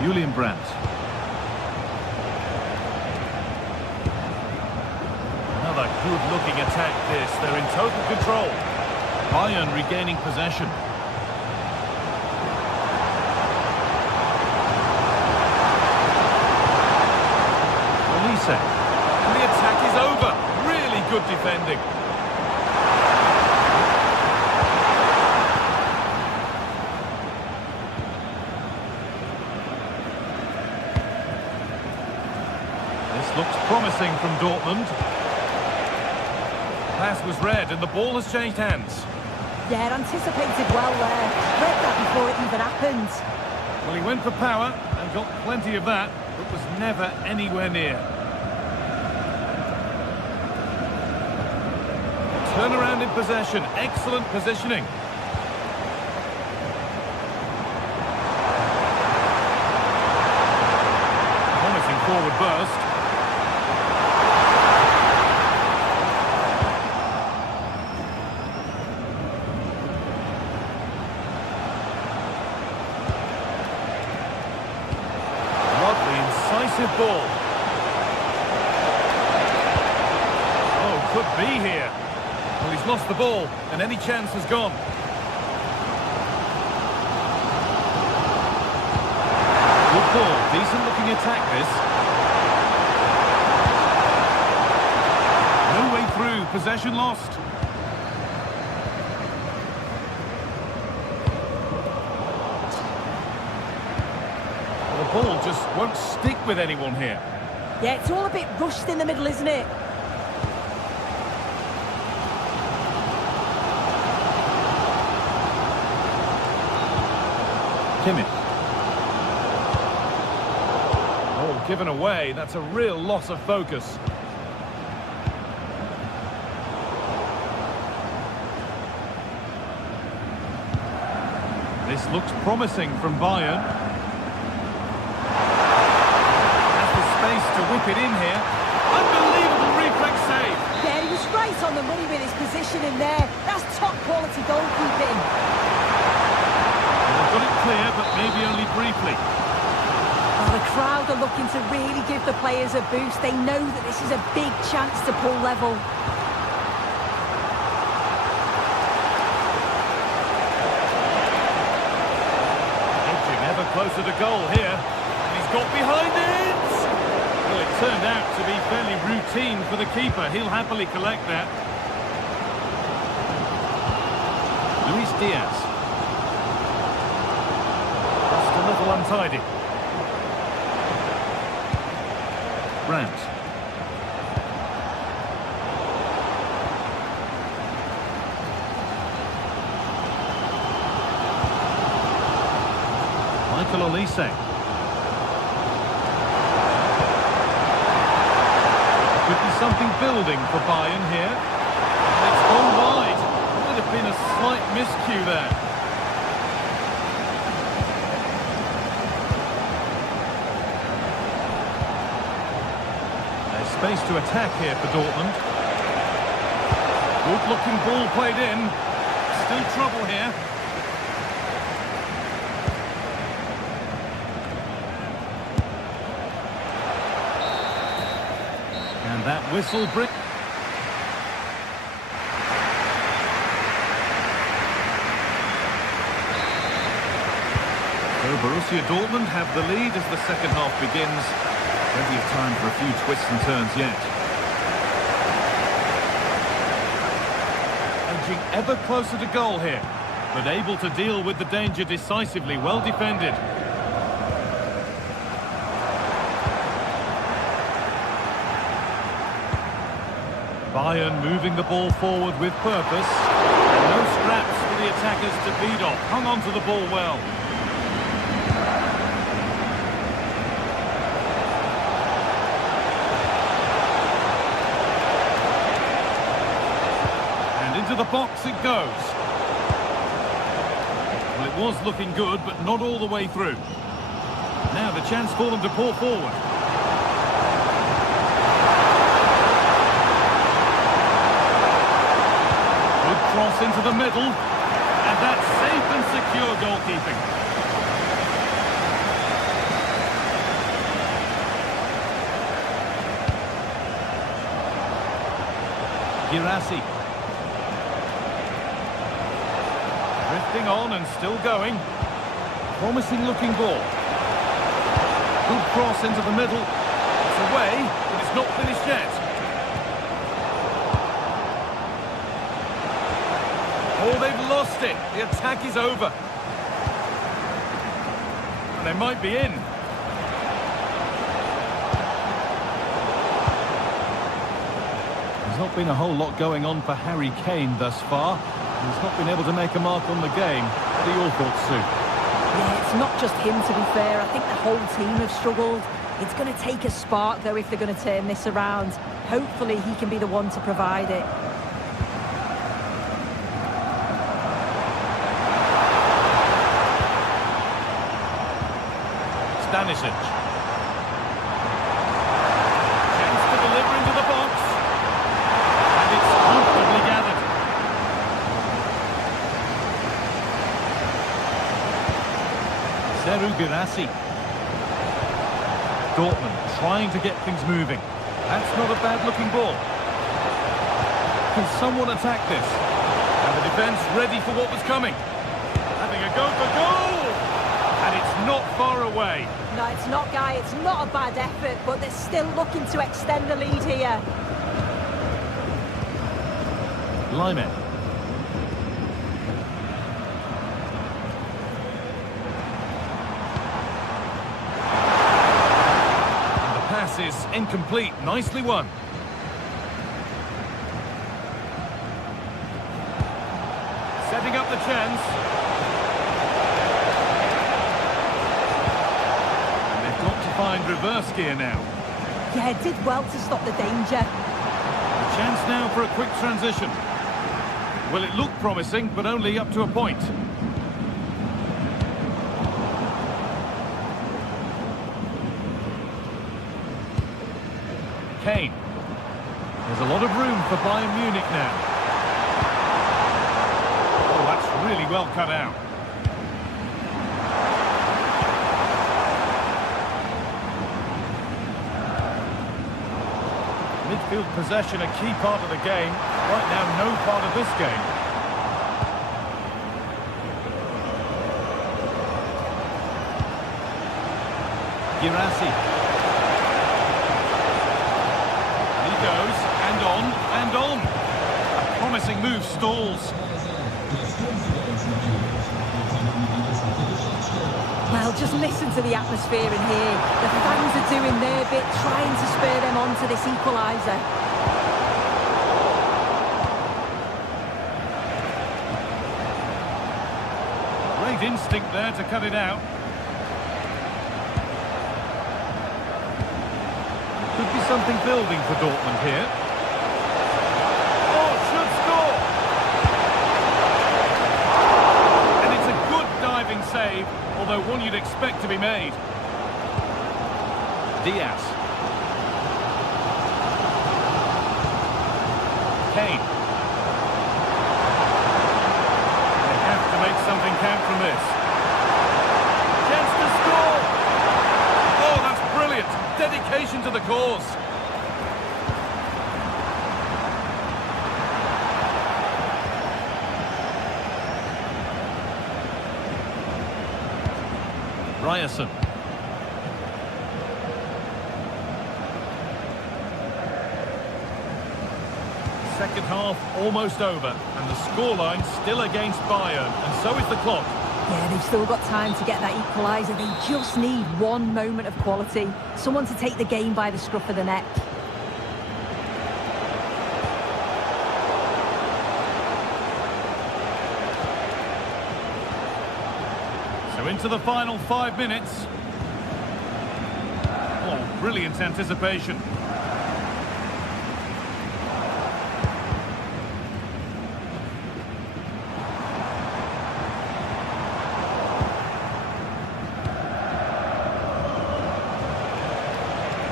Julian Brandt. Another good-looking attack this. They're in total control. Bayern regaining possession. Olise. And the attack is over. Really good defending. Looks promising from Dortmund. Pass was read and the ball has changed hands. Yeah, anticipated well there. Read that before it even happened. Well, he went for power and got plenty of that, but was never anywhere near. Turnaround in possession. Excellent positioning. Promising forward burst. Ball. Oh, could be here. Well, he's lost the ball, and any chance has gone. Good ball, decent-looking attack, this. No way through, possession lost. The ball just won't stick with anyone here. Yeah, it's all a bit rushed in the middle, isn't it? Kimmich. Oh, given away. That's a real loss of focus. This looks promising from Bayern. To whip it in here. Unbelievable reflex save. Yeah, he was right on the money with his positioning there. That's top quality goalkeeping. They've got it clear, but maybe only briefly. Well, the crowd are looking to really give the players a boost. They know that this is a big chance to pull level. Edging ever closer to goal here. And he's got behind it. Well, it turned out to be fairly routine for the keeper. He'll happily collect that. Luis Diaz. Just a little untidy. Brandt. Michael Olise. Could be something building for Bayern here. It's gone wide. Might have been a slight miscue there. There's space to attack here for Dortmund. Good looking ball played in. Still trouble here. And that whistle brings... So Borussia Dortmund have the lead as the second half begins. Plenty of time for a few twists and turns yet. Edging ever closer to goal here, but able to deal with the danger decisively. Well defended. Bayern moving the ball forward with purpose. And no scraps for the attackers to feed off. Hung on to the ball well. And into the box it goes. Well, it was looking good, but not all the way through. Now the chance for them to pour forward. Cross into the middle, and that's safe and secure goalkeeping. Girassi. Drifting on and still going. Promising looking ball. Good cross into the middle. It's away, but it's not finished yet. Oh, they've lost it. The attack is over. And they might be in. There's not been a whole lot going on for Harry Kane thus far. He's not been able to make a mark on the game. What are your thoughts, Sue? Yeah, it's not just him, to be fair. I think the whole team have struggled. It's going to take a spark, though, if they're going to turn this around. Hopefully, he can be the one to provide it. Stanisic. Chance to deliver into the box. And it's comfortably gathered. Seru Girassi. Dortmund trying to get things moving. That's not a bad-looking ball. Can someone attack this? And the defence ready for what was coming. Having a go for goal! And it's not far away. No, it's not, Guy. It's not a bad effort, but they're still looking to extend the lead here. Lyman. And the pass is incomplete. Nicely won. Setting up the chance. Find reverse gear now. Yeah, did well to stop the danger. A chance now for a quick transition. Well, it looked promising, but only up to a point. Kane. There's a lot of room for Bayern Munich now. Oh, that's really well cut out. Midfield possession a key part of the game. Right now, no part of this game. Girassi. He goes, and on. A promising move stalls. Well, just listen to the atmosphere in here. The fans are doing their bit, trying to spur them on to this equaliser. Great instinct there to cut it out. Could be something building for Dortmund here. Oh, should score! And it's a good diving save, although one you'd expect to be made. Diaz. Kane. They have to make something count from this. Chance to score! Oh, that's brilliant! Dedication to the cause. Ryerson. Second half almost over, and the scoreline still against Bayern, and so is the clock. Yeah, they've still got time to get that equaliser. They just need one moment of quality. Someone to take the game by the scruff of the neck. So into the final 5 minutes. Oh, brilliant anticipation.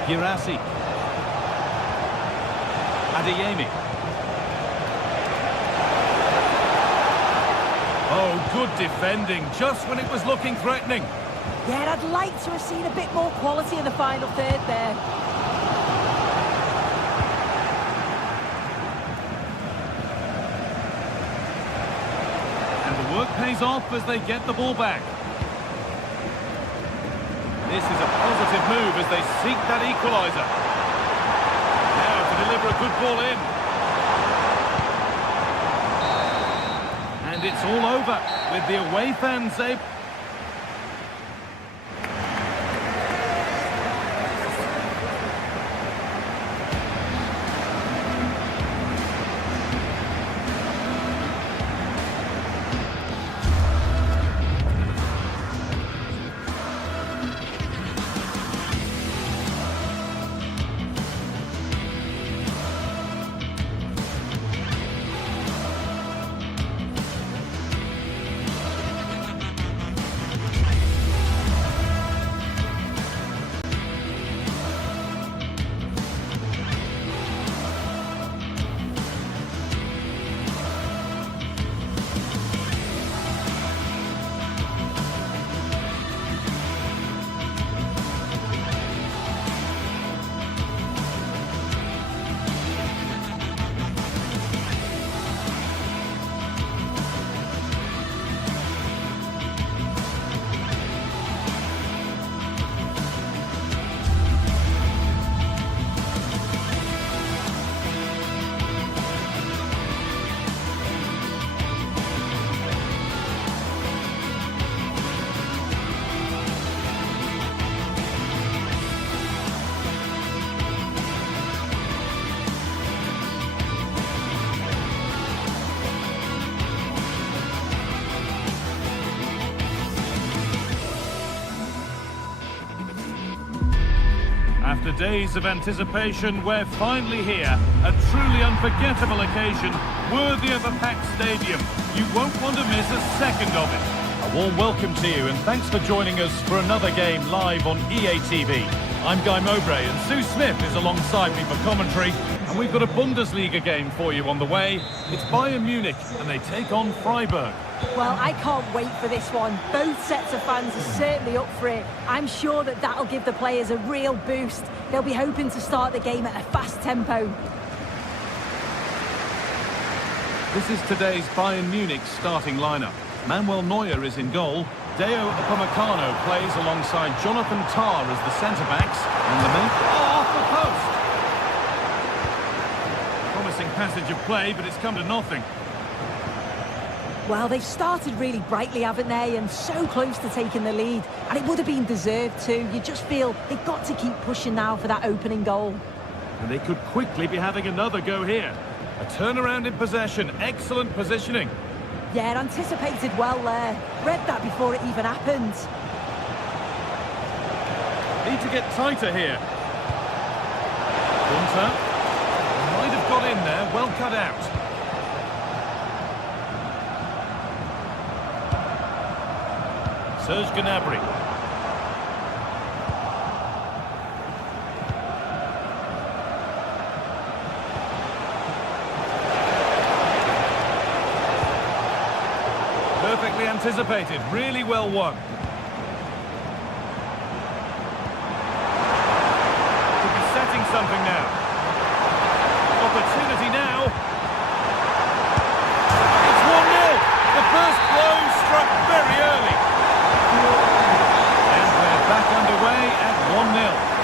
Girassi. Adeyemi. Oh, good defending, just when it was looking threatening. Yeah, I'd like to have seen a bit more quality in the final third there. And the work pays off as they get the ball back. This is a positive move as they seek that equaliser. Now to deliver a good ball in. And it's all over with the away fans able. After days of anticipation, we're finally here. A truly unforgettable occasion, worthy of a packed stadium. You won't want to miss a second of it. A warm welcome to you, and thanks for joining us for another game live on EA TV. I'm Guy Mowbray, and Sue Smith is alongside me for commentary. And we've got a Bundesliga game for you on the way. It's Bayern Munich, and they take on Freiburg. Well, I can't wait for this one. Both sets of fans are certainly up for it. I'm sure that that'll give the players a real boost. They'll be hoping to start the game at a fast tempo. This is today's Bayern Munich starting lineup. Manuel Neuer is in goal. Deo Upamecano plays alongside Jonathan Tah as the centre-backs. And the men... Oh, off the post! Promising passage of play, but it's come to nothing. Well, they've started really brightly, haven't they? And so close to taking the lead. And it would have been deserved too. You just feel they've got to keep pushing now for that opening goal. And they could quickly be having another go here. A turnaround in possession. Excellent positioning. Yeah, anticipated well there. Read that before it even happened. Need to get tighter here. Gunter. Might have got in there, well cut out. Serge Gnabry. Perfectly anticipated, really well won. Could be setting something now. Opportunity now. It's 1-0. The first blow struck very early. And we're back underway at 1-0.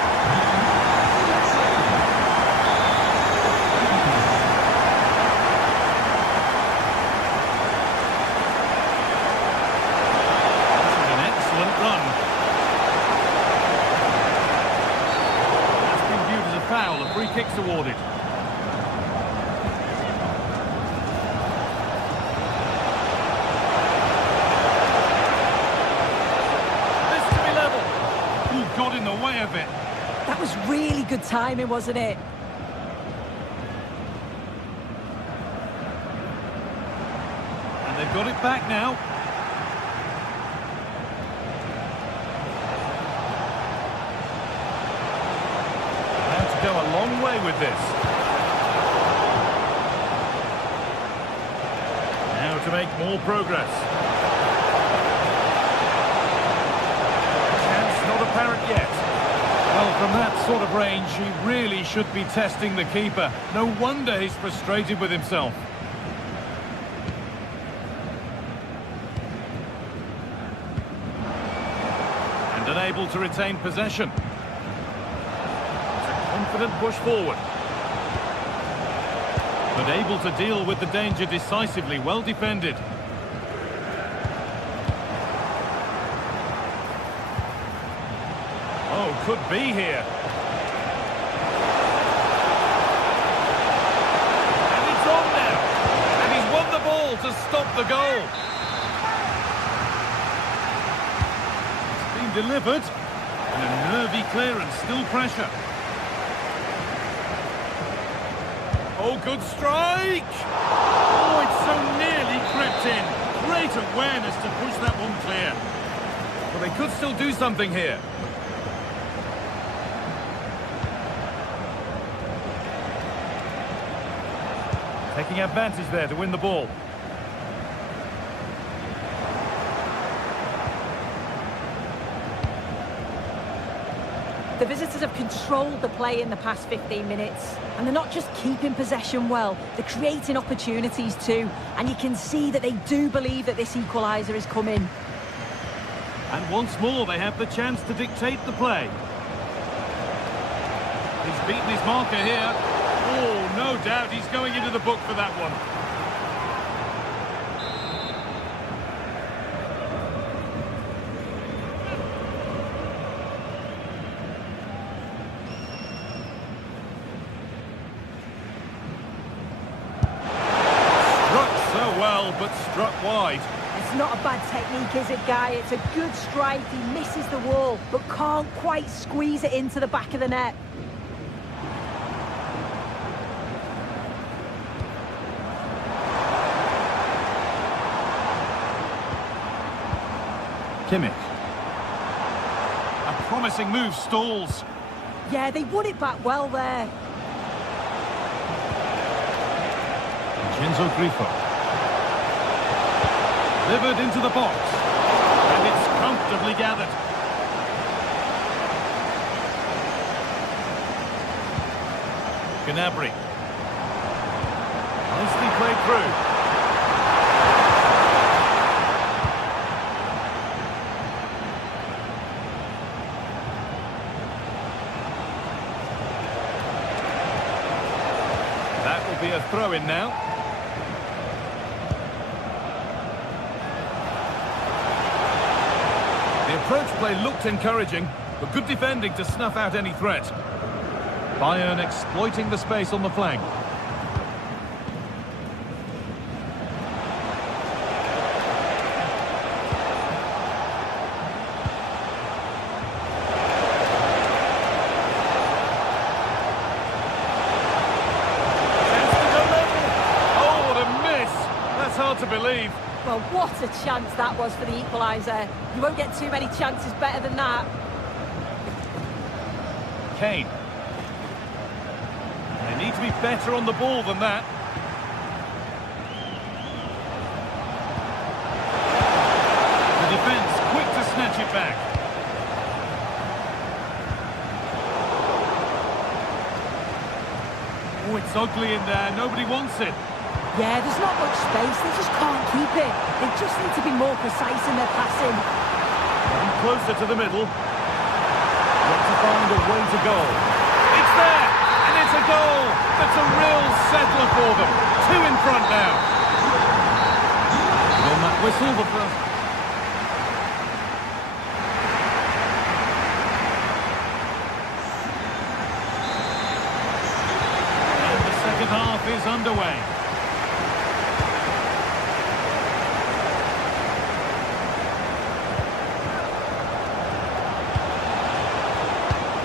Foul, a free kick's awarded. This to be level. Ooh, got in the way of it. That was really good timing, wasn't it? And they've got it back now. Go a long way with this. Now to make more progress. Chance not apparent yet. Well, from that sort of range, he really should be testing the keeper. No wonder he's frustrated with himself. And unable to retain possession. Confident push forward. But able to deal with the danger decisively, well defended. Oh, could be here. And it's on now. And he's won the ball to stop the goal. It's been delivered. And a nervy clearance, still pressure. Oh, good strike! Oh, it's so nearly crept in. Great awareness to push that one clear. Well, they could still do something here. Taking advantage there to win the ball. The visitors have controlled the play in the past 15 minutes. And they're not just keeping possession well, they're creating opportunities too. And you can see that they do believe that this equaliser is coming. And once more, they have the chance to dictate the play. He's beaten his marker here. Oh, no doubt he's going into the book for that one. But struck wide. It's not a bad technique, is it, Guy? It's a good strike. He misses the wall, but can't quite squeeze it into the back of the net. Kimmich. A promising move stalls. Yeah, they won it back well there. Genzo Grifo. Delivered into the box. And it's comfortably gathered. Gnabry. Nicely played through. That will be a throw-in now. The approach play looked encouraging, but good defending to snuff out any threat. Bayern exploiting the space on the flank. Well, what a chance that was for the equaliser. You won't get too many chances better than that. Kane. They need to be better on the ball than that. The defence quick to snatch it back. Oh, it's ugly in there. Nobody wants it. Yeah, there's not much space. They just can't keep it. They just need to be more precise in their passing. And closer to the middle. Got to find a way to go. It's there! And it's a goal! That's a real settler for them. 2 in front now. And on that whistle, the first... And the second half is underway.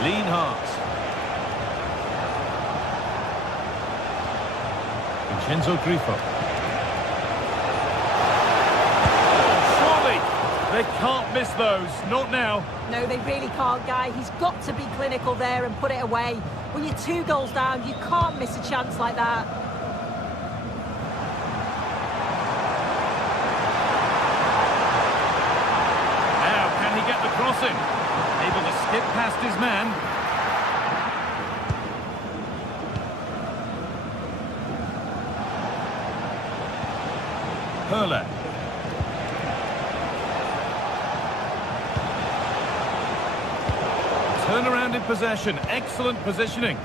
Lienhart. Vincenzo Grifo. Surely they can't miss those. Not now. No, they really can't, Guy. He's got to be clinical there and put it away. When you're 2 goals down, you can't miss a chance like that. Now, can he get the crossing? Able to skip past his man. Hurler. Turn around in possession. Excellent positioning.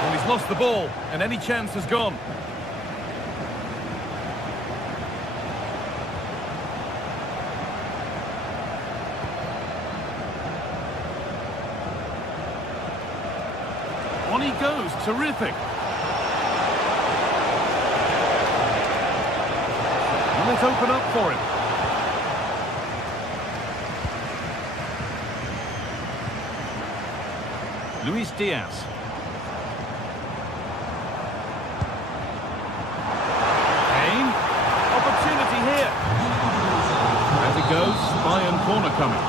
Well, he's lost the ball, and any chance has gone. On he goes, terrific. Will it open up for him? Luis Diaz. Kane. Opportunity here. As it goes, Bayern corner coming.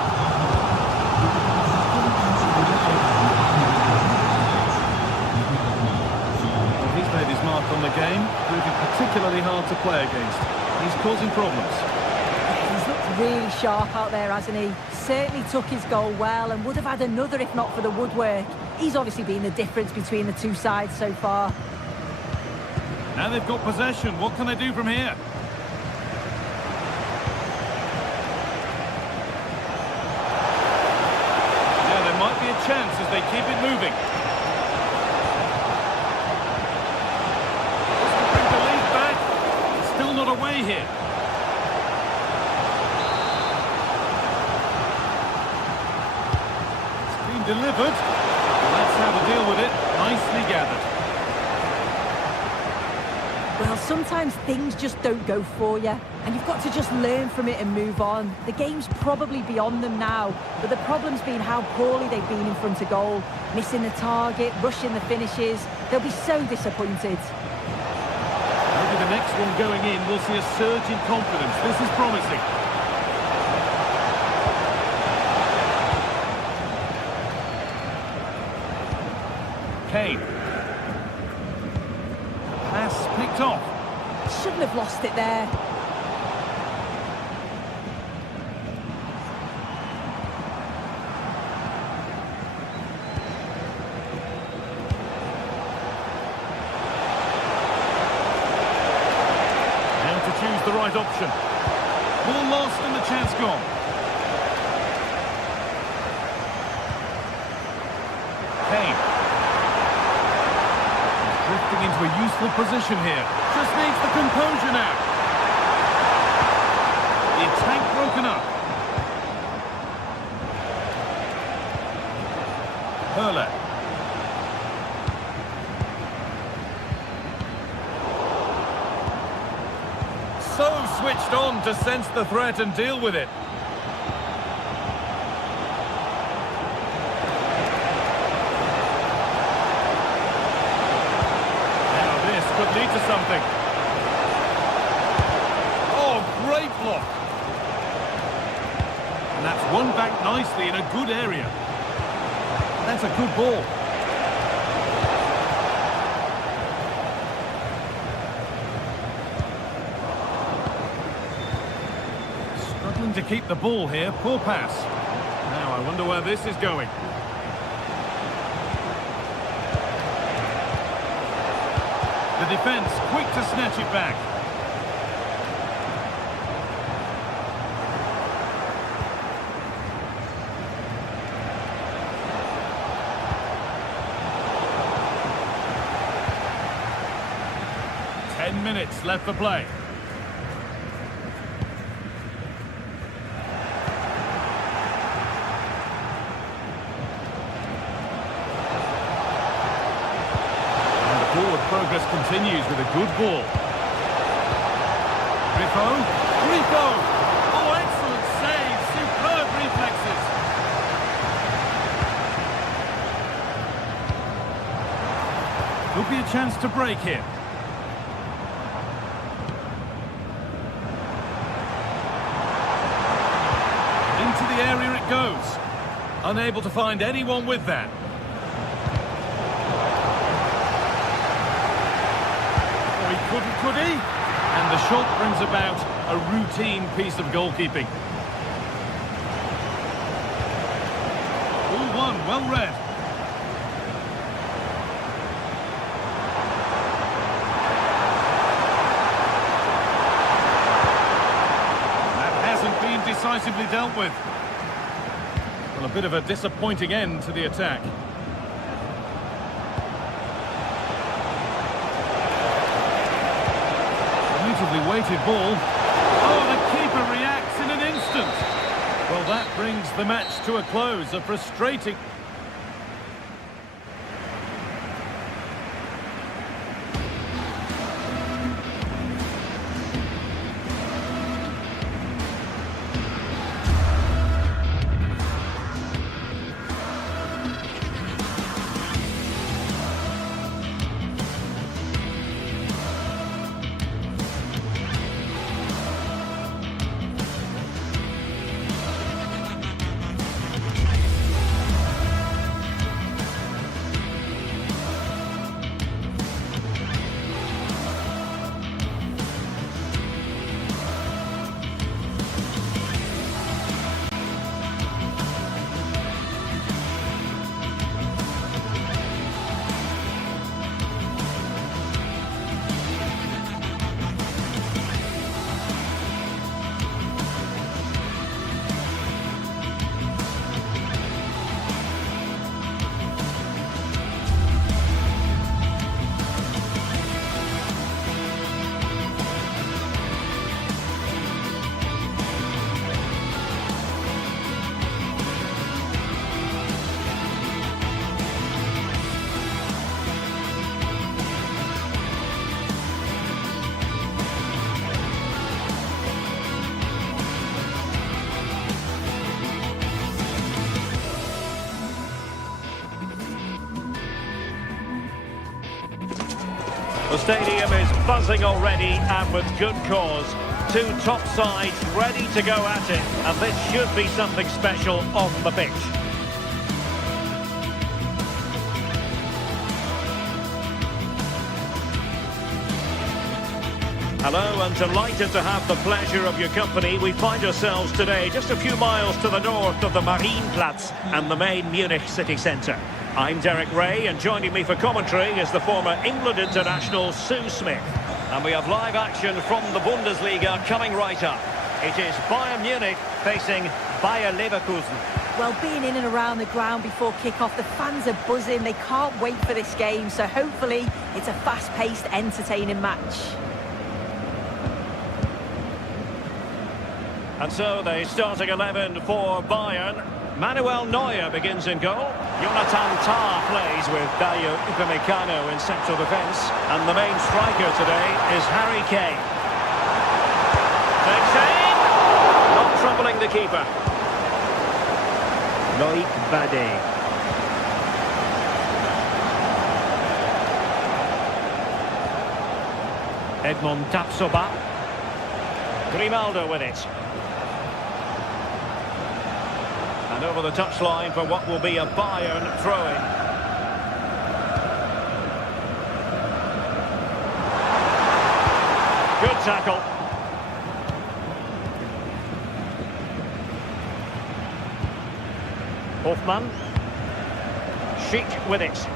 He's made his mark on the game, proving particularly hard to play against. He's causing problems. He's looked really sharp out there, hasn't he? Certainly took his goal well and would have had another if not for the woodwork. He's obviously been the difference between the two sides so far. Now they've got possession. What can they do from here? Yeah, there might be a chance as they keep it moving. Not away here. It's been delivered. That's how to deal with it. Nicely gathered. Well, sometimes things just don't go for you, and you've got to just learn from it and move on. The game's probably beyond them now, but the problem's been how poorly they've been in front of goal. Missing the target, rushing the finishes. They'll be so disappointed. Maybe the next one going in, we'll see a surge in confidence. This is promising. Kane. Pass picked off. Shouldn't have lost it there. The right option. Ball lost and the chance gone. Kane. Drifting into a useful position here. Just needs the composure now. The attack broken up. Hurler. So switched on to sense the threat and deal with it. lead to something. Oh, great block. And that's won back nicely in a good area. That's a good ball. Struggling to keep the ball here. Poor pass. Now I wonder where this is going. The defence quick to snatch it back. Minutes left for play. And the forward progress continues with a good ball. Grifo. Oh, excellent save. Superb reflexes. Could be a chance to break here. Into the area it goes. Unable to find anyone with that. Oh, he couldn't, could he? And the shot brings about a routine piece of goalkeeping. All one, well read. Decisively dealt with. Well, a bit of a disappointing end to the attack. Beautifully weighted ball. Oh, the keeper reacts in an instant. Well, that brings the match to a close. A frustrating... The stadium is buzzing already, and with good cause. Two top sides ready to go at it, and this should be something special on the pitch. Hello, and delighted to have the pleasure of your company. We find ourselves today just a few miles to the north of the Marienplatz and the main Munich city centre. I'm Derek Ray, and joining me for commentary is the former England international Sue Smith. And we have live action from the Bundesliga coming right up. It is Bayern Munich facing Bayer Leverkusen. Well, being in and around the ground before kick-off, the fans are buzzing. They can't wait for this game, so hopefully it's a fast-paced, entertaining match. And so the starting 11 for Bayern. Manuel Neuer begins in goal. Jonathan Tah plays with Dario Upamecano in central defence. And the main striker today is Harry Kane. Takes aim! Not troubling the keeper. Loïc Badet. Edmond Tapsoba. Grimaldo with it. And over the touchline for what will be a Bayern throw-in. Good tackle. Hoffmann. Schick with it.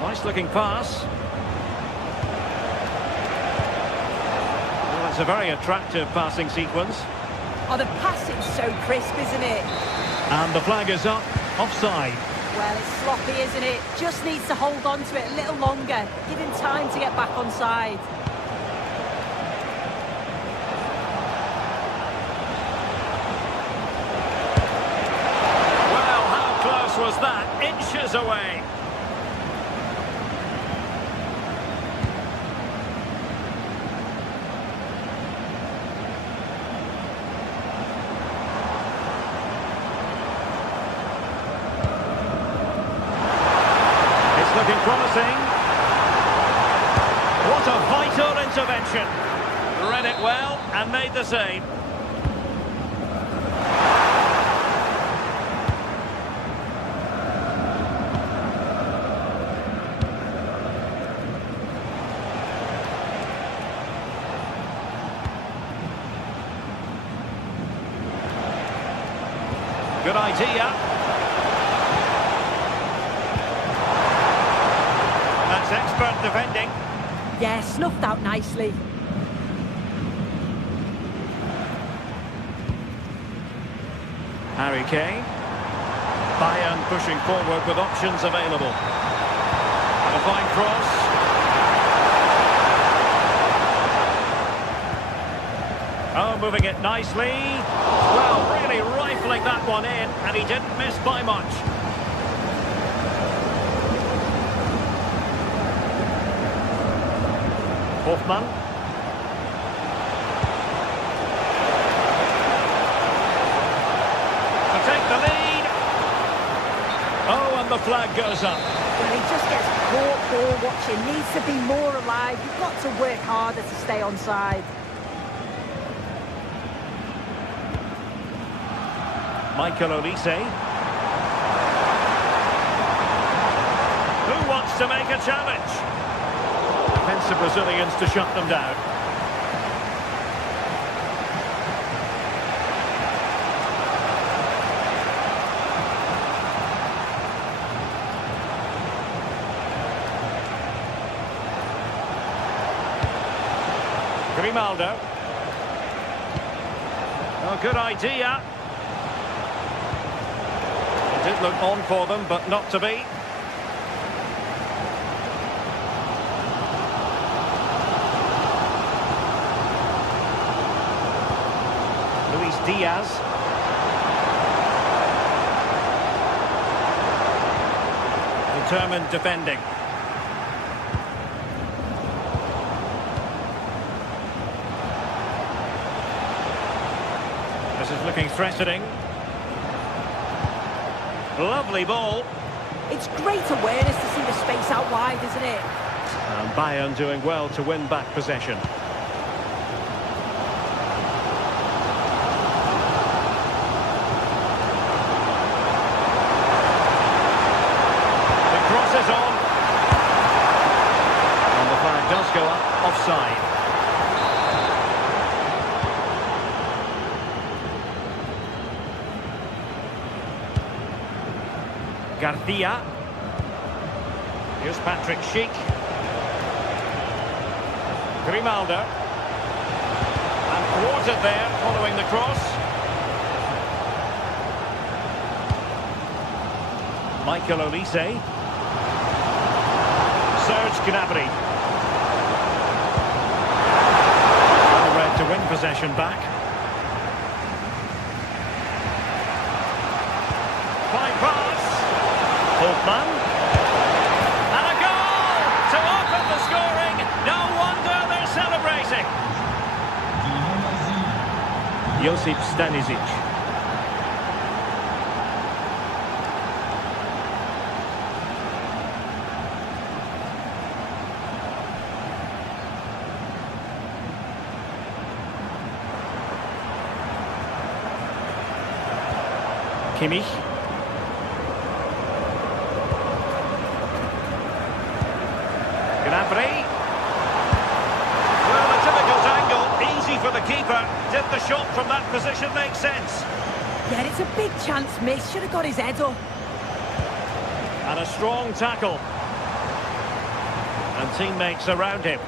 Nice looking pass. Well, it's a very attractive passing sequence. Oh, the passing's so crisp, isn't it? And the flag is up. Offside. Well, it's sloppy, isn't it? Just needs to hold on to it a little longer. Give him time to get back on side. Well, how close was that? Inches away. Looking promising. What a vital intervention. Read it well and made the save. Good idea. Expert defending. Yeah, snuffed out nicely. Harry Kane. Bayern pushing forward with options available. And a fine cross. Oh, moving it nicely. Well, really rifling that one in, and he didn't miss by much. Hoffmann. To take the lead. Oh, and the flag goes up. Well, he just gets caught ball watching. Needs to be more alive. You've got to work harder to stay on side. Michael Olise. Who wants to make a challenge? Defensive Brazilians to shut them down. Grimaldo. Oh, good idea. It did look on for them, but not to be. Diaz. Determined defending. This is looking threatening. Lovely ball. It's great awareness to see the space out wide, isn't it? And Bayern doing well to win back possession. Does go up offside. Garcia. Here's Patrick Schick. Grimaldo. And thwarted there following the cross. Michael Olise. Serge Gnabry. To win possession back. Fine pass. Hoffmann. And a goal to open the scoring. No wonder they're celebrating. Josip Stanisic. Kimmich. Gnabry. Well, a difficult angle, easy for the keeper. Did the shot from that position make sense? Yeah, it's a big chance miss. Should have got his head up. And a strong tackle. And teammates around him.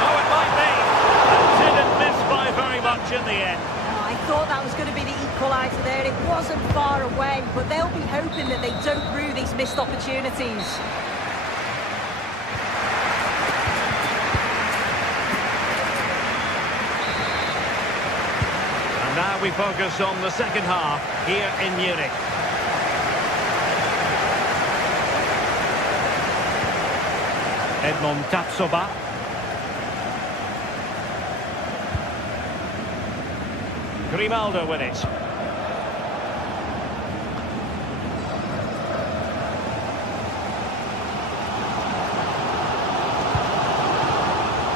Oh, it might be. And didn't miss by very much in the end. Oh, I thought that was going to be the equaliser there. It wasn't far away, but they'll be hoping that they don't rue these missed opportunities. And now we focus on the second half here in Munich. Edmond Tapsoba. Grimaldo with it.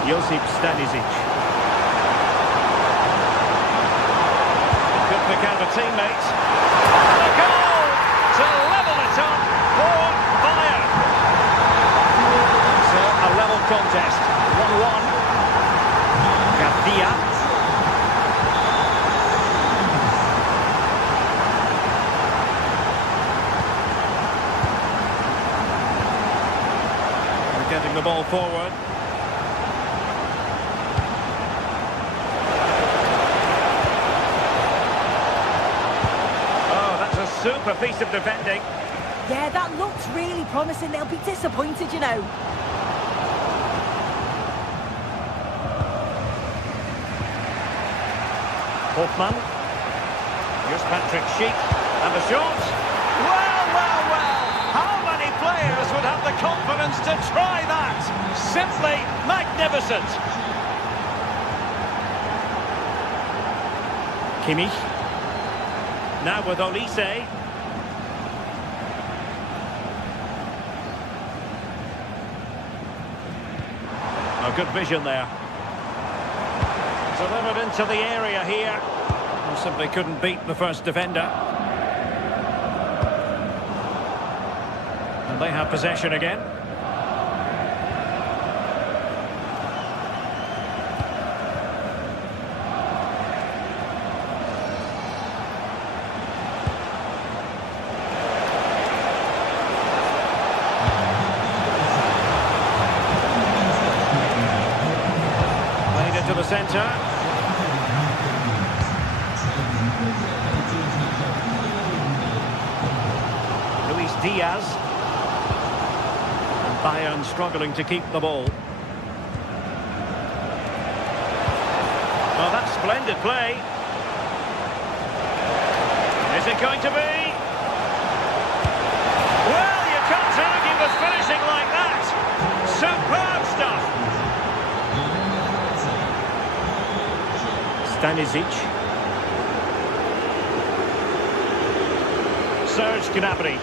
Josip Stanisic. Good pick out of teammates. And a goal to level it up for Bayern. So a level contest. 1-1. Garcia. Getting the ball forward. Oh, that's a super piece of defending. Yeah, that looks really promising. They'll be disappointed, you know. Hoffmann. Here's Patrick Schick. And the shot. Well, well, well. How many players would have the confidence to try that? Simply magnificent. Kimmich. Now with Olise. Oh, good vision there. Delivered into the area here. Simply couldn't beat the first defender. And they have possession again. Played into the centre. Diaz. And Bayern struggling to keep the ball. Well, that's splendid play. Is it going to be? Well, you can't argue with finishing like that. Superb stuff. Stanisic. Serge Gnabry.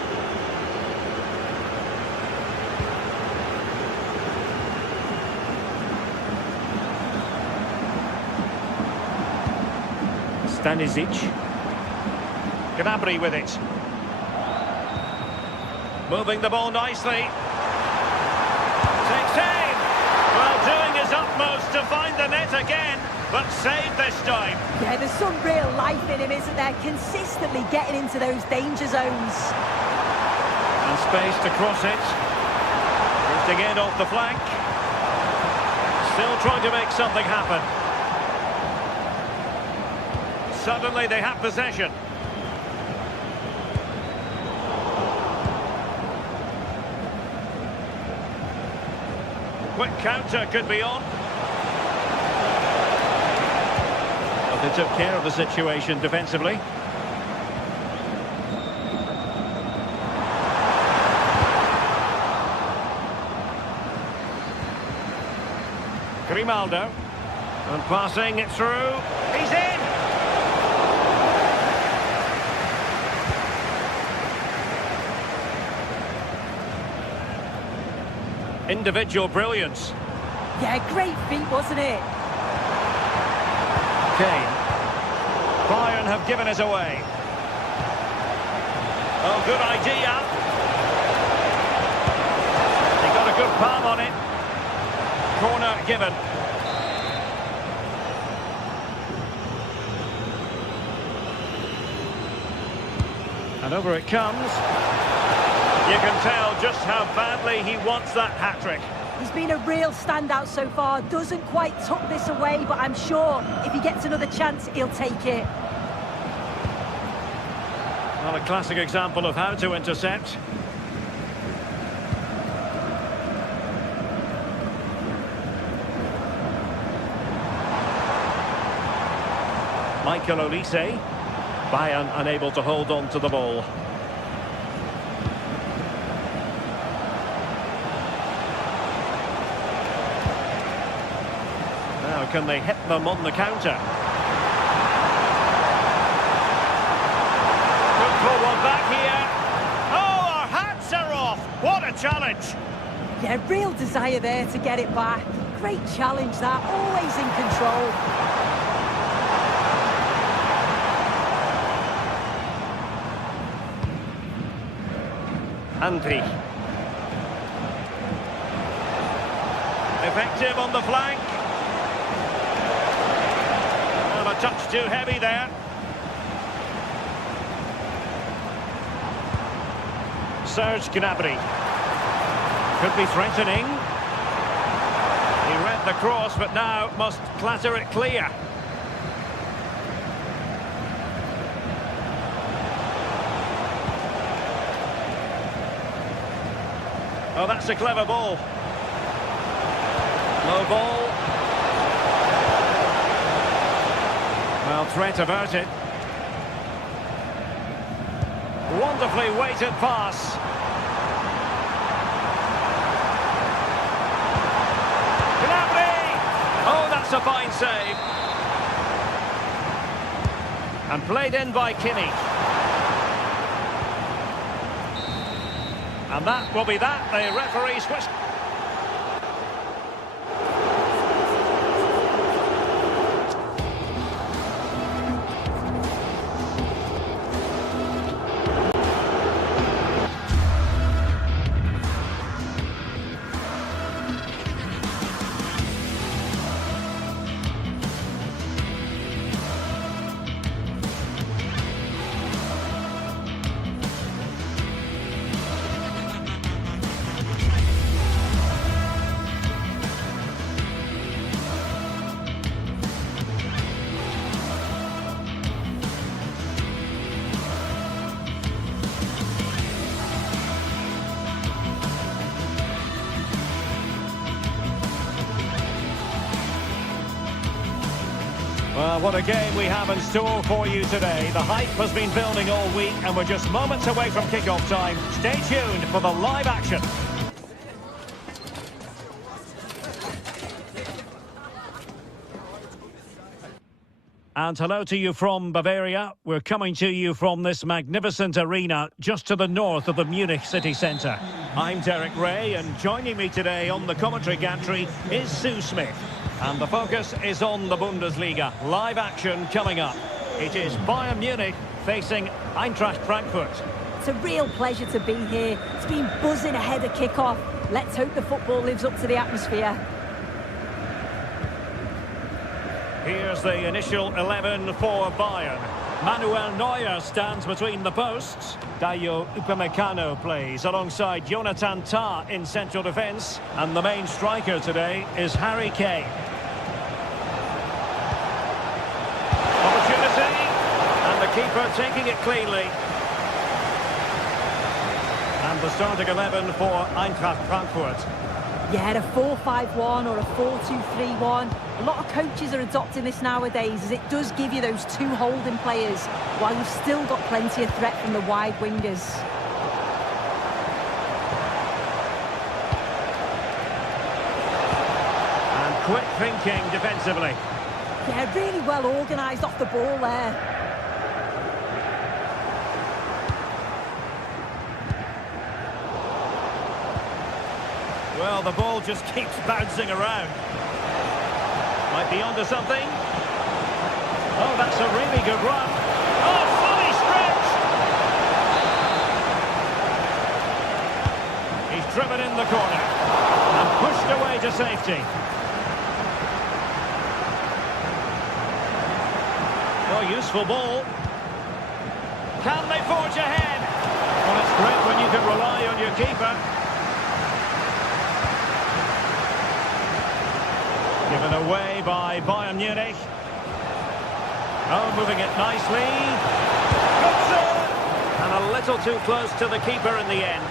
Stanisic. Gnabry with it. Moving the ball nicely. Takes aim. Well, doing his utmost to find the net again, but saved this time. Yeah, there's some real life in him, isn't there? Consistently getting into those danger zones. And space to cross it. Drifting in off the flank. Still trying to make something happen. Suddenly they have possession. Quick counter could be on. But they took care of the situation defensively. Grimaldo. And passing it through. He's in! Individual brilliance. Yeah, great feat, wasn't it? Kane. Bayern have given it away. Oh, good idea. He got a good palm on it. Corner given. And over it comes. You can tell just how badly he wants that hat-trick. He's been a real standout so far. Doesn't quite tuck this away, but I'm sure if he gets another chance, he'll take it. Well, a classic example of how to intercept. Michael Olise. Bayern unable to hold on to the ball. Now can they hit them on the counter? Good for one back here. Oh, our hats are off. What a challenge. Yeah, real desire there to get it back. Great challenge that, always in control. Andri. Effective on the flank. Well, a touch too heavy there. Serge Gnabry. Could be threatening. He read the cross, but now must clatter it clear. Oh, that's a clever ball. Low ball. Well, threat averted. Wonderfully weighted pass. Gnabry! Oh, that's a fine save. And played in by Kimmich. And that will be that. The referee switched. Well, what a game we have in store for you today. The hype has been building all week and we're just moments away from kick-off time. Stay tuned for the live action. And hello to you from Bavaria. We're coming to you from this magnificent arena just to the north of the Munich city centre. I'm Derek Ray, and joining me today on the commentary gantry is Sue Smith. And the focus is on the Bundesliga. Live action coming up. It is Bayern Munich facing Eintracht Frankfurt. It's a real pleasure to be here. It's been buzzing ahead of kick-off. Let's hope the football lives up to the atmosphere. Here's the initial 11 for Bayern. Manuel Neuer stands between the posts. Dayo Upamecano plays alongside Jonathan Tah in central defence. And the main striker today is Harry Kane. Opportunity. And the keeper taking it cleanly. And the starting 11 for Eintracht Frankfurt. Yeah, a 4-5-1 or a 4-2-3-1. A lot of coaches are adopting this nowadays, as it does give you those two holding players, while you've still got plenty of threat from the wide wingers. And quick thinking defensively. Yeah, really well organised off the ball there. Well, the ball just keeps bouncing around. Might be onto something. Oh, Oh, that's a really good run. Oh, fully stretched. He's driven in the corner and pushed away to safety. Oh, useful ball. Can they forge ahead? Well, it's great when you can rely on your keeper. Given away by Bayern Munich. Oh, moving it nicely. Good save! And a little too close to the keeper in the end.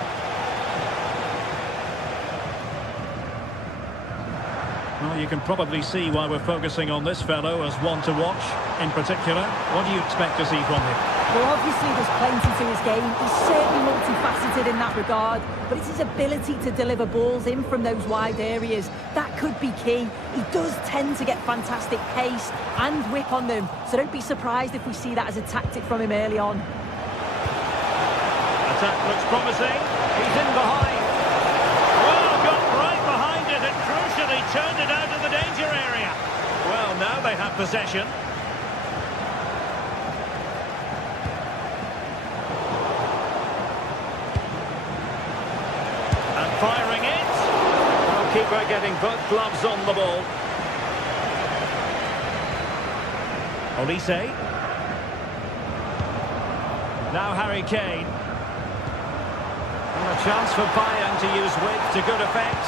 Well, you can probably see why we're focusing on this fellow as one to watch in particular. What do you expect to see from him? Well, obviously there's plenty to his game. He's certainly multifaceted in that regard, but it's his ability to deliver balls in from those wide areas. That could be key. He does tend to get fantastic pace and whip on them, so don't be surprised if we see that as a tactic from him early on. Attack looks promising. He's in behind. Well, got right behind it and crucially turned it out of the danger area. Well, now they have possession. Firing it. Goalkeeper getting both gloves on the ball. Olise. Now Harry Kane. And a chance for Bayern to use width to good effect.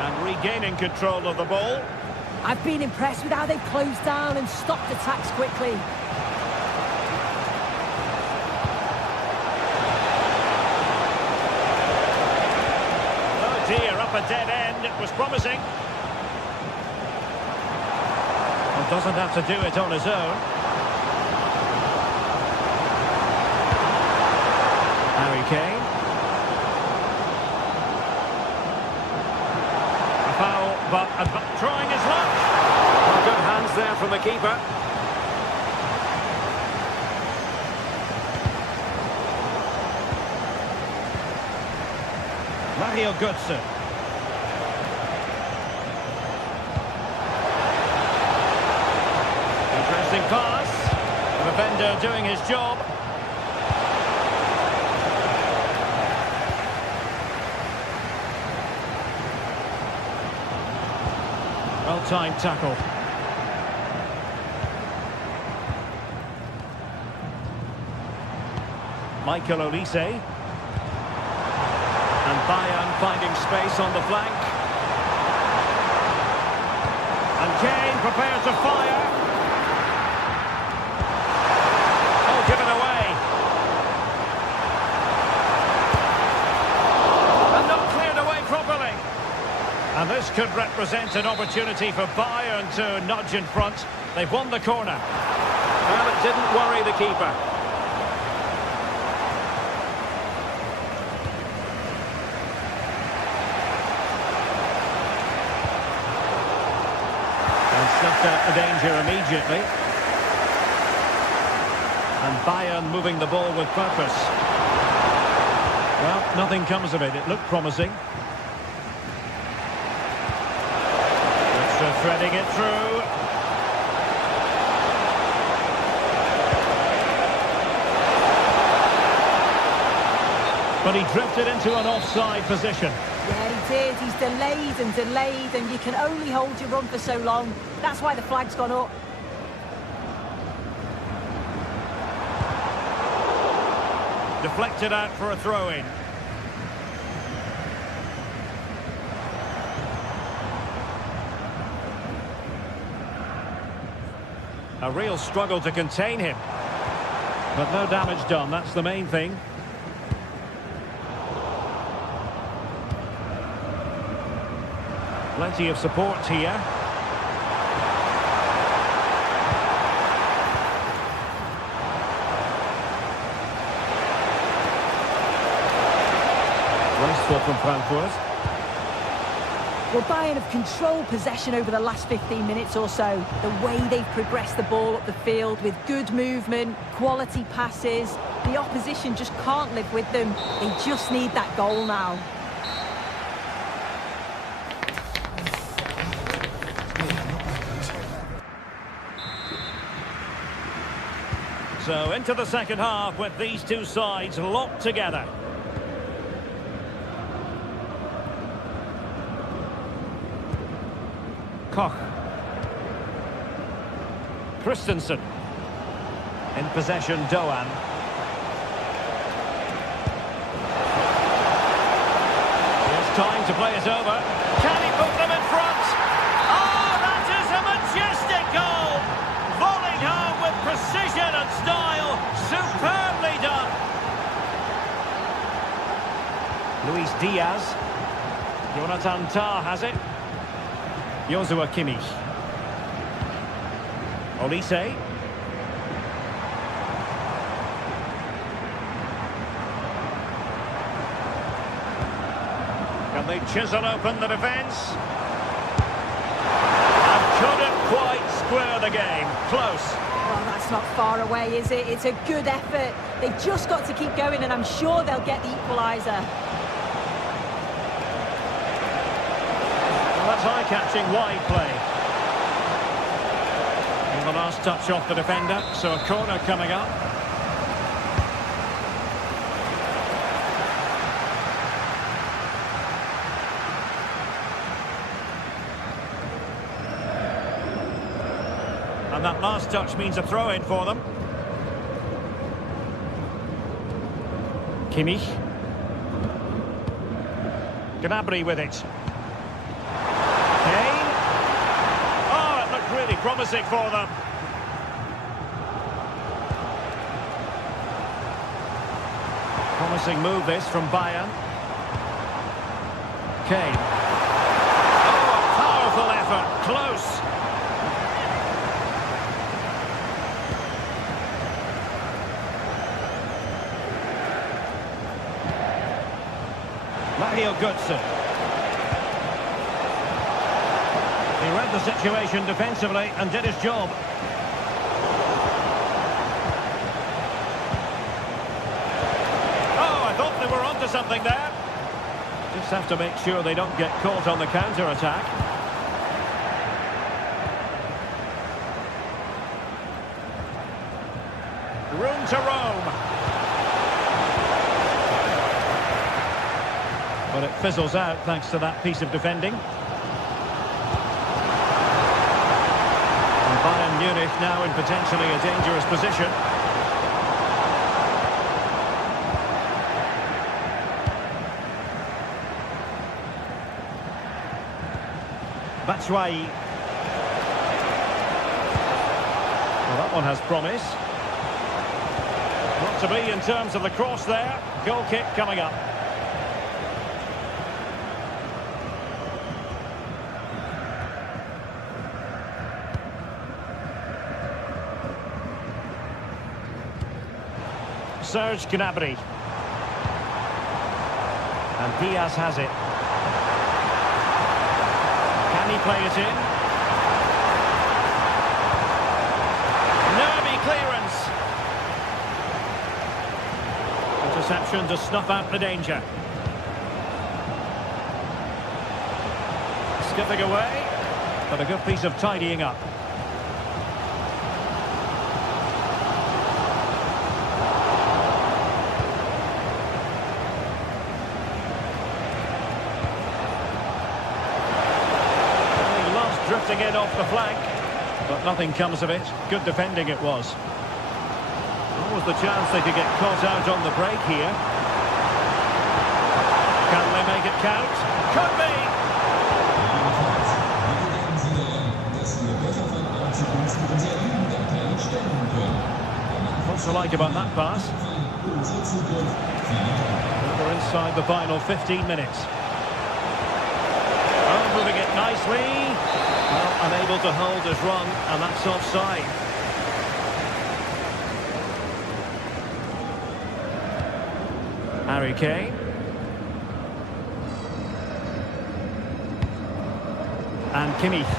And regaining control of the ball. I've been impressed with how they've closed down and stopped attacks quickly. Up a dead end, it was promising. Well, doesn't have to do it on his own. Harry Kane. A foul, but trying his luck. Well, good hands there from the keeper. Mario Götze. Interesting pass. The defender doing his job. Well-timed tackle. Michael Olise. And Bayern finding space on the flank. And Kane prepared to fire. Oh, given away. And not cleared away properly. And this could represent an opportunity for Bayern to nudge in front. They've won the corner. Well, it didn't worry the keeper. Snuffed out the danger immediately. And Bayern moving the ball with purpose. Well, nothing comes of it. It looked promising. It's threading it through. But he drifted into an offside position. Yeah, he did. He's delayed and delayed, and you can only hold your run for so long. That's why the flag's gone up. Deflected out for a throw-in. A real struggle to contain him. But no damage done, that's the main thing. Plenty of support here. Wasteful from Frankfurt. Well, Bayern have controlled possession over the last 15 minutes or so. The way they've progressed the ball up the field with good movement, quality passes. The opposition just can't live with them. They just need that goal now. So into the second half with these two sides locked together. Koch. Christensen. In possession, Doan. Here's time to play it over. Can he put them in front? Oh, that is a majestic goal! Volleyed home with precision and style. Superbly done. Luis Diaz. Jonathan Tah has it. Joshua Kimmich. Olise. Can they chisel open the defence? And couldn't quite square the game. Close. Well, that's not far away, is it? It's a good effort. They've just got to keep going, and I'm sure they'll get the equaliser. Well, that's eye-catching wide play. And the last touch off the defender, so a corner coming up. And that last touch means a throw-in for them. Kimmich. Gnabry with it. Kane. Oh, it looked really promising for them. Promising move this from Bayern. Kane. Oh, a powerful effort. Close. Mario Götze. He read the situation defensively and did his job. Oh, I thought they were onto something there. Just have to make sure they don't get caught on the counter-attack. Room to roam. But it fizzles out thanks to that piece of defending. And Bayern Munich now in potentially a dangerous position. Batshuayi. Well, that one has promise. Not to be in terms of the cross there. Goal kick coming up. Serge Gnabry. And Diaz has it. Can he play it in? Nervy clearance. Interception to snuff out the danger. Skipping away, but a good piece of tidying up. Drifting in off the flank, but nothing comes of it. Good defending it was. What was the chance they could get caught out on the break here? Can they make it count? Could be! What's the like about that pass? We're inside the final 15 minutes. Oh, moving it nicely. Well, unable to hold his run, and that's offside. Harry Kane. And Kimmich.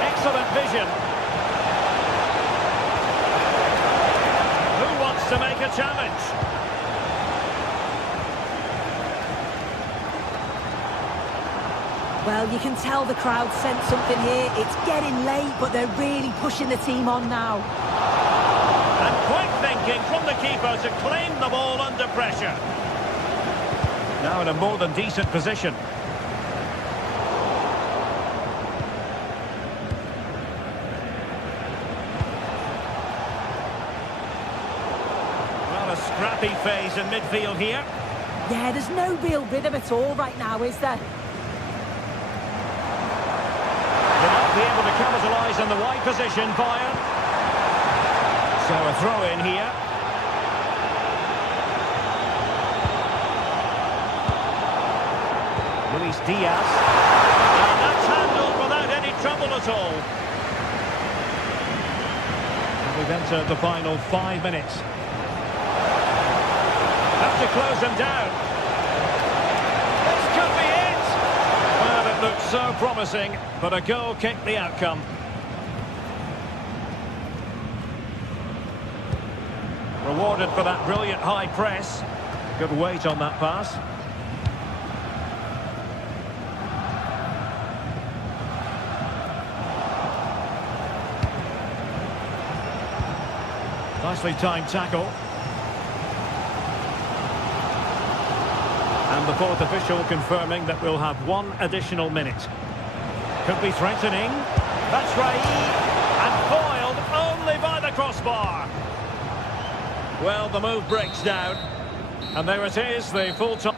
Excellent vision. Who wants to make a challenge? Well, you can tell the crowd sensed something here. It's getting late, but they're really pushing the team on now. And quick thinking from the keeper to claim the ball under pressure. Now in a more than decent position. Well, a scrappy phase in midfield here. Yeah, there's no real rhythm at all right now, is there? They might be able to capitalise on the wide position, Bayern. So a throw in here. Luis Diaz. And that's handled without any trouble at all. And we've entered the final 5 minutes. Have to close them down. This could be it. Well, it looked so promising, but a goal kicked the outcome. Rewarded for that brilliant high press. Good weight on that pass. Nicely timed tackle. And the fourth official confirming that we'll have 1 additional minute. Could be threatening. That's right. And foiled only by the crossbar. Well, the move breaks down. And there it is, the full time.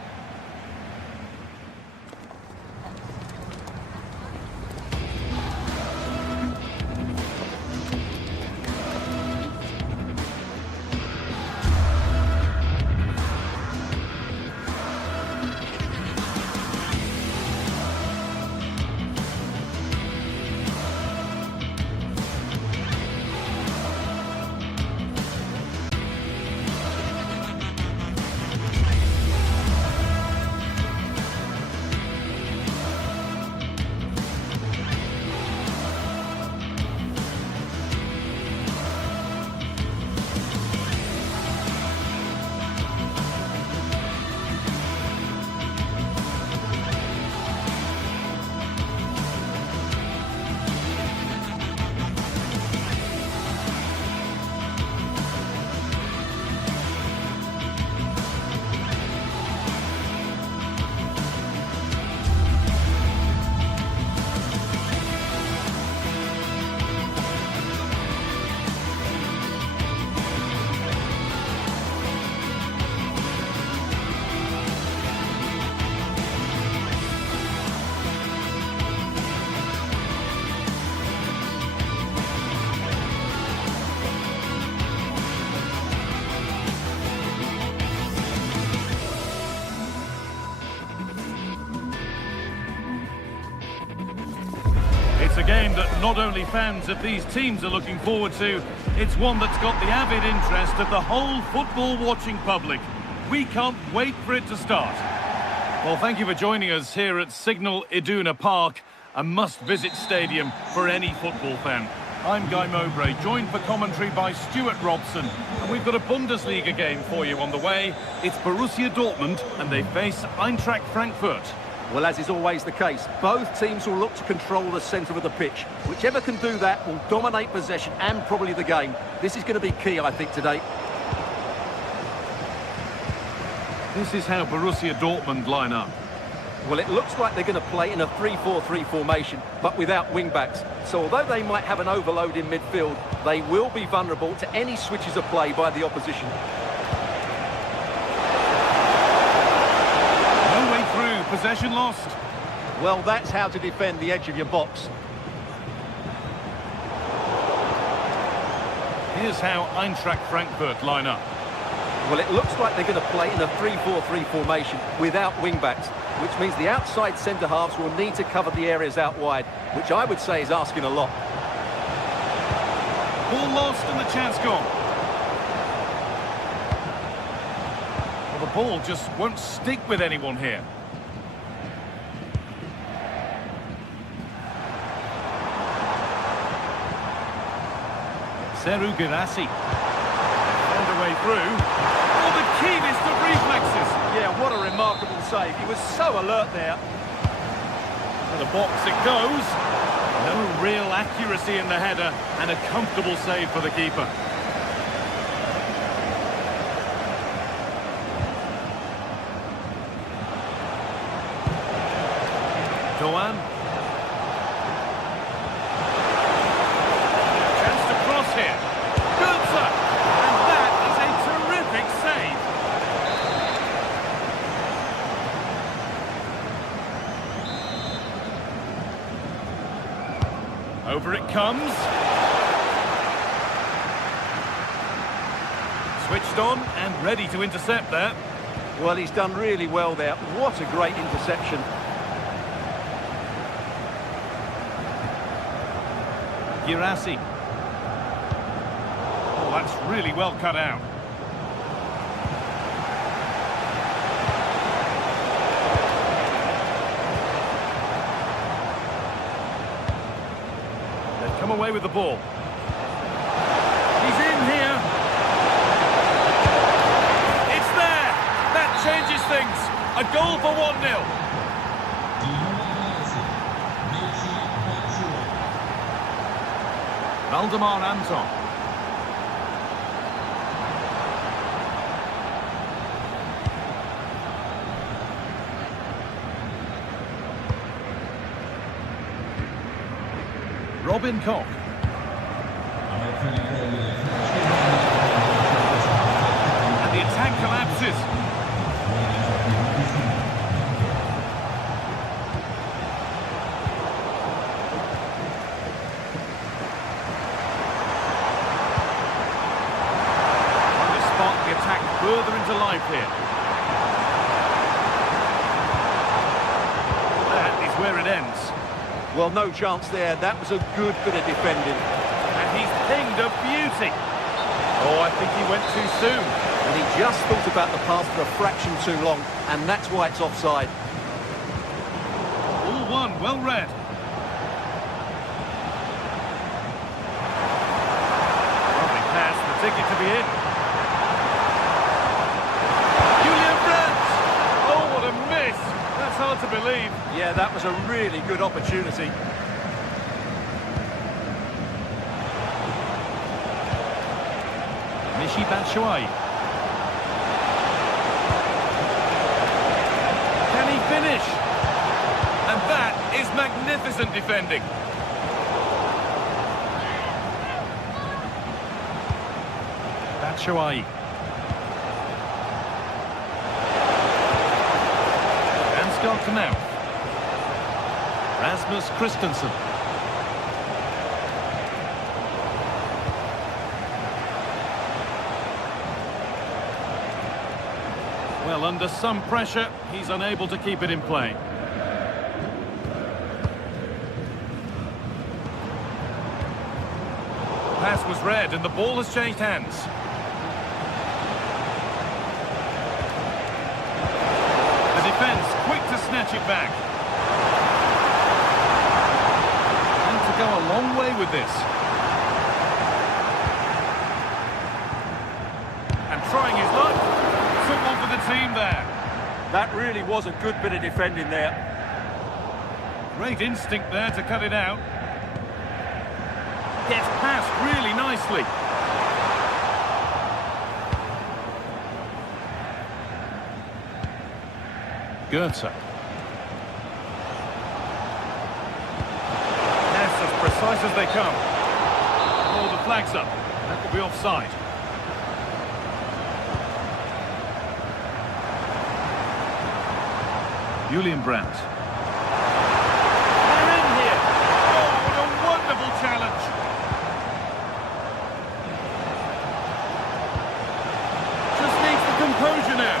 It's a game that not only fans of these teams are looking forward to, it's one that's got the avid interest of the whole football-watching public. We can't wait for it to start. Well, thank you for joining us here at Signal Iduna Park, a must-visit stadium for any football fan. I'm Guy Mowbray, joined for commentary by Stuart Robson, and we've got a Bundesliga game for you on the way. It's Borussia Dortmund, and they face Eintracht Frankfurt. Well, as is always the case, both teams will look to control the centre of the pitch. Whichever can do that will dominate possession and probably the game. This is going to be key, I think, today. This is how Borussia Dortmund line up. Well, it looks like they're going to play in a 3-4-3 formation, but without wing-backs. So although they might have an overload in midfield, they will be vulnerable to any switches of play by the opposition. No way through, possession lost. Well, that's how to defend the edge of your box. Here's how Eintracht Frankfurt line up. Well, it looks like they're going to play in a 3-4-3 formation without wing-backs, which means the outside centre-halves will need to cover the areas out wide, which I would say is asking a lot. Ball lost and the chance gone. Well, the ball just won't stick with anyone here. Seru Girassi. Found a way through. Oh, the keenest of reflexes. Yeah, what a remarkable save. He was so alert there. To the box it goes. No real accuracy in the header, and a comfortable save for the keeper. Doan. Chance to cross here. Good, sir. And that is a terrific save. Over it comes. Switched on and ready to intercept there. Well, he's done really well there. What a great interception. Girassi. Oh, that's really well cut out. They've come away with the ball. He's in here. It's there. That changes things. A goal for 1-0. Valdemar Anton. Robin Koch. And the attack collapses. Further into life here. That is where it ends. Well, no chance there. That was a good bit of defending. And he's pinged a beauty. Oh, I think he went too soon. And he just thought about the pass for a fraction too long, and that's why it's offside. All one, well read. Lovely pass, the ticket to be in. That's hard to believe. Yeah, that was a really good opportunity. Michy Batshuayi. Can he finish? And that is magnificent defending. Batshuayi. To now. Rasmus Christensen. Well, under some pressure, he's unable to keep it in play. Pass was read and the ball has changed hands. Defence quick to snatch it back. And to go a long way with this. And trying his luck. Took one for the team there. That really was a good bit of defending there. Great instinct there to cut it out. Gets past really nicely. Goethe. Yes, as precise as they come. Oh, the flag's up. That could be offside. Julian Brandt. They're in here. Oh, what a wonderful challenge. Just needs the composure now.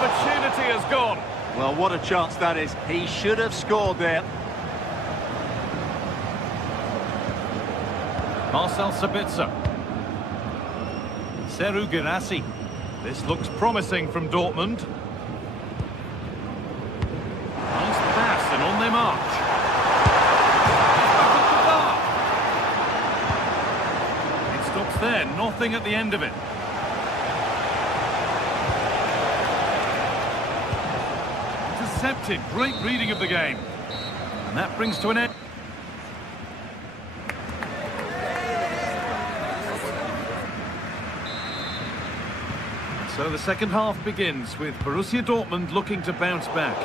Opportunity has gone. Well, what a chance that is. He should have scored there. Marcel Sabitzer. Serhou Guirassy. This looks promising from Dortmund. Nice pass and on they march. Back at the bar. It stops there, nothing at the end of it. intercepted. Great reading of the game. And that brings to an end. So the second half begins with Borussia Dortmund looking to bounce back.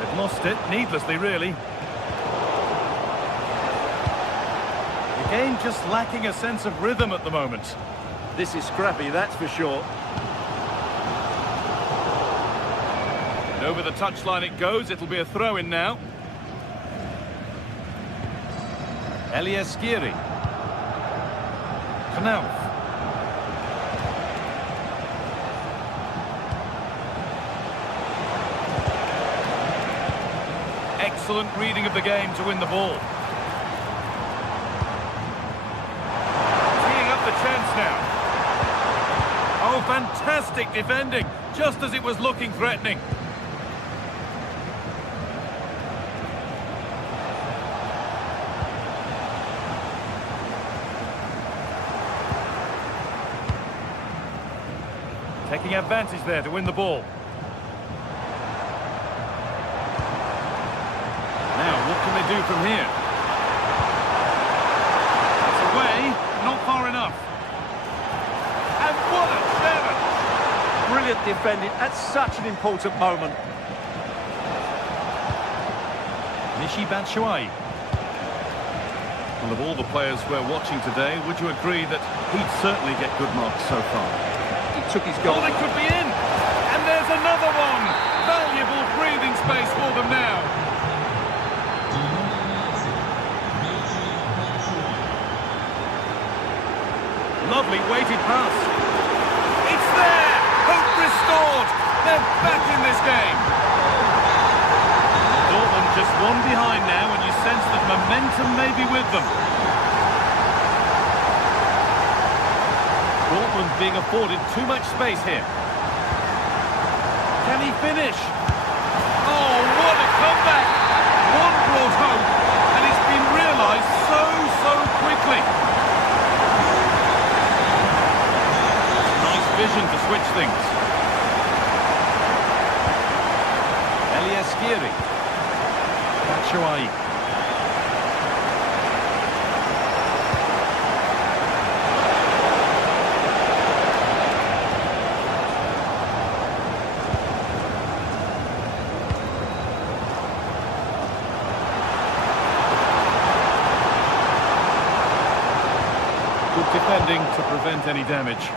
They've lost it, needlessly really. The game just lacking a sense of rhythm at the moment. This is scrappy, that's for sure. And over the touchline it goes, it'll be a throw-in now. Eliaskiri. Knauf. Excellent reading of the game to win the ball. Teeing up the chance now. Oh, fantastic defending, just as it was looking threatening. Taking advantage there to win the ball. Now, what can they do from here? It's away, not far enough. And what a challenge! Brilliant defending at such an important moment. Michy Batshuayi. Well, of all the players we're watching today, would you agree that he'd certainly get good marks so far? He took his goal. Oh, they could be in! And there's another one! Valuable breathing space for them now. Lovely weighted pass. It's there! Hope restored! They're back in this game. Dortmund just one behind now, and you sense that momentum may be with them. Dortmund being afforded too much space here. Can he finish? Oh, what a comeback! One brought hope, and it's been realised so quickly. Nice vision to switch things. Eliaskiri. Batshuayi. Good defending to prevent any damage.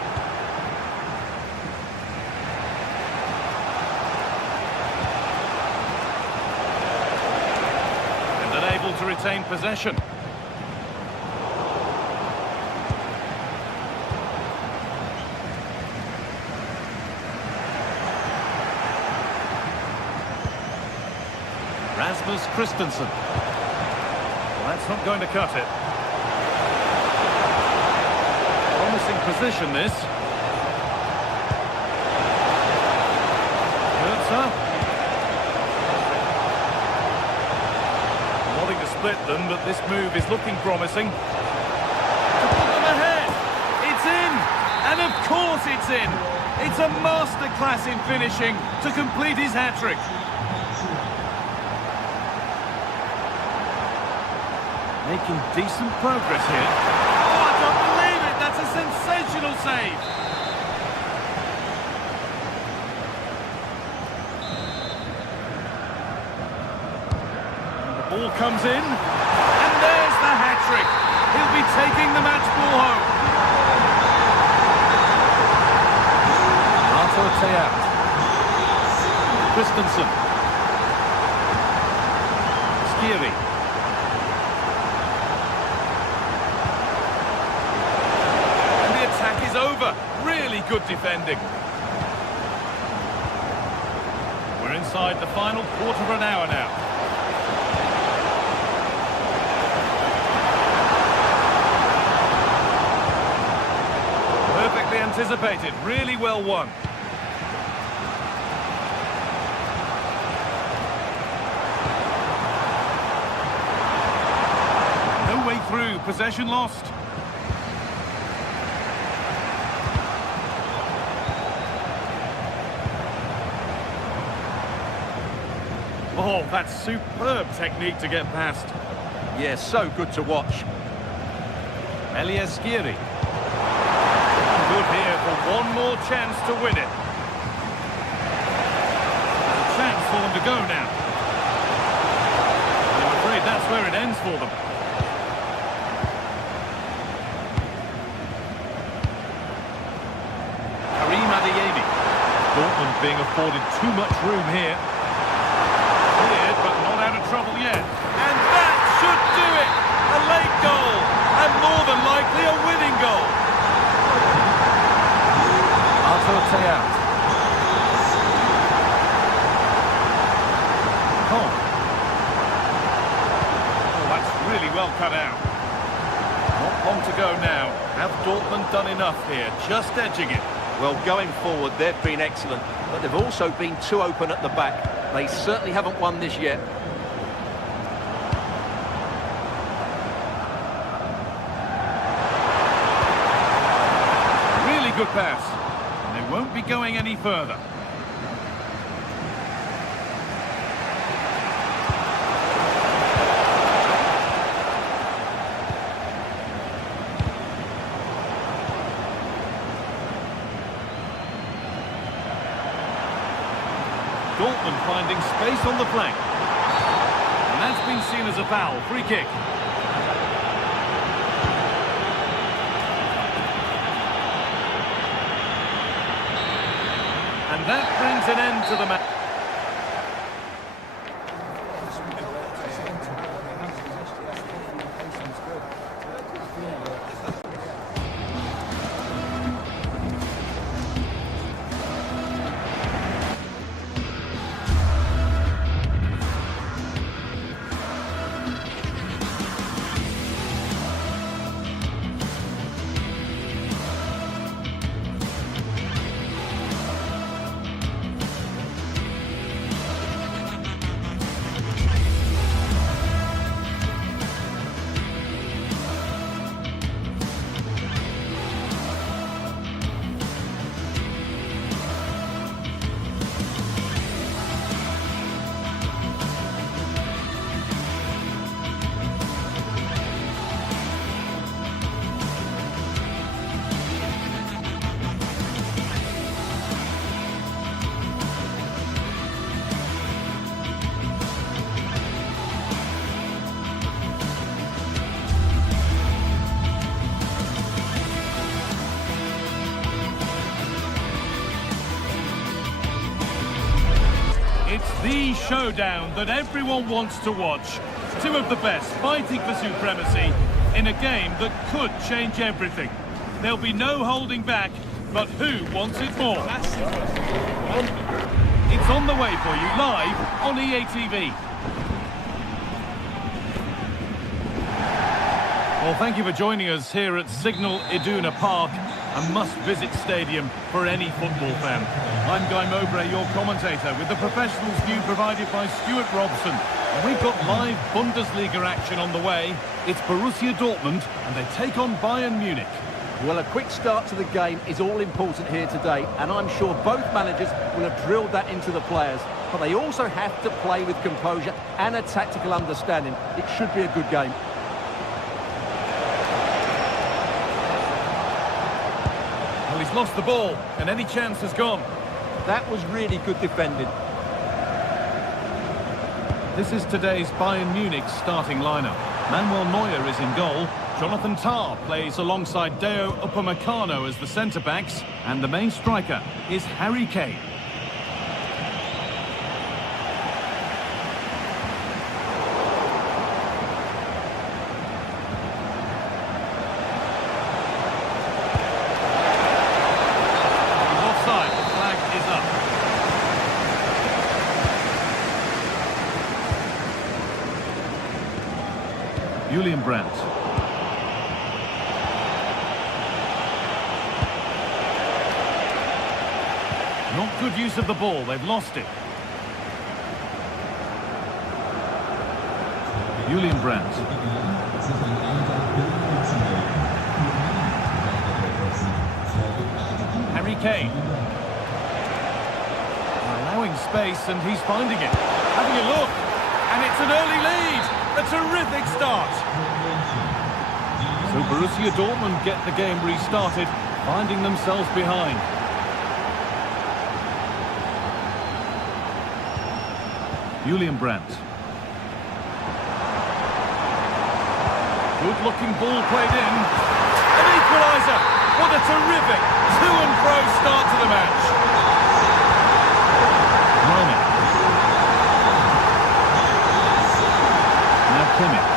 And unable to retain possession. Rasmus Christensen. Well, that's not going to cut it. Promising position, this. Goetze. Wanting to split them, but this move is looking promising. To put them ahead. It's in! And of course it's in! It's a masterclass in finishing to complete his hat-trick. Making decent progress here. Oh, I don't believe it! That's a sensational save! And the ball comes in, and there's the hat-trick! He'll be taking the match ball home. Arthur Teat. Christensen. Skiri. Over. Really good defending. We're inside the final quarter of an hour now. Perfectly anticipated. Really well won. through, possession lost. Oh, that's superb technique to get past. Yeah, so good to watch. Elieskiri. Good here for one more chance to win it. A chance for them to go now. I'm afraid that's where it ends for them. Karim Adeyemi. Dortmund being afforded too much room here. Cleared, but not out of trouble yet. And that should do it! A late goal, and more than likely a winning goal. Arthur Teat. Oh, that's really well cut out. Not long to go now. Have Dortmund done enough here? Just edging it. Well, going forward, they've been excellent, but they've also been too open at the back. They certainly haven't won this yet. Really good pass. And they won't be going any further. Dortmund finding space on the flank. And that's been seen as a foul. Free kick. And that brings an end to the match. It's the showdown that everyone wants to watch. Two of the best fighting for supremacy in a game that could change everything. There'll be no holding back, but who wants it more? It's on the way for you live on EA TV. Well, thank you for joining us here at Signal Iduna Park, a must-visit stadium for any football fan. I'm Guy Mowbray, your commentator, with the professionals' view provided by Stuart Robson. And we've got live Bundesliga action on the way. It's Borussia Dortmund, and they take on Bayern Munich. Well, a quick start to the game is all important here today, and I'm sure both managers will have drilled that into the players. But they also have to play with composure and a tactical understanding. It should be a good game. Well, he's lost the ball, and any chance has gone. That was really good defending. This is today's Bayern Munich starting lineup. Manuel Neuer is in goal. Jonathan Tah plays alongside Deo Upamecano as the centre-backs. And the main striker is Harry Kane. He's offside. The flag is up. Julian Brandt. Not good use of the ball, they've lost it. Julian Brandt. Kane. Allowing space, and he's finding it. Having a look, and it's an early lead. A terrific start. So Borussia Dortmund get the game restarted, finding themselves behind. Julian Brandt. Good-looking ball played in. An equaliser. What a terrific to-and-fro start to the match. Rami. Now Kimmich.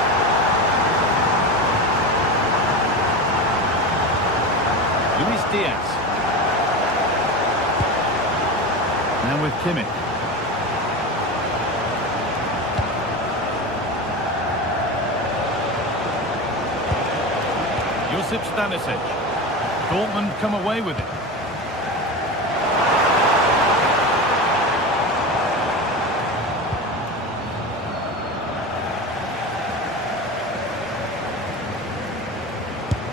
Luis Diaz. Now with Kimmich. Josip Stanisic. Dortmund come away with it.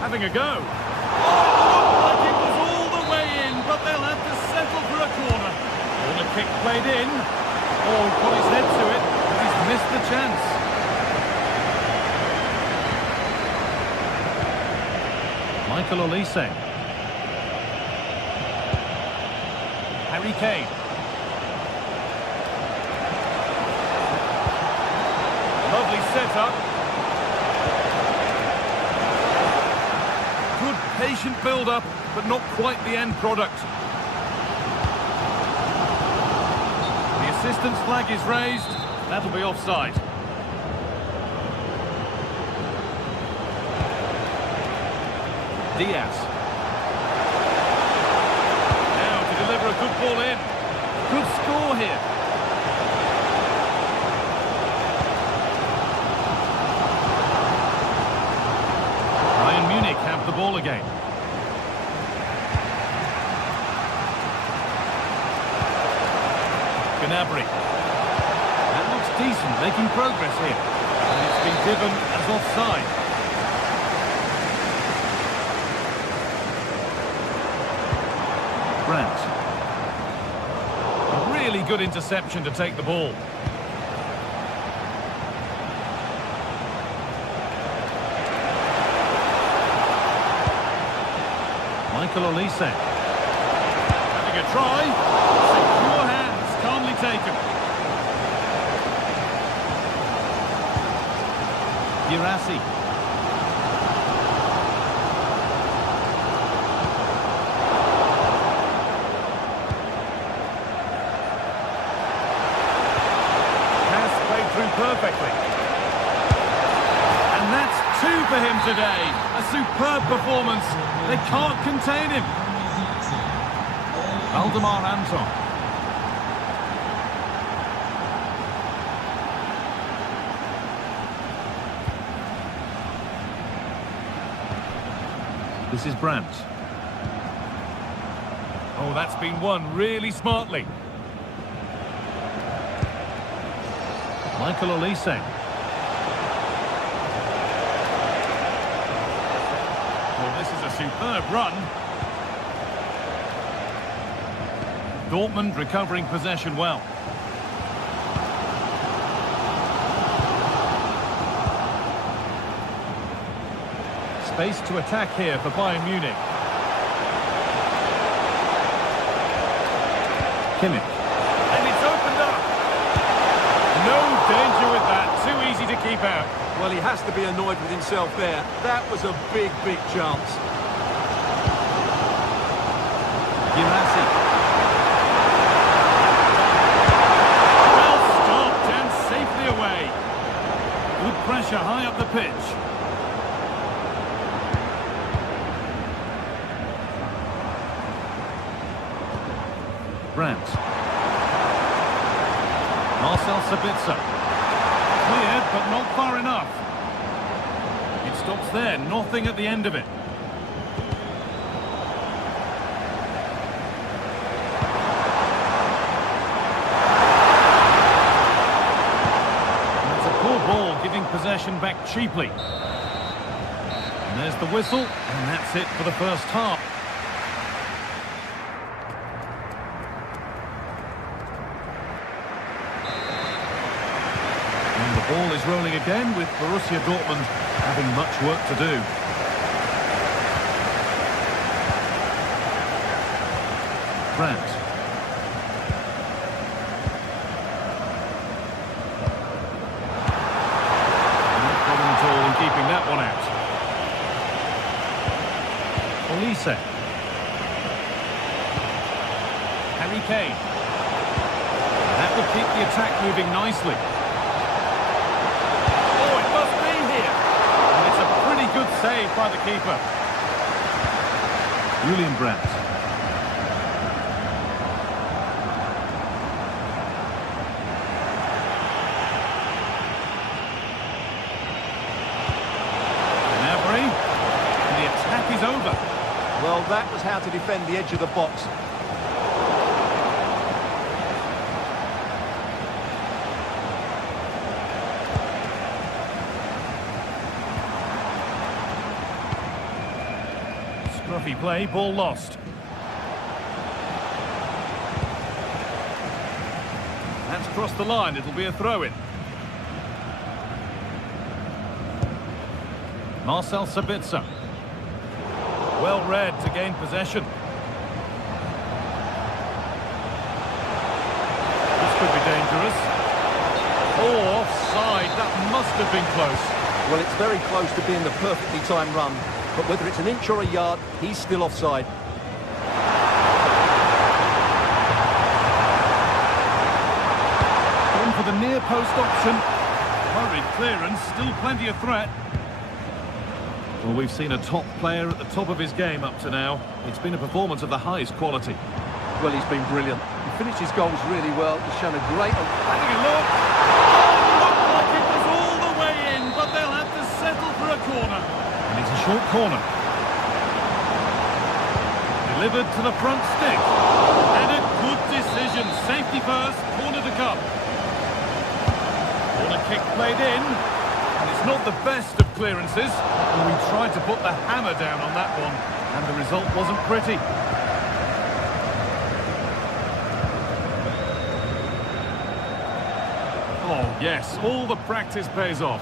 Having a go. Oh, like it was all the way in, but they'll have to settle for a corner. Corner kick played in. Oh, put his head to it, but he's missed the chance. Michael Olise. Harry Kane. Lovely setup. Good patient build-up, but not quite the end product. The assistant's flag is raised. That'll be offside. Diaz. Now to deliver a good ball in. Good score here. Bayern Munich have the ball again. Gnabry. That looks decent, making progress here. And it's been given as offside. Brandt. A really good interception to take the ball. Michael Olise. Having a try. Secure hands, calmly taken. Girassi. Perfectly. And that's 2 for him today. A superb performance. They can't contain him. Valdemar Anton. This is Brandt. Oh, that's been won really smartly. Michael Olise. Well, this is a superb run. Dortmund recovering possession well. Space to attack here for Bayern Munich. Kimmich. And it's opened up. No danger with that. Too easy to keep out. Well, he has to be annoyed with himself there. That was a big, big chance. Girassi. Well stopped and safely away. Good pressure high up the pitch. Brandt. Marcel Sabitzer. Cleared, but not far enough. It stops there, nothing at the end of it. It's a poor ball, giving possession back cheaply. And there's the whistle, and that's it for the first half. ball is rolling again with Borussia Dortmund having much work to do. Brandt. No problem at all in keeping that one out. Olise. Harry Kane. That would keep the attack moving nicely. Oh, it must be here. And it's a pretty good save by the keeper. Julian Brandt. Is over. Well, that was how to defend the edge of the box. Scruffy play, ball lost. That's crossed the line, it'll be a throw-in. Marcel Sabitzer. Well read to gain possession. This could be dangerous. Oh, offside. That must have been close. Well, it's very close to being the perfectly timed run. But whether it's an inch or a yard, he's still offside. Going for the near post option. Hurried clearance, still plenty of threat. Well, we've seen a top player at the top of his game up to now. It's been a performance of the highest quality. Well, he's been brilliant. He finished his goals really well. He's shown a great... Having a look. Oh, looked like it was all the way in, but they'll have to settle for a corner. And it's a short corner. Delivered to the front stick. And a good decision. Safety first, corner to come. Corner kick played in. And it's not the best of clearances. We tried to put the hammer down on that one, and the result wasn't pretty. Oh, yes, all the practice pays off.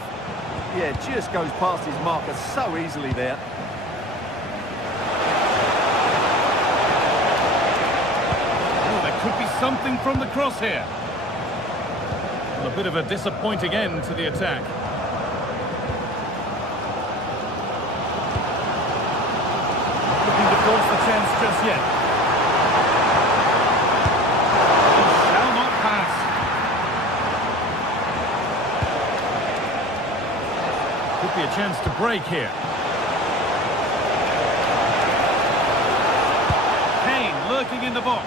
Yeah, just goes past his marker so easily there. Oh, there could be something from the cross here. Well, a bit of a disappointing end to the attack. Force the chance just yet. He shall not pass. Could be a chance to break here. Kane lurking in the box.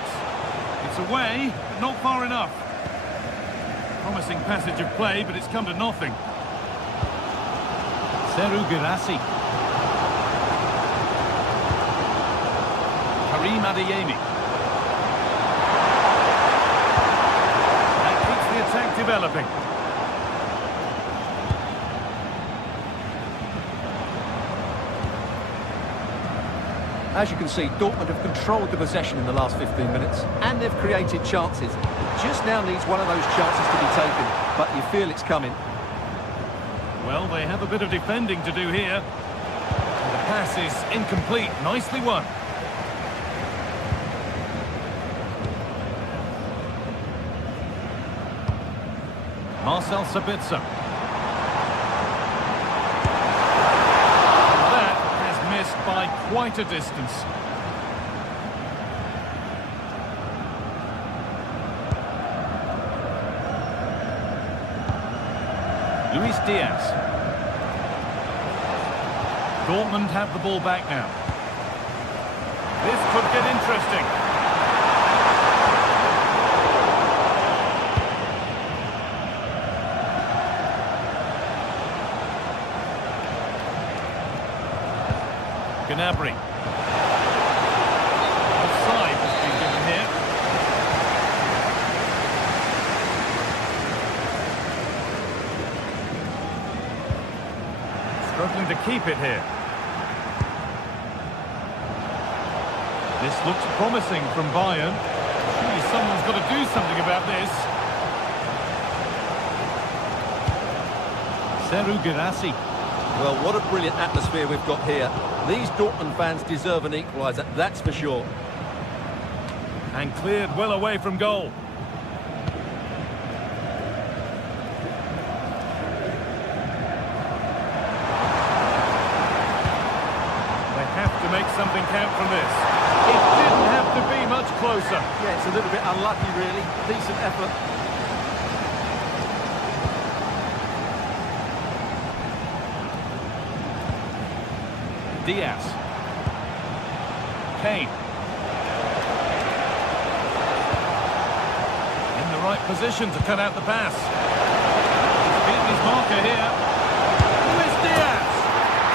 It's away, but not far enough. Promising passage of play, but it's come to nothing. Seru Girassi. Karim Adeyemi. That keeps the attack developing. As you can see, Dortmund have controlled the possession in the last 15 minutes, and they've created chances. It just now needs one of those chances to be taken, but you feel it's coming. Well, they have a bit of defending to do here. The pass is incomplete. Nicely won. Marcel Sabitzer. That has missed by quite a distance. Luis Diaz. Dortmund have the ball back now. This could get interesting. Gnabry. Offside has been given here. Struggling to keep it here. This looks promising from Bayern. Surely someone's got to do something about this. Seru Girassi. Well, what a brilliant atmosphere we've got here. These Dortmund fans deserve an equaliser, that's for sure. And cleared well away from goal. They have to make something count from this. It didn't have to be much closer. Yeah, it's a little bit unlucky, really. Decent effort. Diaz. Kane. In the right position to cut out the pass. He's beaten his marker here. Luis Diaz.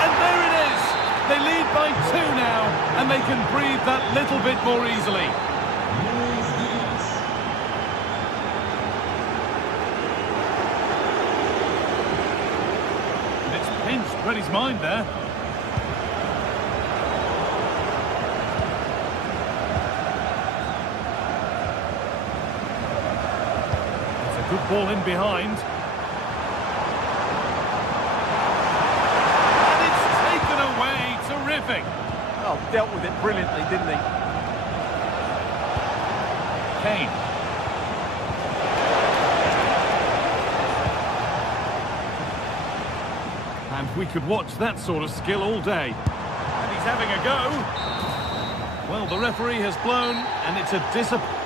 And there it is. They lead by 2 now, and they can breathe that little bit more easily. Luis Diaz. And it's pinched Reddy's mind there. Good ball in behind. And it's taken away. Terrific. Oh, dealt with it brilliantly, didn't he? Kane. And we could watch that sort of skill all day. And he's having a go. Well, the referee has blown, and it's a disappointment.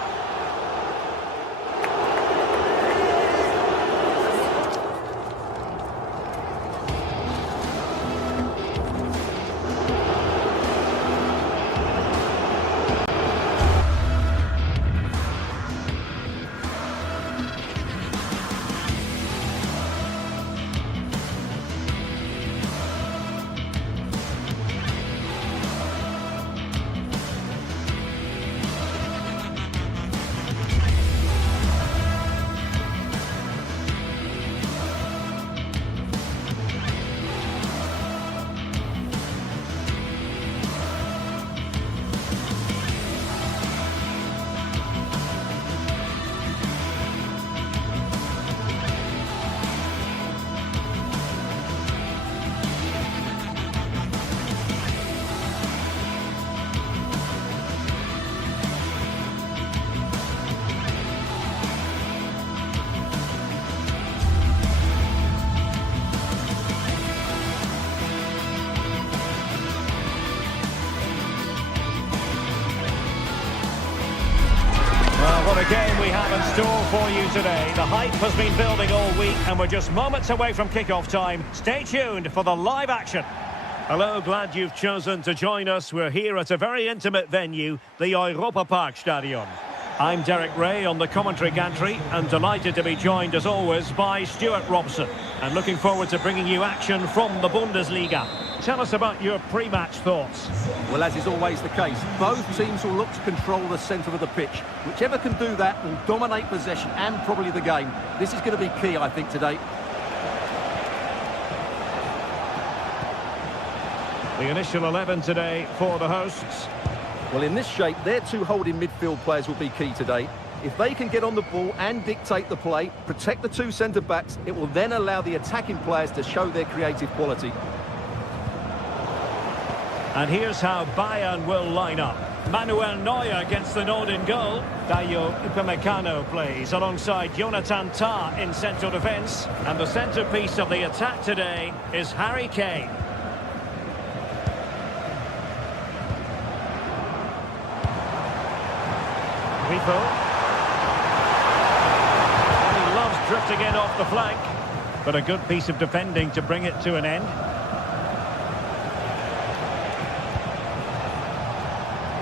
What a game we have in store for you today. The hype has been building all week and we're just moments away from kick-off time. Stay tuned for the live action. Hello, glad you've chosen to join us. We're here at a very intimate venue, the Europa Park Stadion. I'm Derek Ray on the commentary gantry and delighted to be joined as always by Stuart Robson. And looking forward to bringing you action from the Bundesliga. Tell us about your pre-match thoughts. Well, as is always the case, both teams will look to control the centre of the pitch. Whichever can do that will dominate possession and probably the game. This is going to be key, I think, today. The initial 11 today for the hosts. Well, in this shape, their 2 holding midfield players will be key today. If they can get on the ball and dictate the play, protect the 2 centre-backs, it will then allow the attacking players to show their creative quality. And here's how Bayern will line up. Manuel Neuer gets the nod in goal. Dayo Upamecano plays alongside Jonathan Tah in central defence. And the centrepiece of the attack today is Harry Kane. Rico. He loves drifting in off the flank. But a good piece of defending to bring it to an end.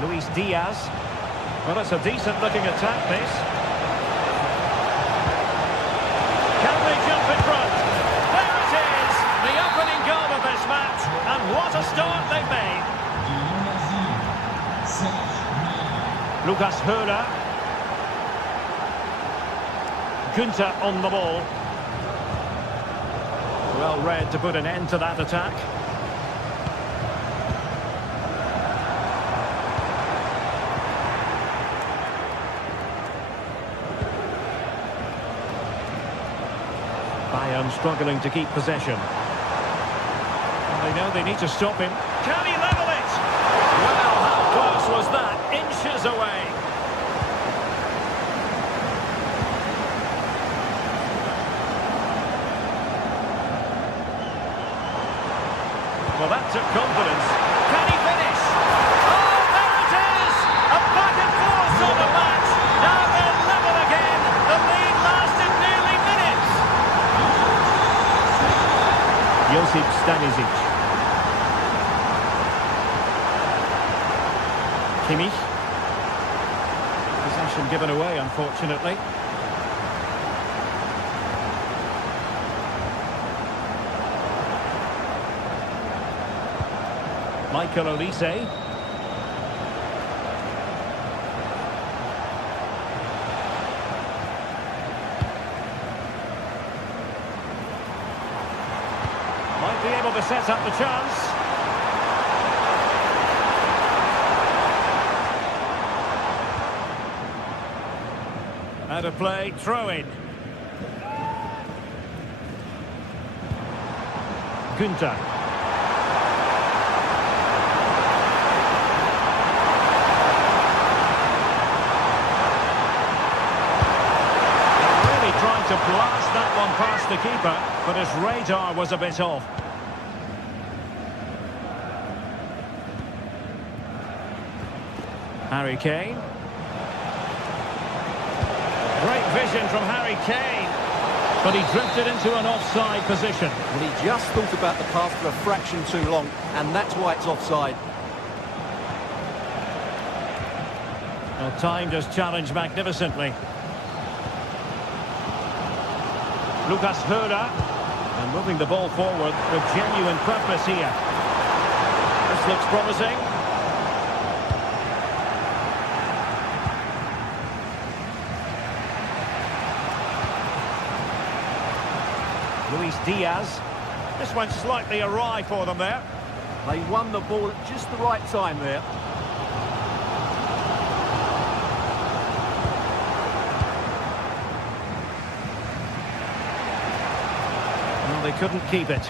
Luis Diaz. Well, it's a decent-looking attack, this. Can they jump in front? There it is! The opening goal of this match. And what a start they've made. Lucas Höhler. Günther on the ball. Well read to put an end to that attack. Bayern struggling to keep possession. They know they need to stop him. Can he level it? Well, how close was that? Inches away. Well, that took confidence. Can he finish? Oh, there it is! A back and forth on the match. Now they're level again. The lead lasted nearly minutes. Josip Stanisic. Kimmich. Possession given away, unfortunately. Michael Olise. Might be able to set up the chance. Out of play, throw in. Günther. Really trying to blast that one past the keeper, but his radar was a bit off. Harry Kane. Great vision from Harry Kane, but he drifted into an offside position. Well, he just thought about the pass for a fraction too long, and that's why it's offside. Well, timed his challenge magnificently. Lucas Höder, and moving the ball forward with genuine purpose here. This looks promising. Luis Diaz. This went slightly awry for them there. They won the ball at just the right time there. Well, they couldn't keep it.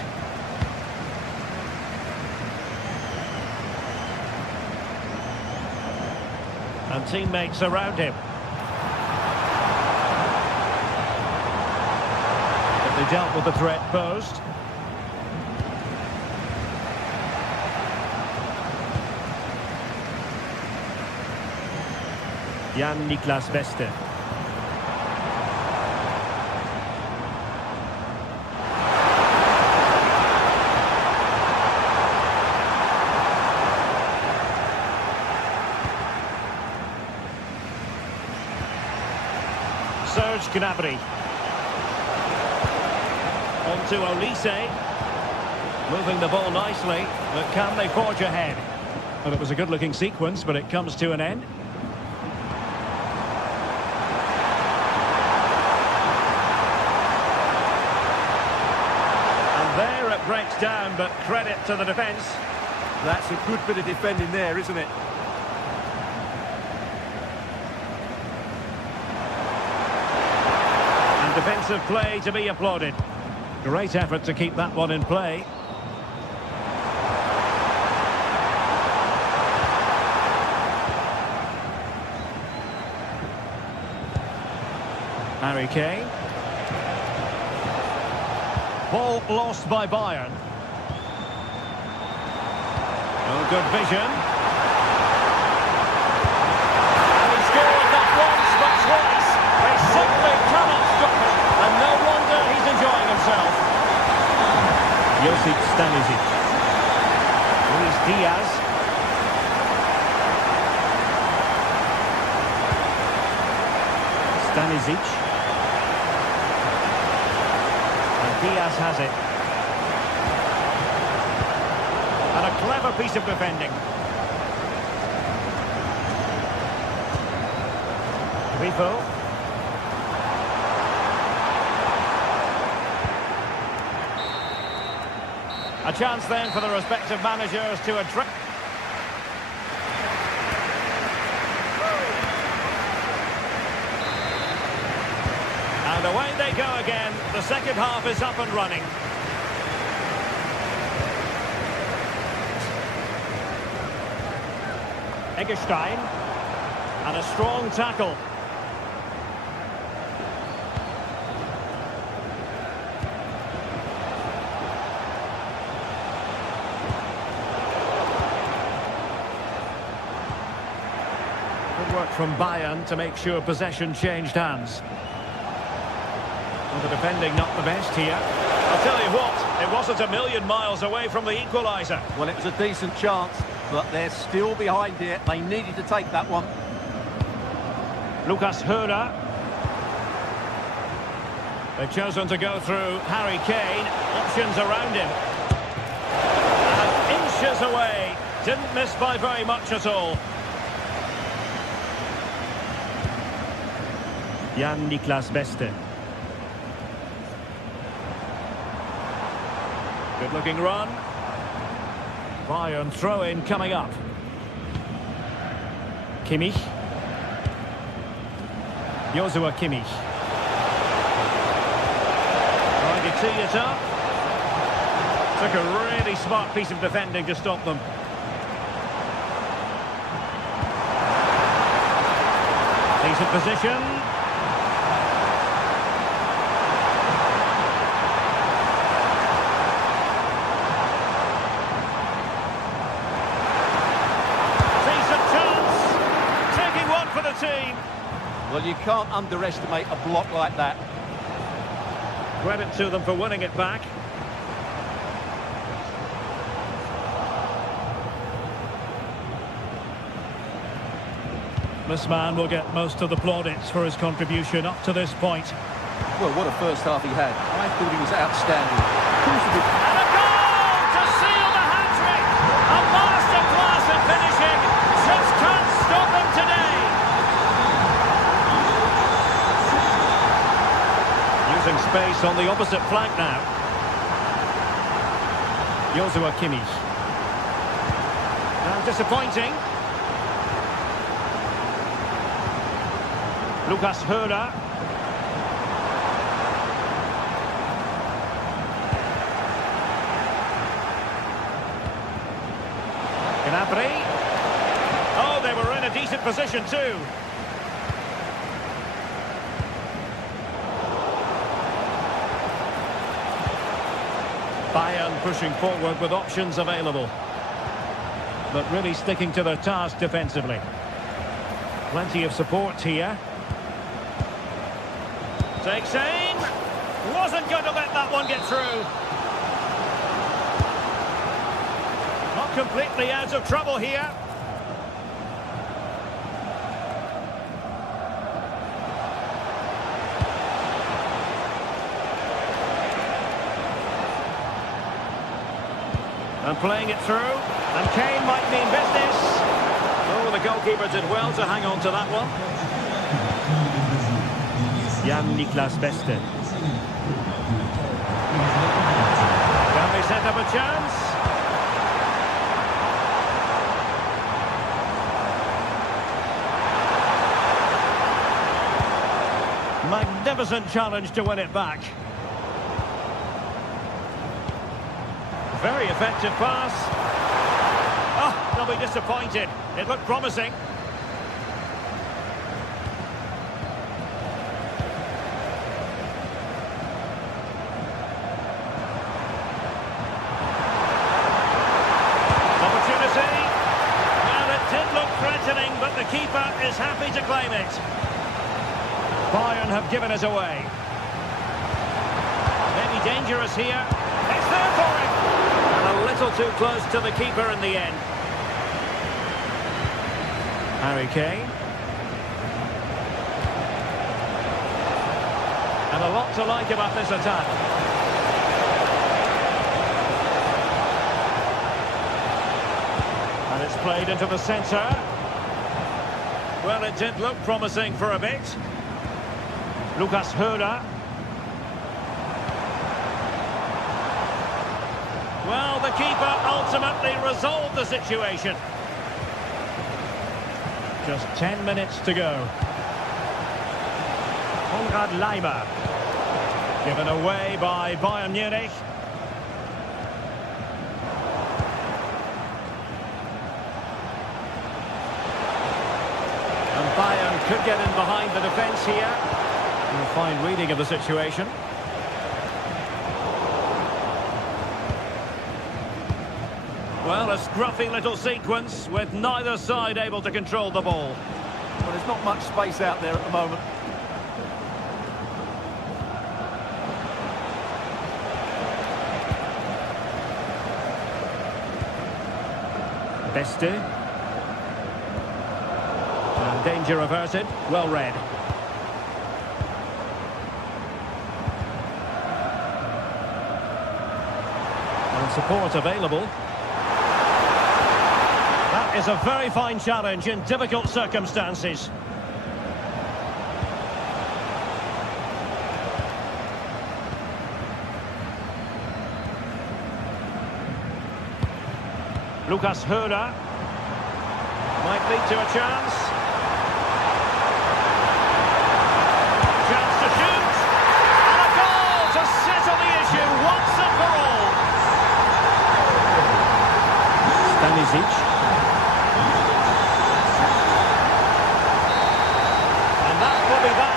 And teammates around him. They dealt with the threat posed. Jan-Niklas Beste. Serge Gnabry. On to Olise. Moving the ball nicely, but can they forge ahead? Well, it was a good-looking sequence, but it comes to an end. And there it breaks down, but credit to the defence. That's a good bit of defending there, isn't it? And defensive play to be applauded. Great effort to keep that one in play. Harry Kane. Ball lost by Bayern. Oh, good vision. And he scored not once but twice. They simply cannot stop him. And no wonder he's enjoying himself. Josip Stanisic. Luis Diaz. Stanisic. And Diaz has it. And a clever piece of defending. Grifo. A chance then for the respective managers to address. And away they go again. The second half is up and running. Eggestein. And a strong tackle. Good work from Bayern to make sure possession changed hands. Well, the defending not the best here. I'll tell you what, it wasn't a million miles away from the equaliser. Well, it was a decent chance, but they're still behind here. They needed to take that one. Lucas Hörer. They've chosen to go through Harry Kane. Options around him. And inches away. Didn't miss by very much at all. Jan-Niklas Beste. Good looking run. Bayern throw-in coming up. Kimmich. Joshua Kimmich. Trying to tee it up. Took a really smart piece of defending to stop them. Decent position. Team. Well, you can't underestimate a block like that. Credit to them for winning it back. This man will get most of the plaudits for his contribution up to this point. Well, what a first half he had. I thought he was outstanding. And a goal to seal the hat-trick! A masterclass at finishing. Just can't stop him today. Using space on the opposite flank now. Joshua Kimmich. Now disappointing. Lucas Hörer. Gnabry. Oh, they were in a decent position too. Bayern pushing forward with options available. But really sticking to their task defensively. Plenty of support here. Takes aim. Wasn't going to let that one get through. Not completely out of trouble here. And playing it through. And Kane might mean business. Oh, the goalkeeper did well to hang on to that one. Jan-Niklas Beste. Can they set up a chance? Magnificent challenge to win it back. Very effective pass. Oh, they'll be disappointed. It looked promising. Opportunity. Well, it did look threatening, but the keeper is happy to claim it. Bayern have given it away. Maybe dangerous here. It's there for him. And a little too close to the keeper in the end. Harry Kane. And a lot to like about this attack. And it's played into the centre. Well, it did look promising for a bit. Lucas Hörer. Well, the keeper ultimately resolved the situation. Just 10 minutes to go. Konrad Leimer. Given away by Bayern Munich. And Bayern could get in behind the defence here. A fine reading of the situation. Well, a scruffy little sequence with neither side able to control the ball. Well, there's not much space out there at the moment. Beste. And danger averted. Well read. And support available. That is a very fine challenge in difficult circumstances. Lucas Höder might lead to a chance. Chance to shoot. And a goal to settle the issue once and for all. Stanisic. And that will be that.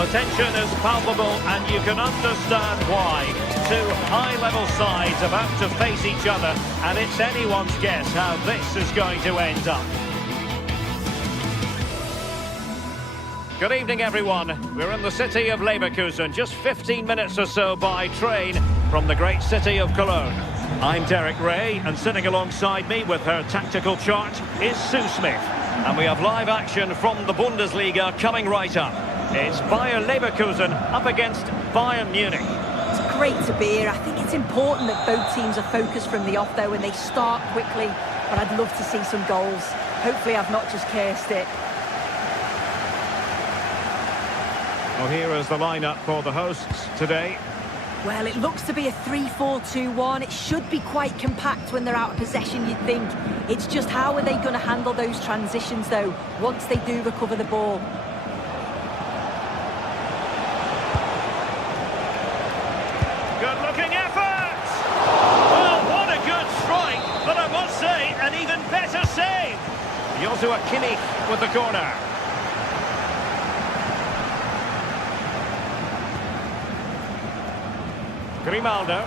The tension is palpable and you can understand why. Two high-level sides about to face each other, and it's anyone's guess how this is going to end up. Good evening, everyone. We're in the city of Leverkusen, just 15 minutes or so by train from the great city of Cologne. I'm Derek Ray, and sitting alongside me with her tactical chart is Sue Smith. And we have live action from the Bundesliga coming right up. It's Bayer Leverkusen up against Bayern Munich. It's great to be here. I think it's important that both teams are focused from the off, though, and they start quickly. But I'd love to see some goals. Hopefully I've not just cursed it. Well, here is the lineup for the hosts today. Well, it looks to be a 3-4-2-1. It should be quite compact when they're out of possession, you'd think. It's just how are they going to handle those transitions, though, once they do recover the ball? Good-looking effort! Well, what a good strike, but I must say, an even better save. Joshua Kimmich with the corner. Grimaldo.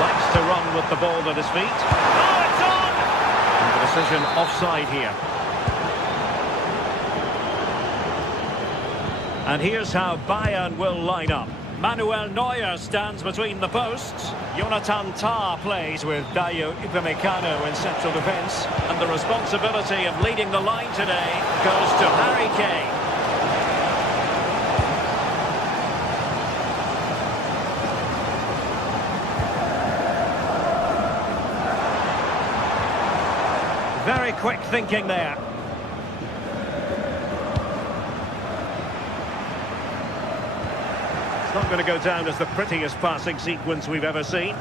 Likes to run with the ball at his feet. Oh, it's on! And the decision offside here. And here's how Bayern will line up. Manuel Neuer stands between the posts. Jonathan Tah plays with Dayo Upamecano in central defence. And the responsibility of leading the line today goes to Harry Kane. Very quick thinking there. It's not going to go down as the prettiest passing sequence we've ever seen.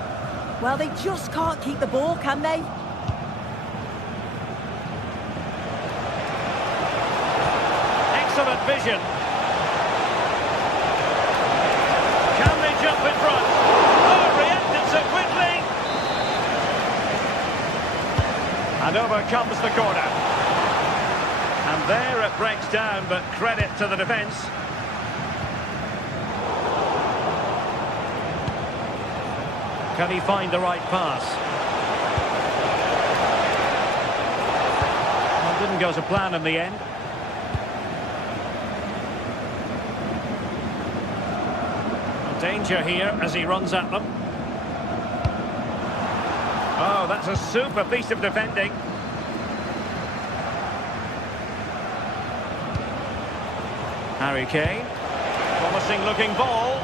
Well, they just can't keep the ball, can they? vision. Can they jump in front? Oh, reacted so quickly. And over comes the corner. And there it breaks down, but credit to the defence. Can he find the right pass? Well, didn't go to plan in the end. Danger here as he runs at them. Oh, that's a super piece of defending. Harry Kane. Promising looking ball.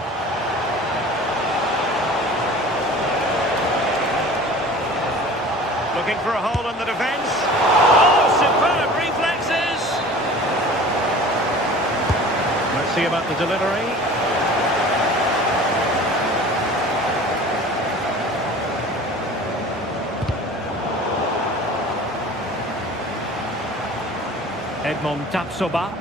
Looking for a hole in the defence. Oh, superb reflexes. Let's see about the delivery. Edmond Tapsoba.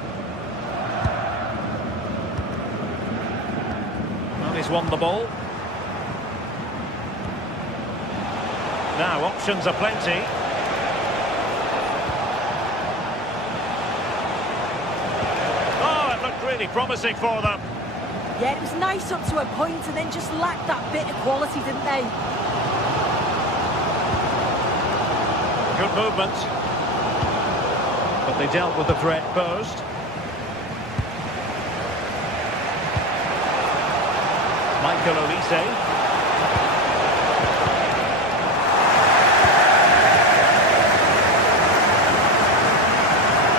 Well, he's won the ball. Now, options are plenty. Oh, it looked really promising for them. Yeah, it was nice up to a point and then just lacked that bit of quality, didn't they? Good movement. But they dealt with the threat posed. Michael Olise.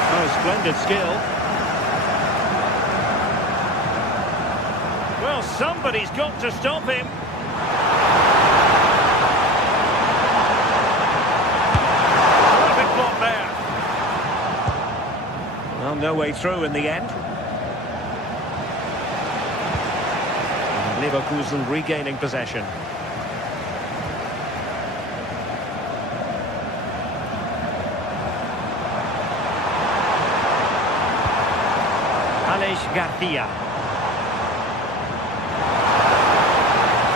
Oh, splendid skill. Well, somebody's got to stop him. Perfect block there. Well, no way through in the end. Leverkusen regaining possession. Garcia.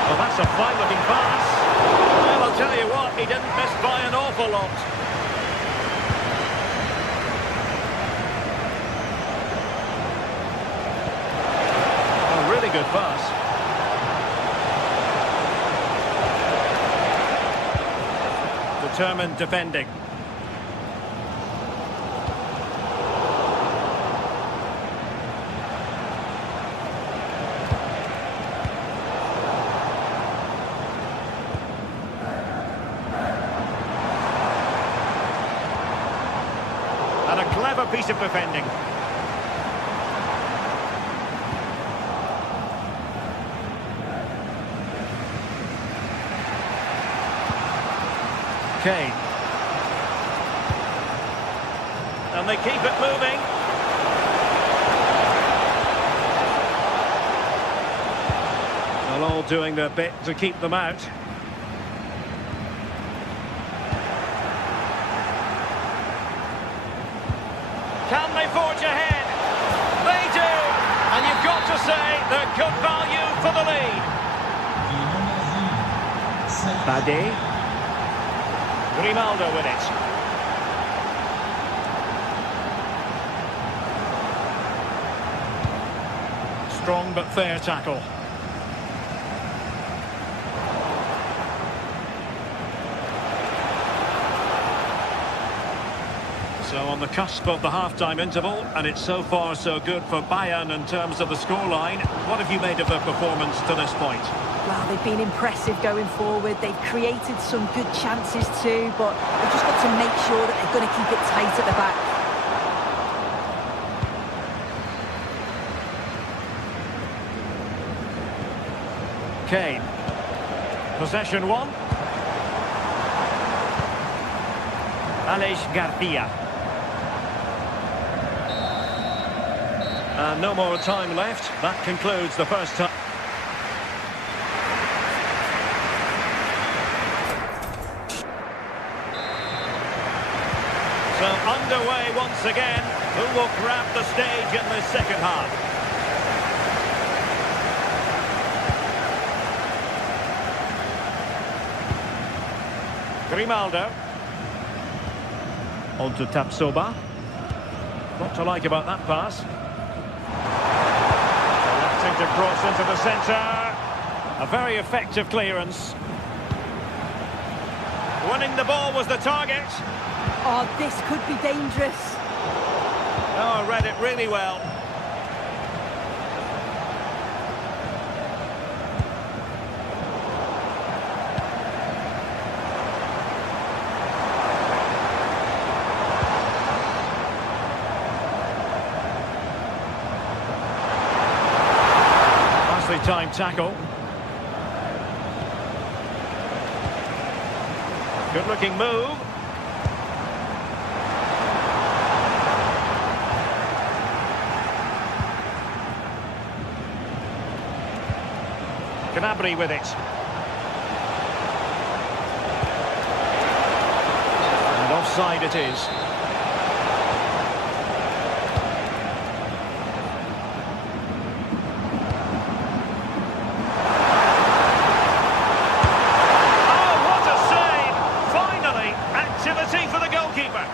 Well, that's a fine-looking pass. Well, I'll tell you what, he didn't miss by an awful lot. A really good pass. Determined defending. And a clever piece of defending. Kane. And they keep it moving. Well, all doing their bit to keep them out. Can they forge ahead? They do! And you've got to say they're good value for the lead. Bade. Grimaldo with it. Strong but fair tackle. So on the cusp of the half-time interval, and it's so far so good for Bayern in terms of the scoreline. What have you made of their performance to this point? Well, they've been impressive going forward. They've created some good chances too, but they've just got to make sure that they're going to keep it tight at the back. Kane. Possession one. Aleix Garcia. And no more time left. That concludes the first time. So underway once again. Who will grab the stage in the second half? Grimaldo. On to Tapsoba. What to like about that pass? Electing to cross into the centre. A very effective clearance. Winning the ball was the target. Oh, this could be dangerous. Oh, read it really well. Nicely timed tackle. Good looking move. Gnabry with it. And offside it is. For the goalkeeper.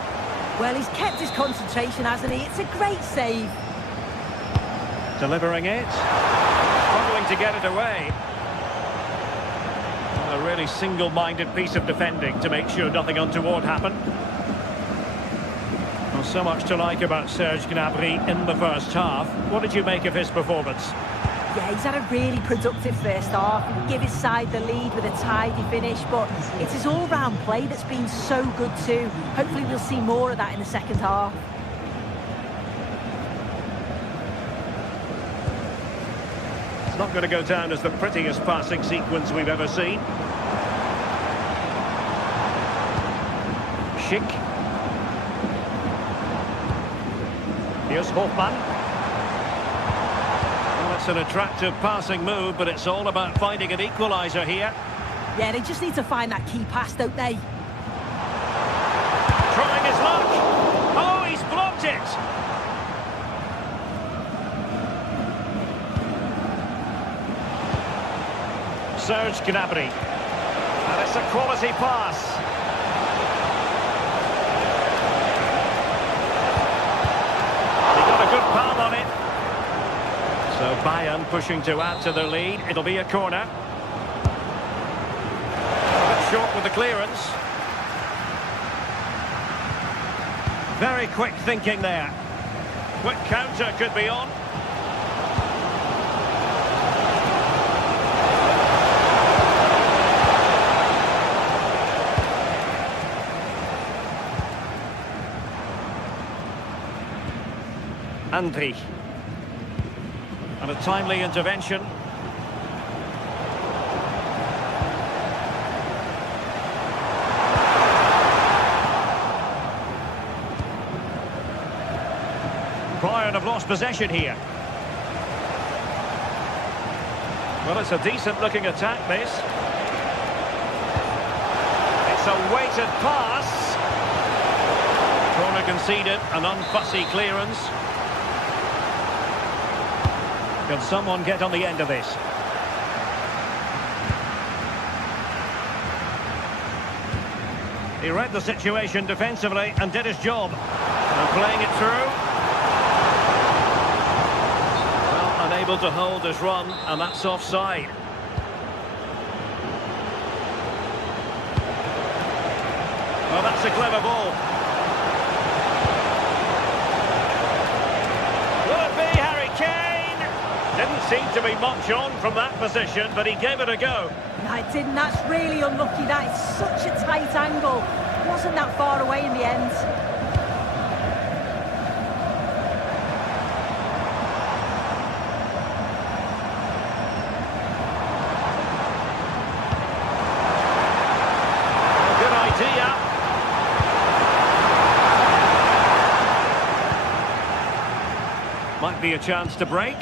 Well, he's kept his concentration, hasn't he? It's a great save. Delivering it. Struggling to get it away. A really single-minded piece of defending to make sure nothing untoward happened. Well, so much to like about Serge Gnabry in the first half. What did you make of his performance? Yeah, he's had a really productive first half. He can give his side the lead with a tidy finish, but it's his all-round play that's been so good too. Hopefully we'll see more of that in the second half. It's not going to go down as the prettiest passing sequence we've ever seen. Schick. Here's Hofmann. It's an attractive passing move, but it's all about finding an equaliser here. Yeah, they just need to find that key pass, don't they? Trying his luck. Oh, he's blocked it. Serge Gnabry. And it's a quality pass. He got a good palm on it. So Bayern pushing to add to their lead. It'll be a corner. A bit short with the clearance. Very quick thinking there. Quick counter could be on. Andri. And a timely intervention. Bayern have lost possession here. Well, it's a decent-looking attack, this. It's a weighted pass. Corner conceded, an unfussy clearance. Can someone get on the end of this? He read the situation defensively and did his job. And playing it through. Well, unable to hold his run, and that's offside. Well, that's a clever ball. Will it be Harry Kane? Didn't seem to be much on from that position, but he gave it a go. No, it didn't. That's really unlucky. That is such a tight angle. Wasn't that far away in the end. Good idea. Might be a chance to break.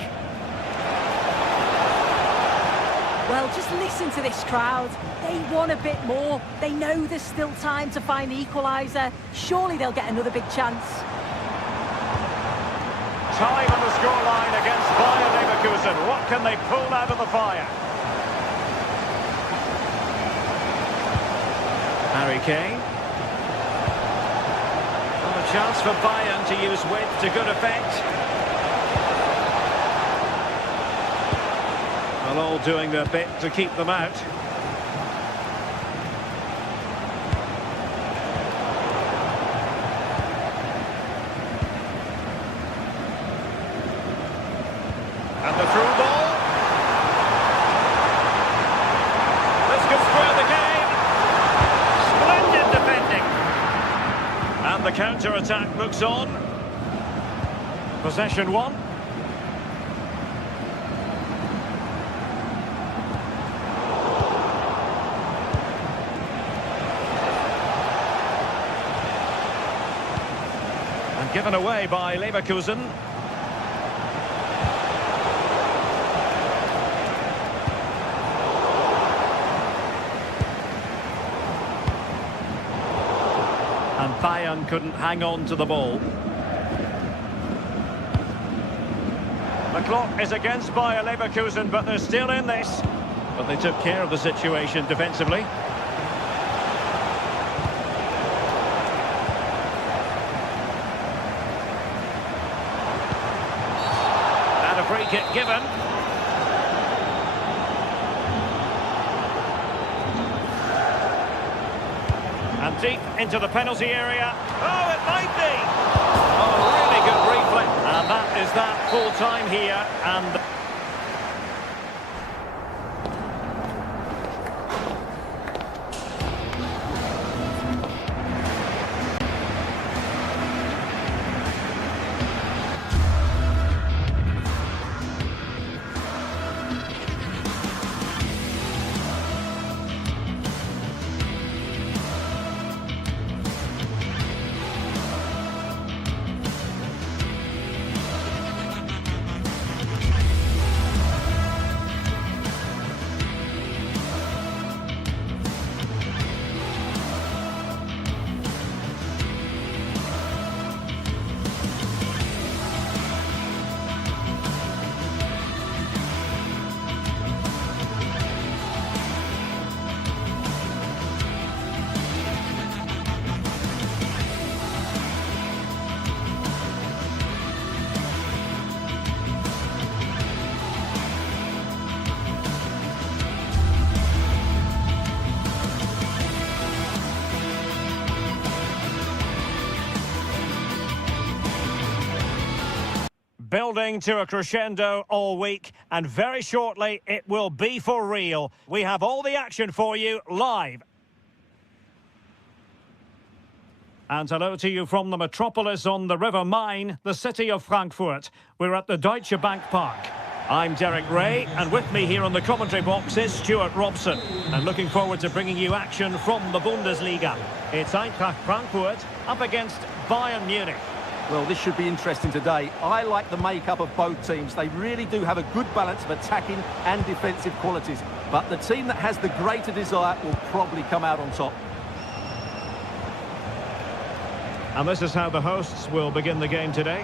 Well Just listen to this crowd. They want a bit more. They know there's still time to find the equaliser. Surely they'll get another big chance. Time on the scoreline against Bayer Leverkusen. What can they pull out of the fire? Harry Kane. Well, a chance for Bayern to use width to good effect. Well, all doing their bit to keep them out. And the through ball. This could square the game. Splendid defending. And the counter-attack looks on. Possession one. And given away by Leverkusen. And Bayern couldn't hang on to the ball. The clock is against Bayer Leverkusen, but they're still in this. But they took care of the situation defensively. And a free kick given. And deep into the penalty area. Oh, it might be! Oh, really good reflex. And that is that full time here. And building to a crescendo all week, and very shortly it will be for real. We have all the action for you live. And hello to you from the metropolis on the River Main, the city of Frankfurt. We're at the Deutsche Bank Park. I'm Derek Ray, and with me here on the commentary box is Stuart Robson. And looking forward to bringing you action from the Bundesliga. It's Eintracht Frankfurt up against Bayern Munich. Well, this should be interesting today. I like the makeup of both teams. They really do have a good balance of attacking and defensive qualities. But the team that has the greater desire will probably come out on top. And this is how the hosts will begin the game today.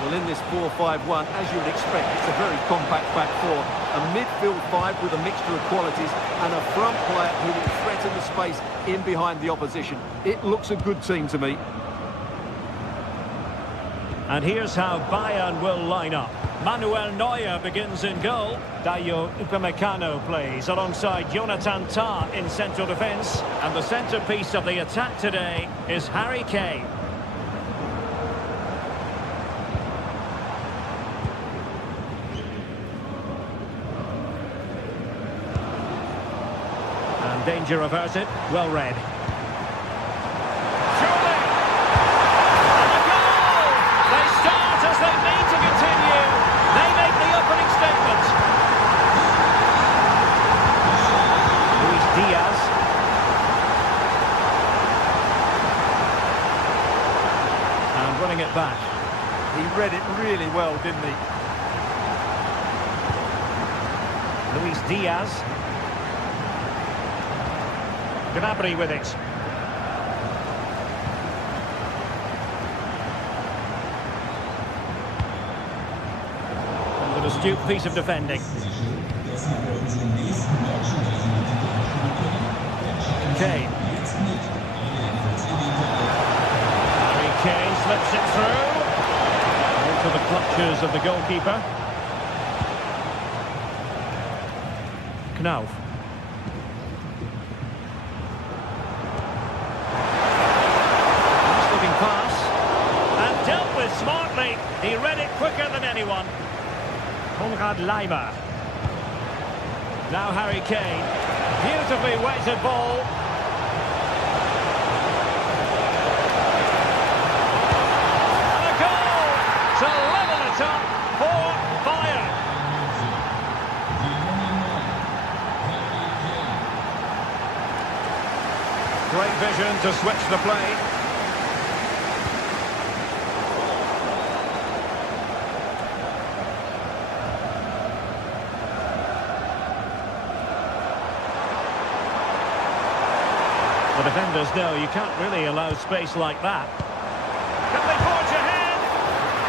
Well, in this 4-5-1, as you would expect, it's a very compact back four. A midfield five with a mixture of qualities and a front player who will threaten the space in behind the opposition. It looks a good team to me. And here's how Bayern will line up. Manuel Neuer begins in goal. Dayo Upamecano plays alongside Jonathan Tah in central defence. And the centrepiece of the attack today is Harry Kane. And danger averted. Well read. It back. He read it really well, didn't he? Luis Diaz. Gnabry with it. And an astute piece of defending. Kane. Harry Kane slips it through. Into the clutches of the goalkeeper. Knauf. Nice looking pass. And dealt with smartly. He read it quicker than anyone. Konrad Laimer. Now Harry Kane. Beautifully weighted ball. And a goal to level it up for Bayern. Great vision to switch the play. The defenders know you can't really allow space like that. Can they forge ahead?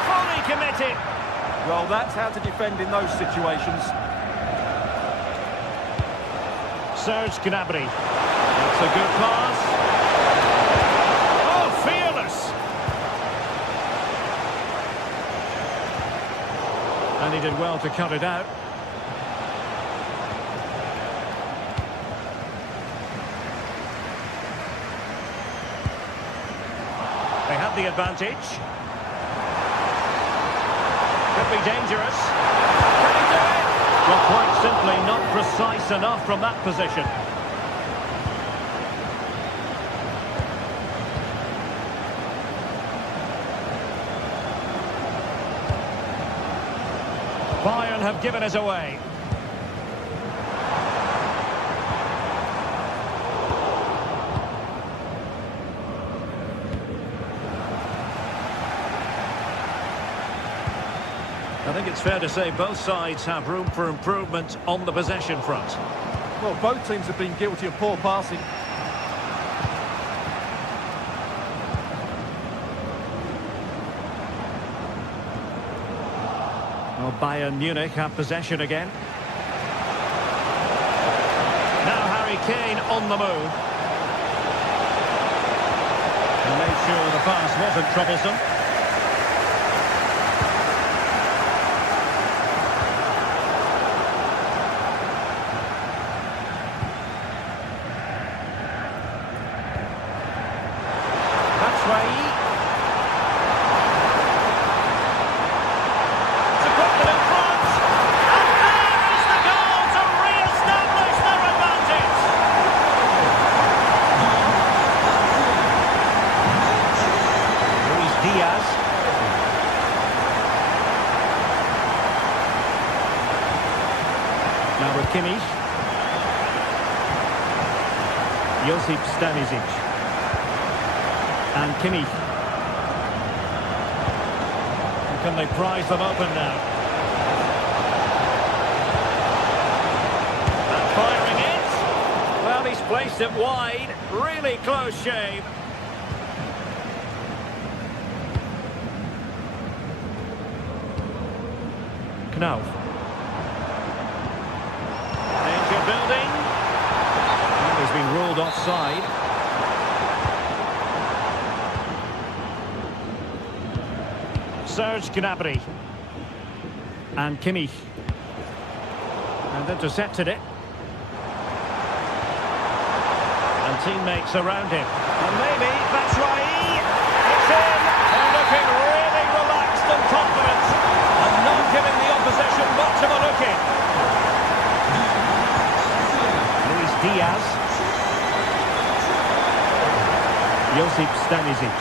Fully committed. Well, that's how to defend in those situations. Serge Gnabry. That's a good pass. Oh, fearless. And he did well to cut it out. They have the advantage. Could be dangerous. Can he do it? Well, quite simply not precise enough from that position. Bayern have given us away. I think it's fair to say both sides have room for improvement on the possession front. Well, both teams have been guilty of poor passing. Well, Bayern Munich have possession again. Now Harry Kane on the move. And made sure the pass wasn't troublesome. Now with Kimmich. Josip Stanisic. And Kimmich. Can they prise them open now? And firing it. Well, he's placed it wide. Really close shave. Knauf. Danger building. And he's been ruled offside. Serge Gnabry. And Kimmich. And intercepted it. And teammates around him. And maybe that's right. It's in. They're looking really relaxed and confident. And not giving the opposition much of a look in. Luis Diaz. Josip Stanisic.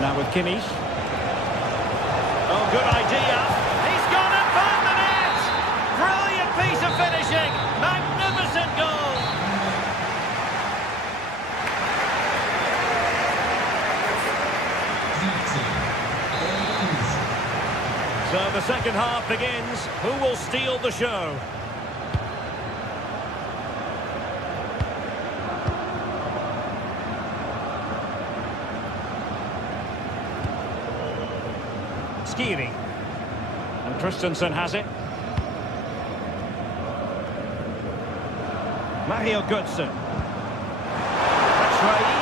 Now with Kimmich. Oh, good idea. He's gone and found the net. Brilliant piece of finishing. Magnificent goal. second half begins. Who will steal the show? Skiri. And Christensen has it. Mario Götze. Batshuayi.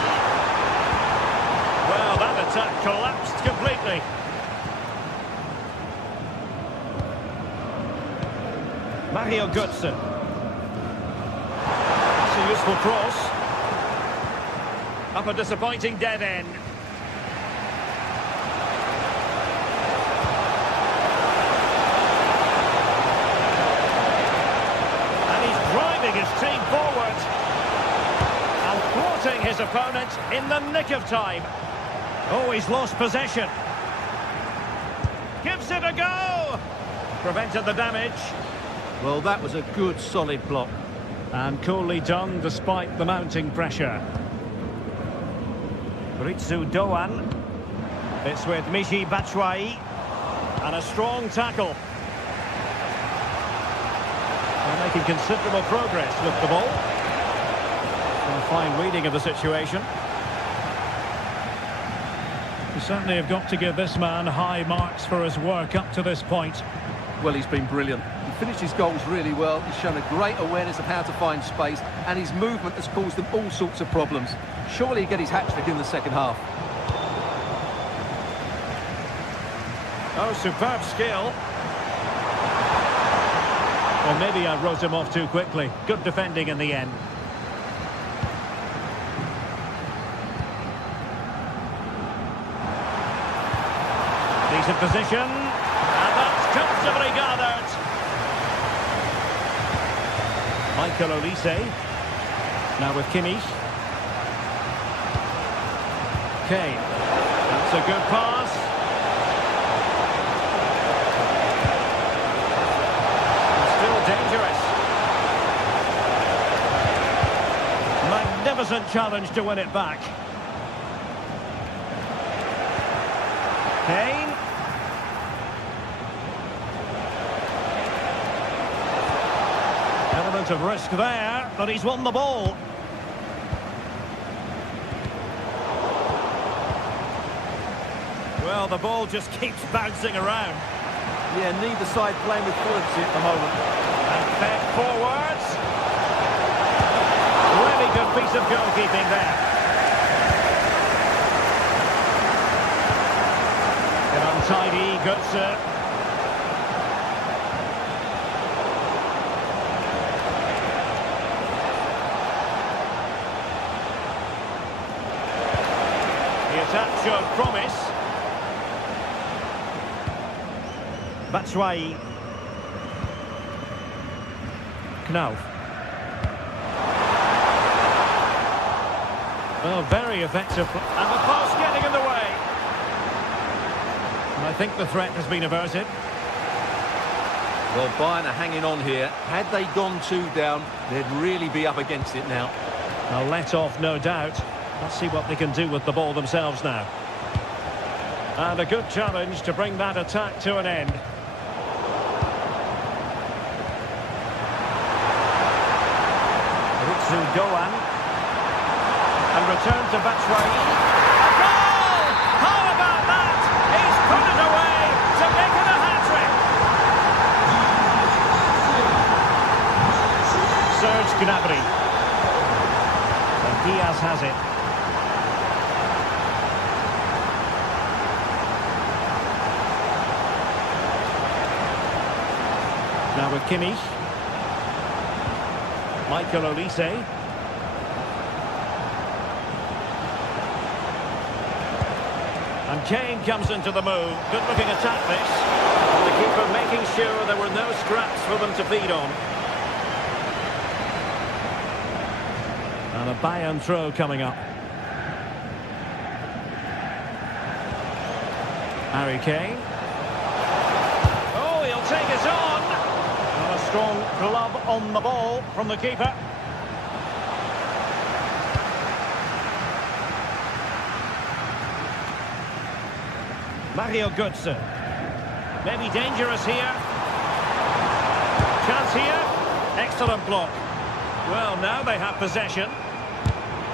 Well, that attack collapsed completely. Mario Götze. That's a useful cross. Up a disappointing dead end. His team forward and thwarting his opponent in the nick of time. Oh, he's lost possession. Gives it a go. Prevented the damage. Well, that was a good, solid block. And coolly done despite the mounting pressure. Ritsu Doan. It's with Michy Batshuayi. And a strong tackle. They're making considerable progress with the ball. And a fine reading of the situation. You certainly have got to give this man high marks for his work up to this point. Well, he's been brilliant. He finished his goals really well. He's shown a great awareness of how to find space, and his movement has caused them all sorts of problems. Surely he'll get his hat-trick in the second half. Oh, superb skill. Well, maybe I wrote him off too quickly. Good defending in the end. Decent position. And that's comfortably gathered. Michael Olise. Now with Kimmich. Kane. That's a good pass. Dangerous. Magnificent challenge to win it back. Kane. Element of risk there, but he's won the ball. Well, the ball just keeps bouncing around. Yeah, neither side playing with fluency at the moment. And fed forwards. Really good piece of goalkeeping there. An untidy Götze. The attack showed promise. Batshuayi. Knauf. Well, very effective. And the pass getting in the way. And I think the threat has been averted. Well, Bayern are hanging on here. Had they gone 2 down, they'd really be up against it now. A let off, no doubt. Let's see what they can do with the ball themselves now. And a good challenge to bring that attack to an end. Ritsu Doan. And return to Batshuayi. A goal! How about that? He's put it away to make it a hat-trick. Serge Gnabry. And Diaz has it. Now with Kimmich. Michael Olise. And Kane comes into the move. Good looking attack this. And the keeper making sure there were no scraps for them to feed on. And a Bayern throw coming up. Harry Kane. Oh, he'll take it on. And a strong glove on the ball from the keeper. Mario Götze. Maybe dangerous here. Chance here. Excellent block. Well, now they have possession.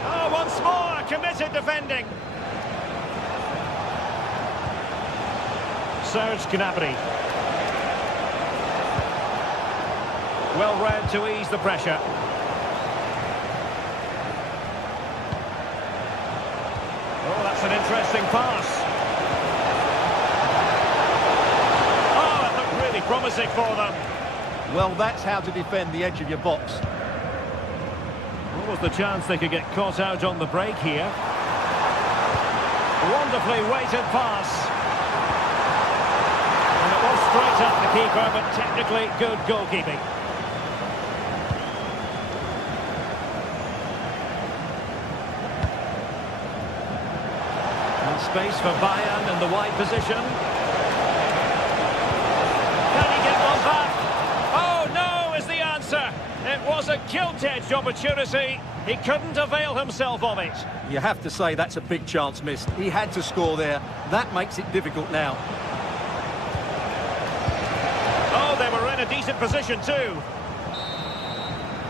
Oh, once more, committed defending. Serge Gnabry. Well read to ease the pressure. Oh, that's an interesting pass. Oh, that looked really promising for them. Well, that's how to defend the edge of your box. What was the chance they could get caught out on the break here? Wonderfully weighted pass. And it was straight at the keeper, but technically good goalkeeping. And space for Bayern in the wide position. Can he get one back? Oh, no, is the answer. It was a gilt-edged opportunity. He couldn't avail himself of it. You have to say that's a big chance missed. He had to score there. That makes it difficult now. Oh, they were in a decent position too.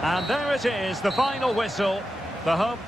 And there it is, the final whistle. The home...